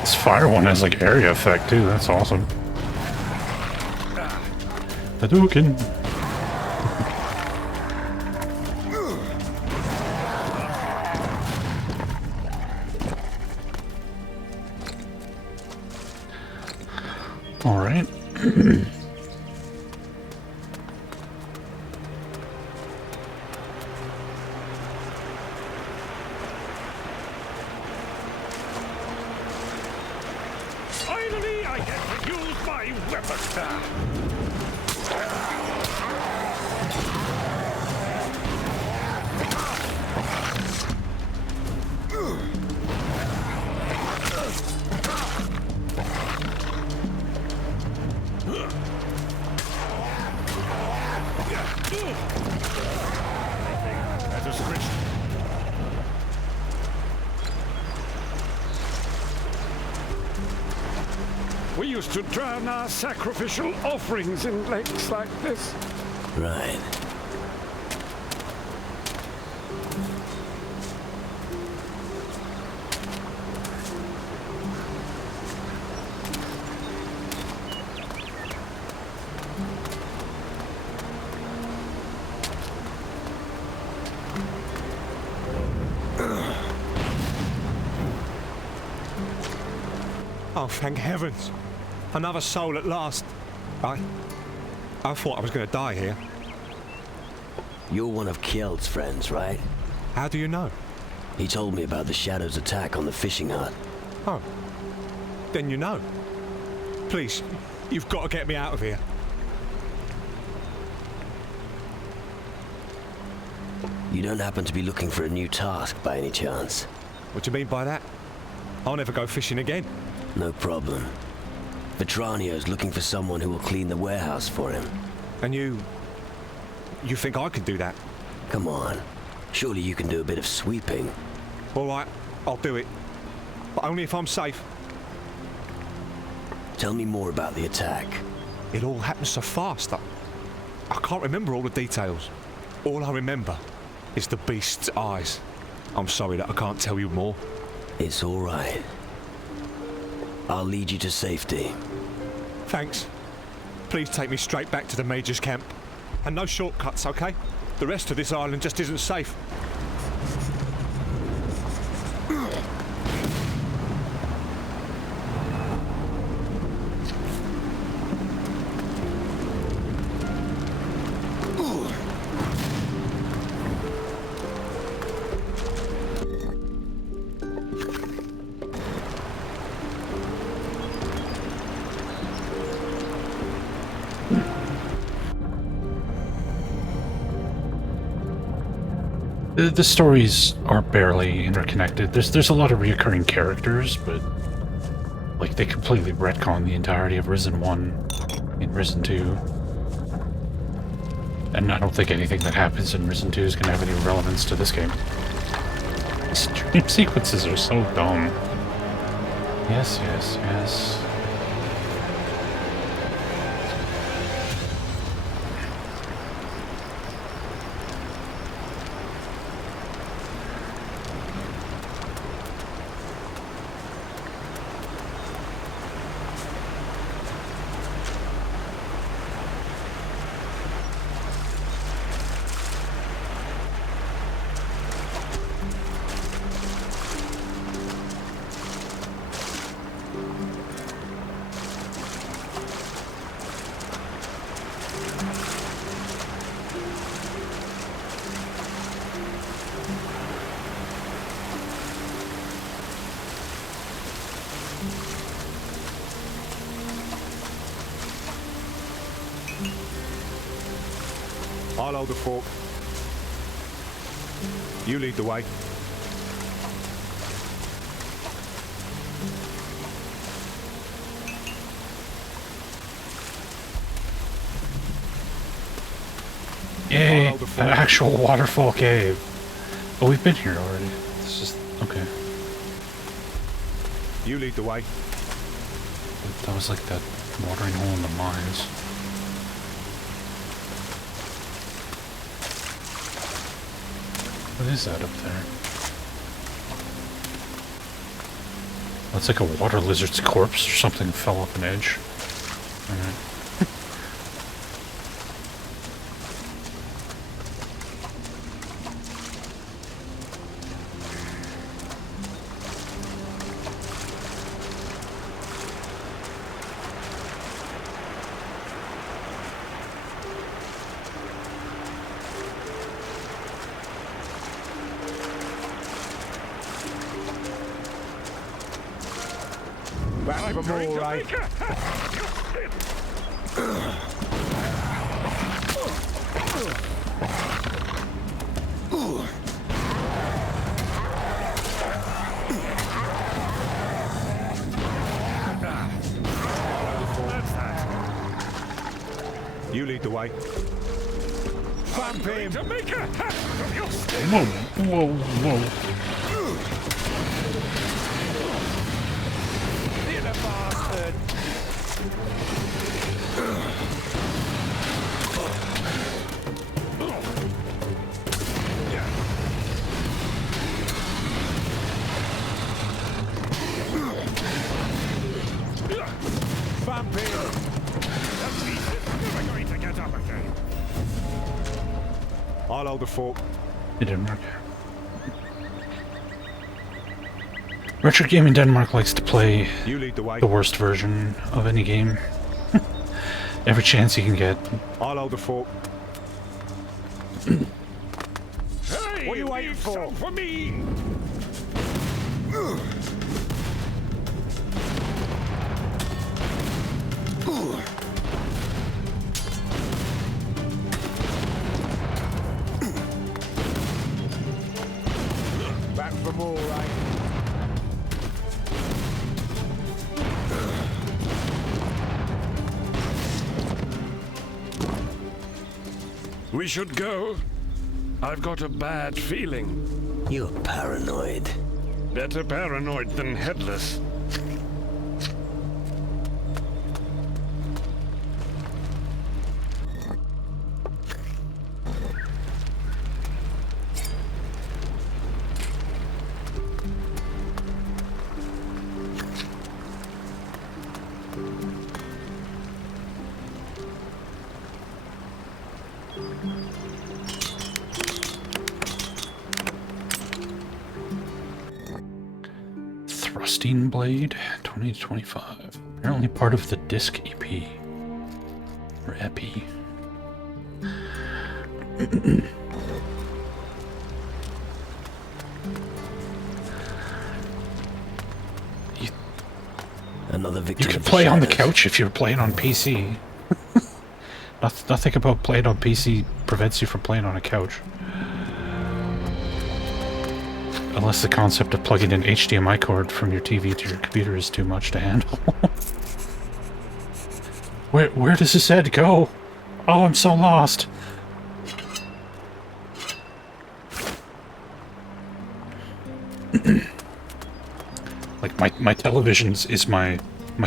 This fire one has like area effect too, that's awesome. Hadouken! Alright. Finally, I get to use my weapon. That is rich. We We used to drown our sacrificial offerings in lakes like this. Right. Oh, thank heavens. Another soul at last. I thought I was going to die here. You're one of Kjeld's friends, right? How do you know? He told me about the Shadow's attack on the fishing hut. Oh. Then you know. Please, you've got to get me out of here. You don't happen to be looking for a new task by any chance? What do you mean by that? I'll never go fishing again. No problem. Vetranio's looking for someone who will clean the warehouse for him. And you think I could do that? Come on. Surely you can do a bit of sweeping. All right, I'll do it. But only if I'm safe. Tell me more about the attack. It all happened so fast. I can't remember all the details. All I remember is the beast's eyes. I'm sorry that I can't tell you more. It's all right. I'll lead you to safety. Thanks. Please take me straight back to the Major's camp. And no shortcuts, okay? The rest of this island just isn't safe. The stories are barely interconnected. There's a lot of recurring characters, but like they completely retcon the entirety of Risen 1 in Risen 2. And I don't think anything that happens in Risen 2 is going to have any relevance to this game. These dream sequences are so dumb. Yes, yes, yes. I'll hold the fork. You lead the way. Yay! An actual waterfall cave. Oh, we've been here already. It's just okay. You lead the way. That was like that watering hole in the mines. What is that up there? That's like a water lizard's corpse or something fell off an edge. Alright. I'm all right. You lead the way. Bump him! To make a hat of your skin. Whoa, whoa, whoa. I'll hold the fort. In Denmark. Retro Gaming Denmark likes to play You lead the way. the worst version of any game. Every chance you can get. I'll hold the fort. Hey, What are you waiting leave for? some for me! Back for more, eh? We should go. I've got a bad feeling. You're paranoid. Better paranoid than headless. Thrusting Blade 2025. Apparently part of the disc EP. Or EP. Another victim. You can of the play on the shadows. couch if you're playing on PC. Nothing about playing on PC prevents you from playing on a couch. Unless the concept of plugging an HDMI cord from your TV to your computer is too much to handle. Where does this head go? Oh, I'm so lost. Like my television is my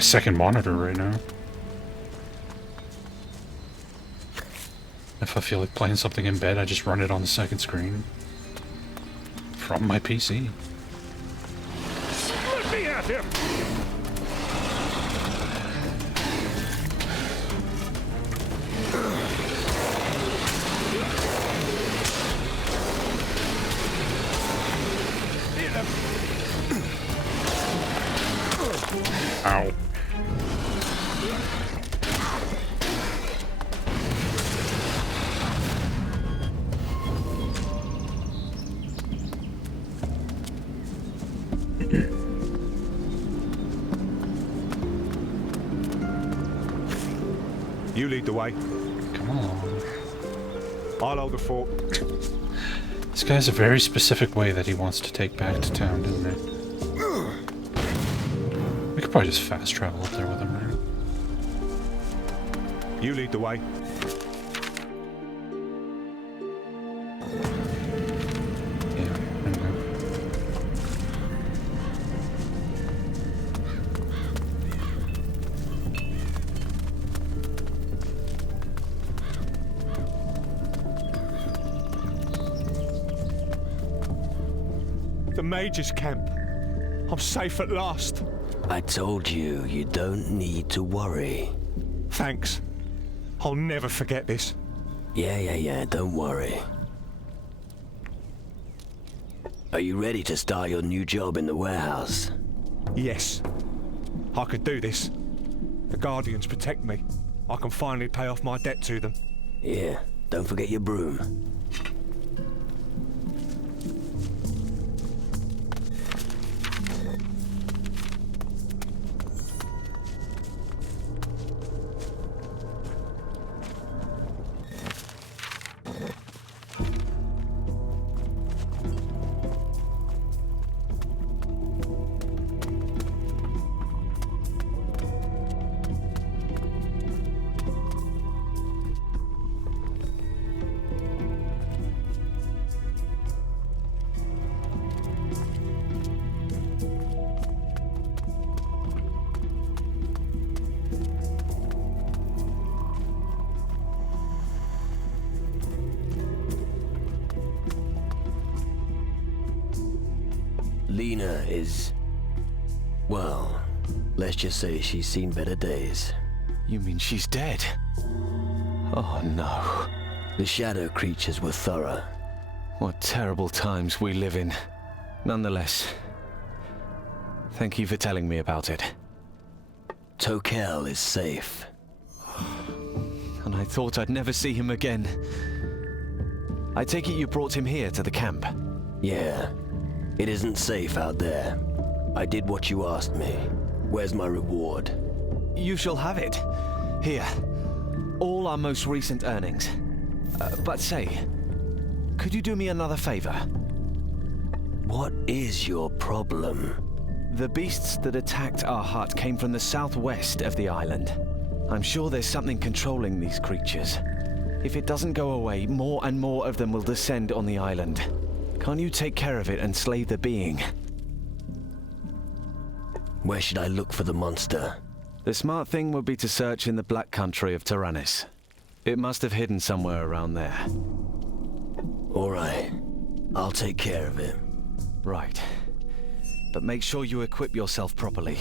second monitor right now. If I feel like playing something in bed, I just run it on the second screen from my PC. Let me at him! Ow. You lead the way. Come on. I'll hold the fort. This guy has a very specific way that he wants to take back to town, doesn't he? We could probably just fast travel up there with him, right? You lead the way. Yeah, there we go. The mage's camp. I'm safe at last. I told you, you don't need to worry. Thanks. I'll never forget this. Yeah, don't worry. Are you ready to start your new job in the warehouse? Yes. I could do this. The Guardians protect me. I can finally pay off my debt to them. Yeah, don't forget your broom. Lena is... well, let's just say she's seen better days. You mean she's dead? Oh no. The shadow creatures were thorough. What terrible times we live in. Nonetheless, thank you for telling me about it. Tokel is safe. And I thought I'd never see him again. I take it you brought him here to the camp? Yeah. It isn't safe out there. I did what you asked me. Where's my reward? You shall have it. Here. All our most recent earnings. But say, could you do me another favor? What is your problem? The beasts that attacked our hut came from the southwest of the island. I'm sure there's something controlling these creatures. If it doesn't go away, more and more of them will descend on the island. Can't you take care of it and slay the being? Where should I look for the monster? The smart thing would be to search in the black country of Taranis. It must have hidden somewhere around there. All right. I'll take care of it. Right. But make sure you equip yourself properly.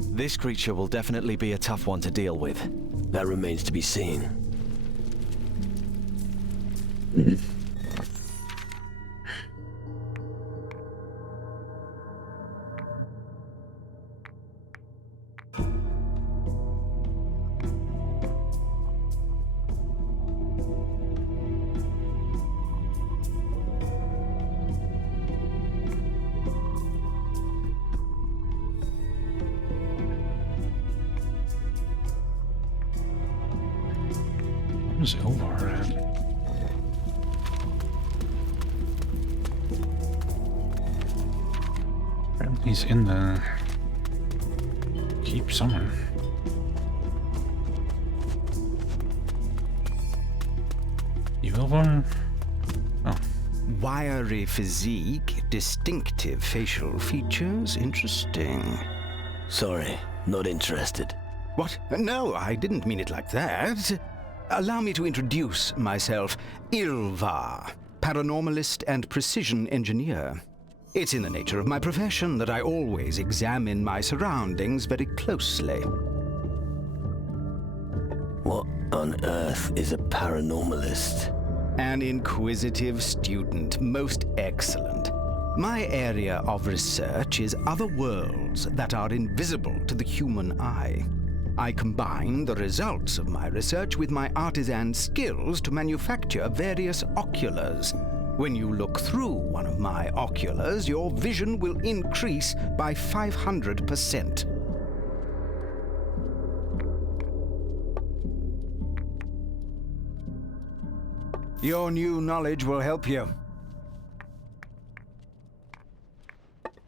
This creature will definitely be a tough one to deal with. That remains to be seen. Where's Ilvar at? Apparently he's in the keep somewhere. You Ilvar? Oh. Wiry physique, distinctive facial features, interesting. Sorry, not interested. What? No, I didn't mean it like that. Allow me to introduce myself. Ilvar, paranormalist and precision engineer. It's in the nature of my profession that I always examine my surroundings very closely. What on earth is a paranormalist? An inquisitive student, most excellent. My area of research is other worlds that are invisible to the human eye. I combine the results of my research with my artisan skills to manufacture various oculars. When you look through one of my oculars, your vision will increase by 500%. Your new knowledge will help you.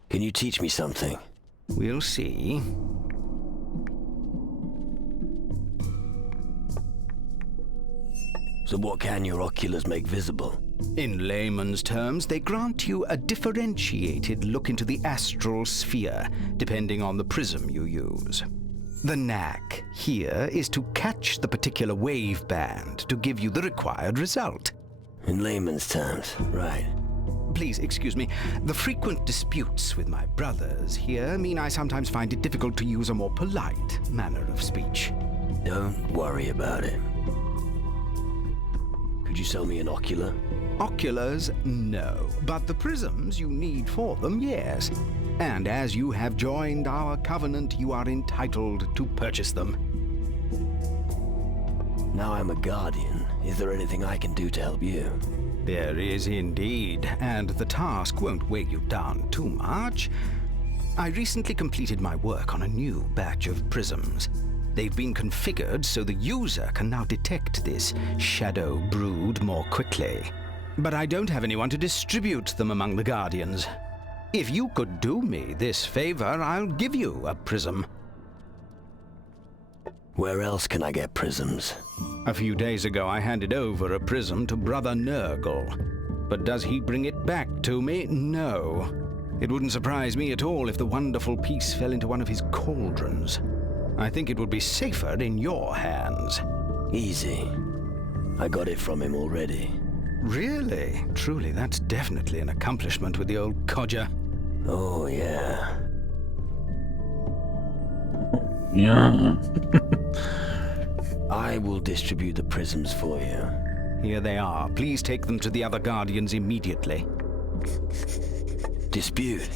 Can you teach me something? We'll see. So what can your oculars make visible? In layman's terms, they grant you a differentiated look into the astral sphere, depending on the prism you use. The knack here is to catch the particular wave band to give you the required result. In layman's terms, right. Please excuse me. The frequent disputes with my brothers here mean I sometimes find it difficult to use a more polite manner of speech. Don't worry about it. Could you sell me an ocular? Oculars, no. But the prisms you need for them, yes. And as you have joined our covenant, you are entitled to purchase them. Now I'm a guardian. Is there anything I can do to help you? There is indeed, and the task won't weigh you down too much. I recently completed my work on a new batch of prisms. They've been configured so the user can now detect this shadow brood more quickly. But I don't have anyone to distribute them among the Guardians. If you could do me this favor, I'll give you a prism. Where else can I get prisms? A few days ago, I handed over a prism to Brother Nurgle. But does he bring it back to me? No. It wouldn't surprise me at all if the wonderful piece fell into one of his cauldrons. I think it would be safer in your hands. Easy. I got it from him already. Really? Truly, that's definitely an accomplishment with the old codger. Oh, yeah. Yeah. I will distribute the prisms for you. Here they are. Please take them to the other Guardians immediately. Dispute?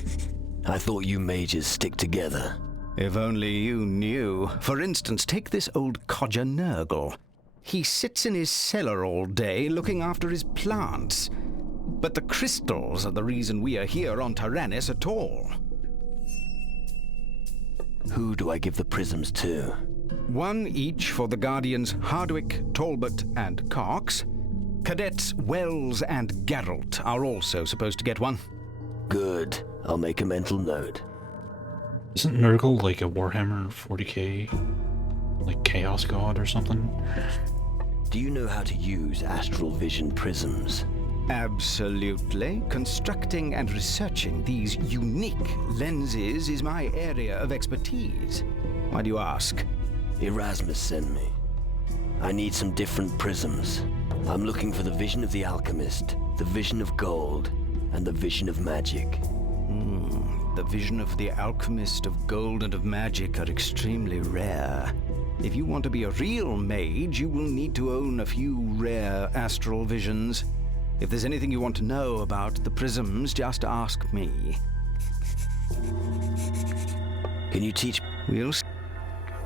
I thought you mages stick together. If only you knew. For instance, take this old codger Nurgle. He sits in his cellar all day looking after his plants. But the crystals are the reason we are here on Taranis at all. Who do I give the prisms to? One each for the Guardians Hardwick, Talbot, and Cox. Cadets Wells and Geralt are also supposed to get one. Good. I'll make a mental note. Isn't Nurgle like a Warhammer 40k, like Chaos God or something? Do you know how to use astral vision prisms? Absolutely. Constructing and researching these unique lenses is my area of expertise. Why do you ask? Erasmus sent me. I need some different prisms. I'm looking for the vision of the alchemist, the vision of gold, and the vision of magic. The vision of the alchemist, of gold, and of magic are extremely rare. If you want to be a real mage, you will need to own a few rare astral visions. If there's anything you want to know about the prisms, just ask me. Can you teach? Yeah,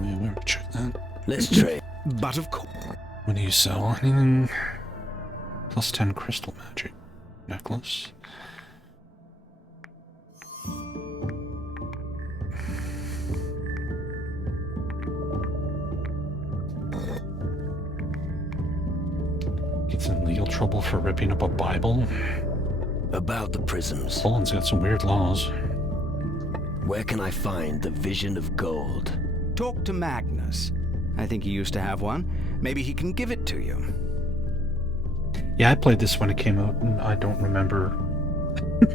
we'll check that. Let's trade. But of course. When do you sell anything? Plus 10 crystal magic necklace. Gets in legal trouble for ripping up a Bible. About the prisms. Poland's got some weird laws. Where can I find the vision of gold? Talk to Magnus. I think he used to have one. Maybe he can give it to you. Yeah, I played this when it came out, and I don't remember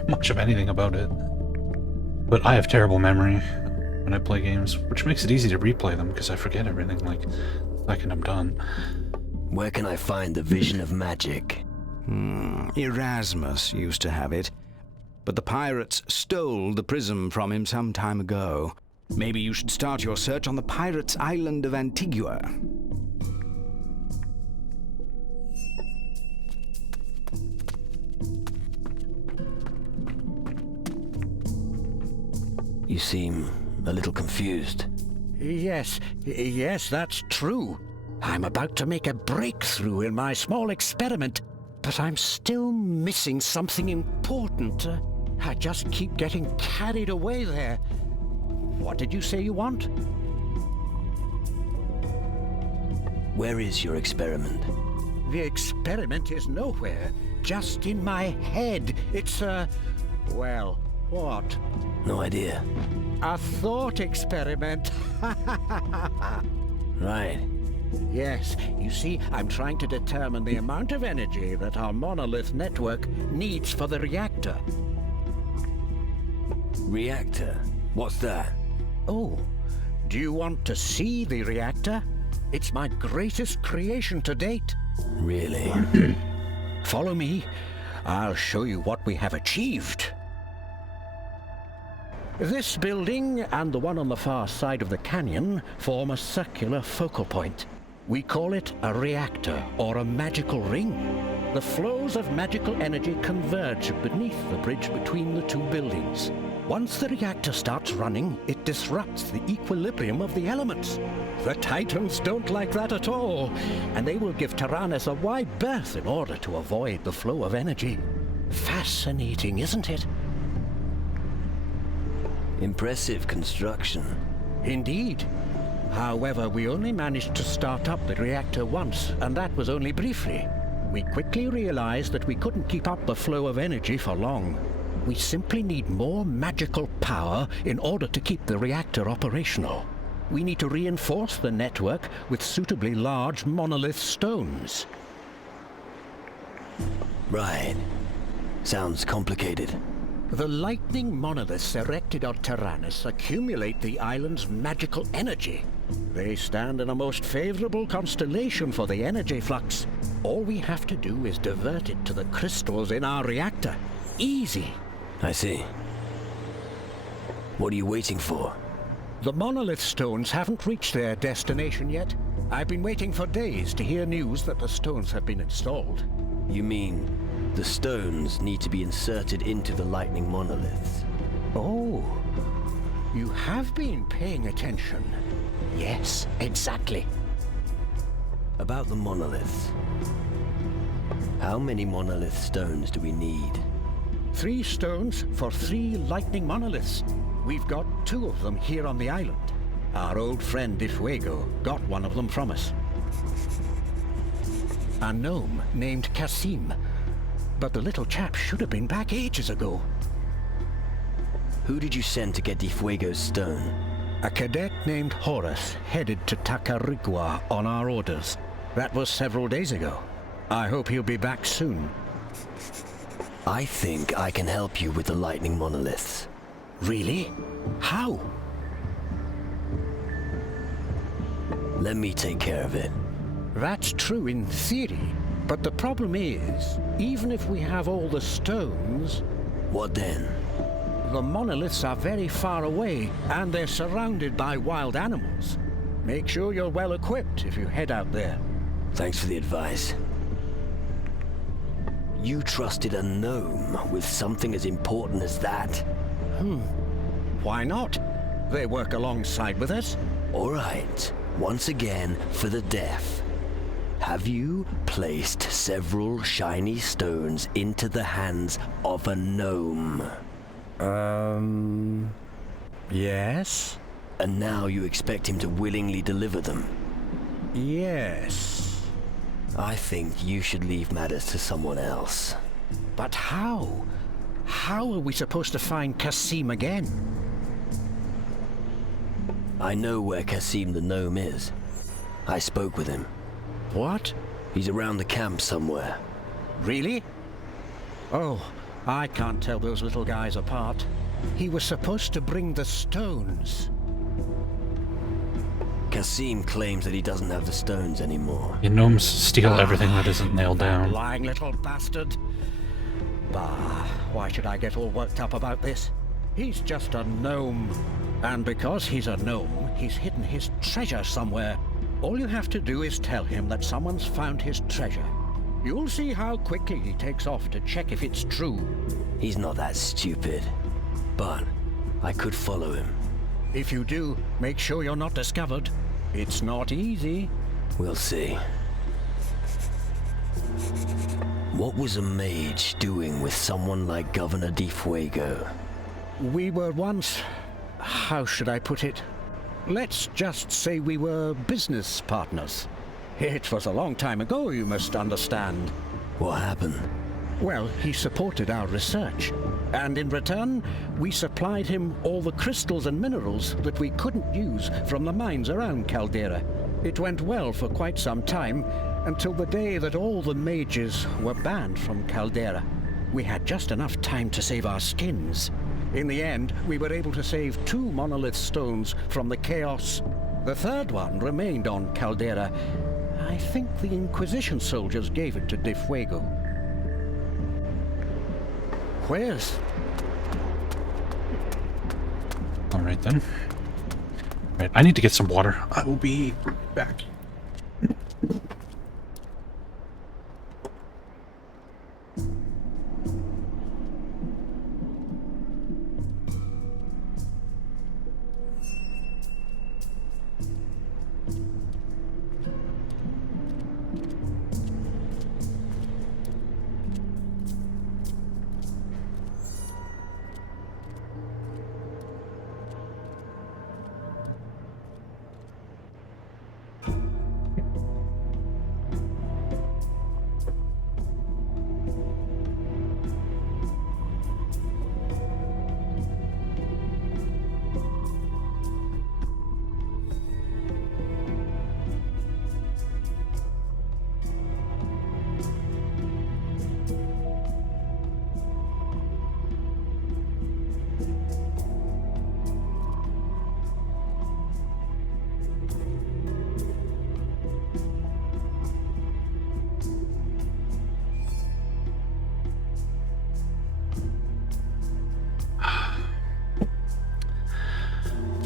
much of anything about it. But I have terrible memory when I play games, which makes it easy to replay them because I forget everything like the second I'm done. Where can I find the vision of magic? Erasmus used to have it, but the pirates stole the prism from him some time ago. Maybe you should start your search on the pirates' island of Antigua. You seem a little confused. Yes, that's true. I'm about to make a breakthrough in my small experiment, but I'm still missing something important. I just keep getting carried away there. What did you say you want? Where is your experiment? The experiment is nowhere, just in my head. It's well, what? No idea. A thought experiment. Right. Yes, you see, I'm trying to determine the amount of energy that our monolith network needs for the reactor. Reactor? What's that? Oh, do you want to see the reactor? It's my greatest creation to date. Really? Follow me. I'll show you what we have achieved. This building and the one on the far side of the canyon form a circular focal point. We call it a reactor or a magical ring. The flows of magical energy converge beneath the bridge between the two buildings. Once the reactor starts running, it disrupts the equilibrium of the elements. The Titans don't like that at all, and they will give Taranis a wide berth in order to avoid the flow of energy. Fascinating, isn't it? Impressive construction. Indeed. However, we only managed to start up the reactor once, and that was only briefly. We quickly realized that we couldn't keep up the flow of energy for long. We simply need more magical power in order to keep the reactor operational. We need to reinforce the network with suitably large monolith stones. Right. Sounds complicated. The lightning monoliths erected on Taranis accumulate the island's magical energy. They stand in a most favorable constellation for the energy flux. All we have to do is divert it to the crystals in our reactor. Easy. I see. What are you waiting for? The monolith stones haven't reached their destination yet. I've been waiting for days to hear news that the stones have been installed. You mean the stones need to be inserted into the lightning monoliths? Oh, you have been paying attention. Yes, exactly. About the monoliths. How many monolith stones do we need? 3 stones for 3 lightning monoliths. We've got 2 of them here on the island. Our old friend Difuego got one of them from us. A gnome named Kasim. But the little chap should have been back ages ago. Who did you send to get Difuego's stone? A cadet named Horace headed to Tacarigua on our orders. That was several days ago. I hope he'll be back soon. I think I can help you with the lightning monoliths. Really? How? Let me take care of it. That's true in theory, but the problem is, even if we have all the stones... What then? The monoliths are very far away, and they're surrounded by wild animals. Make sure you're well equipped if you head out there. Thanks for the advice. You trusted a gnome with something as important as that? Why not? They work alongside with us. All right. Once again, for the deaf. Have you placed several shiny stones into the hands of a gnome? Yes? And now you expect him to willingly deliver them? Yes. I think you should leave matters to someone else. But how? How are we supposed to find Kasim again? I know where Kasim the gnome is. I spoke with him. What? He's around the camp somewhere. Really? Oh, I can't tell those little guys apart. He was supposed to bring the stones. Kasim claims that he doesn't have the stones anymore. Yeah, gnomes steal everything that isn't nailed down. Lying little bastard. Bah, why should I get all worked up about this? He's just a gnome. And because he's a gnome, he's hidden his treasure somewhere. All you have to do is tell him that someone's found his treasure. You'll see how quickly he takes off to check if it's true. He's not that stupid. But I could follow him. If you do, make sure you're not discovered. It's not easy. We'll see. What was a mage doing with someone like Governor Difuego? We were once... how should I put it? Let's just say we were business partners. It was a long time ago, you must understand. What happened? Well, he supported our research. And in return, we supplied him all the crystals and minerals that we couldn't use from the mines around Caldera. It went well for quite some time, until the day that all the mages were banned from Caldera. We had just enough time to save our skins. In the end, we were able to save 2 monolith stones from the chaos. The third one remained on Caldera. I think the Inquisition soldiers gave it to Difuego. Where's... Alright then. Right, I need to get some water. I will be back.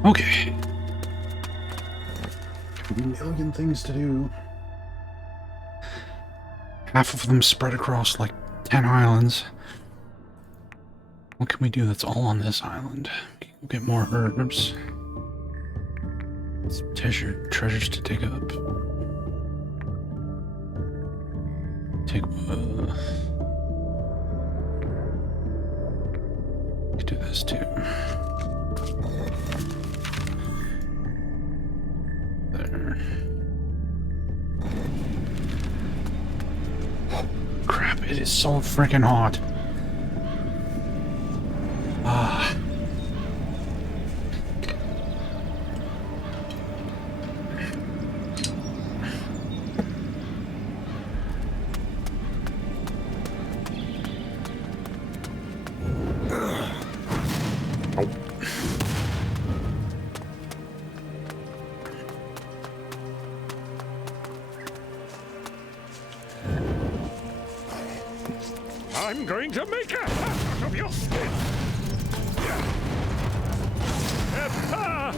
Okay. A million things to do. Half of them spread across like 10 islands. What can we do that's all on this island? We'll get more herbs. Some treasures to dig up. Take could do this too. There. Crap, it is so freaking hot. Ah. I'm going to make a hat out of your skin. Epa!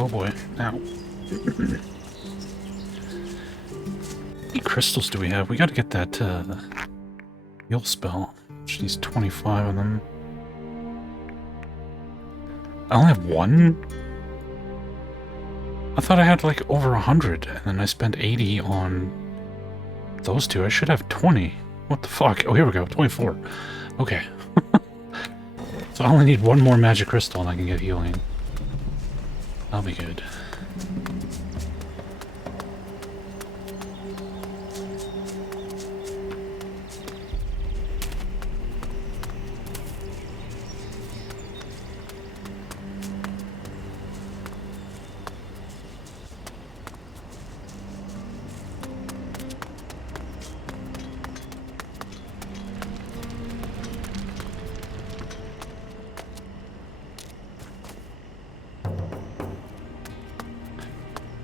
Oh boy, now. How many crystals do we have? We gotta get that heal spell, which needs 25 of them. I only have one? I thought I had like over 100, and then I spent 80 on those two. I should have 20. What the fuck? Oh, here we go, 24. Okay. So I only need one more magic crystal and I can get healing. I'll be good.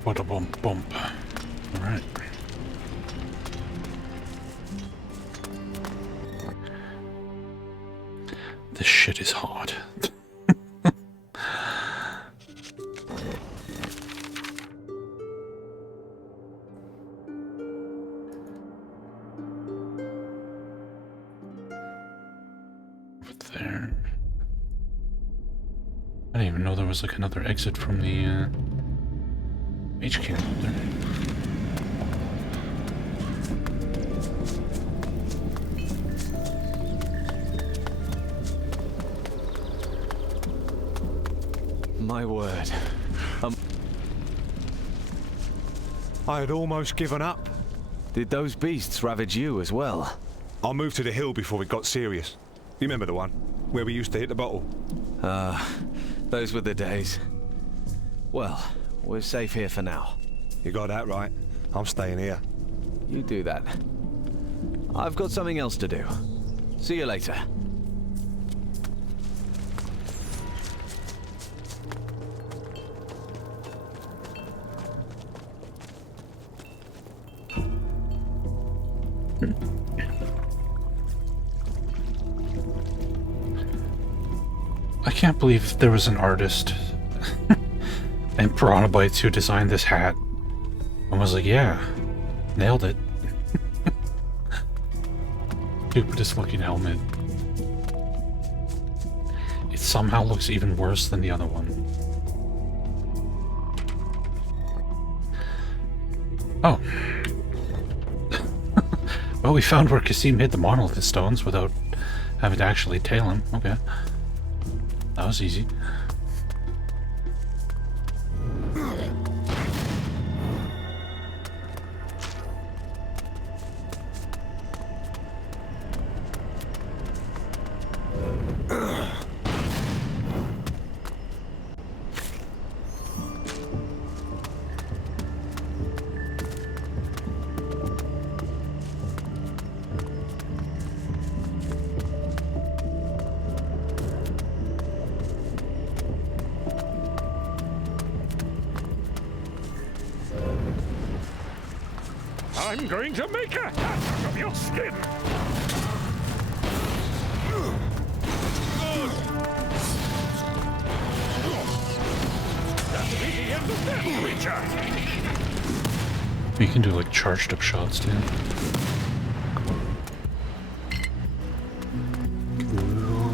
What a bump bump. Alright. This shit is hot. There. I didn't even know there was like another exit from the Mage King up there. My word. I had almost given up. Did those beasts ravage you as well? I moved to the hill before it got serious. You remember the one? Where we used to hit the bottle? Those were the days. Well, we're safe here for now. You got that right. I'm staying here. You do that. I've got something else to do. See you later. I can't believe there was an artist and Piranhabytes who designed this hat and was like, yeah, nailed it. Stupidest looking helmet. It somehow looks even worse than the other one. Oh. Well, we found where Kasim hid the monolith stones without having to actually tail him. Okay. That was easy. I'm going to make a hat out of your skin! That'll be the end of that creature! You can do like charged up shots too.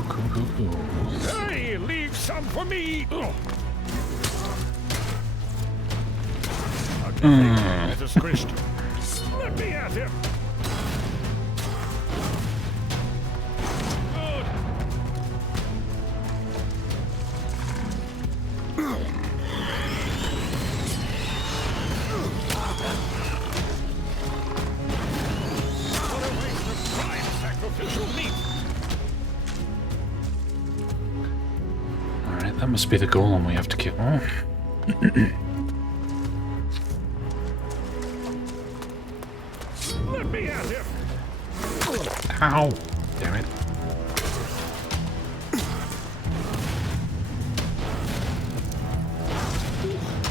Cool. Hey, leave some for me! As a squished. Let me at him! Alright, that must be the golem we have to kill. Let me at him! Ow! Damn it.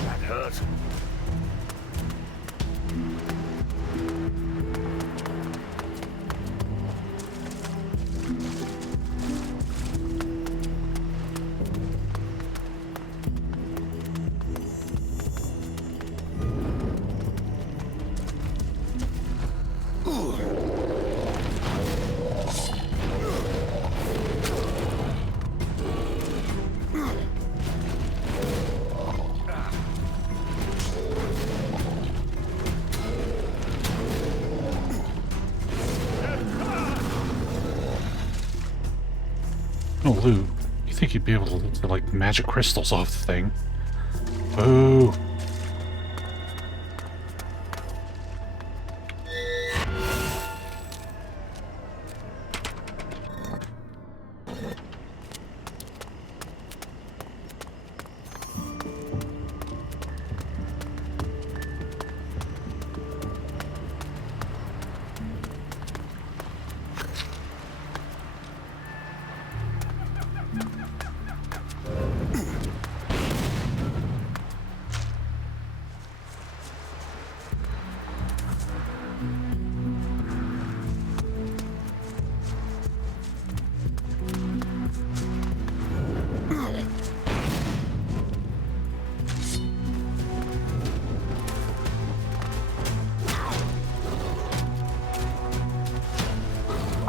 That hurt. No loot. You think you'd be able to loot the, like, magic crystals off the thing? Boo!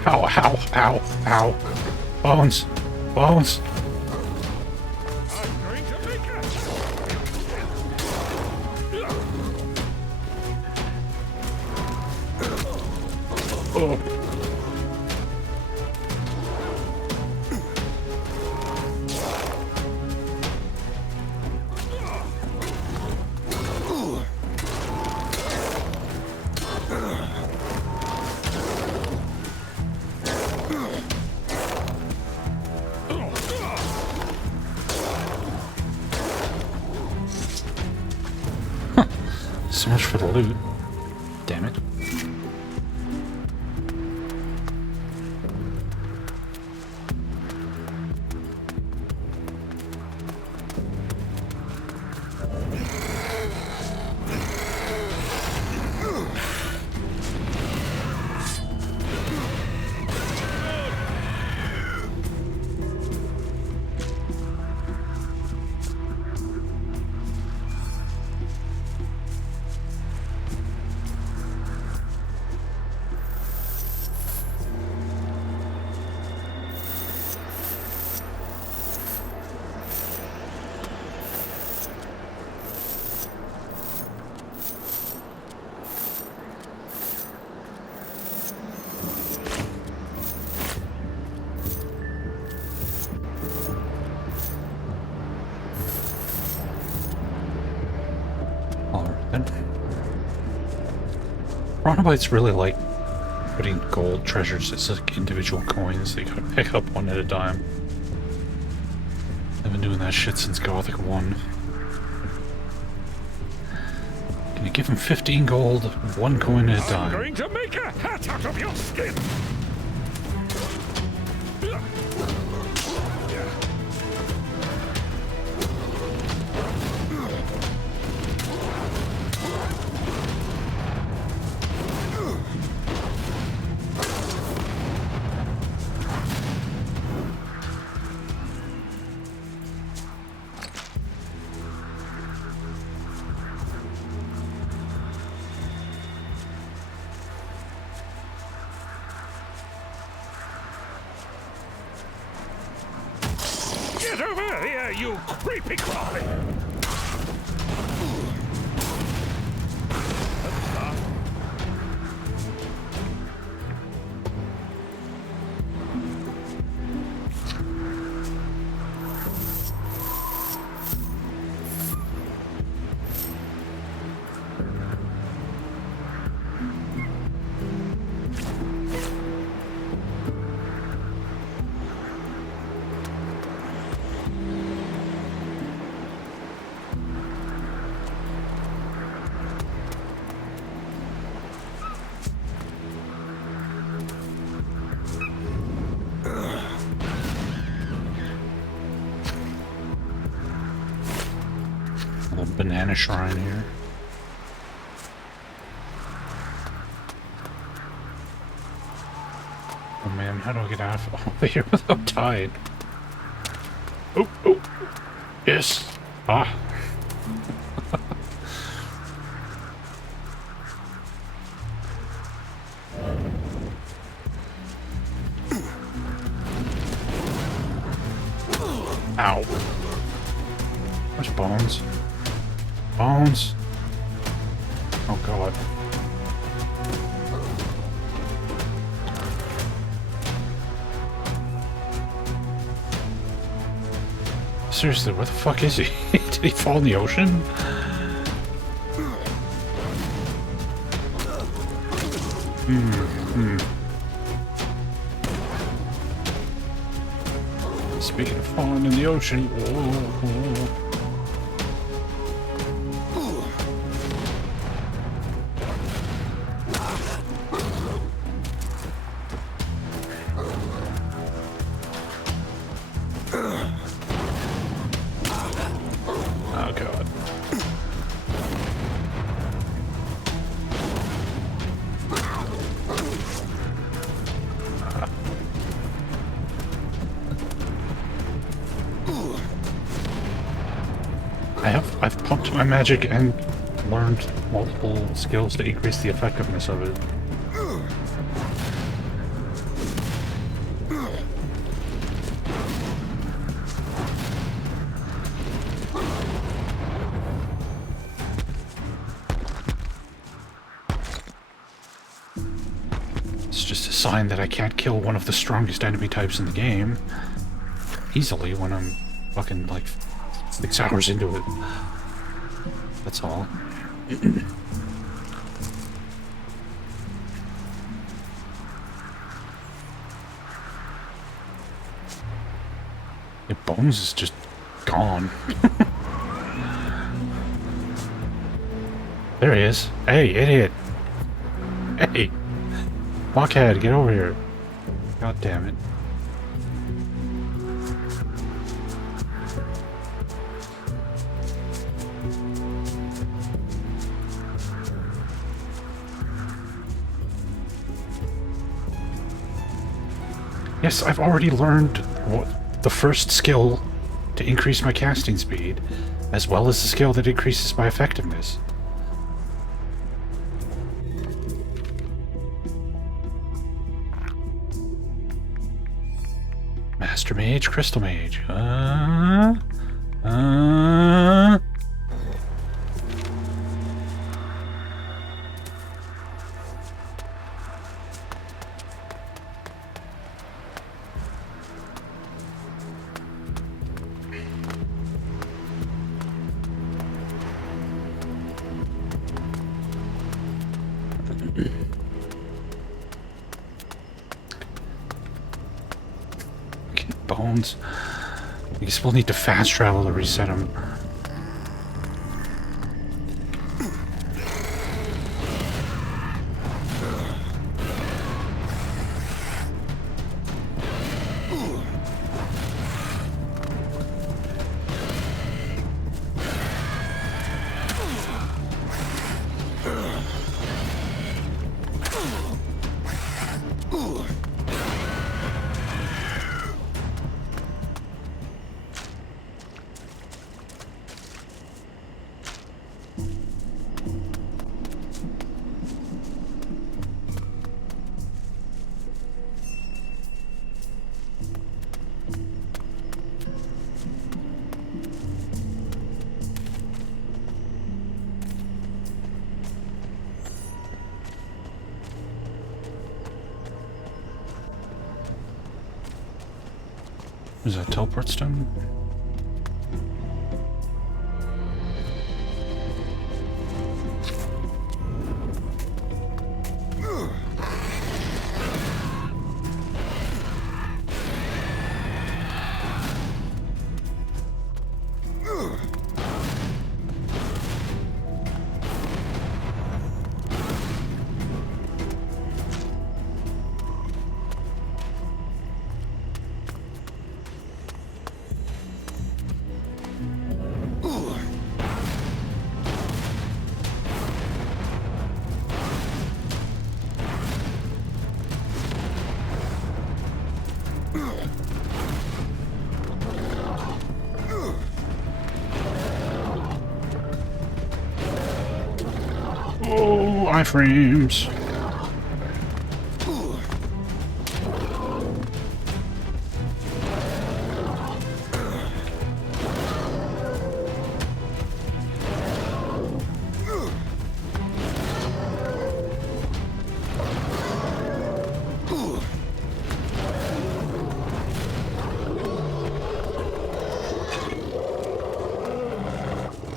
Ow, ow, ow, ow. Bones. Bones. Oh. So much for the loot. Damn it. Chronobites really like putting gold treasures as like individual coins that you gotta pick up one at a time. I've been doing that shit since Gothic 1. Can you give him 15 gold, one coin at a time? I'm going to make a hat out of your skin! you creepy crawly! Banana shrine here. Oh man, how do I get out of here without dying? Oh, oh, yes. Ah. Ow. There's bones. Bones. Oh god. Seriously, where the fuck is he? Did he fall in the ocean? Speaking of falling in the ocean. I've pumped my magic and learned multiple skills to increase the effectiveness of it. It's just a sign that I can't kill one of the strongest enemy types in the game easily when I'm fucking like 6 hours into it. That's all. Your bones is just gone. There he is. Hey, idiot. Hey. Blockhead, get over here. God damn it. Yes, I've already learned the first skill to increase my casting speed, as well as the skill that increases my effectiveness. Master Mage, Crystal Mage. Bones. You still need to fast travel to reset them. Is that teleport stone? Oh, iframes.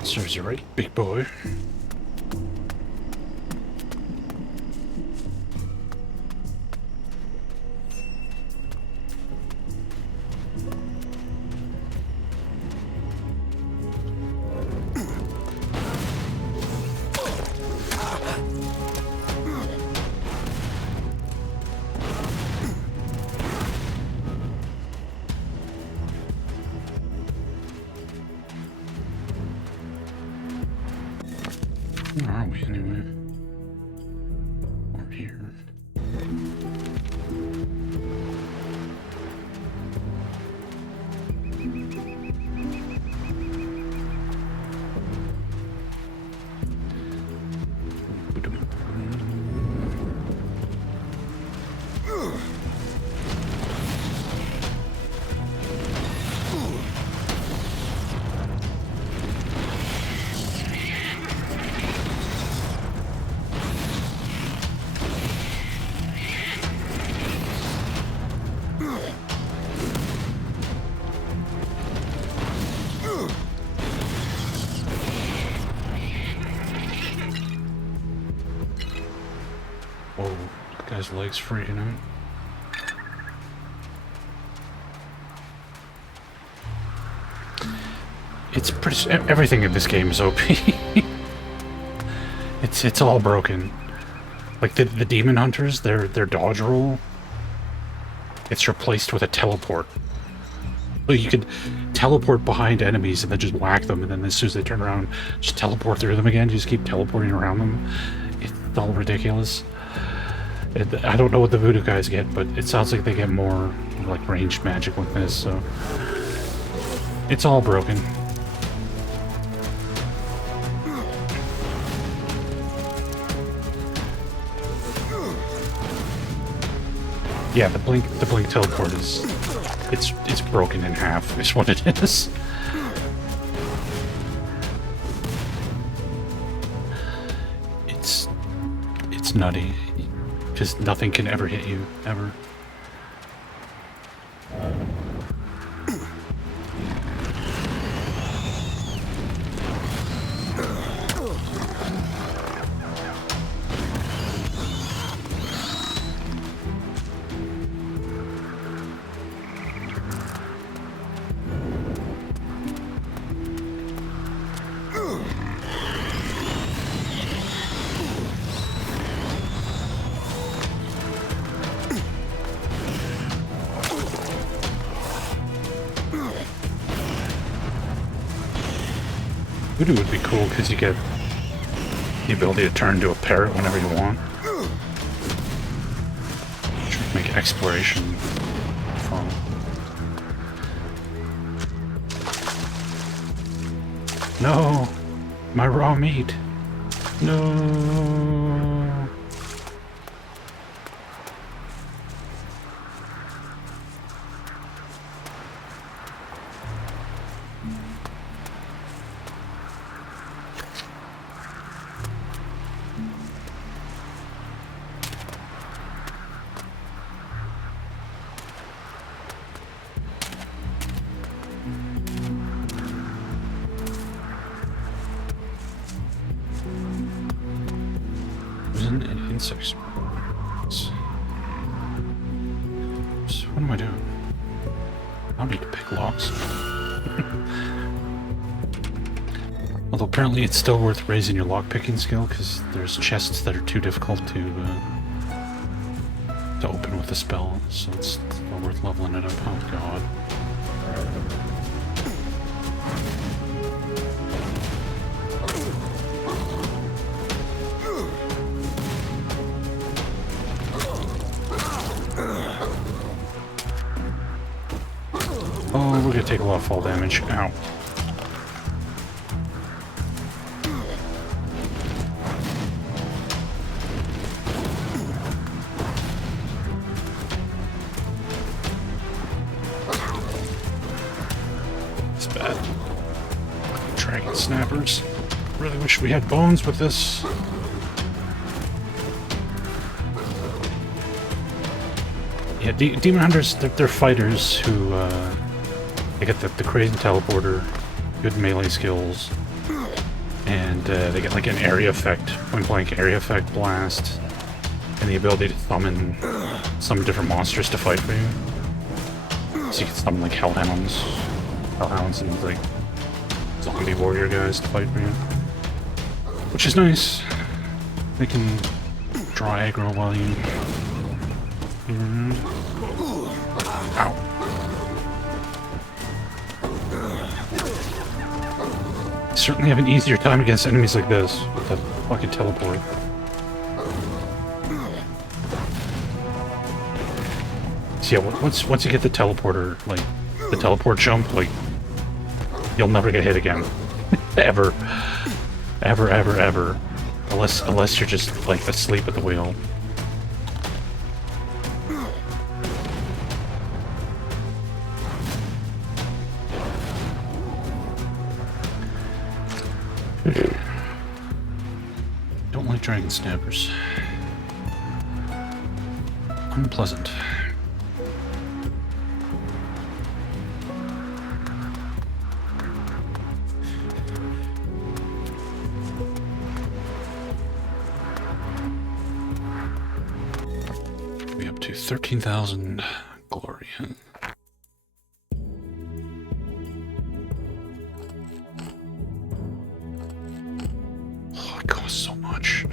Serves you right, big boy. Where are we anyway? We're here. Whoa, that guy's legs freaking out. It's pretty. Everything in this game is OP. It's all broken. Like the demon hunters, their dodge roll. It's replaced with a teleport. So you could teleport behind enemies and then just whack them, and then as soon as they turn around, just teleport through them again. You just keep teleporting around them. It's all ridiculous. I don't know what the voodoo guys get, but it sounds like they get more like ranged magic with this, so it's all broken. Yeah, the blink teleport is it's broken in half is what it is. It's nutty. Because nothing can ever hit you, ever. Voodoo would be cool because you get the ability to turn into a parrot whenever you want. Make exploration fun. No! My raw meat! No! Prison and insect swarms. So what am I doing? I don't need to pick locks. Although apparently it's still worth raising your lockpicking skill because there's chests that are too difficult to open with a spell, so it's still worth leveling it up. Oh god. Oh, we're gonna take a lot of fall damage. Ow. It's bad. Dragon snappers. Really wish we had bones with this. Yeah, Demon Hunters, they're fighters who, they get the crazy teleporter, good melee skills, and they get like an area effect, point-blank area effect blast, and the ability to summon some different monsters to fight for you. So you can summon like hellhounds and like zombie warrior guys to fight for you. Which is nice. They can draw aggro while you... Ow. You certainly have an easier time against enemies like this with that fucking teleport. So yeah, once you get the teleporter, like the teleport jump, like you'll never get hit again. Ever. Ever, ever, ever. Unless you're just like asleep at the wheel. Don't like dragon snappers. Unpleasant. We up to 13,000 glory. Oh, it costs so much.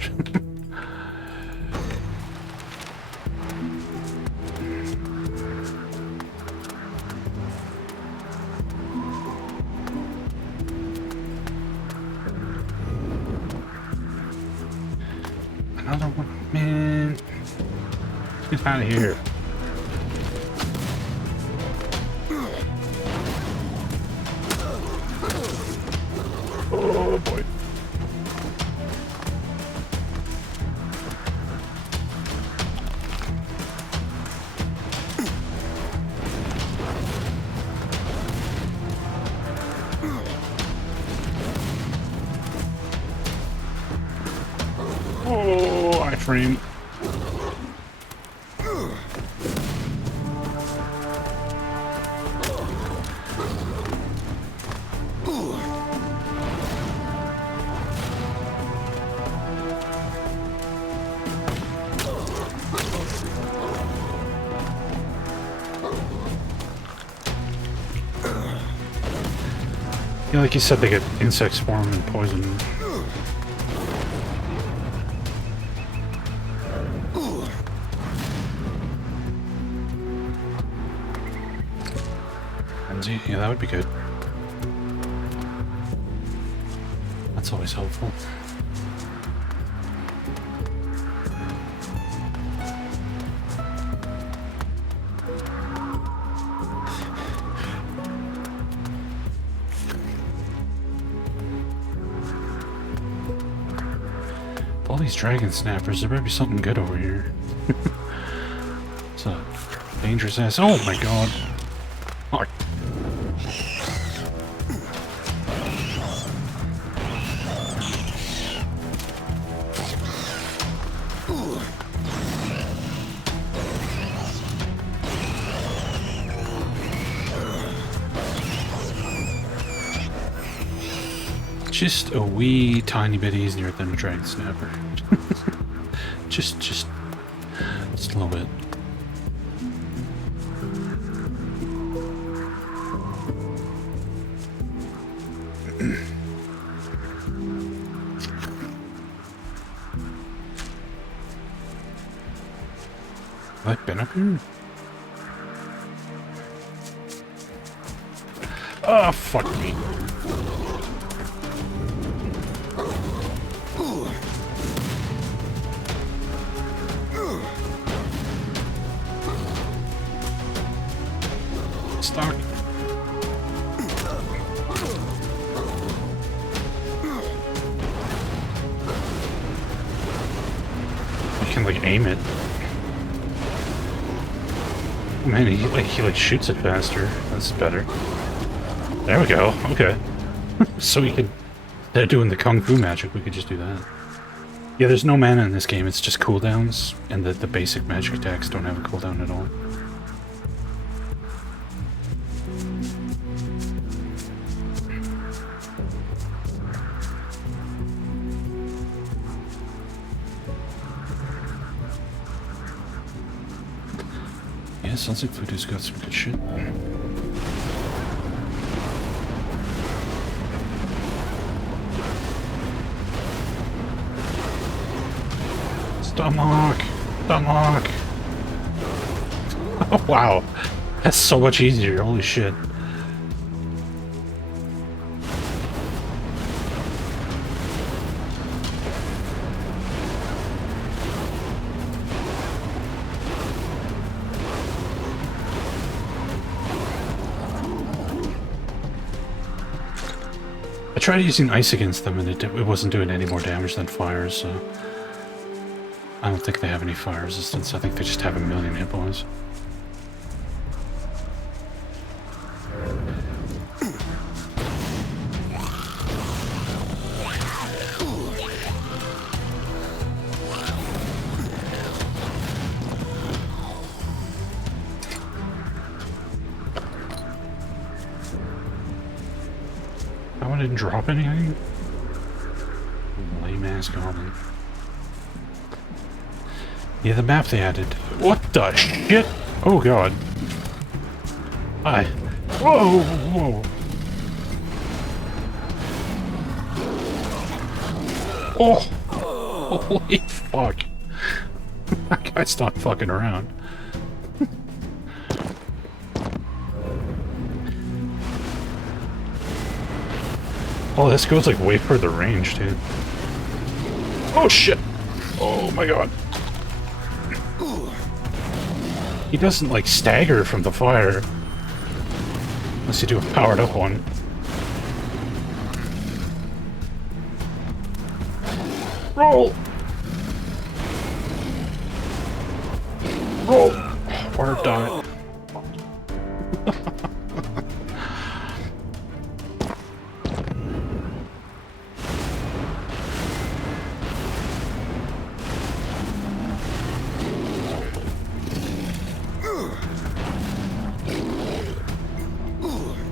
Another one, man. Get out of here. Oh boy. Oh, iframe. Yeah, like you said, they get insect swarm and poison. Yeah, that would be good. That's always helpful. All these dragon snappers, there better be something good over here. It's a dangerous ass. Oh my god. Oh. Just a wee tiny bit easier than a dragon snapper. Just a little bit. Have I been up here? Oh, fuck me. Stuck. I can like aim it. Man, he like shoots it faster. That's better. There we go. Okay. So we could, instead of doing the kung fu magic, we could just do that. Yeah, there's no mana in this game. It's just cooldowns, and the basic magic attacks don't have a cooldown at all. Yeah, sounds like Voodoo's got some good shit. Stomach! Stomach! Oh, wow. That's so much easier. Holy shit. I tried using ice against them and it wasn't doing any more damage than fire, so... I don't think they have any fire resistance. I think they just have a million hit points. That one didn't drop anything? Lame ass goblin. Yeah, the map they added. What the shit? Oh god. Hi. Whoa, whoa. Oh! Holy fuck. That guy's not fucking around. Oh, this goes like way further range, dude. Oh shit! Oh my god. He doesn't like stagger from the fire. Unless you do a powered up one. Roll! Roll! Water died.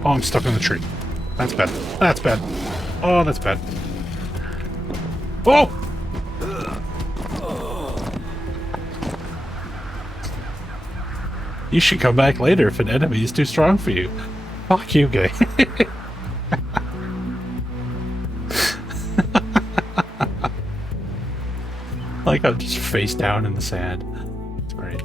Oh, I'm stuck on the tree. That's bad. That's bad. Oh, that's bad. Oh! You should come back later if an enemy is too strong for you. Fuck you, gay. Like I'm just face down in the sand. It's great.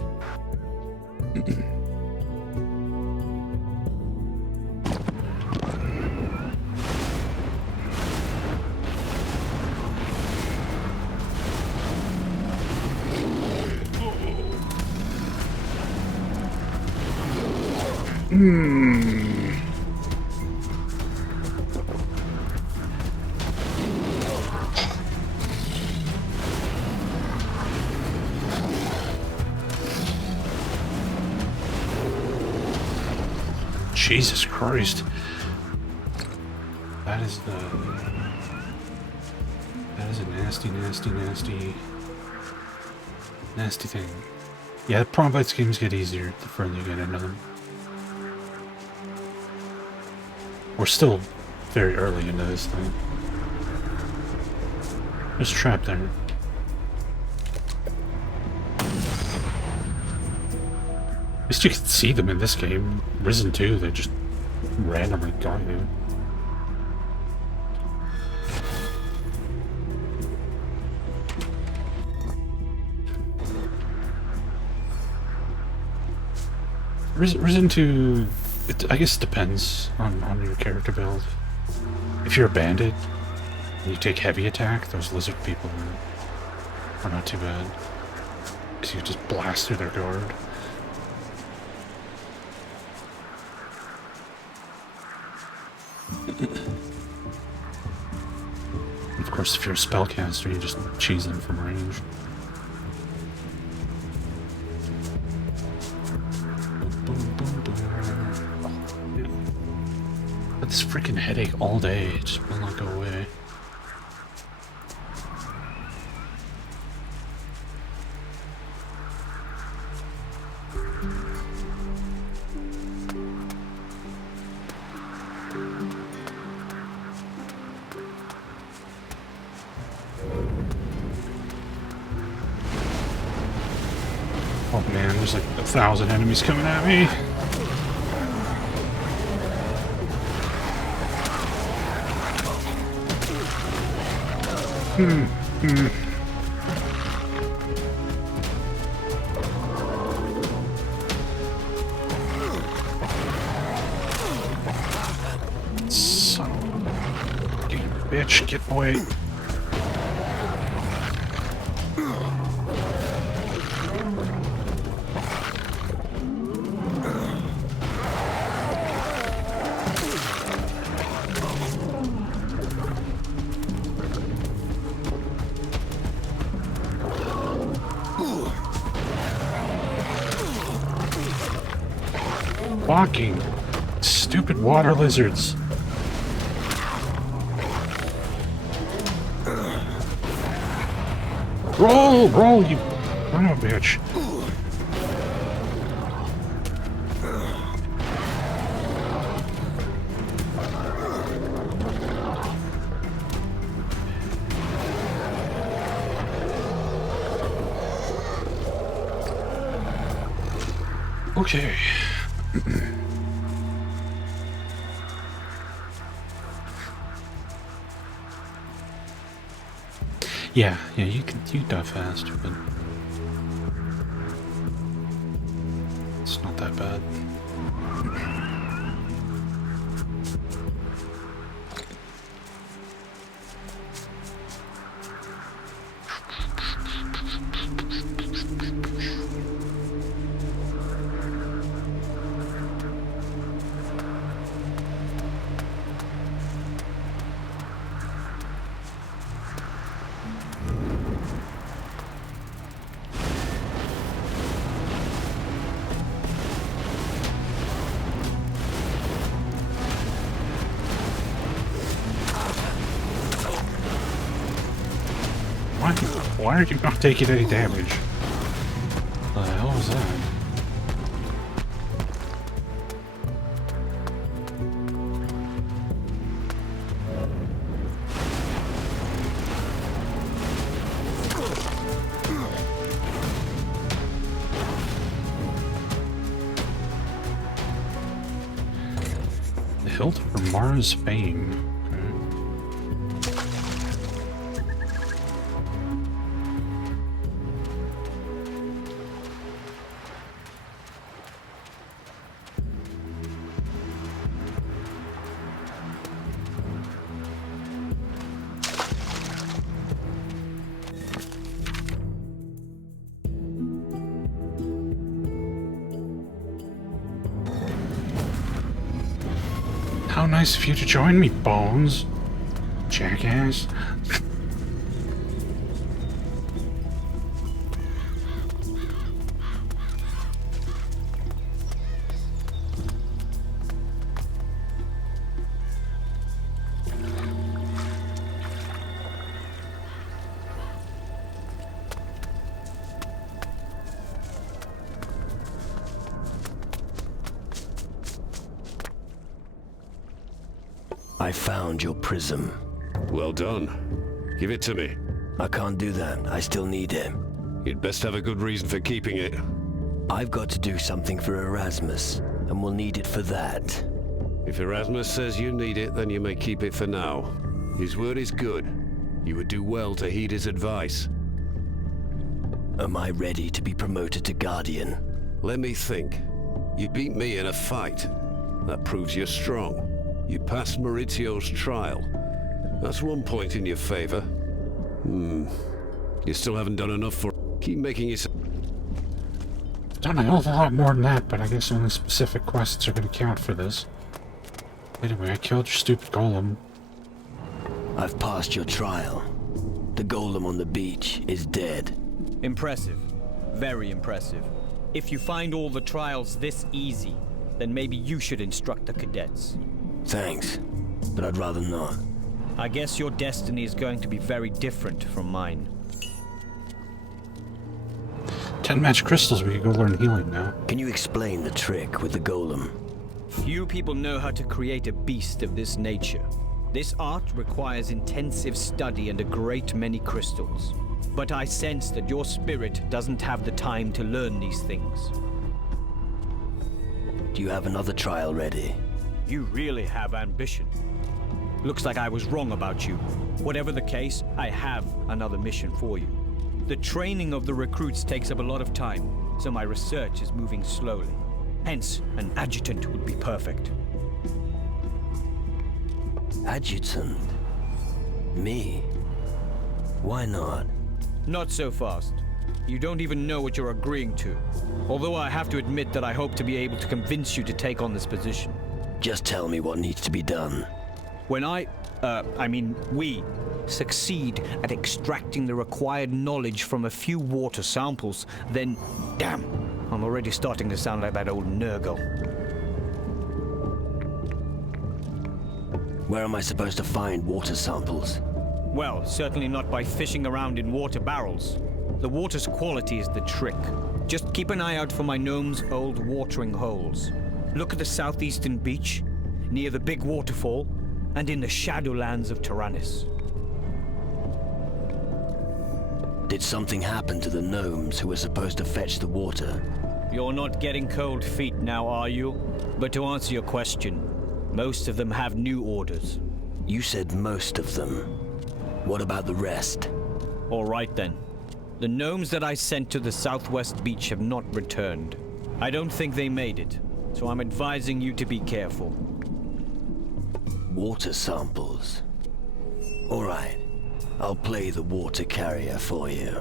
Jesus Christ. That is a nasty, nasty, nasty, nasty thing. Yeah, the Prom Bites games get easier the further you get into them. We're still very early into this thing. There's a trap there. At least you can see them in this game. Risen 2, they just randomly got you. Risen 2, I guess it depends on your character build. If you're a bandit, and you take heavy attack, those lizard people are not too bad. Because you just blast through their guard. Of course, if you're a spellcaster, you just cheese them from range. But this freaking headache all day, it just will not go away. Oh man, there's like 1,000 enemies coming at me. Son of a bitch, get away. Walking. Stupid water lizards. Roll! Roll, you son of a bitch. Okay. Yeah, you die fast, but it's not that bad. Why are you not taking any damage? What the hell was that? The hilt for Mara's fame. How nice of you to join me, Bones. Jackass. I found your prism. Well done. Give it to me. I can't do that. I still need it. You'd best have a good reason for keeping it. I've got to do something for Erasmus, and we'll need it for that. If Erasmus says you need it, then you may keep it for now. His word is good. You would do well to heed his advice. Am I ready to be promoted to Guardian? Let me think. You beat me in a fight. That proves you're strong. You passed Maurizio's trial. That's one point in your favor. You still haven't done enough for... Keep making it... Done a hell of a lot more than that, but I guess only specific quests are going to count for this. Anyway, I killed your stupid golem. I've passed your trial. The golem on the beach is dead. Impressive. Very impressive. If you find all the trials this easy, then maybe you should instruct the cadets. Thanks, but I'd rather not. I guess your destiny is going to be very different from mine. 10 magic crystals, we could go learn healing now. Can you explain the trick with the golem? Few people know how to create a beast of this nature. This art requires intensive study and a great many crystals. But I sense that your spirit doesn't have the time to learn these things. Do you have another trial ready? You really have ambition. Looks like I was wrong about you. Whatever the case, I have another mission for you. The training of the recruits takes up a lot of time, so my research is moving slowly. Hence, an adjutant would be perfect. Adjutant? Me? Why not? Not so fast. You don't even know what you're agreeing to. Although I have to admit that I hope to be able to convince you to take on this position. Just tell me what needs to be done. When we succeed at extracting the required knowledge from a few water samples, then... Damn, I'm already starting to sound like that old Nurgle. Where am I supposed to find water samples? Well, certainly not by fishing around in water barrels. The water's quality is the trick. Just keep an eye out for my gnome's old watering holes. Look at the southeastern beach, near the big waterfall, and in the shadowlands of Taranis. Did something happen to the gnomes who were supposed to fetch the water? You're not getting cold feet now, are you? But to answer your question, most of them have new orders. You said most of them. What about the rest? All right then. The gnomes that I sent to the southwest beach have not returned. I don't think they made it, so I'm advising you to be careful. Water samples. All right. I'll play the water carrier for you.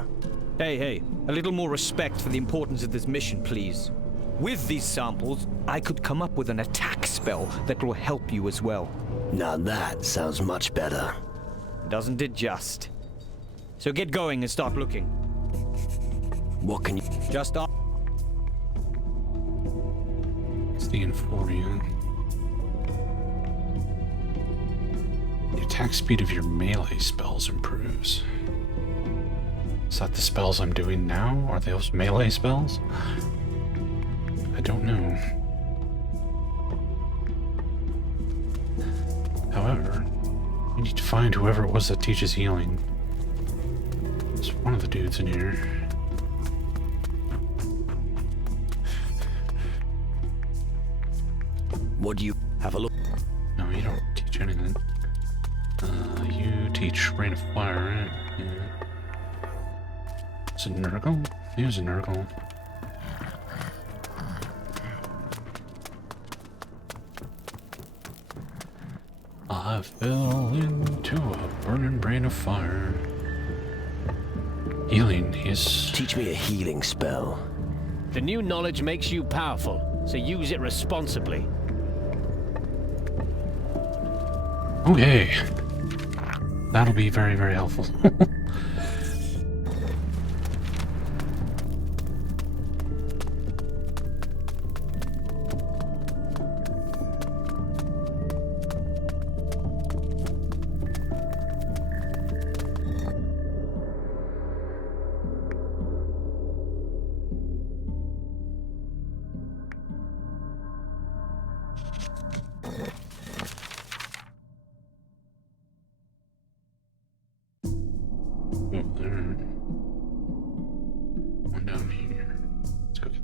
Hey, a little more respect for the importance of this mission, please. With these samples, I could come up with an attack spell that will help you as well. Now that sounds much better. Doesn't it just? So get going and start looking. What can you... Just up. It's the Inforian. The attack speed of your melee spells improves. Is that the spells I'm doing now? Are those melee spells? I don't know. However, we need to find whoever it was that teaches healing. It's one of the dudes in here. What do you... Have a look. No, you don't teach anything. You teach Rain of Fire, right? Yeah. Is it Nurgle? Here's a Nurgle. I fell into a burning rain of fire. Healing is... Teach me a healing spell. The new knowledge makes you powerful, so use it responsibly. Okay. That'll be very, very helpful.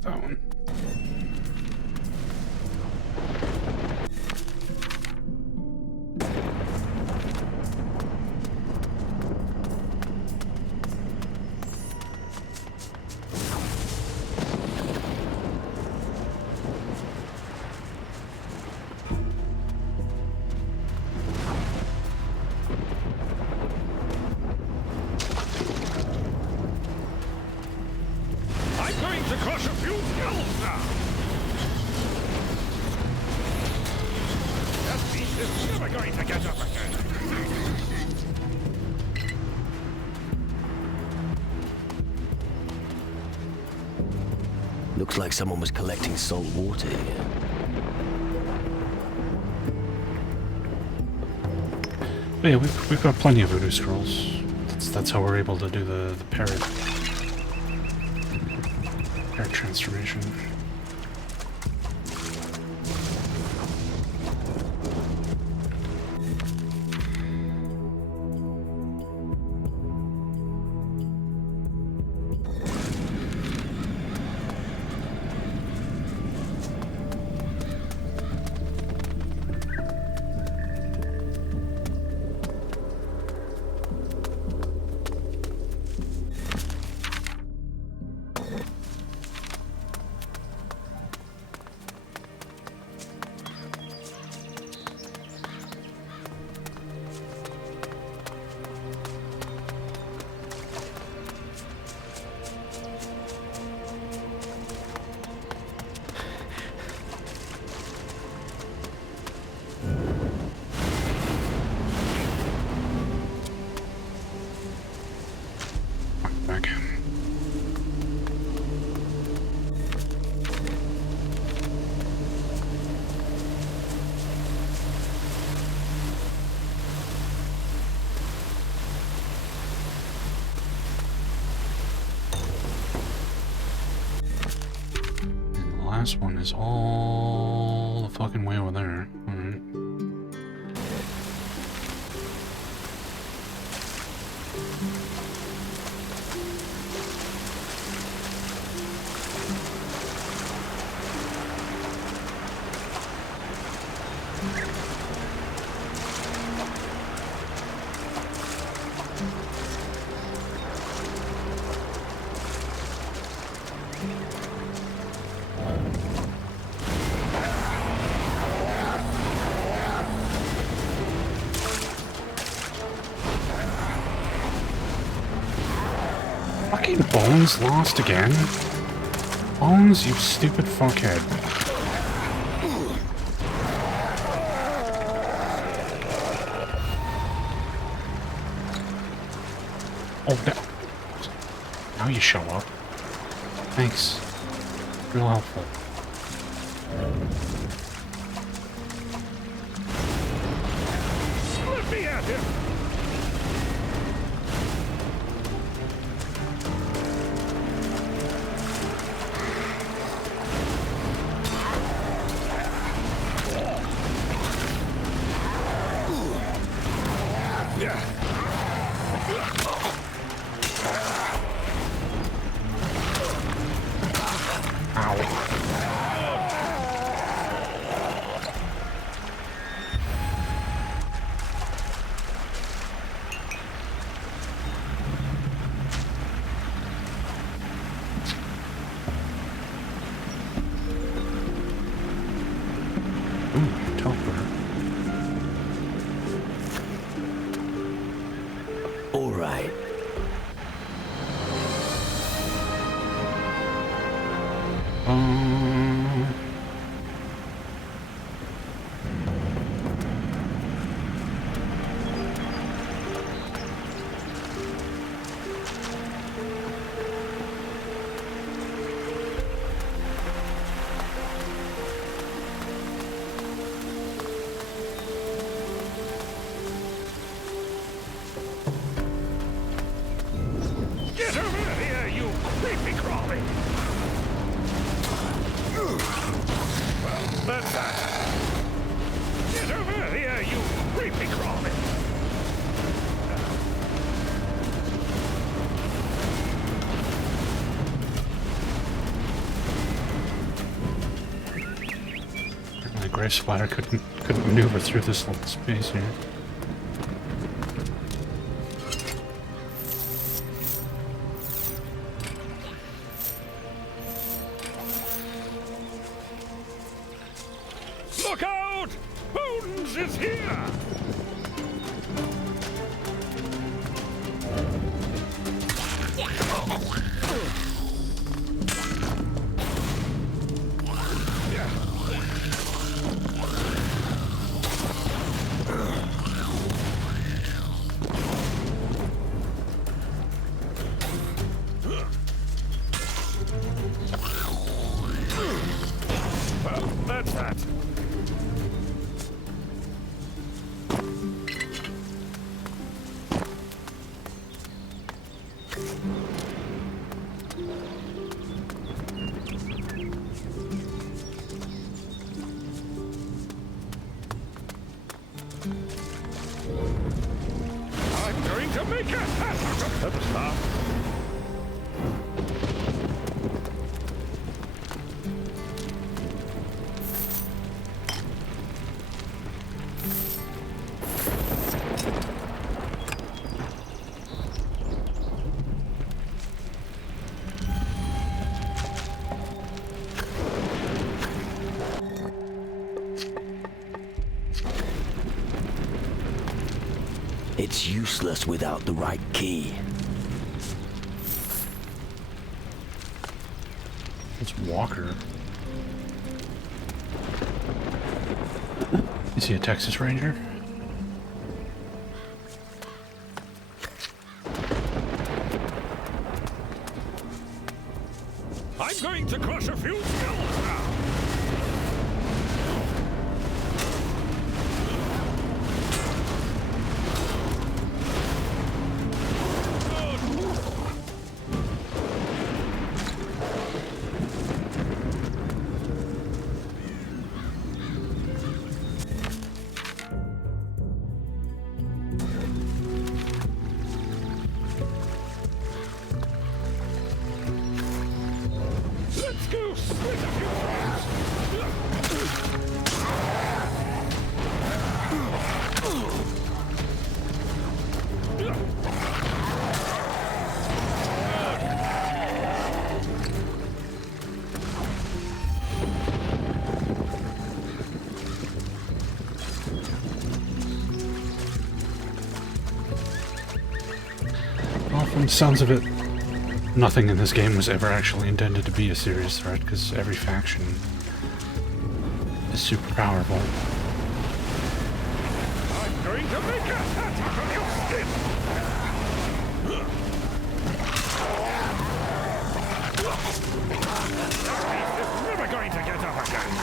that one. I'm going to crush a few skulls now! That beast is never going to get up again! Looks like someone was collecting salt water here. But yeah, we've got plenty of voodoo scrolls. That's how we're able to do the parrot transformation. This one is all the fucking way over there. Alright. Fucking Bones lost again? Bones, you stupid fuckhead. Oh, now you show up. Thanks. Real helpful. Let me at him! All right. Get over here, you creepy crawly! Well, that's that. Get over here, you creepy crawly! grave splatter couldn't maneuver through this little space here. Look out! Bones is here! Well, that's that. I'm going to make a hat out of stuff. It's useless without the right key. It's Walker. Is he a Texas Ranger? I'm going to crush a few skulls now. Let's go split a few things. Well, from the sounds of it, nothing in this game was ever actually intended to be a serious threat, because every faction is super powerful. I'm going to make a hat out of your skin. That beast is never going to get up again.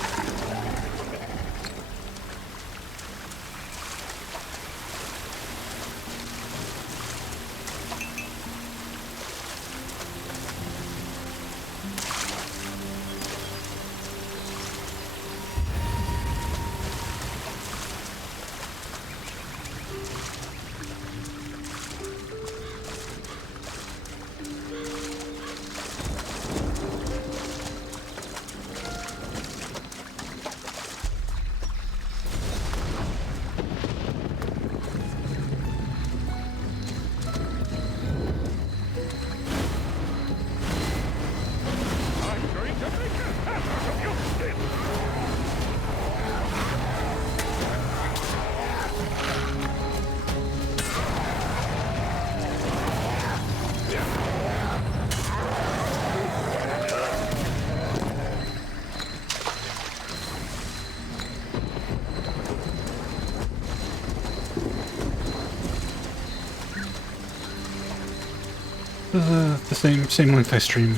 The same length I stream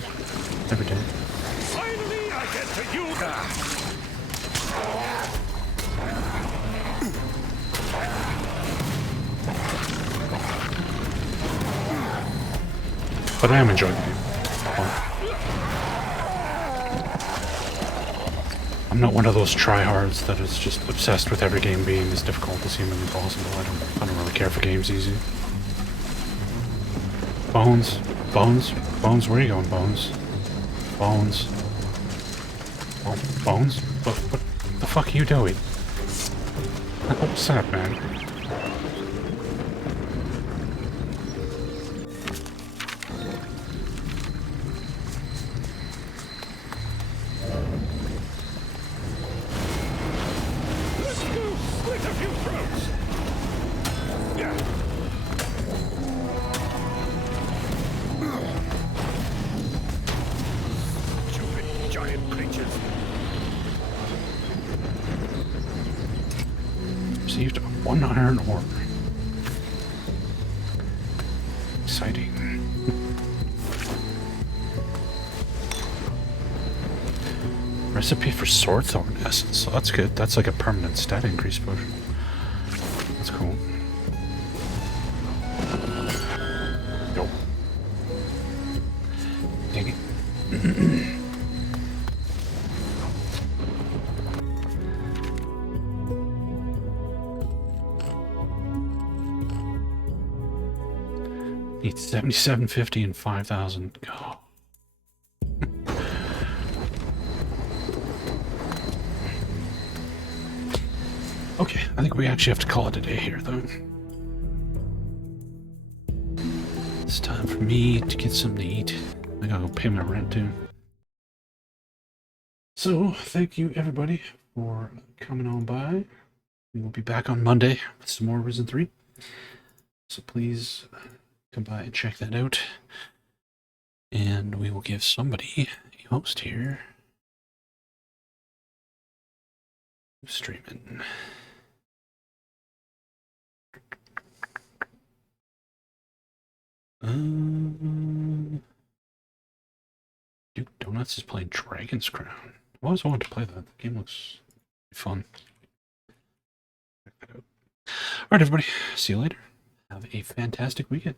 every day. Finally, I get to you now. But I am enjoying the game. I'm not one of those tryhards that is just obsessed with every game being as difficult as humanly possible. I don't really care if a game's easy. Bones, where are you going, Bones? Bones. Oh, Bones? What? What the fuck are you doing? What's up, man? Let's go slit a few throats. Yeah. Stupid giant creatures. Received 1 iron ore. Exciting. Recipe for sword thorn essence. So that's good. That's like a permanent stat increase potion. That's cool. Yo. Dang it. Need 7750 and 5,000. Go. Okay, I think we actually have to call it a day here, though. It's time for me to get something to eat. I gotta go pay my rent, too. So, thank you, everybody, for coming on by. We will be back on Monday with some more Risen 3. So please come by and check that out. And we will give somebody a host here. Who's streaming? Duke Donuts is playing Dragon's Crown. I always wanted to play that. The game looks fun. Check that out. Alright, everybody. See you later. Have a fantastic weekend.